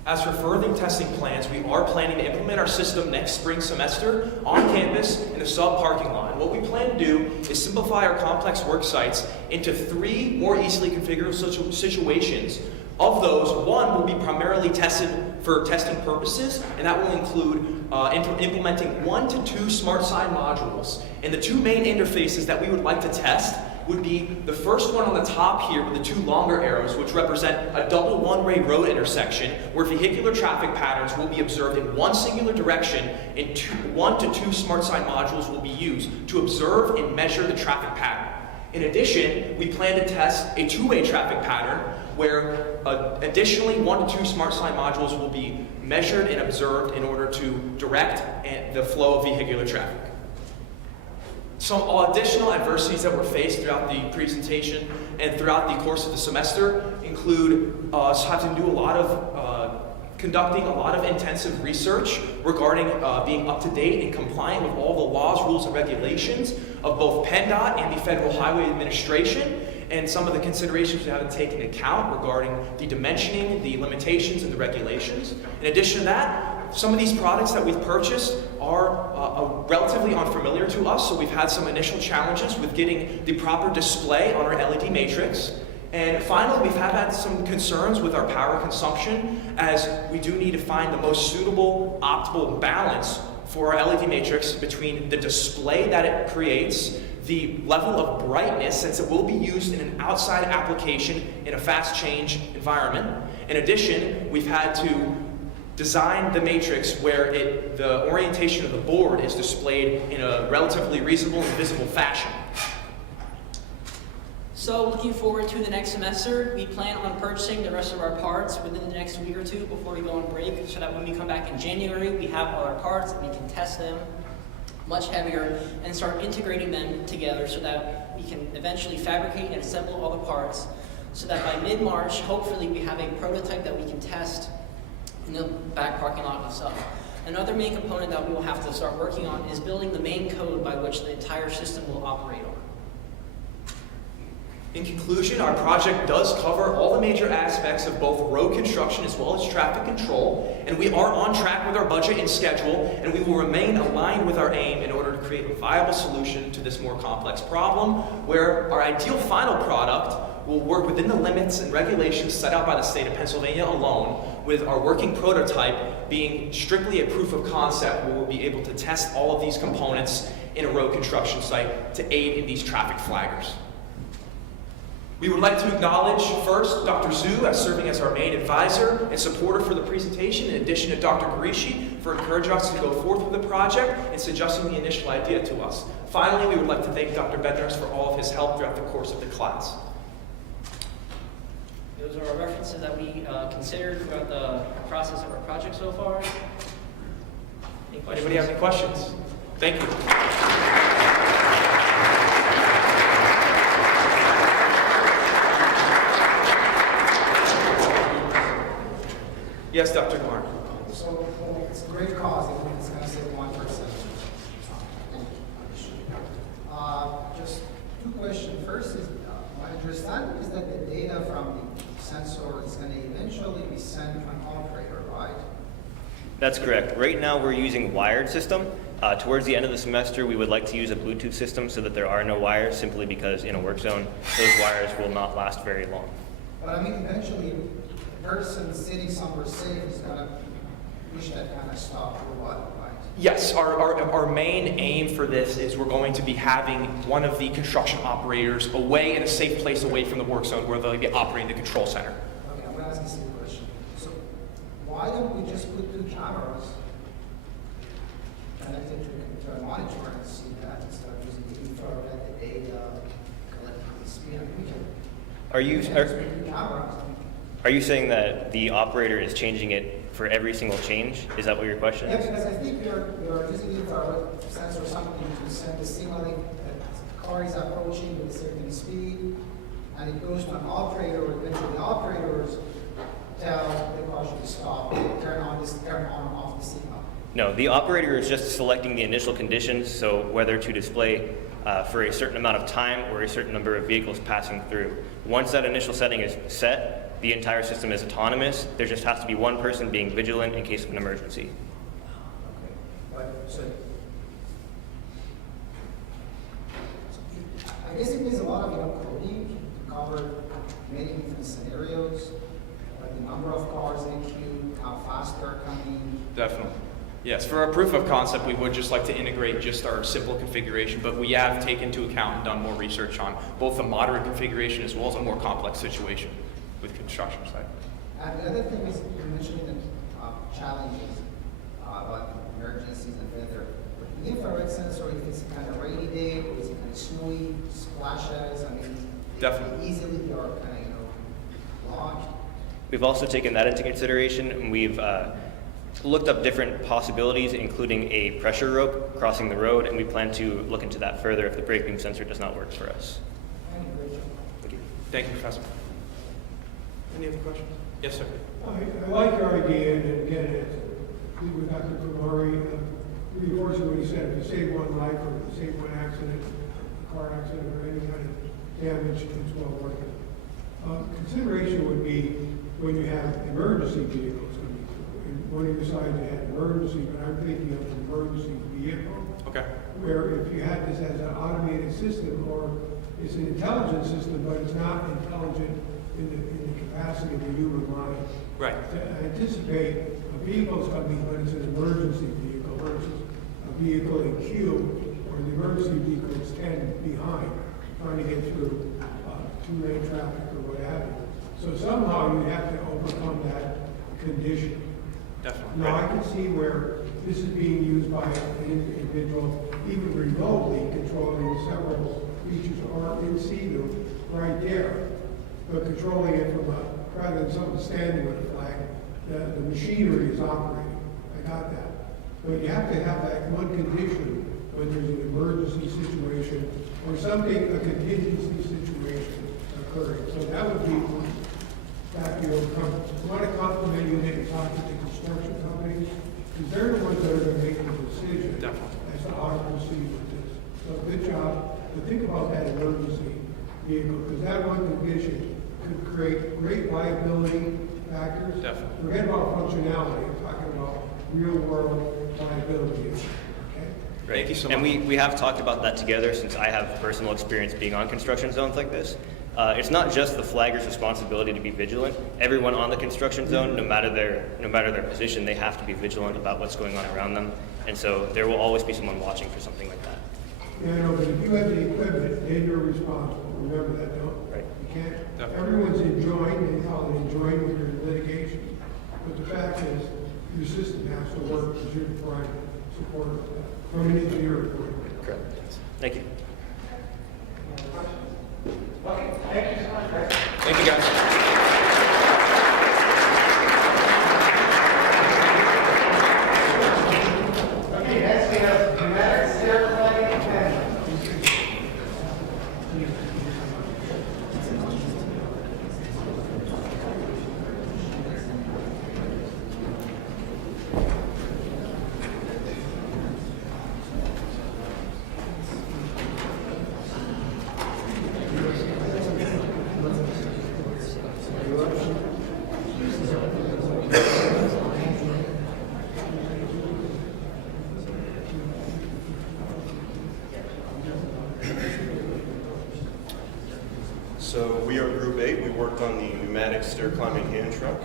As for further testing plans, we are planning to implement our system next spring semester on campus in the sub-parking lot. And what we plan to do is simplify our complex work sites into 3 more easily configurable situations. Of those, 1 will be primarily tested for testing purposes, and that will include implementing 1 to 2 smart sign modules. And the 2 main interfaces that we would like to test would be the first one on the top here with the 2 longer arrows, which represent a double one-way road intersection where vehicular traffic patterns will be observed in one singular direction, and 1 to 2 smart sign modules will be used to observe and measure the traffic pattern. In addition, we plan to test a 2-way traffic pattern where additionally 1 to 2 smart sign modules will be measured and observed in order to direct the flow of vehicular traffic. Some additional adversities that were faced throughout the presentation and throughout the course of the semester include us having to do conducting a lot of intensive research regarding being up to date and compliant with all the laws, rules, and regulations of both PennDOT and the Federal Highway Administration, and some of the considerations we haven't taken into account regarding the dimensioning, the limitations, and the regulations. In addition to that, some of these products that we've purchased are relatively unfamiliar to us, so we've had some initial challenges with getting the proper display on our LED matrix. And finally, we've had some concerns with our power consumption, as we do need to find the most suitable optimal balance for our LED matrix between the display that it creates, the level of brightness, since it will be used in an outside application in a fast change environment. In addition, we've had to design the matrix where the orientation of the board is displayed in a relatively reasonable and visible fashion. So looking forward to the next semester, we plan on purchasing the rest of our parts within the next week or 2 before we go on break, so that when we come back in January, we have all our parts and we can test them much heavier and start integrating them together so that we can eventually fabricate and assemble all the parts, so that by mid-March, hopefully we have a prototype that we can test in the back parking lot itself. Another main component that we will have to start working on is building the main code by which the entire system will operate on. In conclusion, our project does cover all the major aspects of both road construction as well as traffic control, and we are on track with our budget and schedule, and we will remain aligned with our aim in order to create a viable solution to this more complex problem, where our ideal final product will work within the limits and regulations set out by the state of Pennsylvania alone, with our working prototype being strictly a proof of concept where we'll be able to test all of these components in a road construction site to aid in these traffic flaggers. We would like to acknowledge first Dr. Zhu as serving as our main advisor and supporter for the presentation, in addition to Dr. Garishi for encouraging us to go forth with the project and suggesting the initial idea to us. Finally, we would like to thank Dr. Bednarz for all of his help throughout the course of the class. Those are our references that we considered throughout the process of our project so far. Anybody have any questions? Thank you. Yes, Dr. Kumar. So it's a great cause, even if it's going to save 1%. Just two questions. First is, my understanding is that the data from the sensor is going to eventually be sent to an operator, right? That's correct. Right now we're using wired system. Towards the end of the semester, we would like to use a Bluetooth system so that there are no wires, simply because in a work zone, those wires will not last very long. But I mean, eventually, a person sitting somewhere safe is going to wish that kind of stuff or what, right? Yes, our main aim for this is we're going to be having one of the construction operators away in a safe place away from the work zone where they'll be operating the control center. Okay, I'm going to ask you a simple question. So why don't we just put 2 cameras connected to a monitor and see that instead of using the infrared, the data, collecting the speed? I mean, we can. Are you saying that the operator is changing it for every single change? Is that what your question is? Yeah, because I think you're using infrared sensor or something to send the signaling that the car is approaching with a certain speed, and it goes to an operator, or eventually the operators tell the car to stop, turn on or off the signal. No, the operator is just selecting the initial conditions, so whether to display for a certain amount of time or a certain number of vehicles passing through. Once that initial setting is set, the entire system is autonomous. There just has to be one person being vigilant in case of an emergency. Okay, but so I guess it needs a lot of coding to cover many different scenarios, like the number of cars in queue, how fast they're coming. Definitely. Yes, for our proof of concept, we would just like to integrate just our simple configuration, but we have taken into account and done more research on both the moderate configuration as well as a more complex situation with construction site. And the other thing is, you mentioned the challenges about emergencies and weather. With the infrared sensor, if it's a kind of rainy day or it's kind of snowy, splashes, I mean, definitely easily or kind of, launched. We've also taken that into consideration, and we've looked up different possibilities, including a pressure rope crossing the road, and we plan to look into that further if the brake beam sensor does not work for us. Thank you. Thank you, Professor. Any other questions? Yes, sir. I like your idea, and again, with Dr. Kumari, reinforcing what he said, if you save one life or if you save one accident, a car accident or any kind of damage, it's well worth it. Consideration would be when you have emergency vehicles. When you decide to have emergency, but I'm thinking of an emergency vehicle. Okay. Where if you had this as an automated system, or it's an intelligent system, but it's not intelligent in the capacity of the human mind. Right. To anticipate a vehicle's coming, but it's an emergency vehicle versus a vehicle in queue, or the emergency vehicle is 10 behind, trying to get through 2-lane traffic or what have you. So somehow you have to overcome that condition. Definitely. Now, I can see where this is being used by an individual, even remotely controlling several features or in situ right there, but controlling it from rather than someone standing with a flag, the machinery is operating. I got that. But you have to have that one condition when there's an emergency situation or something, a contingency situation occurring. So that would be back to your comment. I want to compliment you and talk to the construction companies, because they're the ones that are going to make the decision as to how to proceed with this. So good job. But think about that emergency vehicle, because that one condition could create great liability factors. Definitely. Forget about functionality, I'm talking about real world liability issues, okay? Thank you so And much. we have talked about that together since I have personal experience being on construction zones like this. It's not just the flagger's responsibility to be vigilant. Everyone on the construction zone, no matter their position, they have to be vigilant about what's going on around them. And so there will always be someone watching for something like that. Yeah, I know, but if you have the equipment, then you're responsible, remember that, don't? Right. You can't, Definitely. everyone's enjoying, they call it enjoying when you're in litigation. But the fact is, your system has to work because you're providing support of that, from an engineer point of view. Correct. Thank you. Okay, thank you so much, guys. Thank you, guys. Okay, next we have pneumatic stair climbing and So we are Group 8. We worked on the pneumatic stair climbing hand truck.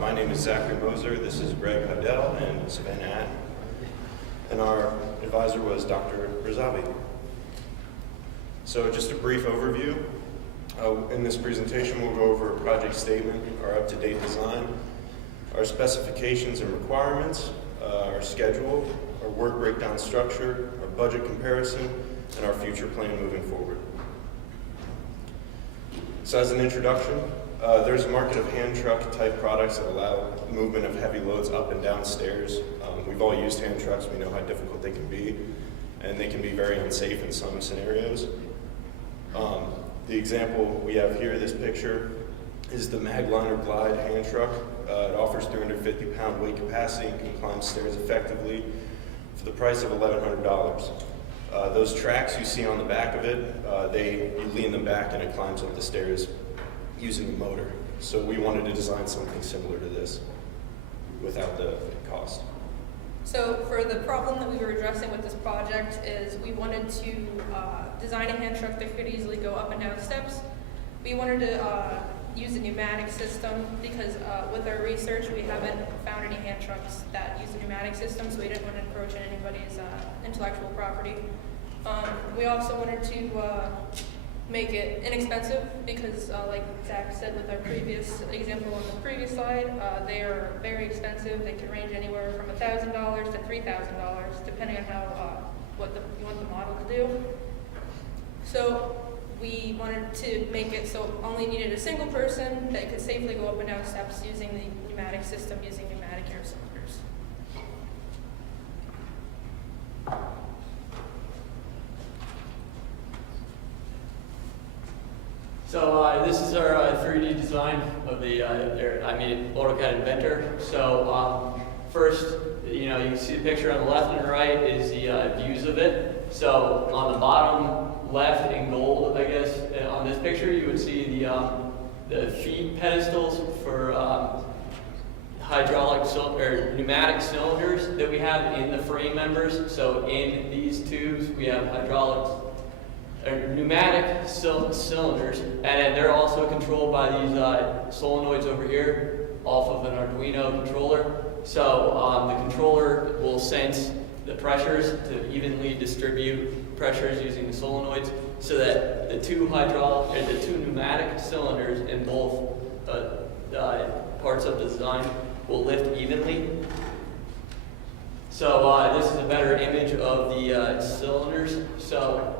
My name is Zachary Moser. This is Greg Hudell and Savannah Atten. And our advisor was Dr. Rizavi. So just a brief overview. In this presentation, we'll go over a project statement, our up-to-date design, our specifications and requirements, our schedule, our work breakdown structure, our budget comparison, and our future plan moving forward. So as an introduction, there's a market of hand truck type products that allow movement of heavy loads up and down stairs. We've all used hand trucks, we know how difficult they can be, and they can be very unsafe in some scenarios. The example we have here, this picture, is the Magliner Glide hand truck. It offers 350-pound weight capacity and can climb stairs effectively for the price of $1,100. Those tracks you see on the back of it, you lean them back and it climbs up the stairs using a motor. So we wanted to design something similar to this without the cost. So for the problem that we were addressing with this project is we wanted to design a hand truck that could easily go up and down steps. We wanted to use a pneumatic system because with our research we haven't found any hand trucks that use a pneumatic system, so we didn't want to encroach on anybody's intellectual property. We also wanted to make it inexpensive because like Zach said with our previous example on the previous slide, they are very expensive. They can range anywhere from $1,000 to $3,000 depending on how you want the model to do. So we wanted to make it so only needed a single person that could safely go up and down steps using the pneumatic system, using pneumatic air cylinders. So this is our 3D design of the AutoCAD Inventor. So first, you can see the picture on the left and the right is the views of it. So on the bottom left in gold, I guess, on this picture you would see the feed pedestals for pneumatic cylinders that we have in the frame members. So in these tubes we have pneumatic cylinders, and they're also controlled by these solenoids over here off of an Arduino controller. So the controller will sense the pressures to evenly distribute pressures using the solenoids, so that the two pneumatic cylinders in both parts of the design will lift evenly. So this is a better image of the cylinders. So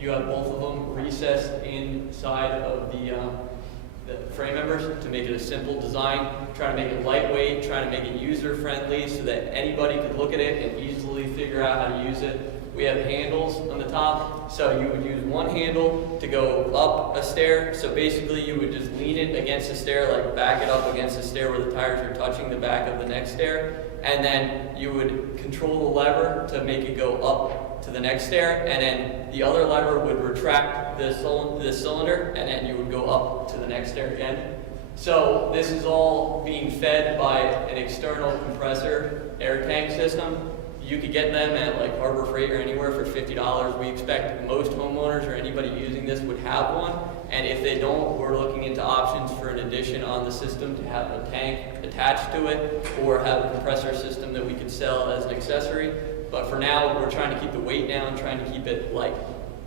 you have both of them recessed inside of the frame members to make it a simple design, trying to make it lightweight, trying to make it user-friendly so that anybody could look at it and easily figure out how to use it. We have handles on the top, so you would use one handle to go up a stair. So basically you would just lean it against the stair, like back it up against the stair where the tires are touching the back of the next stair, and then you would control the lever to make it go up to the next stair, and then the other lever would retract the cylinder, and then you would go up to the next stair again. So this is all being fed by an external compressor air tank system. You could get them at like Harbor Freight or anywhere for $50. We expect most homeowners or anybody using this would have one. And if they don't, we're looking into options for an addition on the system to have a tank attached to it, or have a compressor system that we could sell as an accessory. But for now, we're trying to keep the weight down, trying to keep it like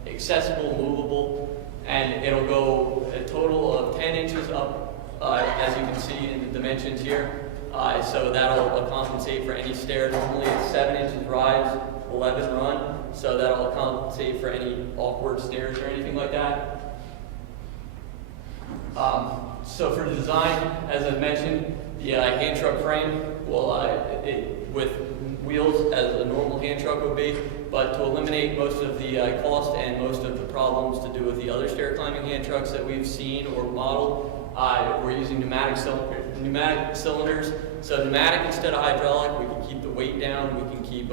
accessible, movable, and it'll go a total of 10 inches up, as you can see in the dimensions here. So that'll compensate for any stair. Normally it's 7 inches rise, 11 run, so that'll compensate for any awkward stairs or anything like that. So for the design, as I mentioned, the hand truck frame will, with wheels as a normal hand truck would be, but to eliminate most of the cost and most of the problems to do with the other stair climbing hand trucks that we've seen or modeled, we're using pneumatic cylinders. So pneumatic instead of hydraulic, we can keep the weight down, we can keep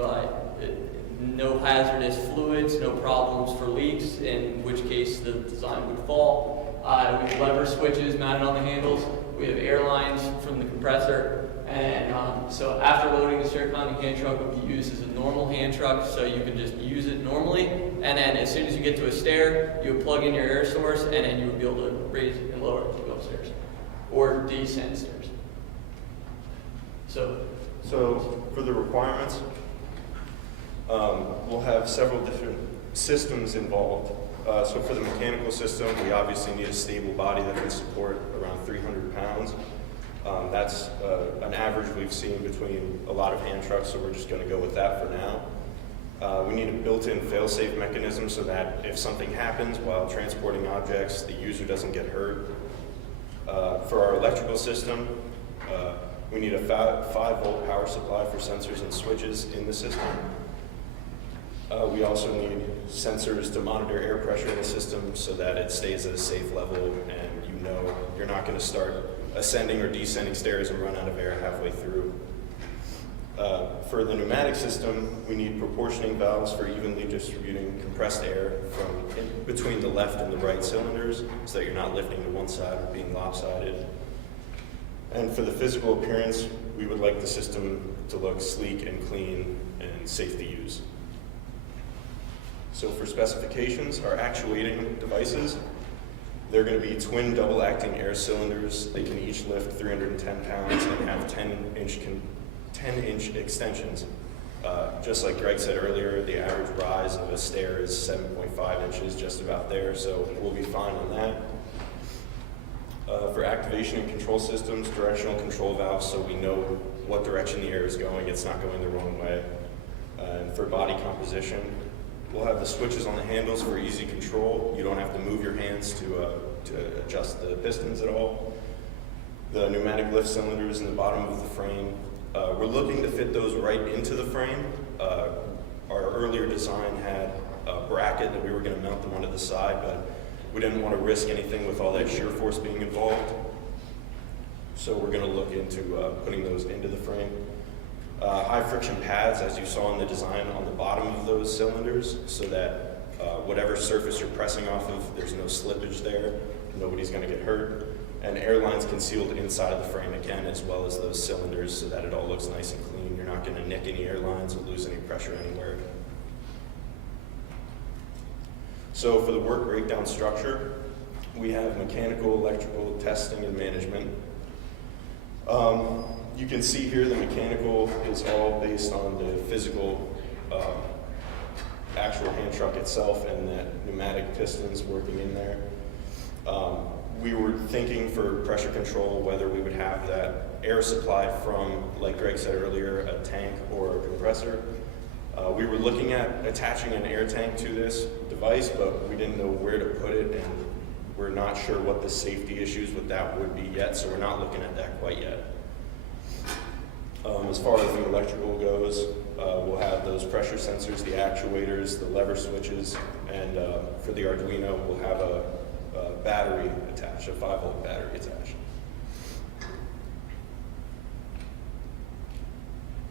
no hazardous fluids, no problems for leaks, in which case the design would fall. We have lever switches mounted on the handles. We have air lines from the compressor. And so after loading the stair climbing hand truck, it will be used as a normal hand truck, so you can just use it normally. And then as soon as you get to a stair, you would plug in your air source, and then you would be able to raise and lower it to go upstairs, or descend stairs. So for the requirements, we'll have several different systems involved. So for the mechanical system, we obviously need a stable body that can support around 300 pounds. That's an average we've seen between a lot of hand trucks, so we're just going to go with that for now. We need a built-in fail-safe mechanism so that if something happens while transporting objects, the user doesn't get hurt. For our electrical system, we need a 5-volt power supply for sensors and switches in the system. We also need sensors to monitor air pressure in the system so that it stays at a safe level, and you know you're not going to start ascending or descending stairs and run out of air halfway through. For the pneumatic system, we need proportioning valves for evenly distributing compressed air from between the left and the right cylinders so that you're not lifting to one side or being lopsided. And for the physical appearance, we would like the system to look sleek and clean and safe to use. So for specifications, our actuating devices, they're going to be twin double-acting air cylinders. They can each lift 310 pounds and have 10-inch extensions. Just like Greg said earlier, the average rise of a stair is 7.5 inches, just about there, so we'll be fine on that. For activation and control systems, directional control valves, so we know what direction the air is going, it's not going the wrong way. And for body composition, we'll have the switches on the handles for easy control. You don't have to move your hands to adjust the pistons at all. The pneumatic lift cylinders in the bottom of the frame, we're looking to fit those right into the frame. Our earlier design had a bracket that we were going to mount them onto the side, but we didn't want to risk anything with all that shear force being involved. So we're going to look into putting those into the frame. High friction pads, as you saw in the design, on the bottom of those cylinders, so that whatever surface you're pressing off of, there's no slippage there, nobody's going to get hurt. And air lines concealed inside of the frame again, as well as those cylinders, so that it all looks nice and clean. You're not going to nick any air lines or lose any pressure anywhere. So for the work breakdown structure, we have mechanical, electrical, testing, and management. You can see here the mechanical is all based on the physical actual hand truck itself and the pneumatic pistons working in there. We were thinking for pressure control whether we would have that air supply from, like Greg said earlier, a tank or a compressor. We were looking at attaching an air tank to this device, but we didn't know where to put it, and we're not sure what the safety issues with that would be yet, so we're not looking at that quite yet. As far as the electrical goes, we'll have those pressure sensors, the actuators, the lever switches, and for the Arduino, we'll have a battery attached, a 5-volt battery attached.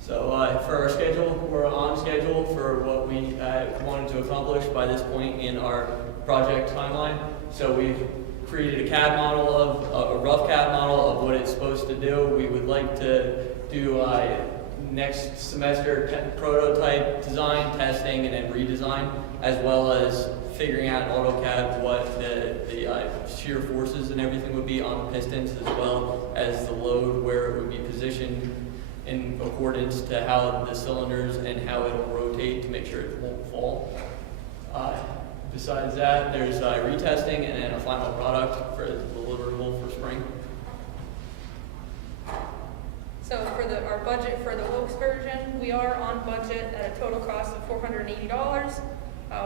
So for our schedule, we're on schedule for what we wanted to accomplish by this point in our project timeline. So we've created a CAD model a rough CAD model of what it's supposed to do. We would like to do next semester prototype design, testing, and then redesign, as well as figuring out in AutoCAD what the shear forces and everything would be on the pistons, as well as the load, where it would be positioned in accordance to how the cylinders and how it'll rotate to make sure it won't fall. Besides that, there's retesting and then a final product for deliverable for spring. So for our budget for the Wilkes version, we are on budget at a total cost of $480.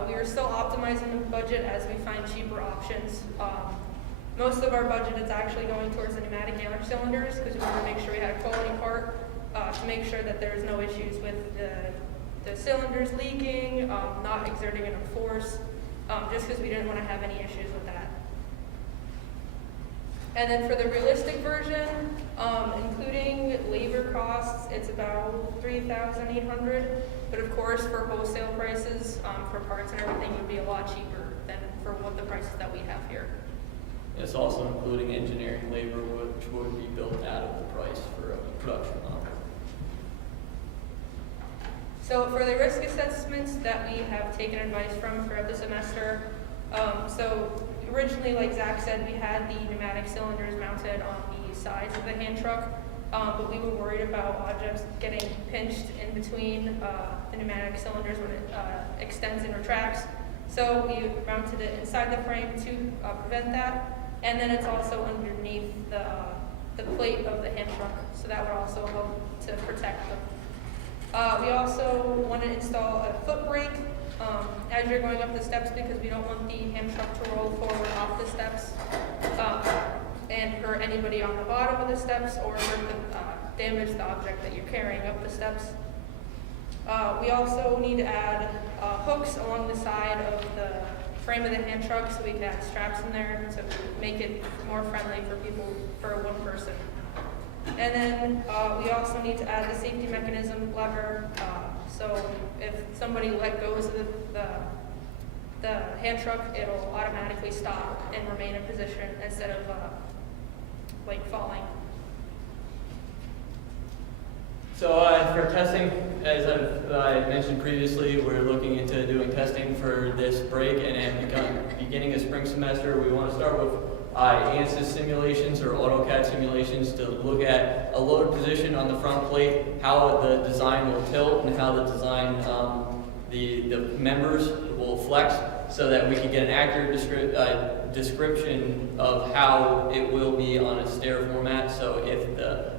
We are still optimizing the budget as we find cheaper options. Most of our budget is actually going towards the pneumatic air cylinders because we want to make sure we had a quality part to make sure that there's no issues with the cylinders leaking, not exerting enough force, just because we didn't want to have any issues with that. And then for the realistic version, including labor costs, it's about $3,800. But of course, for wholesale prices, for parts and everything, it would be a lot cheaper than for what the prices that we have here. It's also including engineering labor, which would be built out of the price for a production model. So for the risk assessments that we have taken advice from throughout the semester, so originally, like Zach said, we had the pneumatic cylinders mounted on the sides of the hand truck, but we were worried about objects getting pinched in between the pneumatic cylinders when it extends and retracts. So we mounted it inside the frame to prevent that, and then it's also underneath the plate of the hand truck, so that would also help to protect them. We also want to install a foot brake as you're going up the steps because we don't want the hand truck to roll forward off the steps and hurt anybody on the bottom of the steps or damage the object that you're carrying up the steps. We also need to add hooks along the side of the frame of the hand truck so we can add straps in there to make it more friendly for people, for one person. And then we also need to add the safety mechanism lever. So if somebody let go of the hand truck, it'll automatically stop and remain in position instead of like falling. So for testing, as I mentioned previously, we're looking into doing testing for this break, and at beginning of spring semester, we want to start with ANSYS simulations or AutoCAD simulations to look at a load position on the front plate, how the design will tilt, and how the design, the members will flex, so that we can get an accurate description of how it will be on a stair format. So if the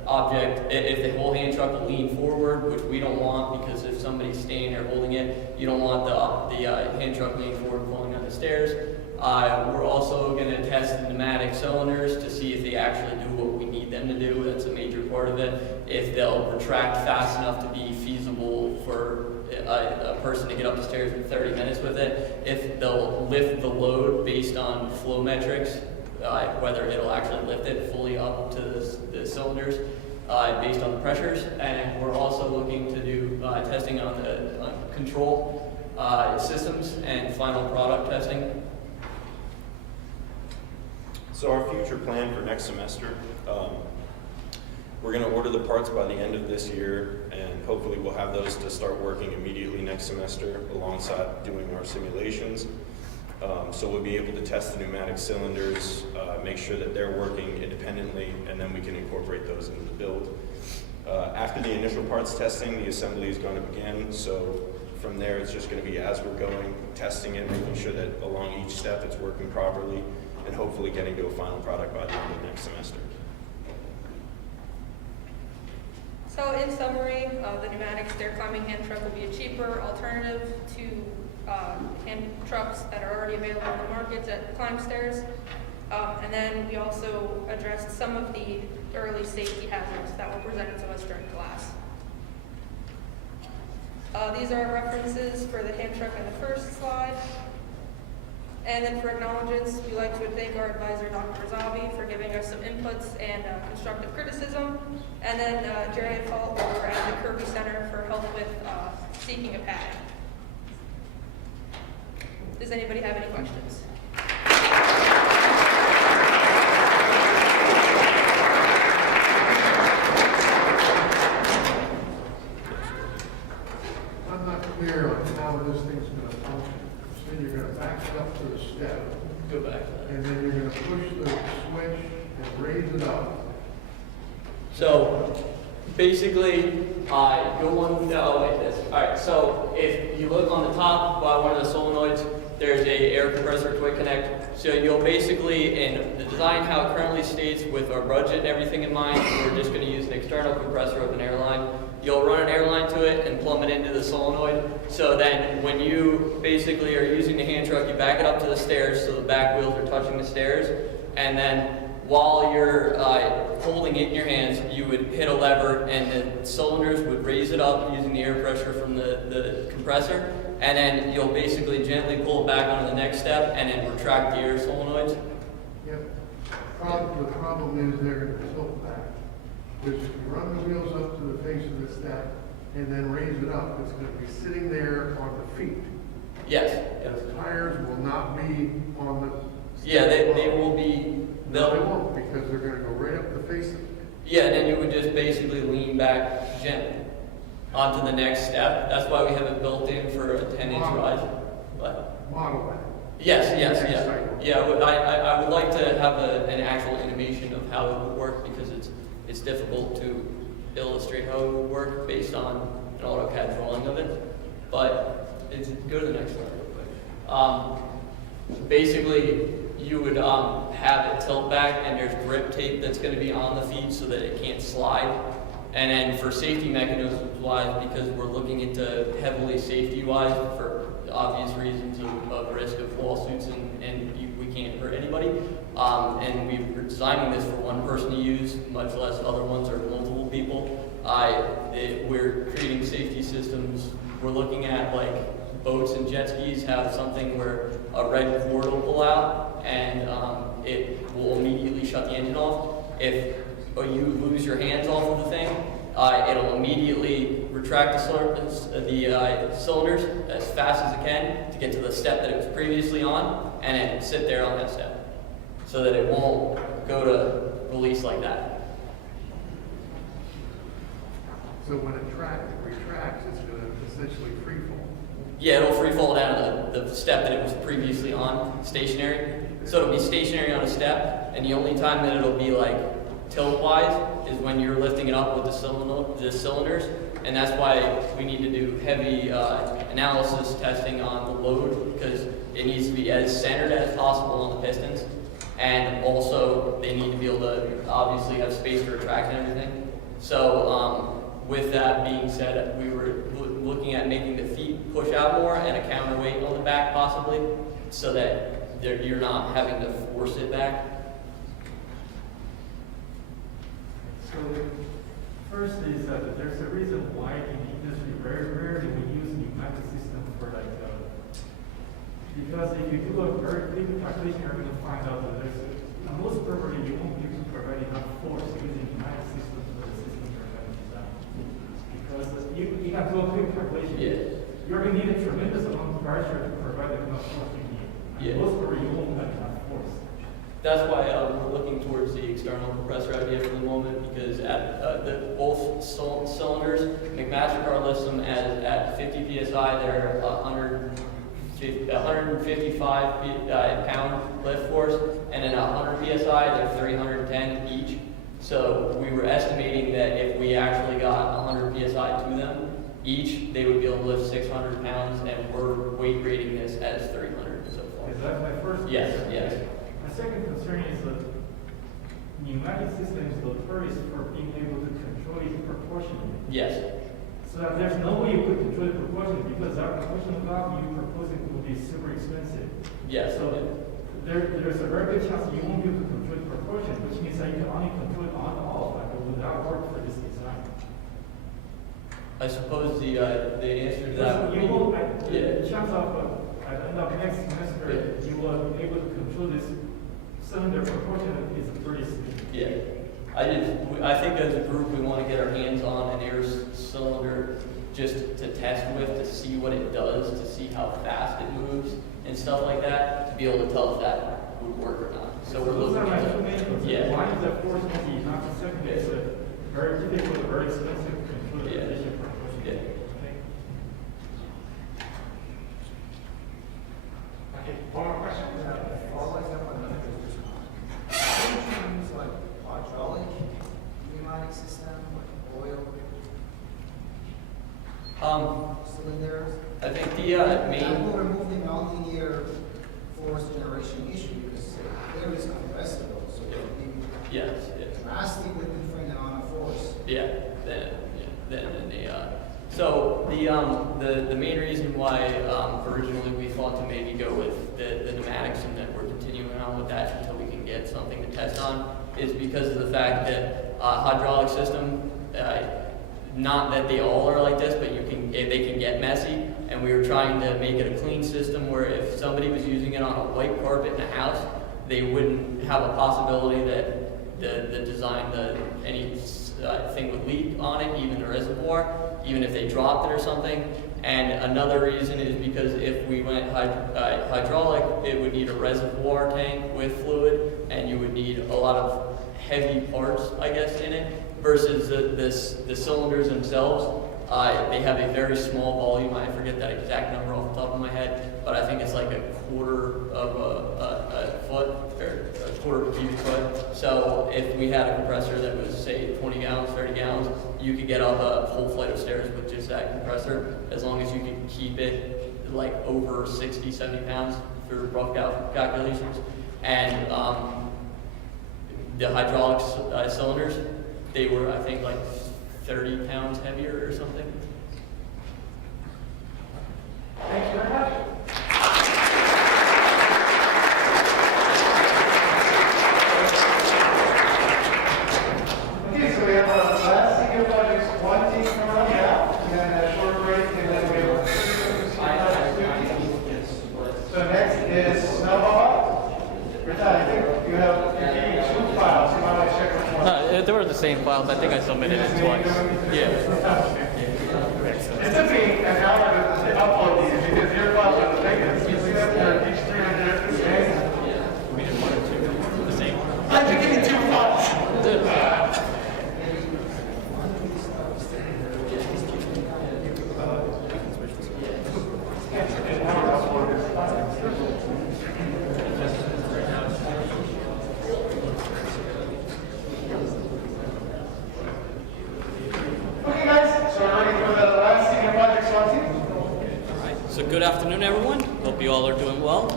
if the whole hand truck will lean forward, which we don't want, because if somebody's standing there holding it, you don't want the hand truck leaning forward falling down the stairs. We're also going to test the pneumatic cylinders to see if they actually do what we need them to do. That's a major part of it. If they'll retract fast enough to be feasible for a person to get up the stairs in 30 minutes with it. If they'll lift the load based on flow metrics, whether it'll actually lift it fully up to the cylinders based on the pressures. And we're also looking to do testing on the control systems and final product testing. So our future plan for next semester, we're going to order the parts by the end of this year, and hopefully we'll have those to start working immediately next semester alongside doing our simulations. So we'll be able to test the pneumatic cylinders, make sure that they're working independently, and then we can incorporate those into the build. After the initial parts testing, the assembly is going to begin. So from there, it's just going to be as we're going, testing it, making sure that along each step it's working properly, and hopefully getting to a final product by the end of next semester. So in summary, the pneumatic stair climbing hand truck will be a cheaper alternative to hand trucks that are already available in the market that climb stairs. And then we also addressed some of the early safety hazards that were presented to us during class. These are our references for the hand truck in the first slide. And then for acknowledgements, we'd like to thank our advisor, Dr. Razavi, for giving us some inputs and constructive criticism. And then Jerry Fault over at the Kirby Center seeking a pad. Does anybody have any questions? I'm not clear on how this thing's gonna function. So you're gonna back it up to the step. Go back. And then you're gonna push the switch and raise it up. So basically, you'll want to know like this. All right, so if you look on the top by one of the solenoids, there's a air compressor quick connect. So you'll basically, in the design how it currently states with our budget and everything in mind, we're just going to use an external compressor of an airline. You'll run an airline to it and plumb it into the solenoid. So then when you basically are using the hand truck, you back it up to the stairs so the back wheels are touching the stairs. And then while you're holding it in your hands, you would hit a lever and the cylinders would raise it up using the air pressure from the compressor. And then you'll basically gently pull it back onto the next step and then retract the air solenoids. Yep. The problem is they're gonna tilt back. Because if you run the wheels up to the face of the step and then raise it up, it's gonna be sitting there on the feet. Yes. The tires will not be on the... Yeah, they will be... No, they won't, because they're gonna go right up the face of it. Yeah, and then you would just basically lean back gently onto the next step. That's why we have it built in for a 10-inch rise. What? Model that. Yes. Yeah, I would like to have an actual animation of how it would work because it's difficult to illustrate how it would work based on an AutoCAD drawing of it. But go to the next slide real quick. Basically, you would have it tilt back and there's grip tape that's going to be on the feet so that it can't slide. And then for safety mechanisms wise, because we're looking into heavily safety wise for obvious reasons of risk of lawsuits and we can't hurt anybody. And we're designing this for one person to use, much less other ones or multiple people. We're creating safety systems. We're looking at like boats and jet skis have something where a red cord will pull out and it will immediately shut the engine off. If you lose your hands off of the thing, it'll immediately retract the cylinders as fast as it can to get to the step that it was previously on and then sit there on that step so that it won't go to release like that. So when it retracts, it's gonna essentially free fall. Yeah, it'll free fall down to the step that it was previously on, stationary. So it'll be stationary on a step, and the only time that it'll be like tilt-wise is when you're lifting it up with the cylinders, and that's why we need to do heavy analysis testing on the load, because it needs to be as centered as possible on the pistons, and also they need to be able to obviously have space to retract and everything. So with that being said, we were looking at making the feet push out more and a counterweight on the back possibly, so that you're not having to force it back. So first is that there's a reason why in the industry very rarely we use pneumatic system for like because if you do a very big calculation, you're going to find out that most probably you won't be able to provide enough force using pneumatic systems for the system you're going to design. Because you have to do a quick calculation. Yeah. You're going to need a tremendous amount of pressure to provide enough force you need. Yeah. Most probably you won't have enough force. That's why we're looking towards the external compressor idea for the moment, because at both cylinders, McMaster-Carr lists them at 50 psi, they're 155 pound lift force, and then 100 psi, they're 310 each. So we were estimating that if we actually got 100 psi to them each, they would be able to lift 600 pounds, and we're weight rating this as 300 so far. Is that my first Yes, concern? yes. My second concern is that pneumatic systems are notorious for being able to control it proportionally. Yes. So that there's no way you could control it proportionally because our proportional valve you're proposing will be super expensive. Yes. So there's a very good chance you won't be able to control it proportionally, which means that you can only control it on off, like it would not work for this design. I suppose the answer to that would be, The chance of at the end of next semester you will be able to control this cylinder proportionally is pretty significant. Yeah. I think as a group we want to get our hands on an air cylinder just to test with, to see what it does, to see how fast it moves and stuff like that, to be able to tell if that would work or not. So we're looking at it. Why is that force multi, not the second? It's a very typical, very expensive computer. Yeah. Okay, one more question. Use like hydraulic pneumatic system, like oil cylinders. I think the That main. will remove the nonlinear force generation issue because there is compressible, so it would be Yes. drastically different amount of force. So the main reason why originally we thought to maybe go with the pneumatics and that we're continuing on with that until we can get something to test on is because of the fact that hydraulic system, not that they all are like this, but they can get messy, and we were trying to make it a clean system where if somebody was using it on a white carpet in a house, they wouldn't have a possibility that the design, anything would leak on it, even the reservoir, even if they dropped it or something. And another reason is because if we went hydraulic, it would need a reservoir tank with fluid, and you would need a lot of heavy parts, I guess, in it, versus the cylinders themselves. They have a very small volume. I forget that exact number off the top of my head, but I think it's like a quarter of a foot, or a quarter of a cubic foot. So if we had a compressor that was, say, 20 gallons, 30 gallons, you could get up a whole flight of stairs with just that compressor, as long as you can keep it like over 60, 70 pounds for rough calculations. And the hydraulic cylinders, they were, I think, like 30 pounds heavier or something. Thank you very much. Okay, so we have our last single projects, one team coming out, and then a short break, and then we have So next is Snowmobot. Rita, I think you have two files. You might want to check which one. They were the same files. I think I submitted it twice. Yeah. It took me an hour to upload these because your files are the biggest. You see that they're each 300 MB. We did one or two. The same. How'd you give me two files? Okay, guys, so we're ready for the last senior projects on team. So good afternoon, everyone. Hope you all are doing well.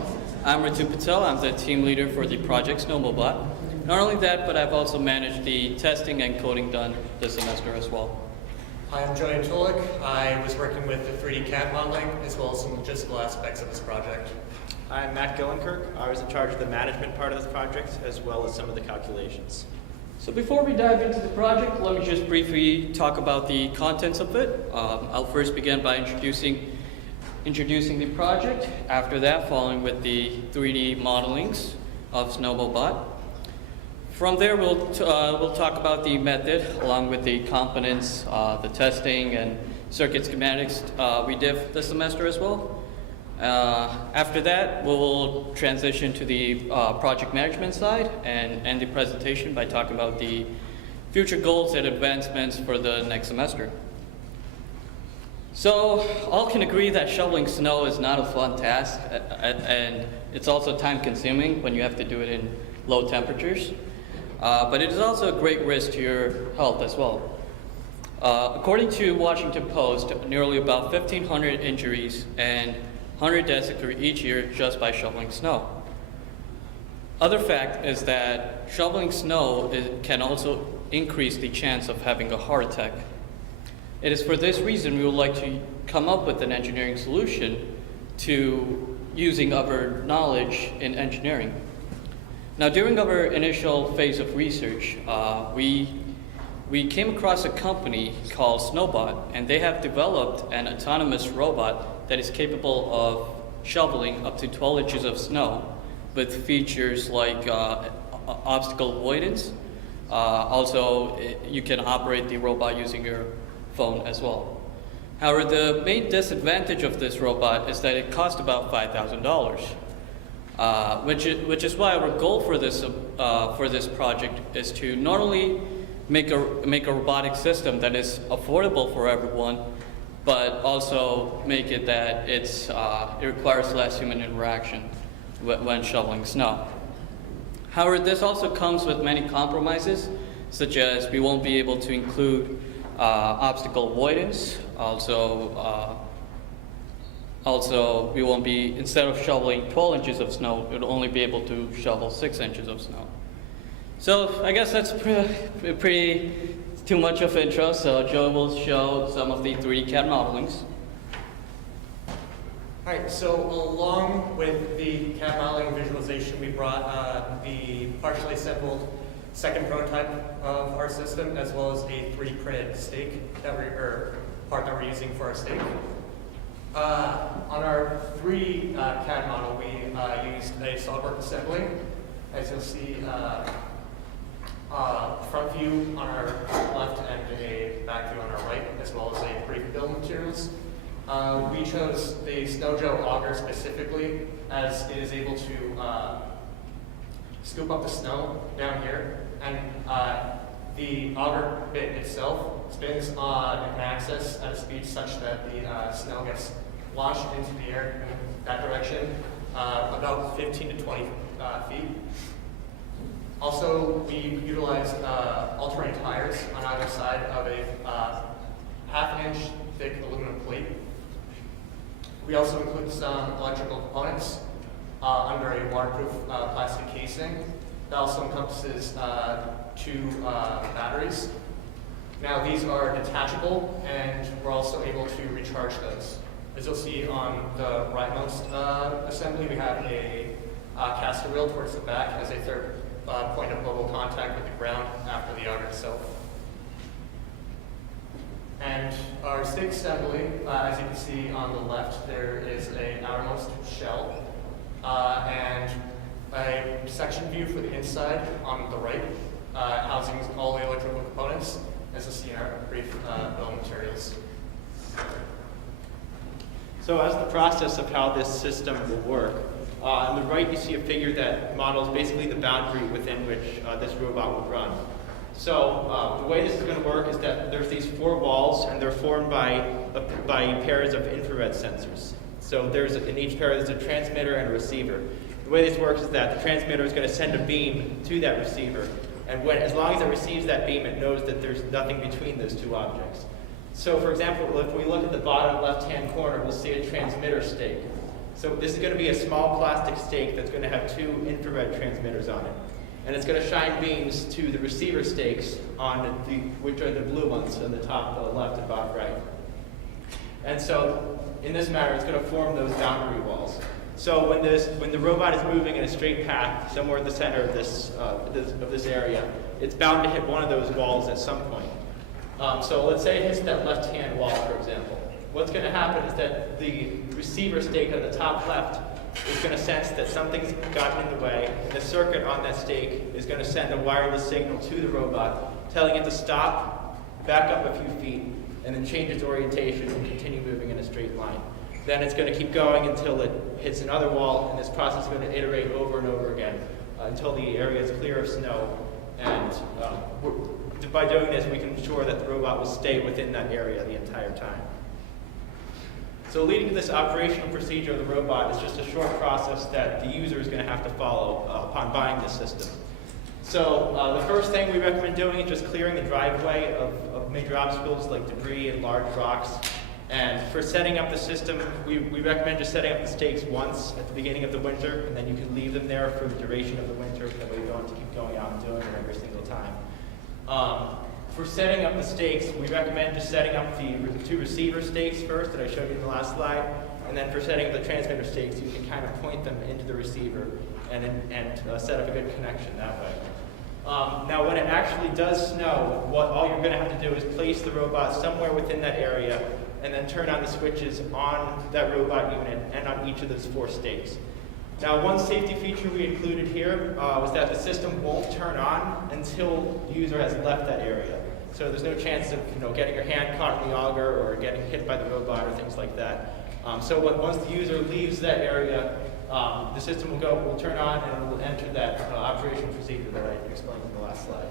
I'm Ritu Patel. I'm the team leader for the project Snowmobot. Not only that, but I've also managed the testing and coding done this semester as well. Hi, I'm Joey Tulik. I was working with the 3D CAD modeling as well as some logistical aspects of this project. I'm Matt Gillenkirk. I was in charge of the management part of this project as well as some of the calculations. So before we dive into the project, let me just briefly talk about the contents of it. I'll first begin by introducing the project. After that, following with the 3D modelings of Snowmobot. From there, we'll talk about the method along with the components, the testing and circuit schematics we did this semester as well. After that, we'll transition to the project management side and end the presentation by talking about the future goals and advancements for the next semester. So, all can agree that shoveling snow is not a fun task, and it's also time-consuming when you have to do it in low temperatures. But it is also a great risk to your health as well. According to Washington Post, nearly about 1,500 injuries and 100 deaths occur each year just by shoveling snow. Other fact is that shoveling snow can also increase the chance of having a heart attack. It is for this reason we would like to come up with an engineering solution to using our knowledge in engineering. Now, during our initial phase of research, we came across a company called Snowbot, and they have developed an autonomous robot that is capable of shoveling up to 12 inches of snow with features like obstacle avoidance. Also, you can operate the robot using your phone as well. However, the main disadvantage of this robot is that it costs about $5,000, which is why our goal for this project is to not only make a robotic system that is affordable for everyone, but also make it that it requires less human interaction when shoveling snow. However, this also comes with many compromises, such as we won't be able to include obstacle avoidance. Also, we won't be, instead of shoveling 12 inches of snow, we'll only be able to shovel 6 inches of snow. So I guess that's pretty too much of intro, so Joe will show some of the 3D CAD modelings. All right, so along with the CAD modeling visualization, we brought the partially assembled second prototype of our system, as well as a 3D printed stake part that we're using for our stake. On our 3D CAD model, we used a SolidWorks assembly. As you'll see, front view on our left and a back view on our right, as well as a brief bill of materials. We chose the Snow Joe auger specifically, as it is able to scoop up the snow down here, and the auger bit itself spins on an axis at a speed such that the snow gets launched into the air in that direction, about 15 to 20 feet. Also, we utilized all-terrain tires on either side of a half-inch thick aluminum plate. We also include some electrical components under a waterproof plastic casing. That also encompasses 2 batteries. Now these are detachable, and we're also able to recharge those. As you'll see on the rightmost assembly, we have a caster wheel towards the back as a third point of mobile contact with the ground after the auger itself. And our stake assembly, as you can see on the left, there is an outermost shell and a section view for the inside on the right, housing all the electrical components, as you'll see in our brief bill of materials. So as the process of how this system will work, on the right you see a figure that models basically the boundary within which this robot will run. So the way this is going to work is that there's these 4 walls, and they're formed by pairs of infrared sensors. So in each pair there's a transmitter and a receiver. The way this works is that the transmitter is going to send a beam to that receiver, and as long as it receives that beam, it knows that there's nothing between those 2 objects. So for example, if we look at the bottom left-hand corner, we'll see a transmitter stake. So this is going to be a small plastic stake that's going to have 2 infrared transmitters on it. And it's going to shine beams to the receiver stakes which are the blue ones on the top left and bottom right. And so in this manner, it's going to form those boundary walls. So when the robot is moving in a straight path somewhere in the center of this area, it's bound to hit one of those walls at some point. So let's say it hits that left-hand wall, for example. What's going to happen is that the receiver stake on the top left is going to sense that something's gotten in the way, and the circuit on that stake is going to send a wireless signal to the robot, telling it to stop, back up a few feet, and then change its orientation and continue moving in a straight line. Then it's going to keep going until it hits another wall, and this process is going to iterate over and over again until the area is clear of snow. And by doing this, we can ensure that the robot will stay within that area the entire time. So leading to this operational procedure of the robot is just a short process that the user is going to have to follow upon buying this system. So the first thing we recommend doing is just clearing the driveway of major obstacles like debris and large rocks. And for setting up the system, we recommend just setting up the stakes once at the beginning of the winter, and then you can leave them there for the duration of the winter. That way you don't have to keep going out and doing it every single time. For setting up the stakes, we recommend just setting up the 2 receiver stakes first that I showed you in the last slide. And then for setting up the transmitter stakes, you can kind of point them into the receiver and set up a good connection that way. Now when it actually does snow, all you're going to have to do is place the robot somewhere within that area and then turn on the switches on that robot unit and on each of those 4 stakes. Now, one safety feature we included here was that the system won't turn on until the user has left that area. So there's no chance of getting your hand caught in the auger or getting hit by the robot or things like that. So once the user leaves that area, the system will turn on and it will enter that operation procedure that I explained in the last slide.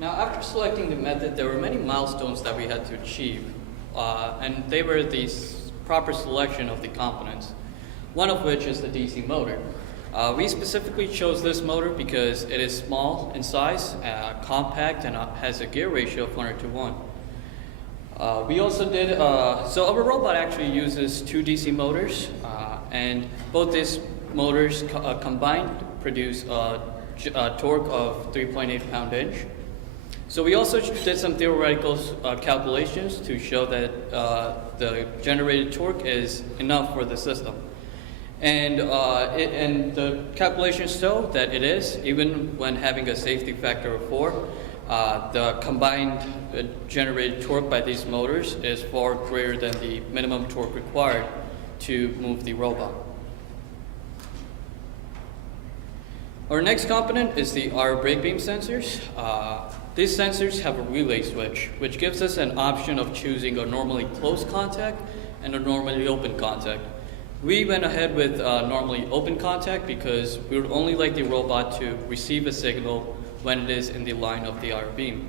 Now, after selecting the method, there were many milestones that we had to achieve, and they were the proper selection of the components, one of which is the DC motor. We specifically chose this motor because it is small in size, compact, and has a gear ratio of 100 to 1. We also did, so our robot actually uses 2 DC motors, and both these motors combined produce a torque of 3.8 pound-inch. So we also did some theoretical calculations to show that the generated torque is enough for the system. And the calculations show that it is, even when having a safety factor of 4, the combined generated torque by these motors is far greater than the minimum torque required to move the robot. Our next component is our brake beam sensors. These sensors have a relay switch, which gives us an option of choosing a normally closed contact and a normally open contact. We went ahead with normally open contact because we would only like the robot to receive a signal when it is in the line of the IR beam.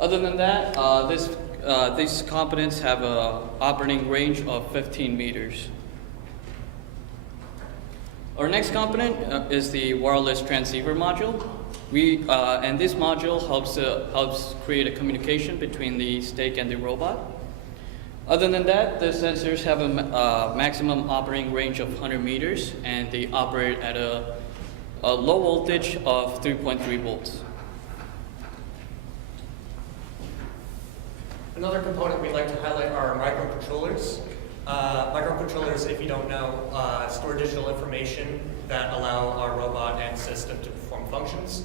Other than that, these components have an operating range of 15 meters. Our next component is the wireless transceiver module. And this module helps create a communication between the stake and the robot. Other than that, the sensors have a maximum operating range of 100 meters, and they operate at a low voltage of 3.3 volts. Another component we'd like to highlight are microcontrollers. Microcontrollers, if you don't know, store digital information that allow our robot and system to perform functions.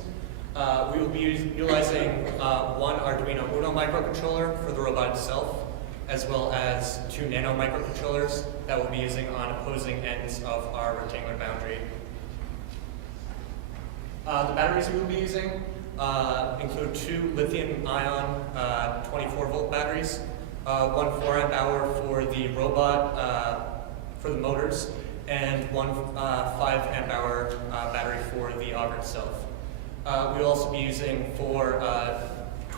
We will be utilizing one Arduino Uno microcontroller for the robot itself, as well as 2 nano microcontrollers that we'll be using on opposing ends of our rectangular boundary. The batteries we will be using include 2 lithium-ion 24-volt batteries, 1 4-amp-hour for the robot, for the motors, and 1 5-amp-hour battery for the auger itself. We'll also be using 4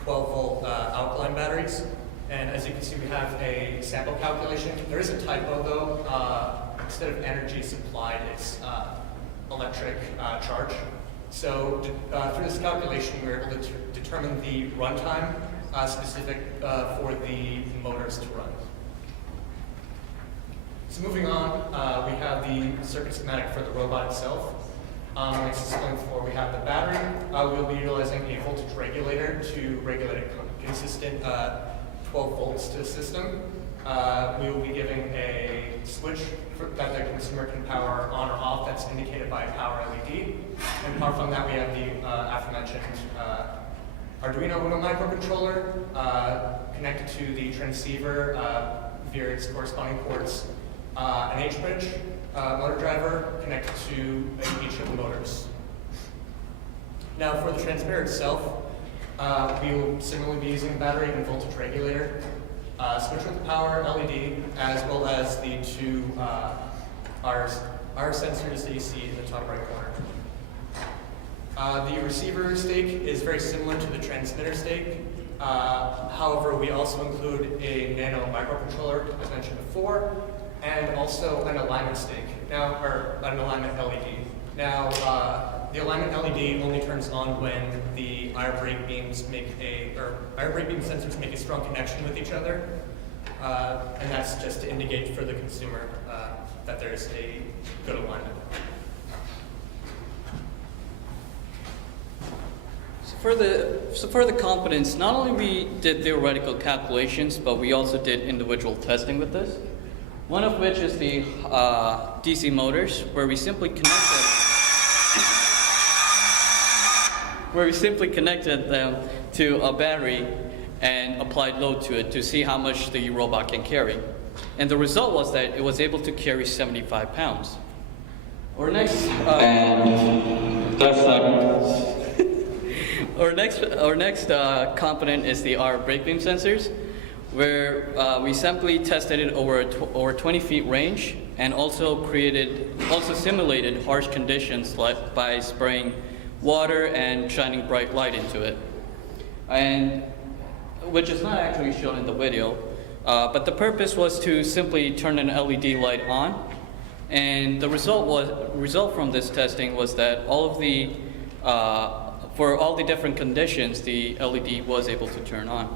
12-volt alkaline batteries. And as you can see, we have a sample calculation. There is a typo though. Instead of energy supplied, it's electric charge. So through this calculation, we were able to determine the runtime specific for the motors to run. So moving on, we have the circuit schematic for the robot itself. Like explained before, we have the battery. We'll be utilizing a voltage regulator to regulate a consistent 12 volts to the system. We will be giving a switch that the consumer can power on or off that's indicated by a power LED. And apart from that, we have the aforementioned Arduino Uno microcontroller connected to the transceiver via its corresponding ports, an H-bridge motor driver connected to each of the motors. Now for the transmitter itself, we will similarly be using a battery and voltage regulator, switch with the power LED, as well as the 2 RF sensors that you see in the top right corner. The receiver stake is very similar to the transmitter stake. However, we also include a nano microcontroller, as mentioned before, and also an alignment stake, or an alignment LED. Now, the alignment LED only turns on when the IR brake beams IR brake beam sensors make a strong connection with each other, and that's just to indicate for the consumer that there's a good alignment. So for the components, not only we did theoretical calculations, but we also did individual testing with this. One of which is the DC motors, where we simply connected them to a battery and applied load to it to see how much the robot can carry. And the result was that it was able to carry 75 pounds. Our next component is the R brake beam sensors, where we simply tested it over 20 feet range and also simulated harsh conditions by spraying water and shining bright light into it, and which is not actually shown in the video, but the purpose was to simply turn an LED light on, and the result from this testing was that for all the different conditions, the LED was able to turn on.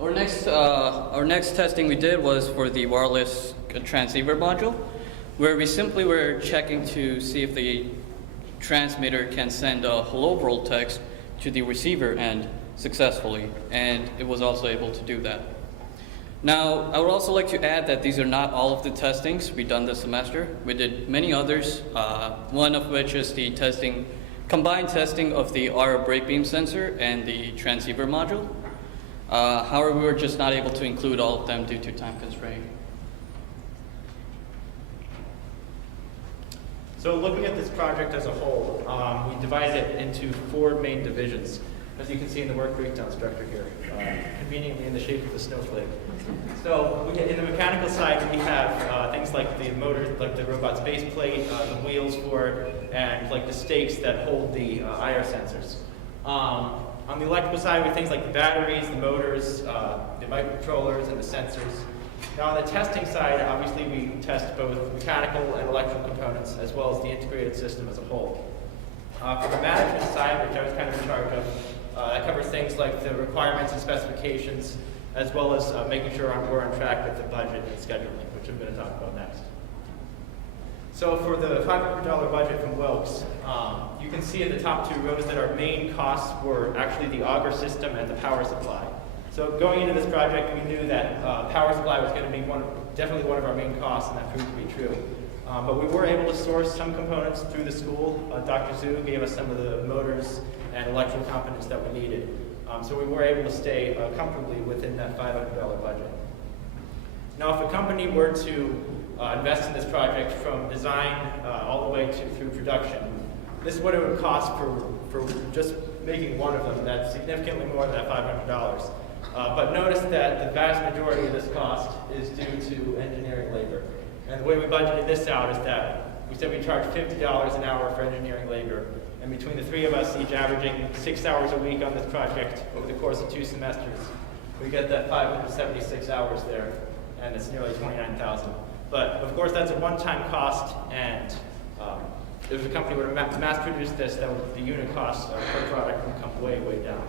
Our next testing we did was for the wireless transceiver module, where we simply were checking to see if the transmitter can send a hello world text to the receiver end successfully, and it was also able to do that. Now, I would also like to add that these are not all of the testings we've done this semester. We did many others, one of which is the combined testing of the R brake beam sensor and the transceiver module. However, we were just not able to include all of them due to time constraint. So looking at this project as a whole, we divided it into 4 main divisions, as you can see in the work breakdown structure here, conveniently in the shape of a snowflake. So in the mechanical side, we have things like the motor, like the robot's base plate, the wheels for it, and like the stakes that hold the IR sensors. On the electrical side, we have things like the batteries, the motors, the microcontrollers, and the sensors. Now on the testing side, obviously we test both mechanical and electrical components, as well as the integrated system as a whole. For the management side, which I was kind of in charge of, that covers things like the requirements and specifications, as well as making sure we're on track with the budget and scheduling, which I'm going to talk about next. So for the $500 budget from Wilkes, you can see in the top 2 rows that our main costs were actually the auger system and the power supply. So going into this project, we knew that power supply was going to be definitely one of our main costs, and that proved to be true. But we were able to source some components through the school. Dr. Zhu gave us some of the motors and electrical components that we needed. So we were able to stay comfortably within that $500 budget. Now, if a company were to invest in this project from design all the way through production, this is what it would cost for just making one of them. That's significantly more than that $500. But notice that the vast majority of this cost is due to engineering labor. And the way we budgeted this out is that we said we charge $50 an hour for engineering labor. And between the 3 of us, each averaging 6 hours a week on this project over the course of 2 semesters, we get that 576 hours there, and it's nearly $29,000. But of course, that's a one-time cost, and if a company were to mass produce this, the unit cost per product would come way, way down.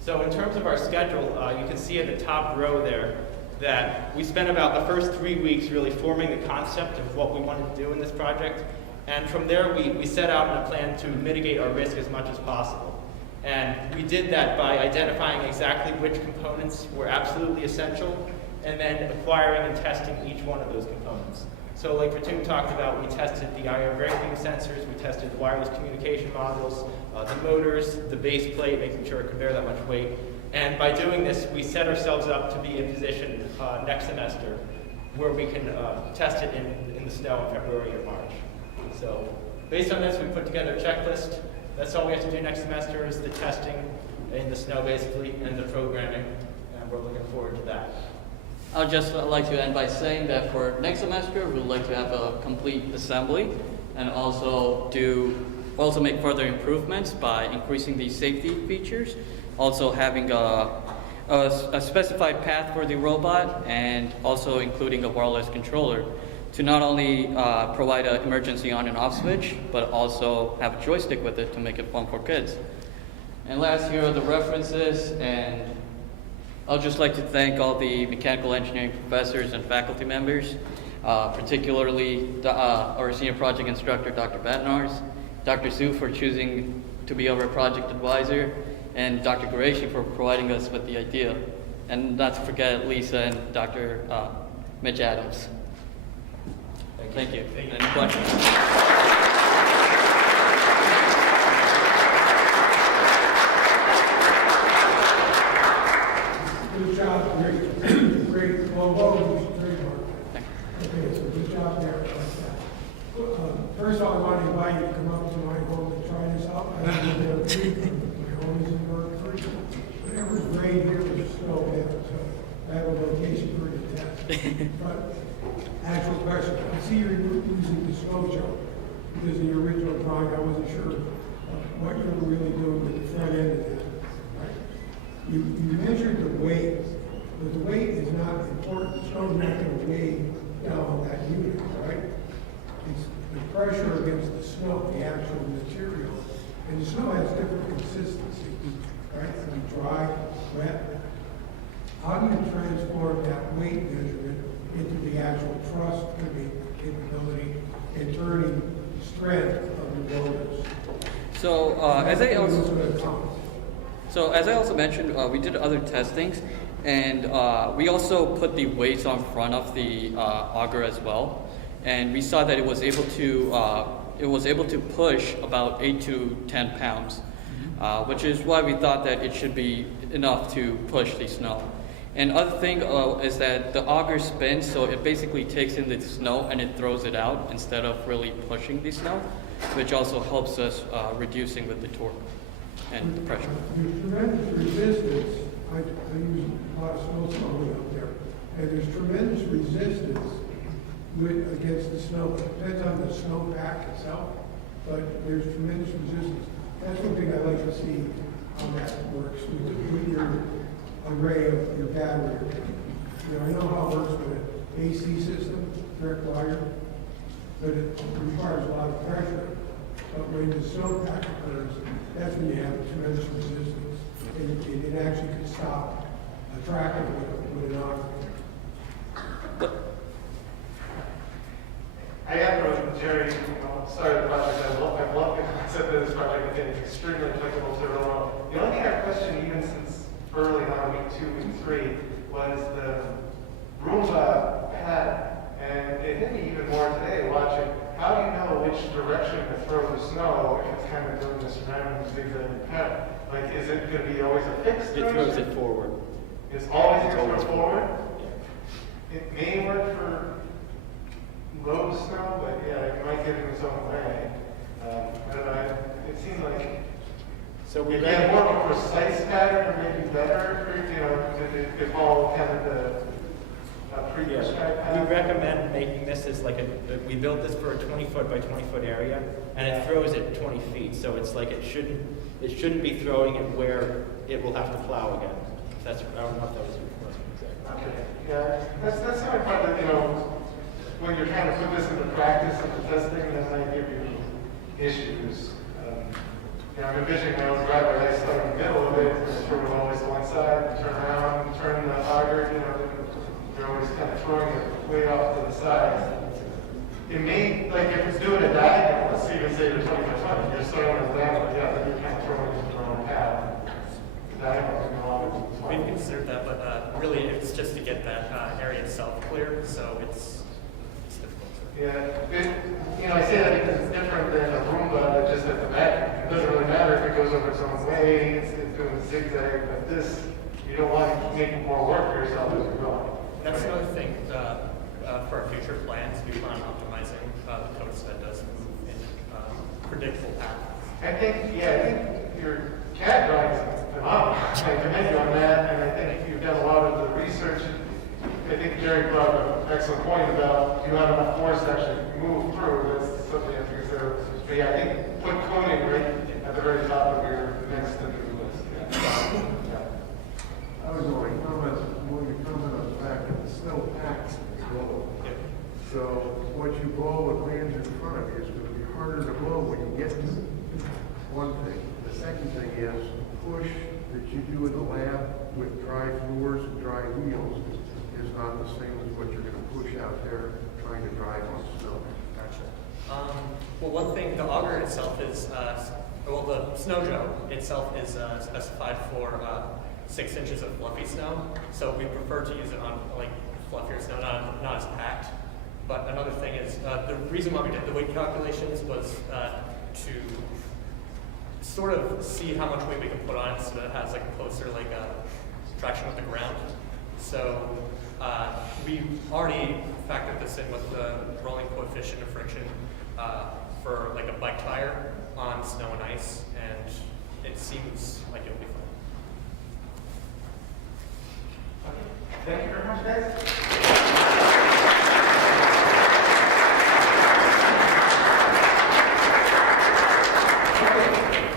So in terms of our schedule, you can see at the top row there that we spent about the first 3 weeks really forming the concept of what we wanted to do in this project. And from there, we set out a plan to mitigate our risk as much as possible. And we did that by identifying exactly which components were absolutely essential, and then acquiring and testing each one of those components. So like Ratum talked about, we tested the IR brake beam sensors, we tested the wireless communication modules, the motors, the base plate, making sure it could bear that much weight. And by doing this, we set ourselves up to be in position next semester where we can test it in the snow in February or March. So based on this, we put together a checklist. That's all we have to do next semester is the testing in the snow, basically, and the programming, and we're looking forward to that. I'd just like to end by saying that for next semester, we'd like to have a complete assembly and also make further improvements by increasing the safety features, also having a specified path for the robot, and also including a wireless controller to not only provide an emergency on and off switch, but also have a joystick with it to make it fun for kids. And last, here are the references, and I'd just like to thank all the mechanical engineering professors and faculty members, particularly our senior project instructor, Dr. Batnars, Dr. Zhu for choosing to be our project advisor, and Dr. Qureshi for providing us with the idea. And not to forget Lisa and Dr. Mitch Adams. Thank you. Any questions? Good job, great. Well, very hard. Okay, so good job there. First of all, I want to invite you to come up to my home and try this out. right here is a snow pit, so I have a location for the test. But actual question, I see you're using the snow show because in your original drawing, I wasn't sure what you were really doing with the front end of that. Right? You measured the weight, but the weight is not important. The snow's not going to weigh down on that unit, right? It's the pressure against the snow, the actual material. And the snow has different consistency, right? It can be dry, wet. How do you transform that weight measurement into the actual truss capability and turning strength of the rotors? So as I also mentioned, we did other testings, and we also put the weights on front of the auger as well, and we saw that it was able to push about 8 to 10 pounds, which is why we thought that it should be enough to push the snow. And other thing is that the auger spins, so it basically takes in the snow and it throws it out instead of really pushing the snow, which also helps us reducing with the torque and the pressure. There's tremendous resistance. I use a lot of snow throwing up there, and there's tremendous resistance against the snow. It depends on the snow pack itself, but there's tremendous resistance. That's one thing I'd like to see how that works with your array of your battery. You know, I know how it works with an AC system, direct wire, but it requires a lot of pressure. But when the snowpack occurs, that's when you have tremendous resistance. And it actually could stop a tractor with an auger. I echo Jerry, started the project. I love the concept of this project. I think it's extremely applicable to real world. The only thing I questioned, even since early on, week 2, week 3, was the Roomba pad. And it hit me even more today watching. How do you know which direction to throw the snow if it's kind of doing this random zigzag pad? Like, is it going to be always a fixed direction? It throws it forward. It's always going to throw forward? Yeah. It may work for low snow, but yeah, it might get in its own way. It seems like we get more of a precise pattern, or maybe better, if all kind of the pre-prescribed pattern. We recommend making this as we built this for a 20-foot by 20-foot area, and it throws it 20 feet, so it's like it shouldn't be throwing it where it will have to plow again. I don't know if that was your question exactly. Okay, yeah, that's the only part that, when you're trying to put this into practice and the testing, that might give you issues. I'm envisioning my own driveway, I start in the middle of it, and throw it always to one side, turn around, turn the auger, you're always kind of throwing it way off to the side. It may, if it's doing a diagonal, let's even say you're 20 by 20, you're throwing it down, but yeah, then you're kind of throwing it into your own path. The diagonal can go on. We've considered that, but really it's just to get that area itself clear, so it's difficult. Yeah, I say that because it's different than a Roomba just at the back. It doesn't really matter if it goes over its own way, it's doing a zigzag, but this, you don't want to make more work for yourself as you're going. That's another thing for our future plans. We plan on optimizing the code so that does move in predictable path. I think your CAD drawing is phenomenal. I commend you on that, and I think you've done a lot of the research. I think Jerry brought up an excellent point about you have enough force to actually move through. That's something you have to consider. But yeah, I think put coding right at the very top of your next to-do list. I was going to comment on the fact that the snow packs blow. So what you blow with lands in front of you is going to be harder to blow when you get to it. One thing. The second thing is push that you do in the lab with dry floors and dry wheels is not the same as what you're going to push out there trying to drive on snow. Gotcha. Well, one thing, the auger itself is, the snow joe itself is specified for 6 inches of fluffy snow, so we prefer to use it on fluffier snow, not as packed. But another thing is, the reason why we did the weight calculations was to sort of see how much weight we can put on it so that it has closer traction with the ground. So we already factored this in with the rolling coefficient of friction for a bike tire on snow and ice, and it seems like it'll be fine. much, guys.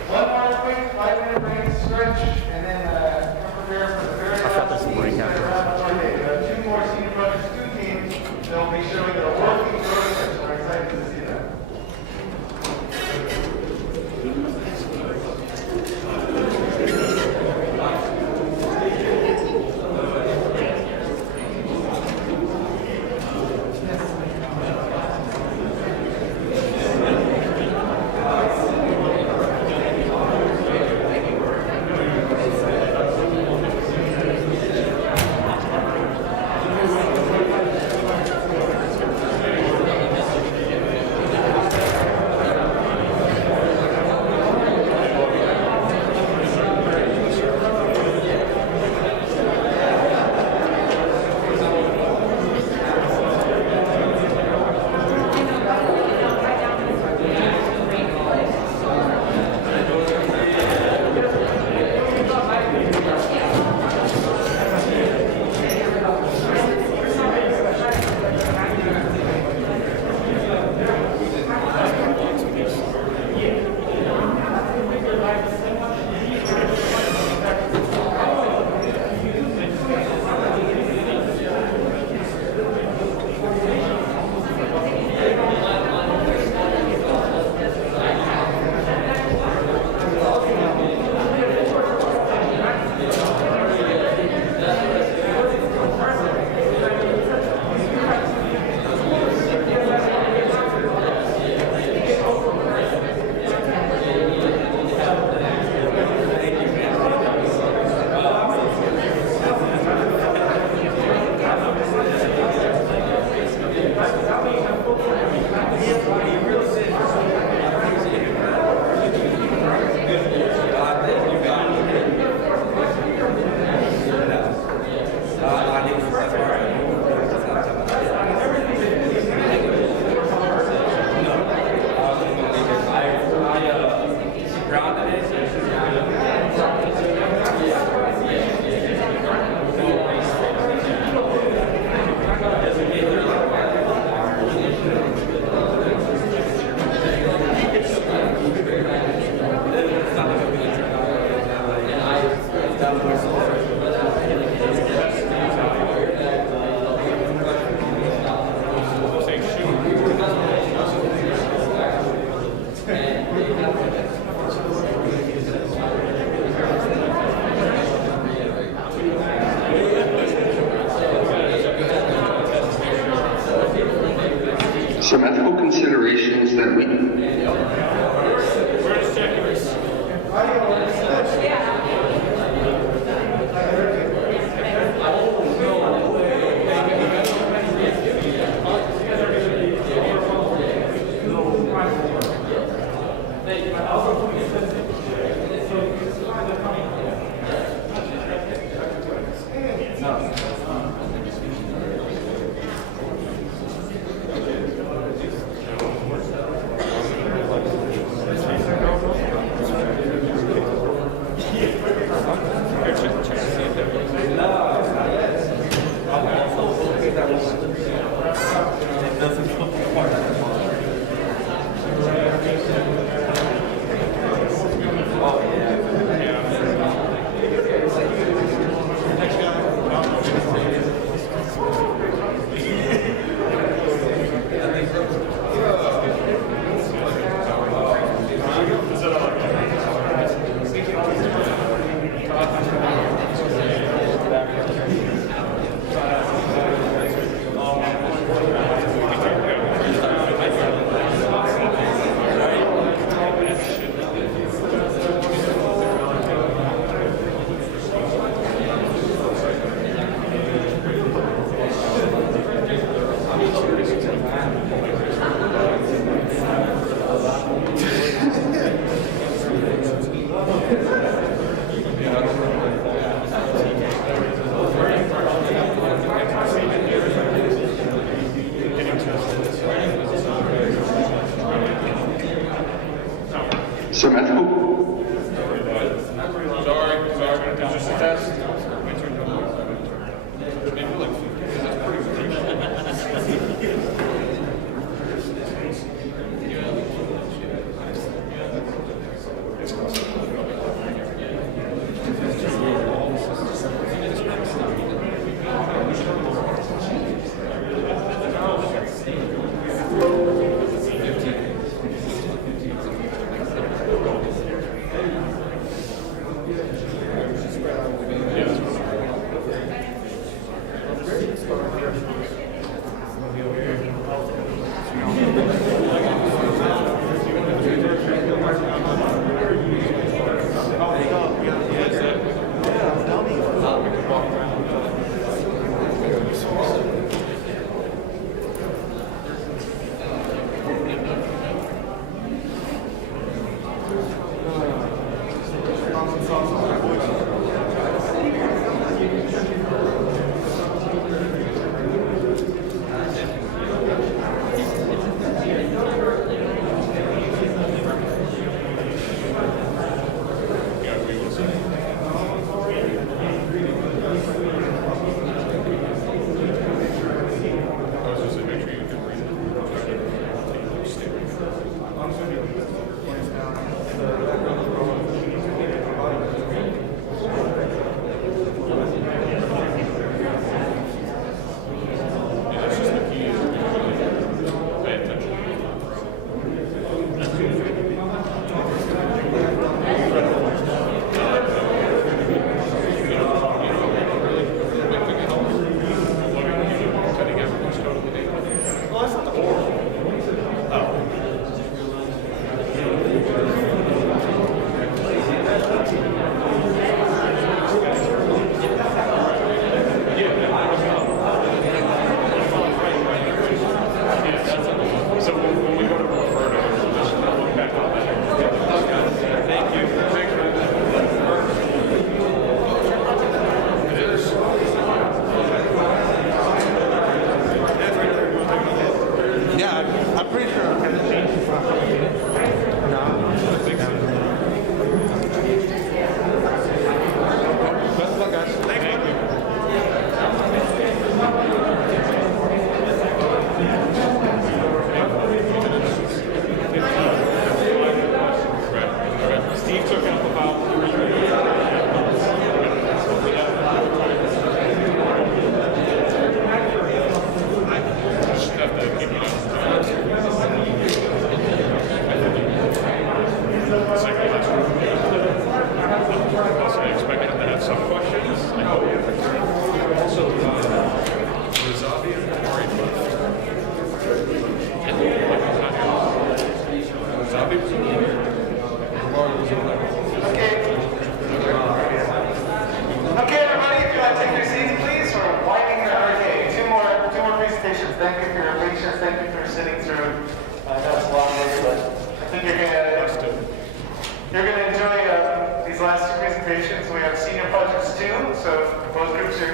One more quick 5-minute break, stretch, and then come prepare for the very last teams that are out for the day. 2 more senior projects, 2 teams. They'll be showing their working prototypes. We're excited to see that.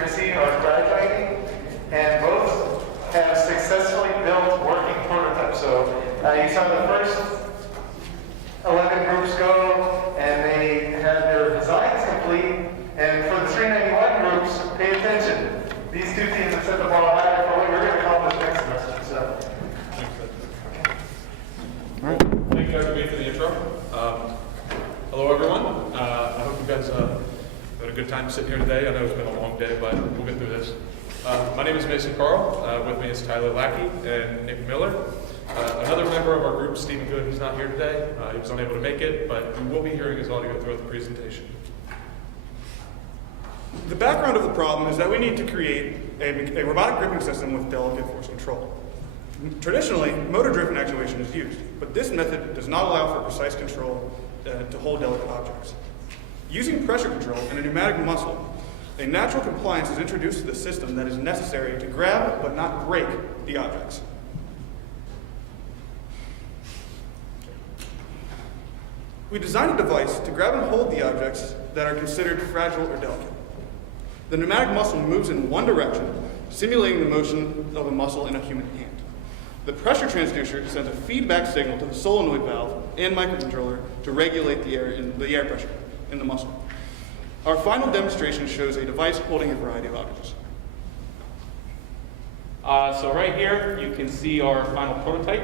here to see are graduating, and both have successfully built working prototypes. So you saw the first 11 groups go, and they had their designs complete. And for the 391 groups, pay attention. These two teams have set the bar higher for what we're going to accomplish next semester. So. Thank you, Dr. B, for the intro. Hello, everyone. I hope you guys had a good time sitting here today. I know it's been a long day, but we'll get through this. My name is Mason Carl. With me is Tyler Lackey and Nick Miller. Another member of our group, Stephen Good, who's not here today. He was unable to make it, but you will be hearing his audio throughout the presentation. The background of the problem is that we need to create a robotic gripping system with delicate force control. Traditionally, motor-driven actuation is used, but this method does not allow for precise control to hold delicate objects. Using pressure control and a pneumatic muscle, a natural compliance is introduced to the system that is necessary to grab but not break the objects. We designed a device to grab and hold the objects that are considered fragile or delicate. The pneumatic muscle moves in one direction, simulating the motion of a muscle in a human hand. The pressure transducer sends a feedback signal to the solenoid valve and microcontroller to regulate the air pressure in the muscle. Our final demonstration shows a device holding a variety of objects. So right here, you can see our final prototype.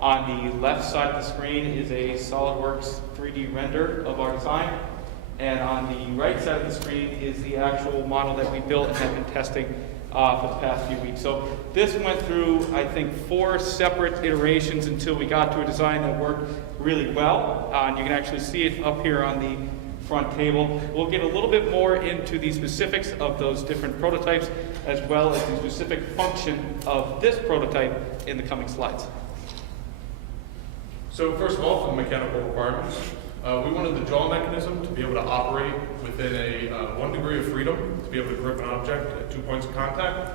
On the left side of the screen is a SolidWorks 3D render of our design. And on the right side of the screen is the actual model that we built and have been testing for the past few weeks. So this went through, I think, 4 separate iterations until we got to a design that worked really well. And you can actually see it up here on the front table. We'll get a little bit more into the specifics of those different prototypes, as well as the specific function of this prototype in the coming slides. So first of all, for the mechanical requirements, we wanted the jaw mechanism to be able to operate within a 1 degree of freedom, to be able to grip an object at 2 points of contact.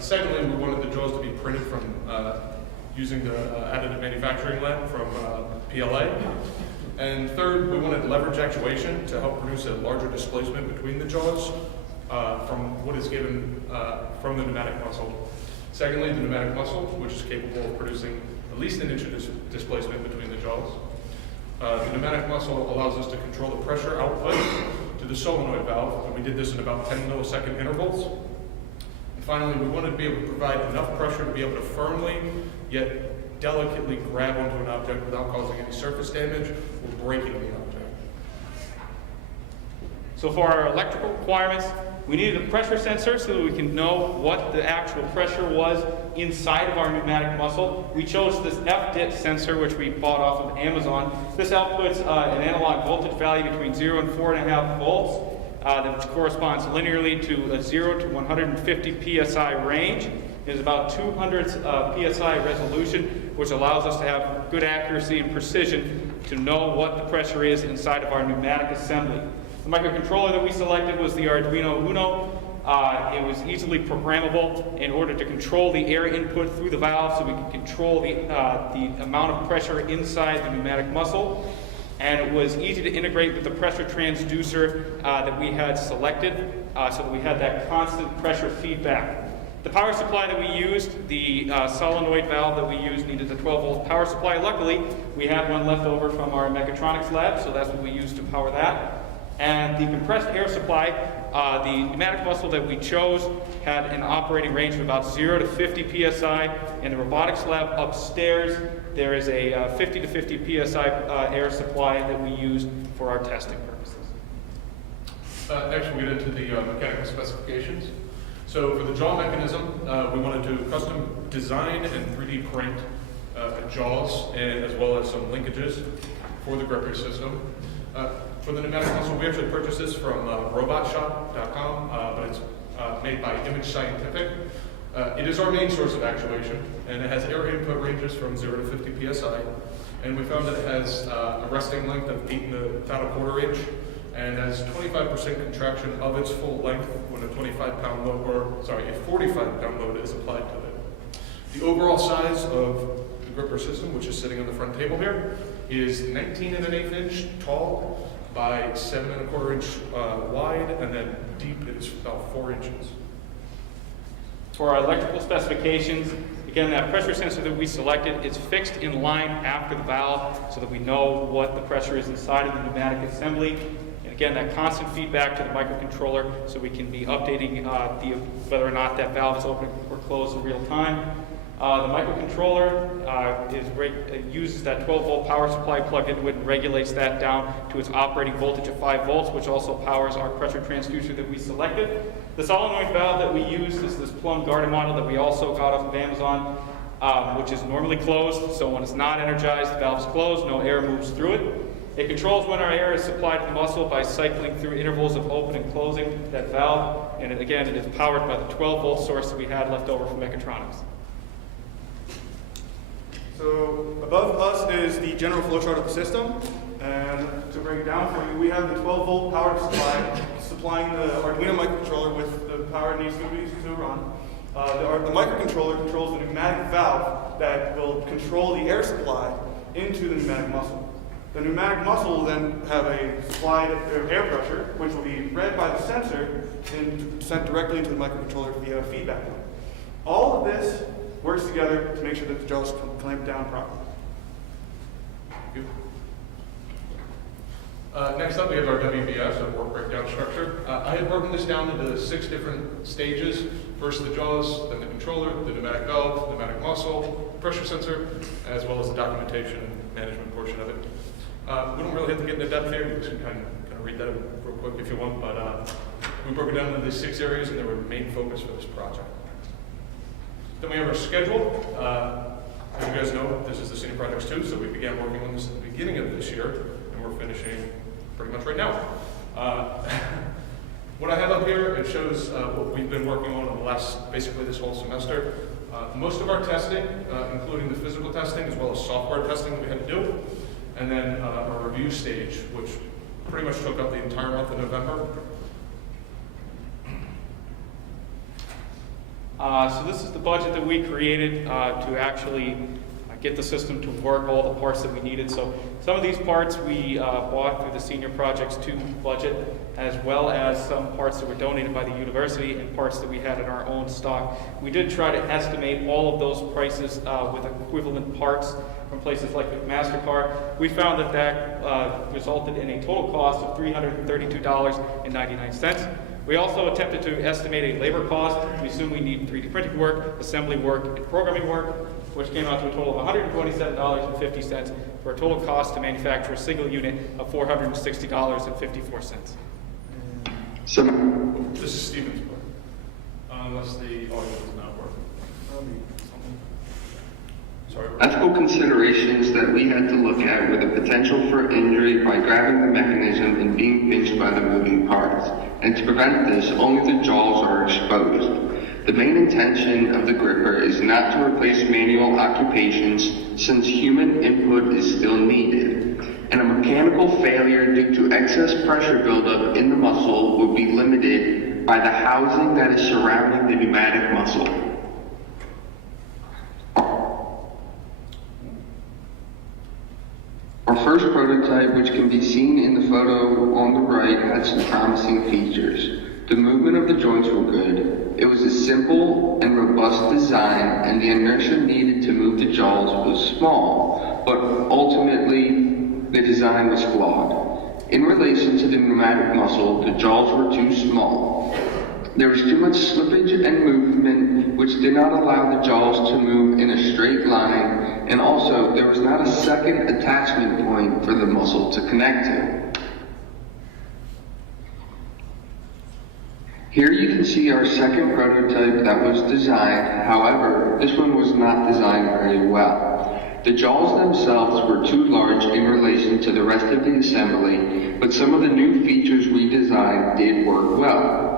Secondly, we wanted the jaws to be printed from using the additive manufacturing lab from PLA. And third, we wanted leverage actuation to help produce a larger displacement between the jaws from what is given from the pneumatic muscle. Secondly, the pneumatic muscle, which is capable of producing at least 1 inch of displacement between the jaws. The pneumatic muscle allows us to control the pressure output to the solenoid valve, and we did this in about 10 millisecond intervals. And finally, we wanted to be able to provide enough pressure to be able to firmly, yet delicately grab onto an object without causing any surface damage or breaking the object. So for our electrical requirements, we needed a pressure sensor so that we can know what the actual pressure was inside of our pneumatic muscle. We chose this FDIT sensor, which we bought off of Amazon. This outputs an analog voltage value between 0 and 4.5 volts, which corresponds linearly to a 0 to 150 psi range. It is about 200 psi resolution, which allows us to have good accuracy and precision to know what the pressure is inside of our pneumatic assembly. The microcontroller that we selected was the Arduino Uno. It was easily programmable in order to control the air input through the valve so we could control the amount of pressure inside the pneumatic muscle. And it was easy to integrate with the pressure transducer that we had selected so that we had that constant pressure feedback. The power supply that we used, the solenoid valve that we used, needed a 12-volt power supply. Luckily, we had one left over from our mechatronics lab, so that's what we used to power that. And the compressed air supply, the pneumatic muscle that we chose had an operating range of about 0 to 50 psi. In the robotics lab upstairs, there is a 50 to 50 psi air supply that we used for our testing purposes. Next, we'll get into the mechanical specifications. So for the jaw mechanism, we wanted to custom design and 3D print jaws, and as well as some linkages for the gripper system. For the pneumatic muscle, we actually purchased this from robotshop.com, but it's made by Image Scientific. It is our main source of actuation, and it has air input ranges from 0 to 50 psi. And we found that it has a resting length of 8¼ inch, and has 25% contraction of its full length when a 25-pound load, or sorry, a 45-pound load is applied to it. The overall size of the gripper system, which is sitting on the front table here, is 19 1/8 inch tall by 7 1/4 inch wide, and then deep it is about 4 inches. For our electrical specifications, again, that pressure sensor that we selected is fixed in line after the valve so that we know what the pressure is inside of the pneumatic assembly. And again, that constant feedback to the microcontroller so we can be updating whether or not that valve is open or closed in real time. The microcontroller uses that 12-volt power supply plugged into it and regulates that down to its operating voltage of 5 volts, which also powers our pressure transducer that we selected. The solenoid valve that we use is this plumb garden model that we also got off of Amazon, which is normally closed, so when it's not energized, the valve is closed, no air moves through it. It controls when our air is supplied to the muscle by cycling through intervals of open and closing that valve, and again, it is powered by the 12-volt source that we had left over from Mechatronics. So above us is the general flow chart of the system, and to break it down for you, we have the 12-volt power supply supplying the Arduino microcontroller with the power it needs to run. The microcontroller controls the pneumatic valve that will control the air supply into the pneumatic muscle. The pneumatic muscle will then have a supplied air pressure, which will be read by the sensor and sent directly into the microcontroller via feedback loop. All of this works together to make sure that the jaws can clamp down properly. Next up, we have our WBS, our work breakdown structure. I had broken this down into 6 different stages. First the jaws, then the controller, the pneumatic valve, the pneumatic muscle, pressure sensor, as well as the documentation and management portion of it. We don't really have to get into depth here. You just can kind of read that real quick if you want, but we broke it down into these 6 areas, and they were the main focus for this project. Then we have our schedule. As you guys know, this is the Senior Projects 2, so we began working on this at the beginning of this year, and we're finishing pretty much right now. What I have up here, it shows what we've been working on the last, basically this whole semester. Most of our testing, including the physical testing, as well as software testing that we had to do, and then our review stage, which pretty much took up the entire month of November. So this is the budget that we created to actually get the system to work, all the parts that we needed. So some of these parts we bought through the Senior Projects 2 budget, as well as some parts that were donated by the university and parts that we had in our own stock. We did try to estimate all of those prices with equivalent parts from places like MasterCard. We found that that resulted in a total cost of $332.99. We also attempted to estimate a labor cost. We assume we need 3D printing work, assembly work, and programming work, which came out to a total of $127.50 for a total cost to manufacture a single unit of $460.54. This is Steven's part, unless the audio does not work. Sorry. Ethical considerations that we had to look at were the potential for injury by grabbing the mechanism and being pinched by the moving parts. And to prevent this, only the jaws are exposed. The main intention of the gripper is not to replace manual occupations, since human input is still needed. And a mechanical failure due to excess pressure buildup in the muscle would be limited by the housing that is surrounding the pneumatic muscle. Our first prototype, which can be seen in the photo on the right, had some promising features. The movement of the joints were good. It was a simple and robust design, and the inertia needed to move the jaws was small, but ultimately the design was flawed. In relation to the pneumatic muscle, the jaws were too small. There was too much slippage and movement, which did not allow the jaws to move in a straight line, and also there was not a second attachment point for the muscle to connect to. Here you can see our second prototype that was designed. However, this one was not designed very well. The jaws themselves were too large in relation to the rest of the assembly, but some of the new features we designed did work well.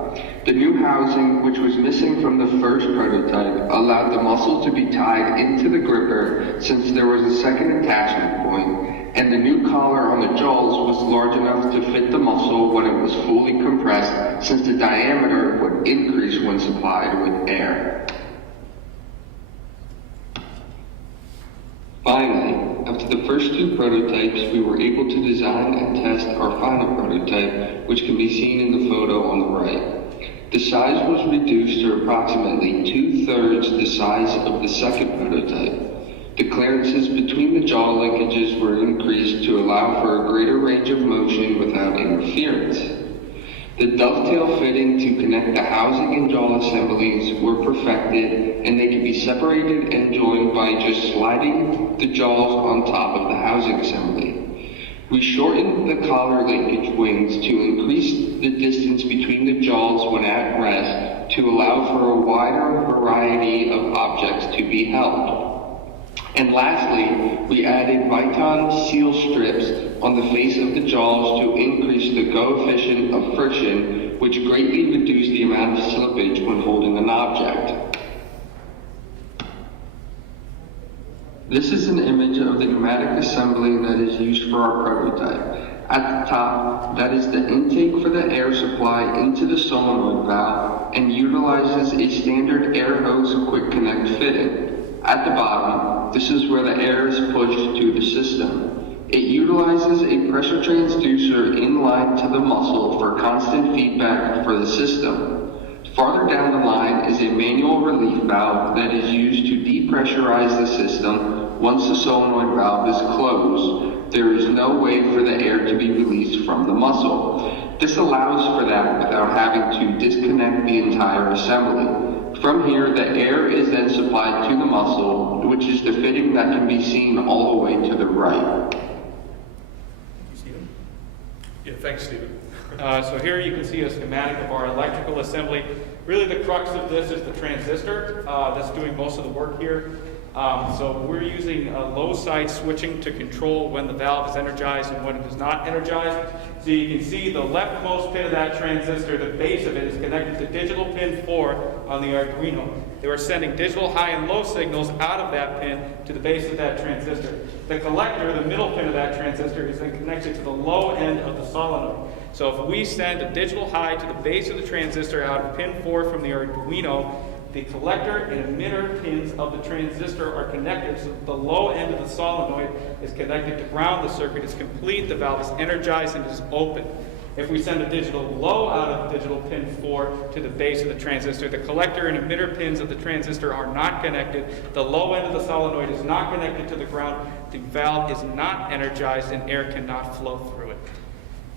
The new housing, which was missing from the first prototype, allowed the muscle to be tied into the gripper since there was a second attachment point, and the new collar on the jaws was large enough to fit the muscle when it was fully compressed, since the diameter would increase when supplied with air. Finally, after the first two prototypes, we were able to design and test our final prototype, which can be seen in the photo on the right. The size was reduced to approximately 2/3 the size of the second prototype. The clearances between the jaw linkages were increased to allow for a greater range of motion without interference. The dovetail fitting to connect the housing and jaw assemblies were perfected, and they can be separated and joined by just sliding the jaws on top of the housing assembly. We shortened the collar linkage wings to increase the distance between the jaws when at rest to allow for a wider variety of objects to be held. And lastly, we added Viton seal strips on the face of the jaws to increase the coefficient of friction, which greatly reduced the amount of slippage when holding an object. This is an image of the pneumatic assembly that is used for our prototype. At the top, that is the intake for the air supply into the solenoid valve and utilizes a standard air hose quick connect fitting. At the bottom, this is where the air is pushed to the system. It utilizes a pressure transducer in line to the muscle for constant feedback for the system. Farther down the line is a manual relief valve that is used to depressurize the system once the solenoid valve is closed. There is no way for the air to be released from the muscle. This allows for that without having to disconnect the entire assembly. From here, the air is then supplied to the muscle, which is the fitting that can be seen all the way to the right. Yeah, thanks, Stephen. So here you can see a schematic of our electrical assembly. Really the crux of this is the transistor that's doing most of the work here. So we're using low side switching to control when the valve is energized and when it is not energized. So you can see the leftmost pin of that transistor, the base of it is connected to digital pin 4 on the Arduino. They were sending digital high and low signals out of that pin to the base of that transistor. The collector, the middle pin of that transistor, is then connected to the low end of the solenoid. So if we send a digital high to the base of the transistor out of pin 4 from the Arduino, the collector and emitter pins of the transistor are connected, so the low end of the solenoid is connected to ground. The circuit is complete, the valve is energized, and is open. If we send a digital low out of digital pin 4 to the base of the transistor, the collector and emitter pins of the transistor are not connected. The low end of the solenoid is not connected to the ground. The valve is not energized, and air cannot flow through it.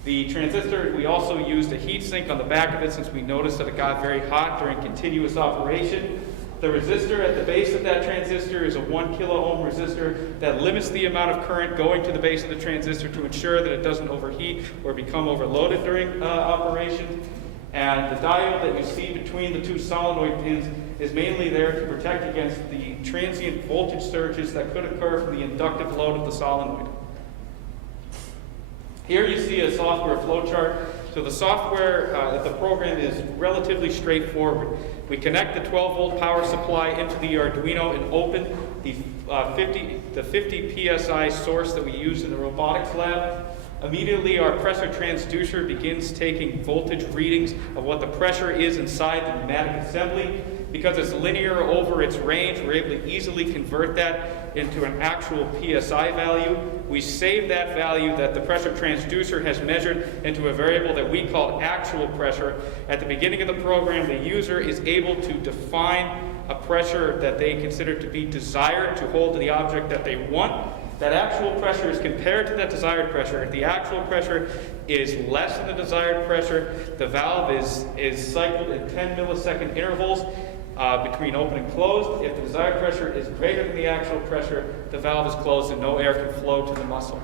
The transistor, we also used a heat sink on the back of it since we noticed that it got very hot during continuous operation. The resistor at the base of that transistor is a 1 kilo ohm resistor that limits the amount of current going to the base of the transistor to ensure that it doesn't overheat or become overloaded during operation. And the diode that you see between the two solenoid pins is mainly there to protect against the transient voltage surges that could occur from the inductive load of the solenoid. Here you see a software flowchart. So the software, the program is relatively straightforward. We connect the 12-volt power supply into the Arduino and open the 50 psi source that we use in the robotics lab. Immediately, our pressure transducer begins taking voltage readings of what the pressure is inside the pneumatic assembly. Because it's linear over its range, we're able to easily convert that into an actual PSI value. We save that value that the pressure transducer has measured into a variable that we call actual pressure. At the beginning of the program, the user is able to define a pressure that they consider to be desired to hold to the object that they want. That actual pressure is compared to that desired pressure. If the actual pressure is less than the desired pressure, the valve is cycled in 10 millisecond intervals between open and closed. If the desired pressure is greater than the actual pressure, the valve is closed and no air can flow to the muscle.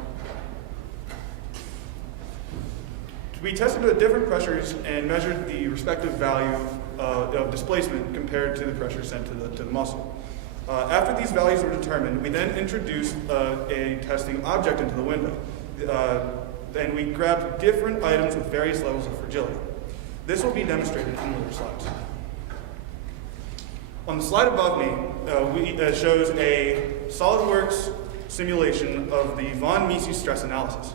We tested at different pressures and measured the respective value of displacement compared to the pressure sent to the muscle. After these values were determined, we then introduced a testing object into the window. And we grabbed different items with various levels of fragility. This will be demonstrated in later slides. On the slide above me, shows a SolidWorks simulation of the von Mises stress analysis.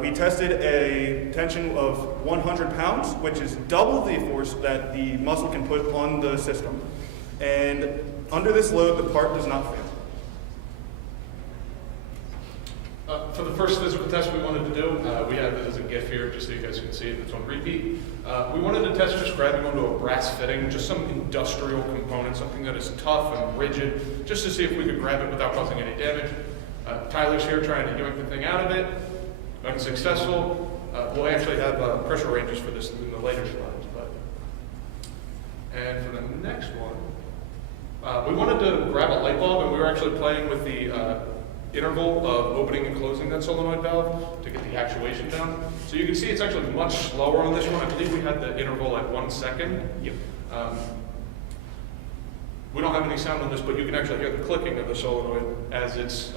We tested a tension of 100 pounds, which is double the force that the muscle can put on the system. And under this load, the part does not fail. For the first physical test we wanted to do, we have it as a GIF here, just so you guys can see it. It's on repeat. We wanted to test just grabbing onto a brass fitting, just some industrial component, something that is tough and rigid, just to see if we could grab it without causing any damage. Tyler's here trying to yank the thing out of it. Unsuccessful. We'll actually have pressure ranges for this in the later slides. And for the next one, we wanted to grab a light bulb, and we were actually playing with the interval of opening and closing that solenoid valve to get the actuation down. So you can see it's actually much slower on this one. I believe we had the interval at 1 second. Yep. We don't have any sound on this, but you can actually hear the clicking of the solenoid as it's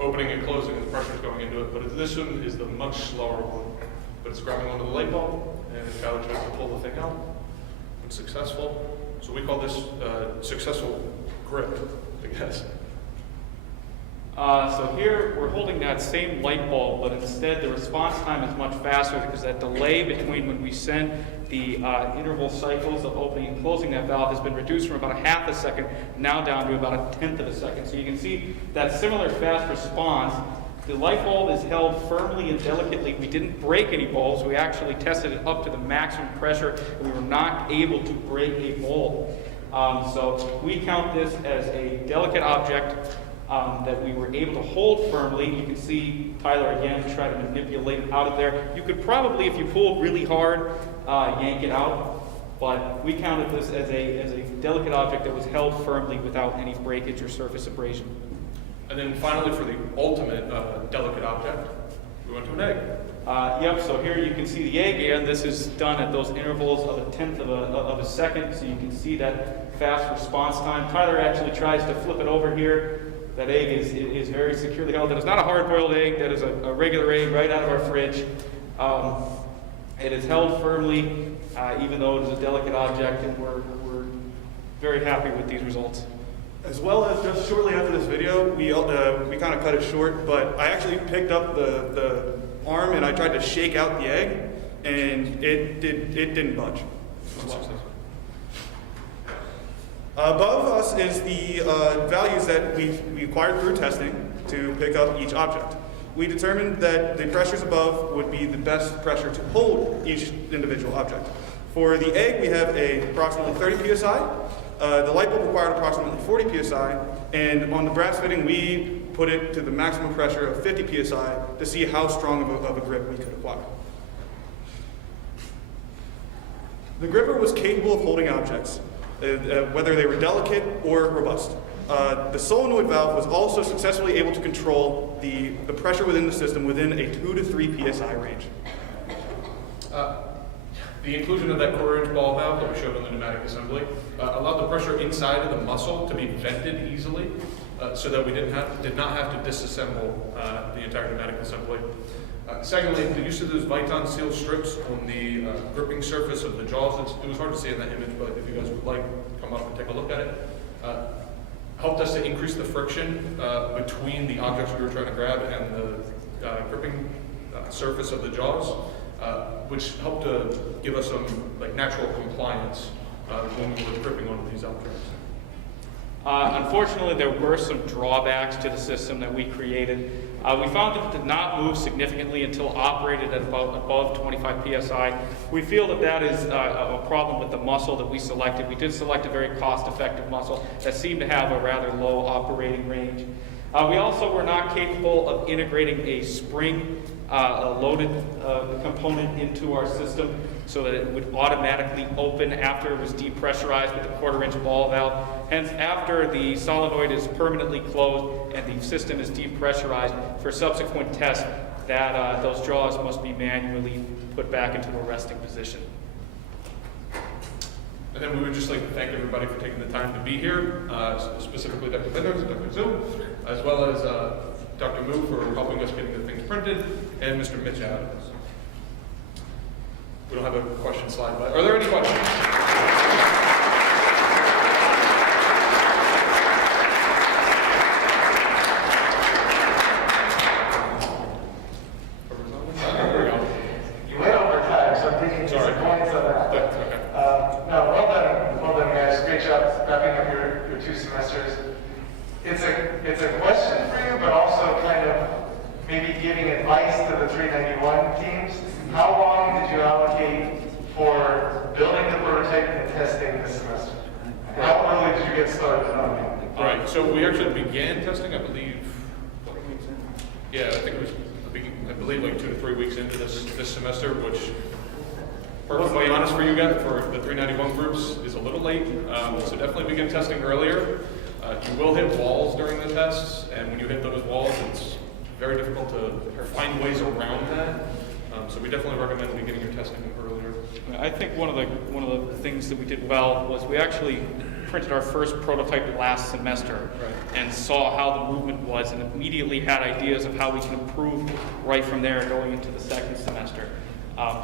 opening and closing and the pressure is going into it. But this one is the much slower one. But it's grabbing onto the light bulb, and Tyler tries to pull the thing out. It's successful. So we call this successful grip, I guess. So here we're holding that same light bulb, but instead the response time is much faster because that delay between when we send the interval cycles of opening and closing that valve has been reduced from about a half a second now down to about a tenth of a second. So you can see that similar fast response. The light bulb is held firmly and delicately. We didn't break any bulbs. We actually tested it up to the maximum pressure, and we were not able to break a bulb. So we count this as a delicate object that we were able to hold firmly. You can see Tyler again try to manipulate it out of there. You could probably, if you pulled really hard, yank it out, but we counted this as a delicate object that was held firmly without any breakage or surface abrasion. And then finally, for the ultimate delicate object, we went to an egg. Yep, so here you can see the egg again. This is done at those intervals of a tenth of a second, so you can see that fast response time. Tyler actually tries to flip it over here. That egg is very securely held. That is not a hard-boiled egg. That is a regular egg right out of our fridge. It is held firmly, even though it is a delicate object, and we're very happy with these results. As well as just shortly after this video, we kind of cut it short, but I actually picked up the arm and I tried to shake out the egg, and it didn't budge. Above us is the values that we acquired through testing to pick up each object. We determined that the pressures above would be the best pressure to hold each individual object. For the egg, we have approximately 30 psi. The light bulb required approximately 40 psi, and on the brass fitting, we put it to the maximum pressure of 50 psi to see how strong of a grip we could acquire. The gripper was capable of holding objects, whether they were delicate or robust. The solenoid valve was also successfully able to control the pressure within the system within a 2 to 3 psi range. The inclusion of that quarter-inch ball valve that we showed on the pneumatic assembly allowed the pressure inside of the muscle to be vented easily, so that we did not have to disassemble the entire pneumatic assembly. Secondly, the use of those Viton seal strips on the gripping surface of the jaws, it was hard to see in that image, but if you guys would like, come up and take a look at it. Helped us to increase the friction between the objects we were trying to grab and the gripping surface of the jaws, which helped to give us some natural compliance when we were gripping onto these objects. Unfortunately, there were some drawbacks to the system that we created. We found that it did not move significantly until operated at above 25 psi. We feel that that is a problem with the muscle that we selected. We did select a very cost-effective muscle that seemed to have a rather low operating range. We also were not capable of integrating a spring loaded component into our system so that it would automatically open after it was depressurized with a quarter-inch ball valve. Hence, after the solenoid is permanently closed and the system is depressurized, for subsequent tests, that those jaws must be manually put back into a resting position. And then we would just like to thank everybody for taking the time to be here, specifically Dr. Benders, Dr. Zhu, as well as Dr. Mu for helping us getting the things printed, and Mr. Mitch Adams. We don't have a question slide, but are there any questions? You went over time, so I'm taking some points on that. No, well done, guys. Great job wrapping up your 2 semesters. It's a question for you, but also kind of project and testing this semester? How early did you get started on it? All right, so we actually began testing, I believe, yeah, I think it was, I believe like 2 to 3 weeks into this semester, which, perfectly honest for you guys, for the 391 groups, is a little late. So definitely begin testing earlier. You will hit walls during the tests, and when you hit those walls, it's very difficult to find ways around that. So we definitely recommend beginning your testing earlier. I think one of the things that we did well was we actually printed our first prototype last semester and saw how the movement was and immediately had ideas of how we can improve right from there going into the second semester.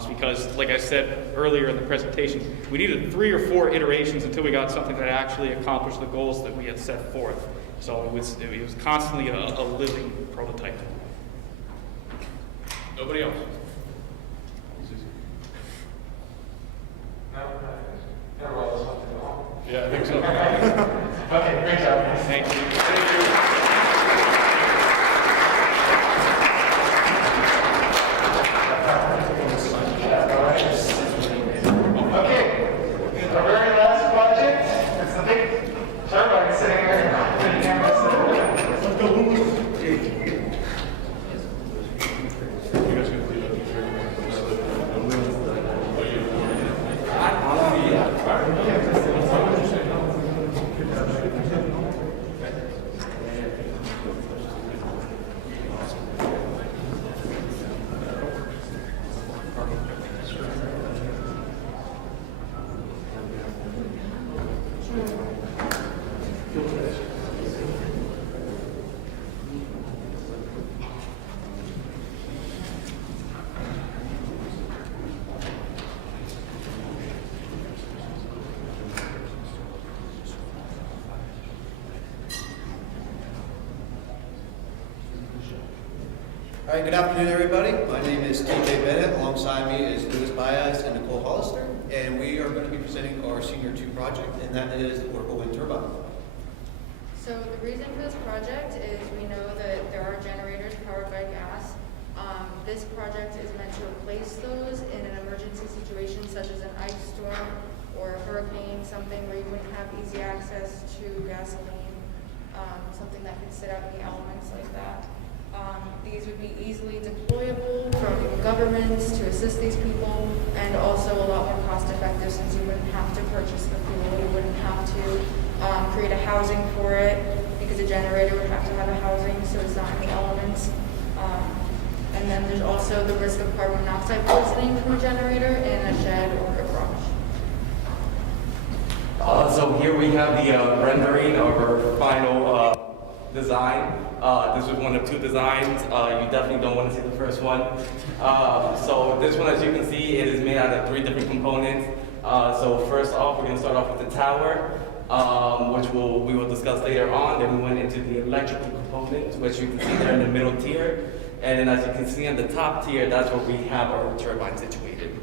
Because, like I said earlier in the presentation, we needed 3 or 4 iterations until we got something that actually accomplished the goals that we had set forth. So it was constantly a living prototype. Nobody else? Yeah, I think so. Okay, great job. Thank you. Okay, our very last project is the big turbine sitting here. All right, good afternoon, everybody. My name is TJ Bennett. Alongside me is Louis Baez and Nicole Hollister, and we are going to be presenting our Senior 2 project, and that is the portable wind turbine. So the reason for this project is we know that there are generators powered by gas. This project is meant to replace those in an emergency situation such as an ice storm or a hurricane, something where you wouldn't have easy access to gasoline, something that could sit out in the elements like that. These would be easily deployable from governments to assist these people, and also a lot more cost effective since you wouldn't have to purchase the fuel, you wouldn't have to create a housing for it, because a generator would have to have a housing so it's not in the elements. And then there's also the risk of carbon monoxide poisoning from a generator in a shed or a garage. So here we have the rendering of our final design. This was one of 2 designs. You definitely don't want to see the first one. So this one, as you can see, it is made out of 3 different components. So first off, we're going to start off with the tower, which we will discuss later on. Then we went into the electrical components, which you can see there in the middle tier. And then as you can see on the top tier, that's where we have our turbine situated.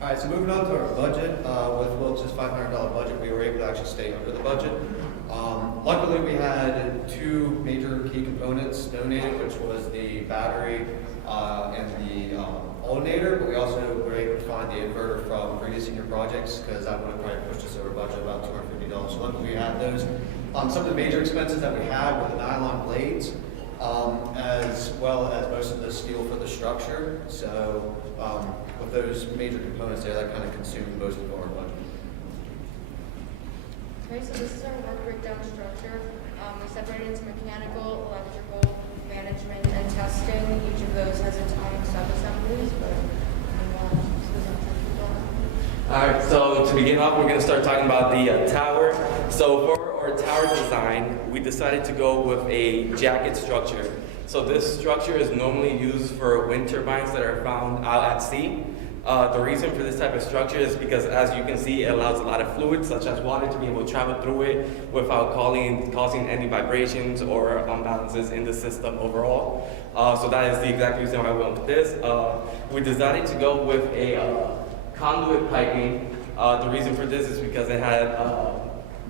All right, so moving on to our budget, with Wilkes' $500 budget, we were able to actually stay under the budget. Luckily, we had 2 major key components donated, which was the battery and the alternator, but we also were able to find the inverter from previous senior projects, because that would have probably pushed us over budget about $250. So luckily, we had those. Some of the major expenses that we had were the nylon blades, as well as most of the steel for the structure. So with those major components there, that kind of consumed most of our budget. Okay, so this is our work breakdown structure. We separated into mechanical, electrical, management, and testing. Each of those has its own sub-assemblies, but All right, so to begin off, we're going to start talking about the tower. So for our tower design, we decided to go with a jacket structure. So this structure is normally used for wind turbines that are found out at sea. The reason for this type of structure is because, as you can see, it allows a lot of fluids, such as water, to be able to travel through it without causing any vibrations or imbalances in the system overall. So that is the exact reason why we went with this. We decided to go with a conduit piping. The reason for this is because it had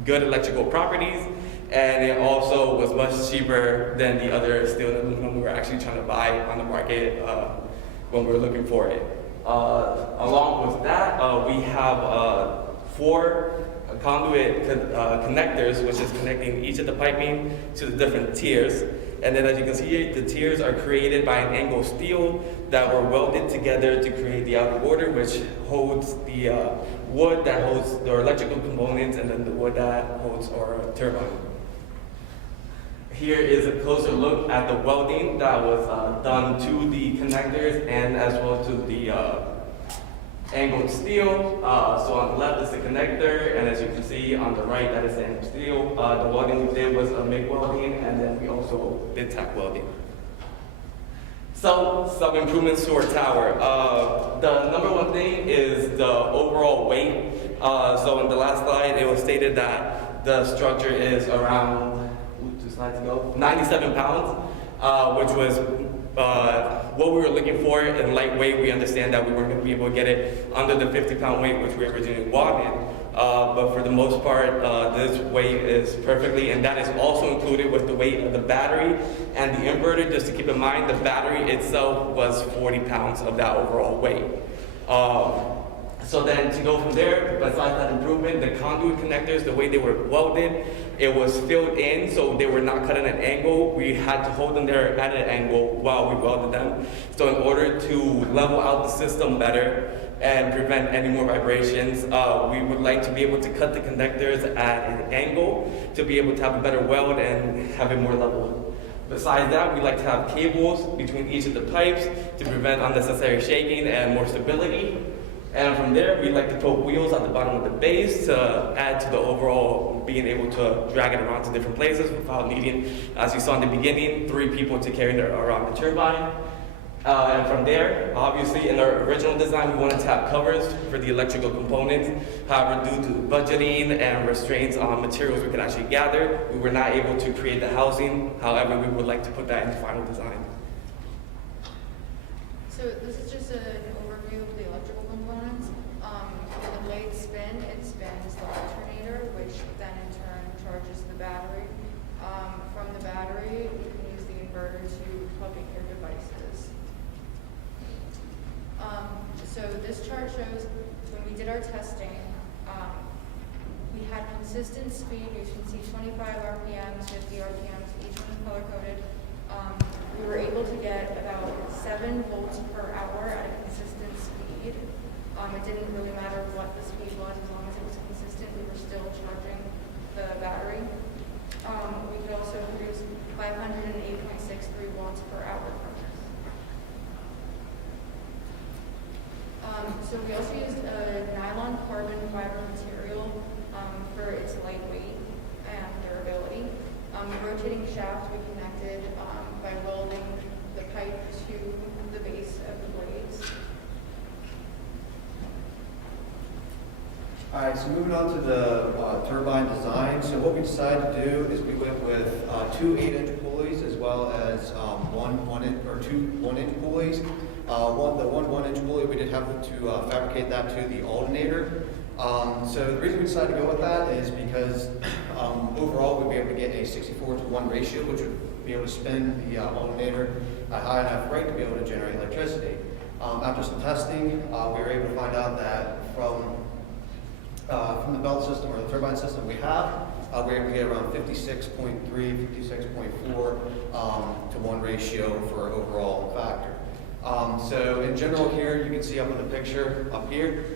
good electrical properties, and it also was much cheaper than the other steel and aluminum we were actually trying to buy on the market when we were looking for it. Along with that, we have 4 conduit connectors, which is connecting each of the piping to the different tiers. And then as you can see, the tiers are created by an angle steel that were welded together to create the outer border, which holds the wood that holds the electrical components, and then the wood that holds our turbine. Here is a closer look at the welding that was done to the connectors and as well to the angled steel. So on the left is the connector, and as you can see on the right, that is the angled steel. The welding we did was a MIG welding, and then we also did tack welding. So some improvements to our tower. The number one thing is the overall weight. So in the last slide, it was stated that the structure is around 97 pounds, which was what we were looking for in lightweight. We understand that we weren't going to be able to get it under the 50-pound weight, which we originally wanted. But for the most part, this weight is perfectly, and that is also included with the weight of the battery and the inverter. Just to keep in mind, the battery itself was 40 pounds of that overall weight. So then to go from there, besides that improvement, the conduit connectors, the way they were welded, it was filled in, so they were not cut at an angle. We had to hold them there at an angle while we welded them. So in order to level out the system better and prevent any more vibrations, we would like to be able to cut the connectors at an angle to be able to have a better weld and have it more level. Besides that, we like to have cables between each of the pipes to prevent unnecessary shaking and more stability. And from there, we like to put wheels at the bottom of the base to add to the overall being able to drag it around to different places without needing, as you saw in the beginning, 3 people to carry it around the turbine. And from there, obviously, in our original design, we wanted to have covers for the electrical components. However, due to budgeting and restraints on materials we could actually gather, we were not able to create the housing. However, we would like to put that in the final design. So this is just an overview of the electrical components. When the blades spin, it spins the alternator, which then in turn charges the battery. From the battery, you can use the inverter to plug in your devices. So this chart shows when we did our testing, we had consistent speed. You can see 25 RPMs, 50 RPMs, each one is color-coded. We were able to get about 7 volts per hour at a consistent speed. It didn't really matter what the speed was, as long as it was consistent, we were still charging the battery. We could also produce 508.63 watts per hour from this. So we also used a nylon carbon fiber material for its lightweight and durability. Rotating shaft we connected by welding the pipe to the base of the blades. All right, so moving on to the turbine design. So what we decided to do is we went with 2 8-inch pulleys as well as 2 1-inch pulleys. The one 1-inch pulley, we did have to fabricate that to the alternator. So the reason we decided to go with that is because overall we'd be able to get a 64:1 ratio, which would be able to spin the alternator at high enough rate to be able to generate electricity. After some testing, we were able to find out that from the belt system or the turbine system we have, we're able to get around 56.3, 56.4 to 1 ratio for overall factor. So in general here, you can see up in the picture up here,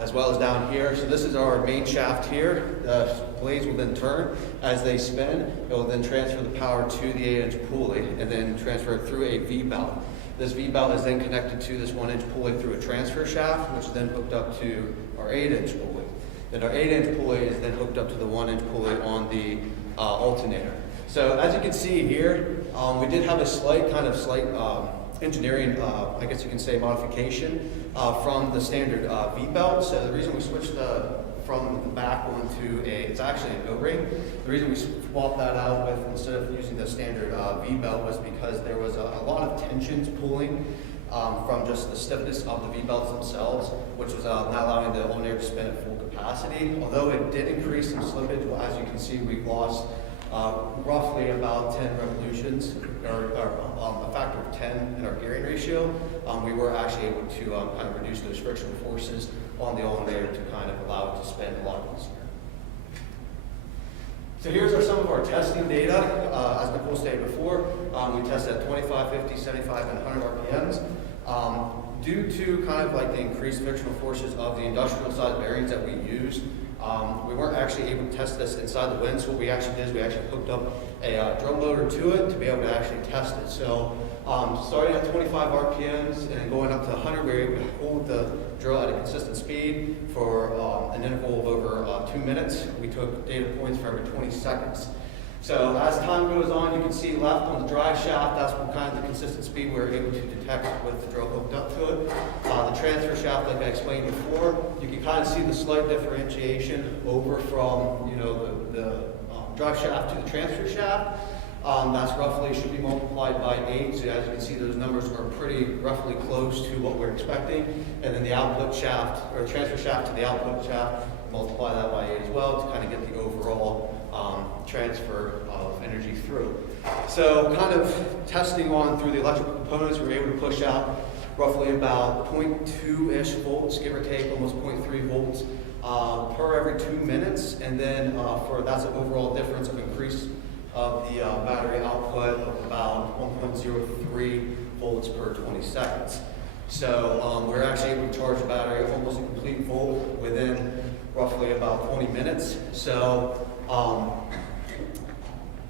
as well as down here. So this is our main shaft here. The blades will then turn. As they spin, it will then transfer the power to the 8-inch pulley and then transfer it through a V-belt. This V-belt is then connected to this 1-inch pulley through a transfer shaft, which is then hooked up to our 8-inch pulley. Then our 8-inch pulley is then hooked up to the 1-inch pulley on the alternator. So as you can see here, we did have a slight engineering, I guess you can say, modification from the standard V-belt. So the reason we switched from the back one to it's actually an O-ring. The reason we swapped that out with, instead of using the standard V-belt, was because there was a lot of tensions pulling from just the stiffness of the V-belts themselves, which was not allowing the alternator to spin at full capacity. Although it did increase some slippage, well, as you can see, we've lost roughly about 10 revolutions, or a factor of 10 in our gearing ratio. We were actually able to kind of reduce those frictional forces on the alternator to kind of allow it to spin a lot easier. So here's some of our testing data. As Nicole stated before, we tested at 25, 50, 75, and 100 RPMs. Due to kind of like the increased frictional forces of the industrial size bearings that we used, we weren't actually able to test this inside the wind. So what we actually did is we actually hooked up a drum loader to it to be able to actually test it. So starting at 25 RPMs and going up to 100, we were able to hold the drill at a consistent speed for an interval of over 2 minutes. We took data points for every 20 seconds. So as time goes on, you can see left on the drive shaft, that's what kind of the consistent speed we were able to detect with the drill hooked up to it. The transfer shaft, like I explained before, you can kind of see the slight differentiation over from, you know, the drive shaft to the transfer shaft. That's roughly, should be multiplied by 8. So as you can see, those numbers are pretty roughly close to what we're expecting. And then the output shaft, or transfer shaft to the output shaft, multiply that by 8 as well to kind of get the overall transfer of energy through. So kind of testing on through the electrical components, we were able to push out roughly about 0.2-ish volts, give or take, almost 0.3 volts per every 2 minutes. And then that's an overall difference of increase of the battery output of about 1.03 volts per 20 seconds. So we're actually able to charge the battery almost a complete volt within roughly about 20 minutes. So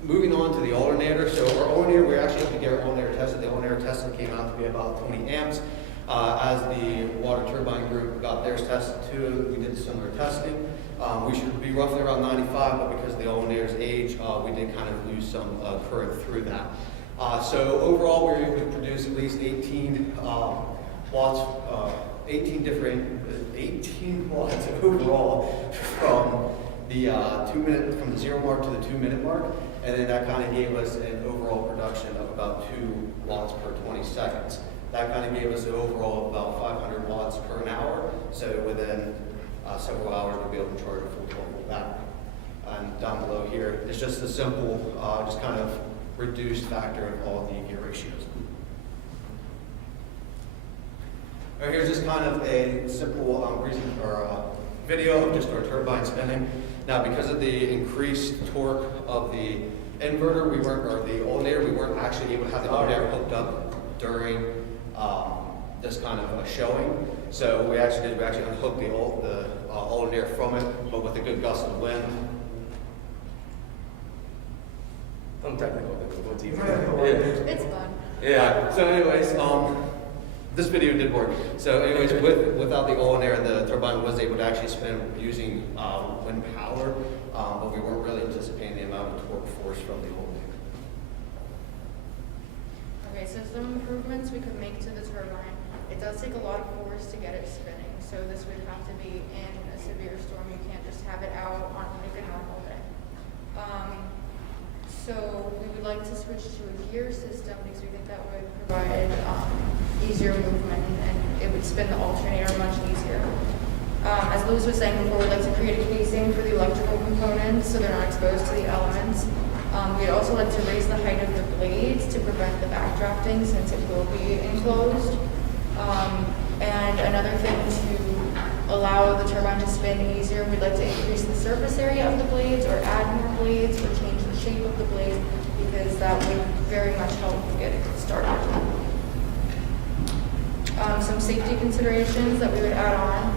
moving on to the alternator. So our alternator, we actually have to get our alternator tested. The alternator testing came out to be about 20 amps. As the water turbine group got theirs tested too, we did similar testing. We should be roughly around 95, but because of the alternator's age, we did kind of lose some current through that. So overall, we were able to produce at least 18 watts, 18 watts overall from the 2 minute, from the 0 mark to the 2 minute mark, and then that kind of gave us an overall production of about 2 watts per 20 seconds. That kind of gave us an overall of about 500 watts per an hour. So within several hours, we'll be able to charge a full 12-volt battery. And down below here, it's just a simple, just kind of reduced factor of all the gear ratios. All right, here's just kind of a simple video of just our turbine spinning. Now, because of the increased torque of the inverter, or the alternator, we weren't actually able to have the alternator hooked up during this kind of a showing. So what we actually did, we actually unhooked the alternator from it, but with a good gust of wind. I'm technical. It's fun. Yeah. So anyways, this video did work. So anyways, without the alternator, the turbine was able to actually spin using wind power, but we weren't really anticipating the amount of torque force from the alternator. Okay, so some improvements we could make to the turbine. It does take a lot of force to get it spinning, so this would have to be in a severe storm. You can't just have it out on like a normal day. So we would like to switch to a gear system because we think that would provide easier movement and it would spin the alternator much easier. As Louis was saying before, we'd like to create a casing for the electrical components so they're not exposed to the elements. We'd also like to raise the height of the blades to prevent the backdrafting since it will be enclosed. And another thing to allow the turbine to spin easier, we'd like to increase the surface area of the blades or add more blades or change the shape of the blades because that would very much help get it started. Some safety considerations that we would add on.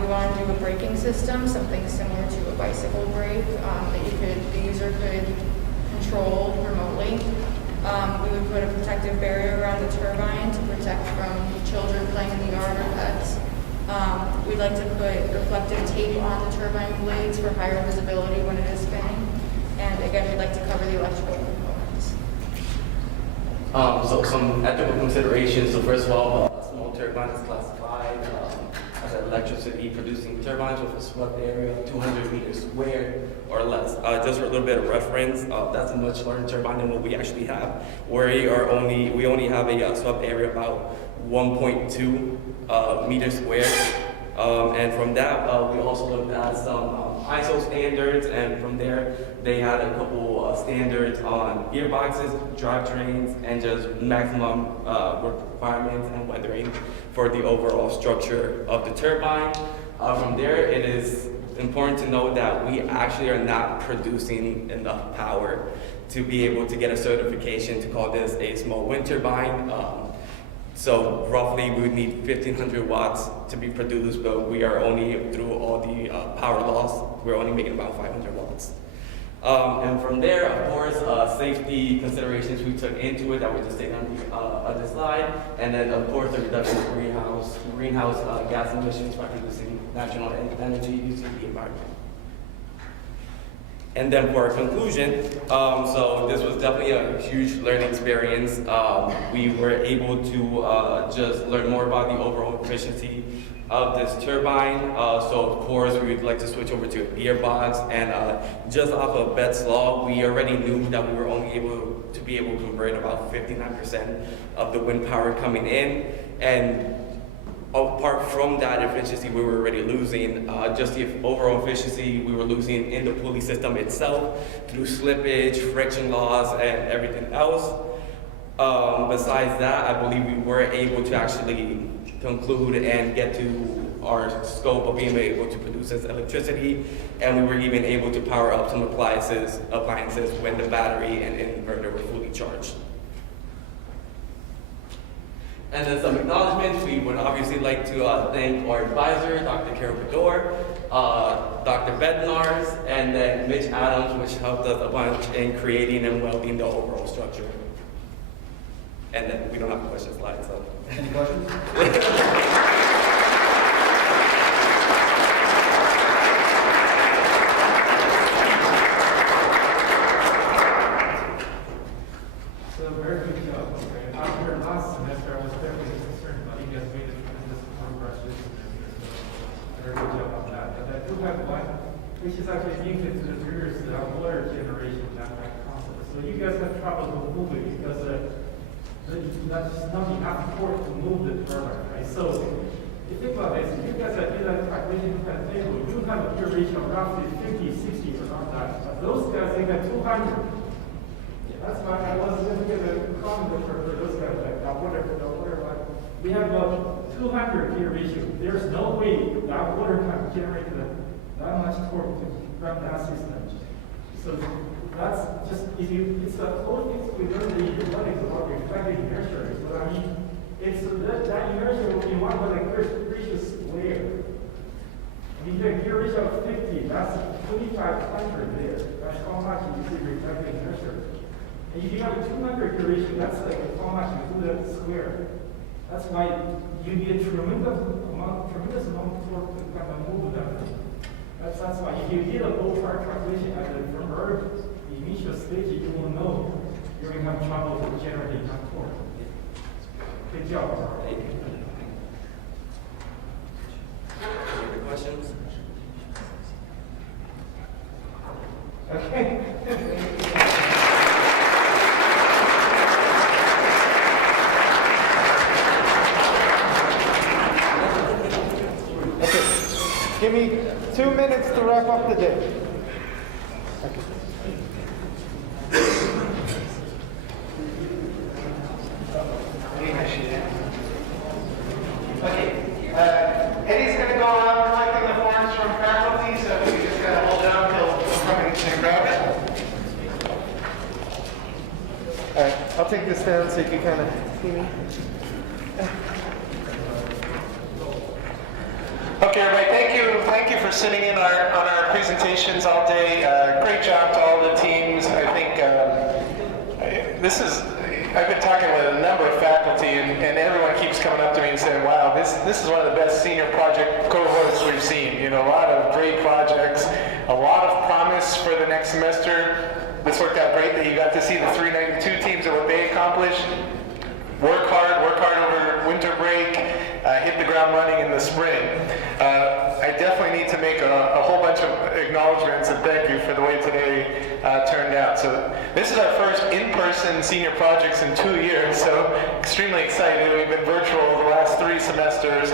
We want to do a braking system, something similar to a bicycle brake that the user could control remotely. We would put a protective barrier around the turbine to protect from children playing in the yard or pets. We'd like to put reflective tape on the turbine blades for higher visibility when it is spinning. And again, we'd like to cover the electrical components. So some ethical considerations. So first of all, a small turbine is classified as an electricity producing turbines with a swept area of 200 meters squared or less. Just for a little bit of reference, that's a much larger turbine than what we actually have. We only have a swept area about 1.2 meters squared. And from that, we also looked at some ISO standards, and from there, they had a couple standards on gearboxes, drivetrains, and just maximum work requirements and weathering for the overall structure of the turbine. From there, it is important to note that we actually are not producing enough power to be able to get a certification to call this a small wind turbine. So roughly we would need 1,500 watts to be produced, but we are only, through all the power loss, we're only making about 500 watts. And from there, of course, safety considerations we took into it that we just stated on the other slide, and then of course the reduction of greenhouse gas emissions by producing natural energy using the environment. And then for our conclusion, so this was definitely a huge learning experience. We were able to just learn more about the overall efficiency of this turbine. So of course we would like to switch over to a gearbox, and just off of Bet's law, we already knew that we were only able to convert about 59% of the wind power coming in, and apart from that efficiency we were already losing, just the overall efficiency we were losing in the pulley system itself through slippage, friction loss, and everything else. Besides that, I believe we were able to actually conclude and get to our scope of being able to produce this electricity, and we were even able to power up some appliances when the battery and inverter were fully charged. And then some acknowledgements. We would obviously like to thank our advisor, Dr. Carol Bedore, Dr. Bednars, and then Mitch Adams, which helped us a bunch in creating and welding the overall structure. And then we don't have a question slide, so. Any questions? So very good job. Okay. After last semester, I was definitely concerned, but you guys made this progress this semester. So very good job on that. But I do have one, which is actually linked to the previous water generation concept. So you guys have trouble with moving because that's not enough torque to move the turbine, right? So if you think about this, if you guys are doing that calculation at the table, you have a gear ratio of roughly 50, 60 around that. But those guys, they got 200. That's why I was looking at the comment for those guys, like the water, like, we have about 200 gear ratio. There's no way that water can generate that much torque to run that system. So that's just, it's a whole thing we learned in robotics about reflecting inertia. So I mean, it's that inertia will be 1 by the gear ratio square. If you get a gear ratio of 50, that's 2,500 there. That's how much you see reflecting inertia. And if you have a 200 gear ratio, that's like how much you do that square. That's why you need a tremendous amount of torque to kind of move that. That's why if you did a low power calculation at the initial stage, you will know you're going to have trouble with generating enough torque. Good job. Thank you. Any other questions? Okay. Give me 2 minutes to wrap up the day. Okay. Eddie's going to go around collecting the forms from faculty, so we just got to hold down until somebody can grab it. All right, I'll take this down so you can kind of see me. Okay, everybody, thank you for sitting in on our presentations all day. Great job to all the teams. I think I've been talking with a number of faculty, and everyone keeps coming up to me and saying, wow, this is one of the best senior project cohorts we've seen. You know, a lot of great projects, a lot of promise for the next semester. This worked out great that you got to see the 392 teams and what they accomplished. Work hard over winter break, hit the ground running in the spring. I definitely need to make a whole bunch of acknowledgments and thank you for the way today turned out. So this is our first in-person senior projects in 2 years, so extremely excited. We've been virtual the last 3 semesters,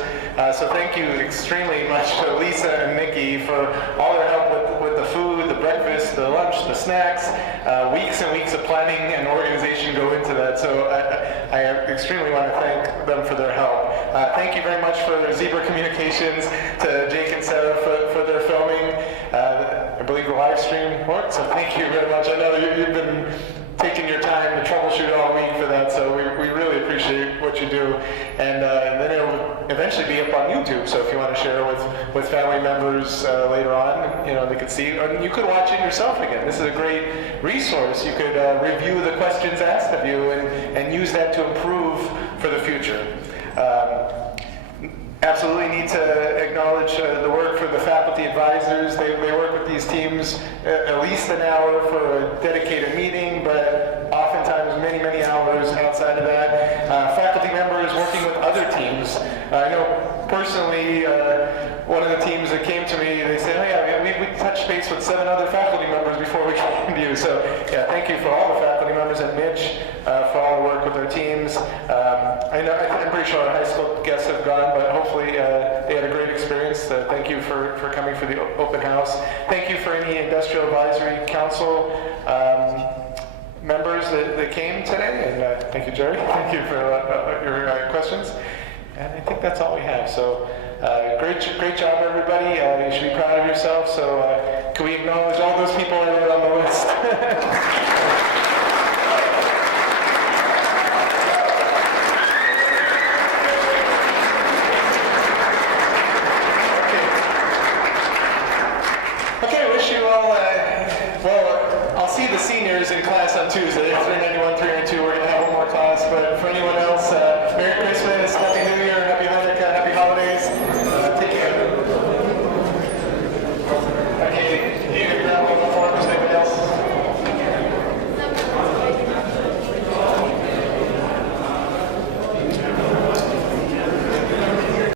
so thank you extremely much to Lisa and Nikki for all their help with the food, the breakfast, the lunch, the snacks. Weeks and weeks of planning and organization go into that, so I extremely want to thank them for their help. Thank you very much for Zebra Communications, to Jake and Sarah for their filming. I believe the live stream worked, so thank you very much. I know you've been taking your time to troubleshoot all week for that, so we really appreciate what you do. And then it'll eventually be up on YouTube, so if you want to share with family members later on, they could see, and you could watch it yourself again. This is a great resource. You could review the questions asked of you and use that to improve for the future. Absolutely need to acknowledge the work for the faculty advisors. They work with these teams at least an hour for a dedicated meeting, but oftentimes many, many hours outside of that. Faculty members working with other teams. I know personally, one of the teams that came to me, they said, oh yeah, we touched base with 7 other faculty members before we came to you. So yeah, thank you for all the faculty members and Mitch for all the work with their teams. I'm pretty sure our high school guests have gone, but hopefully they had a great experience. Thank you for coming for the open house. Thank you for any Industrial Advisory Council members that came today. And thank you, Jerry. Thank you for your questions. And I think that's all we have. So great job, everybody. You should be proud of yourself. So can we acknowledge all those people I wrote on the list? Okay, wish you all, well, I'll see the seniors in class on Tuesday.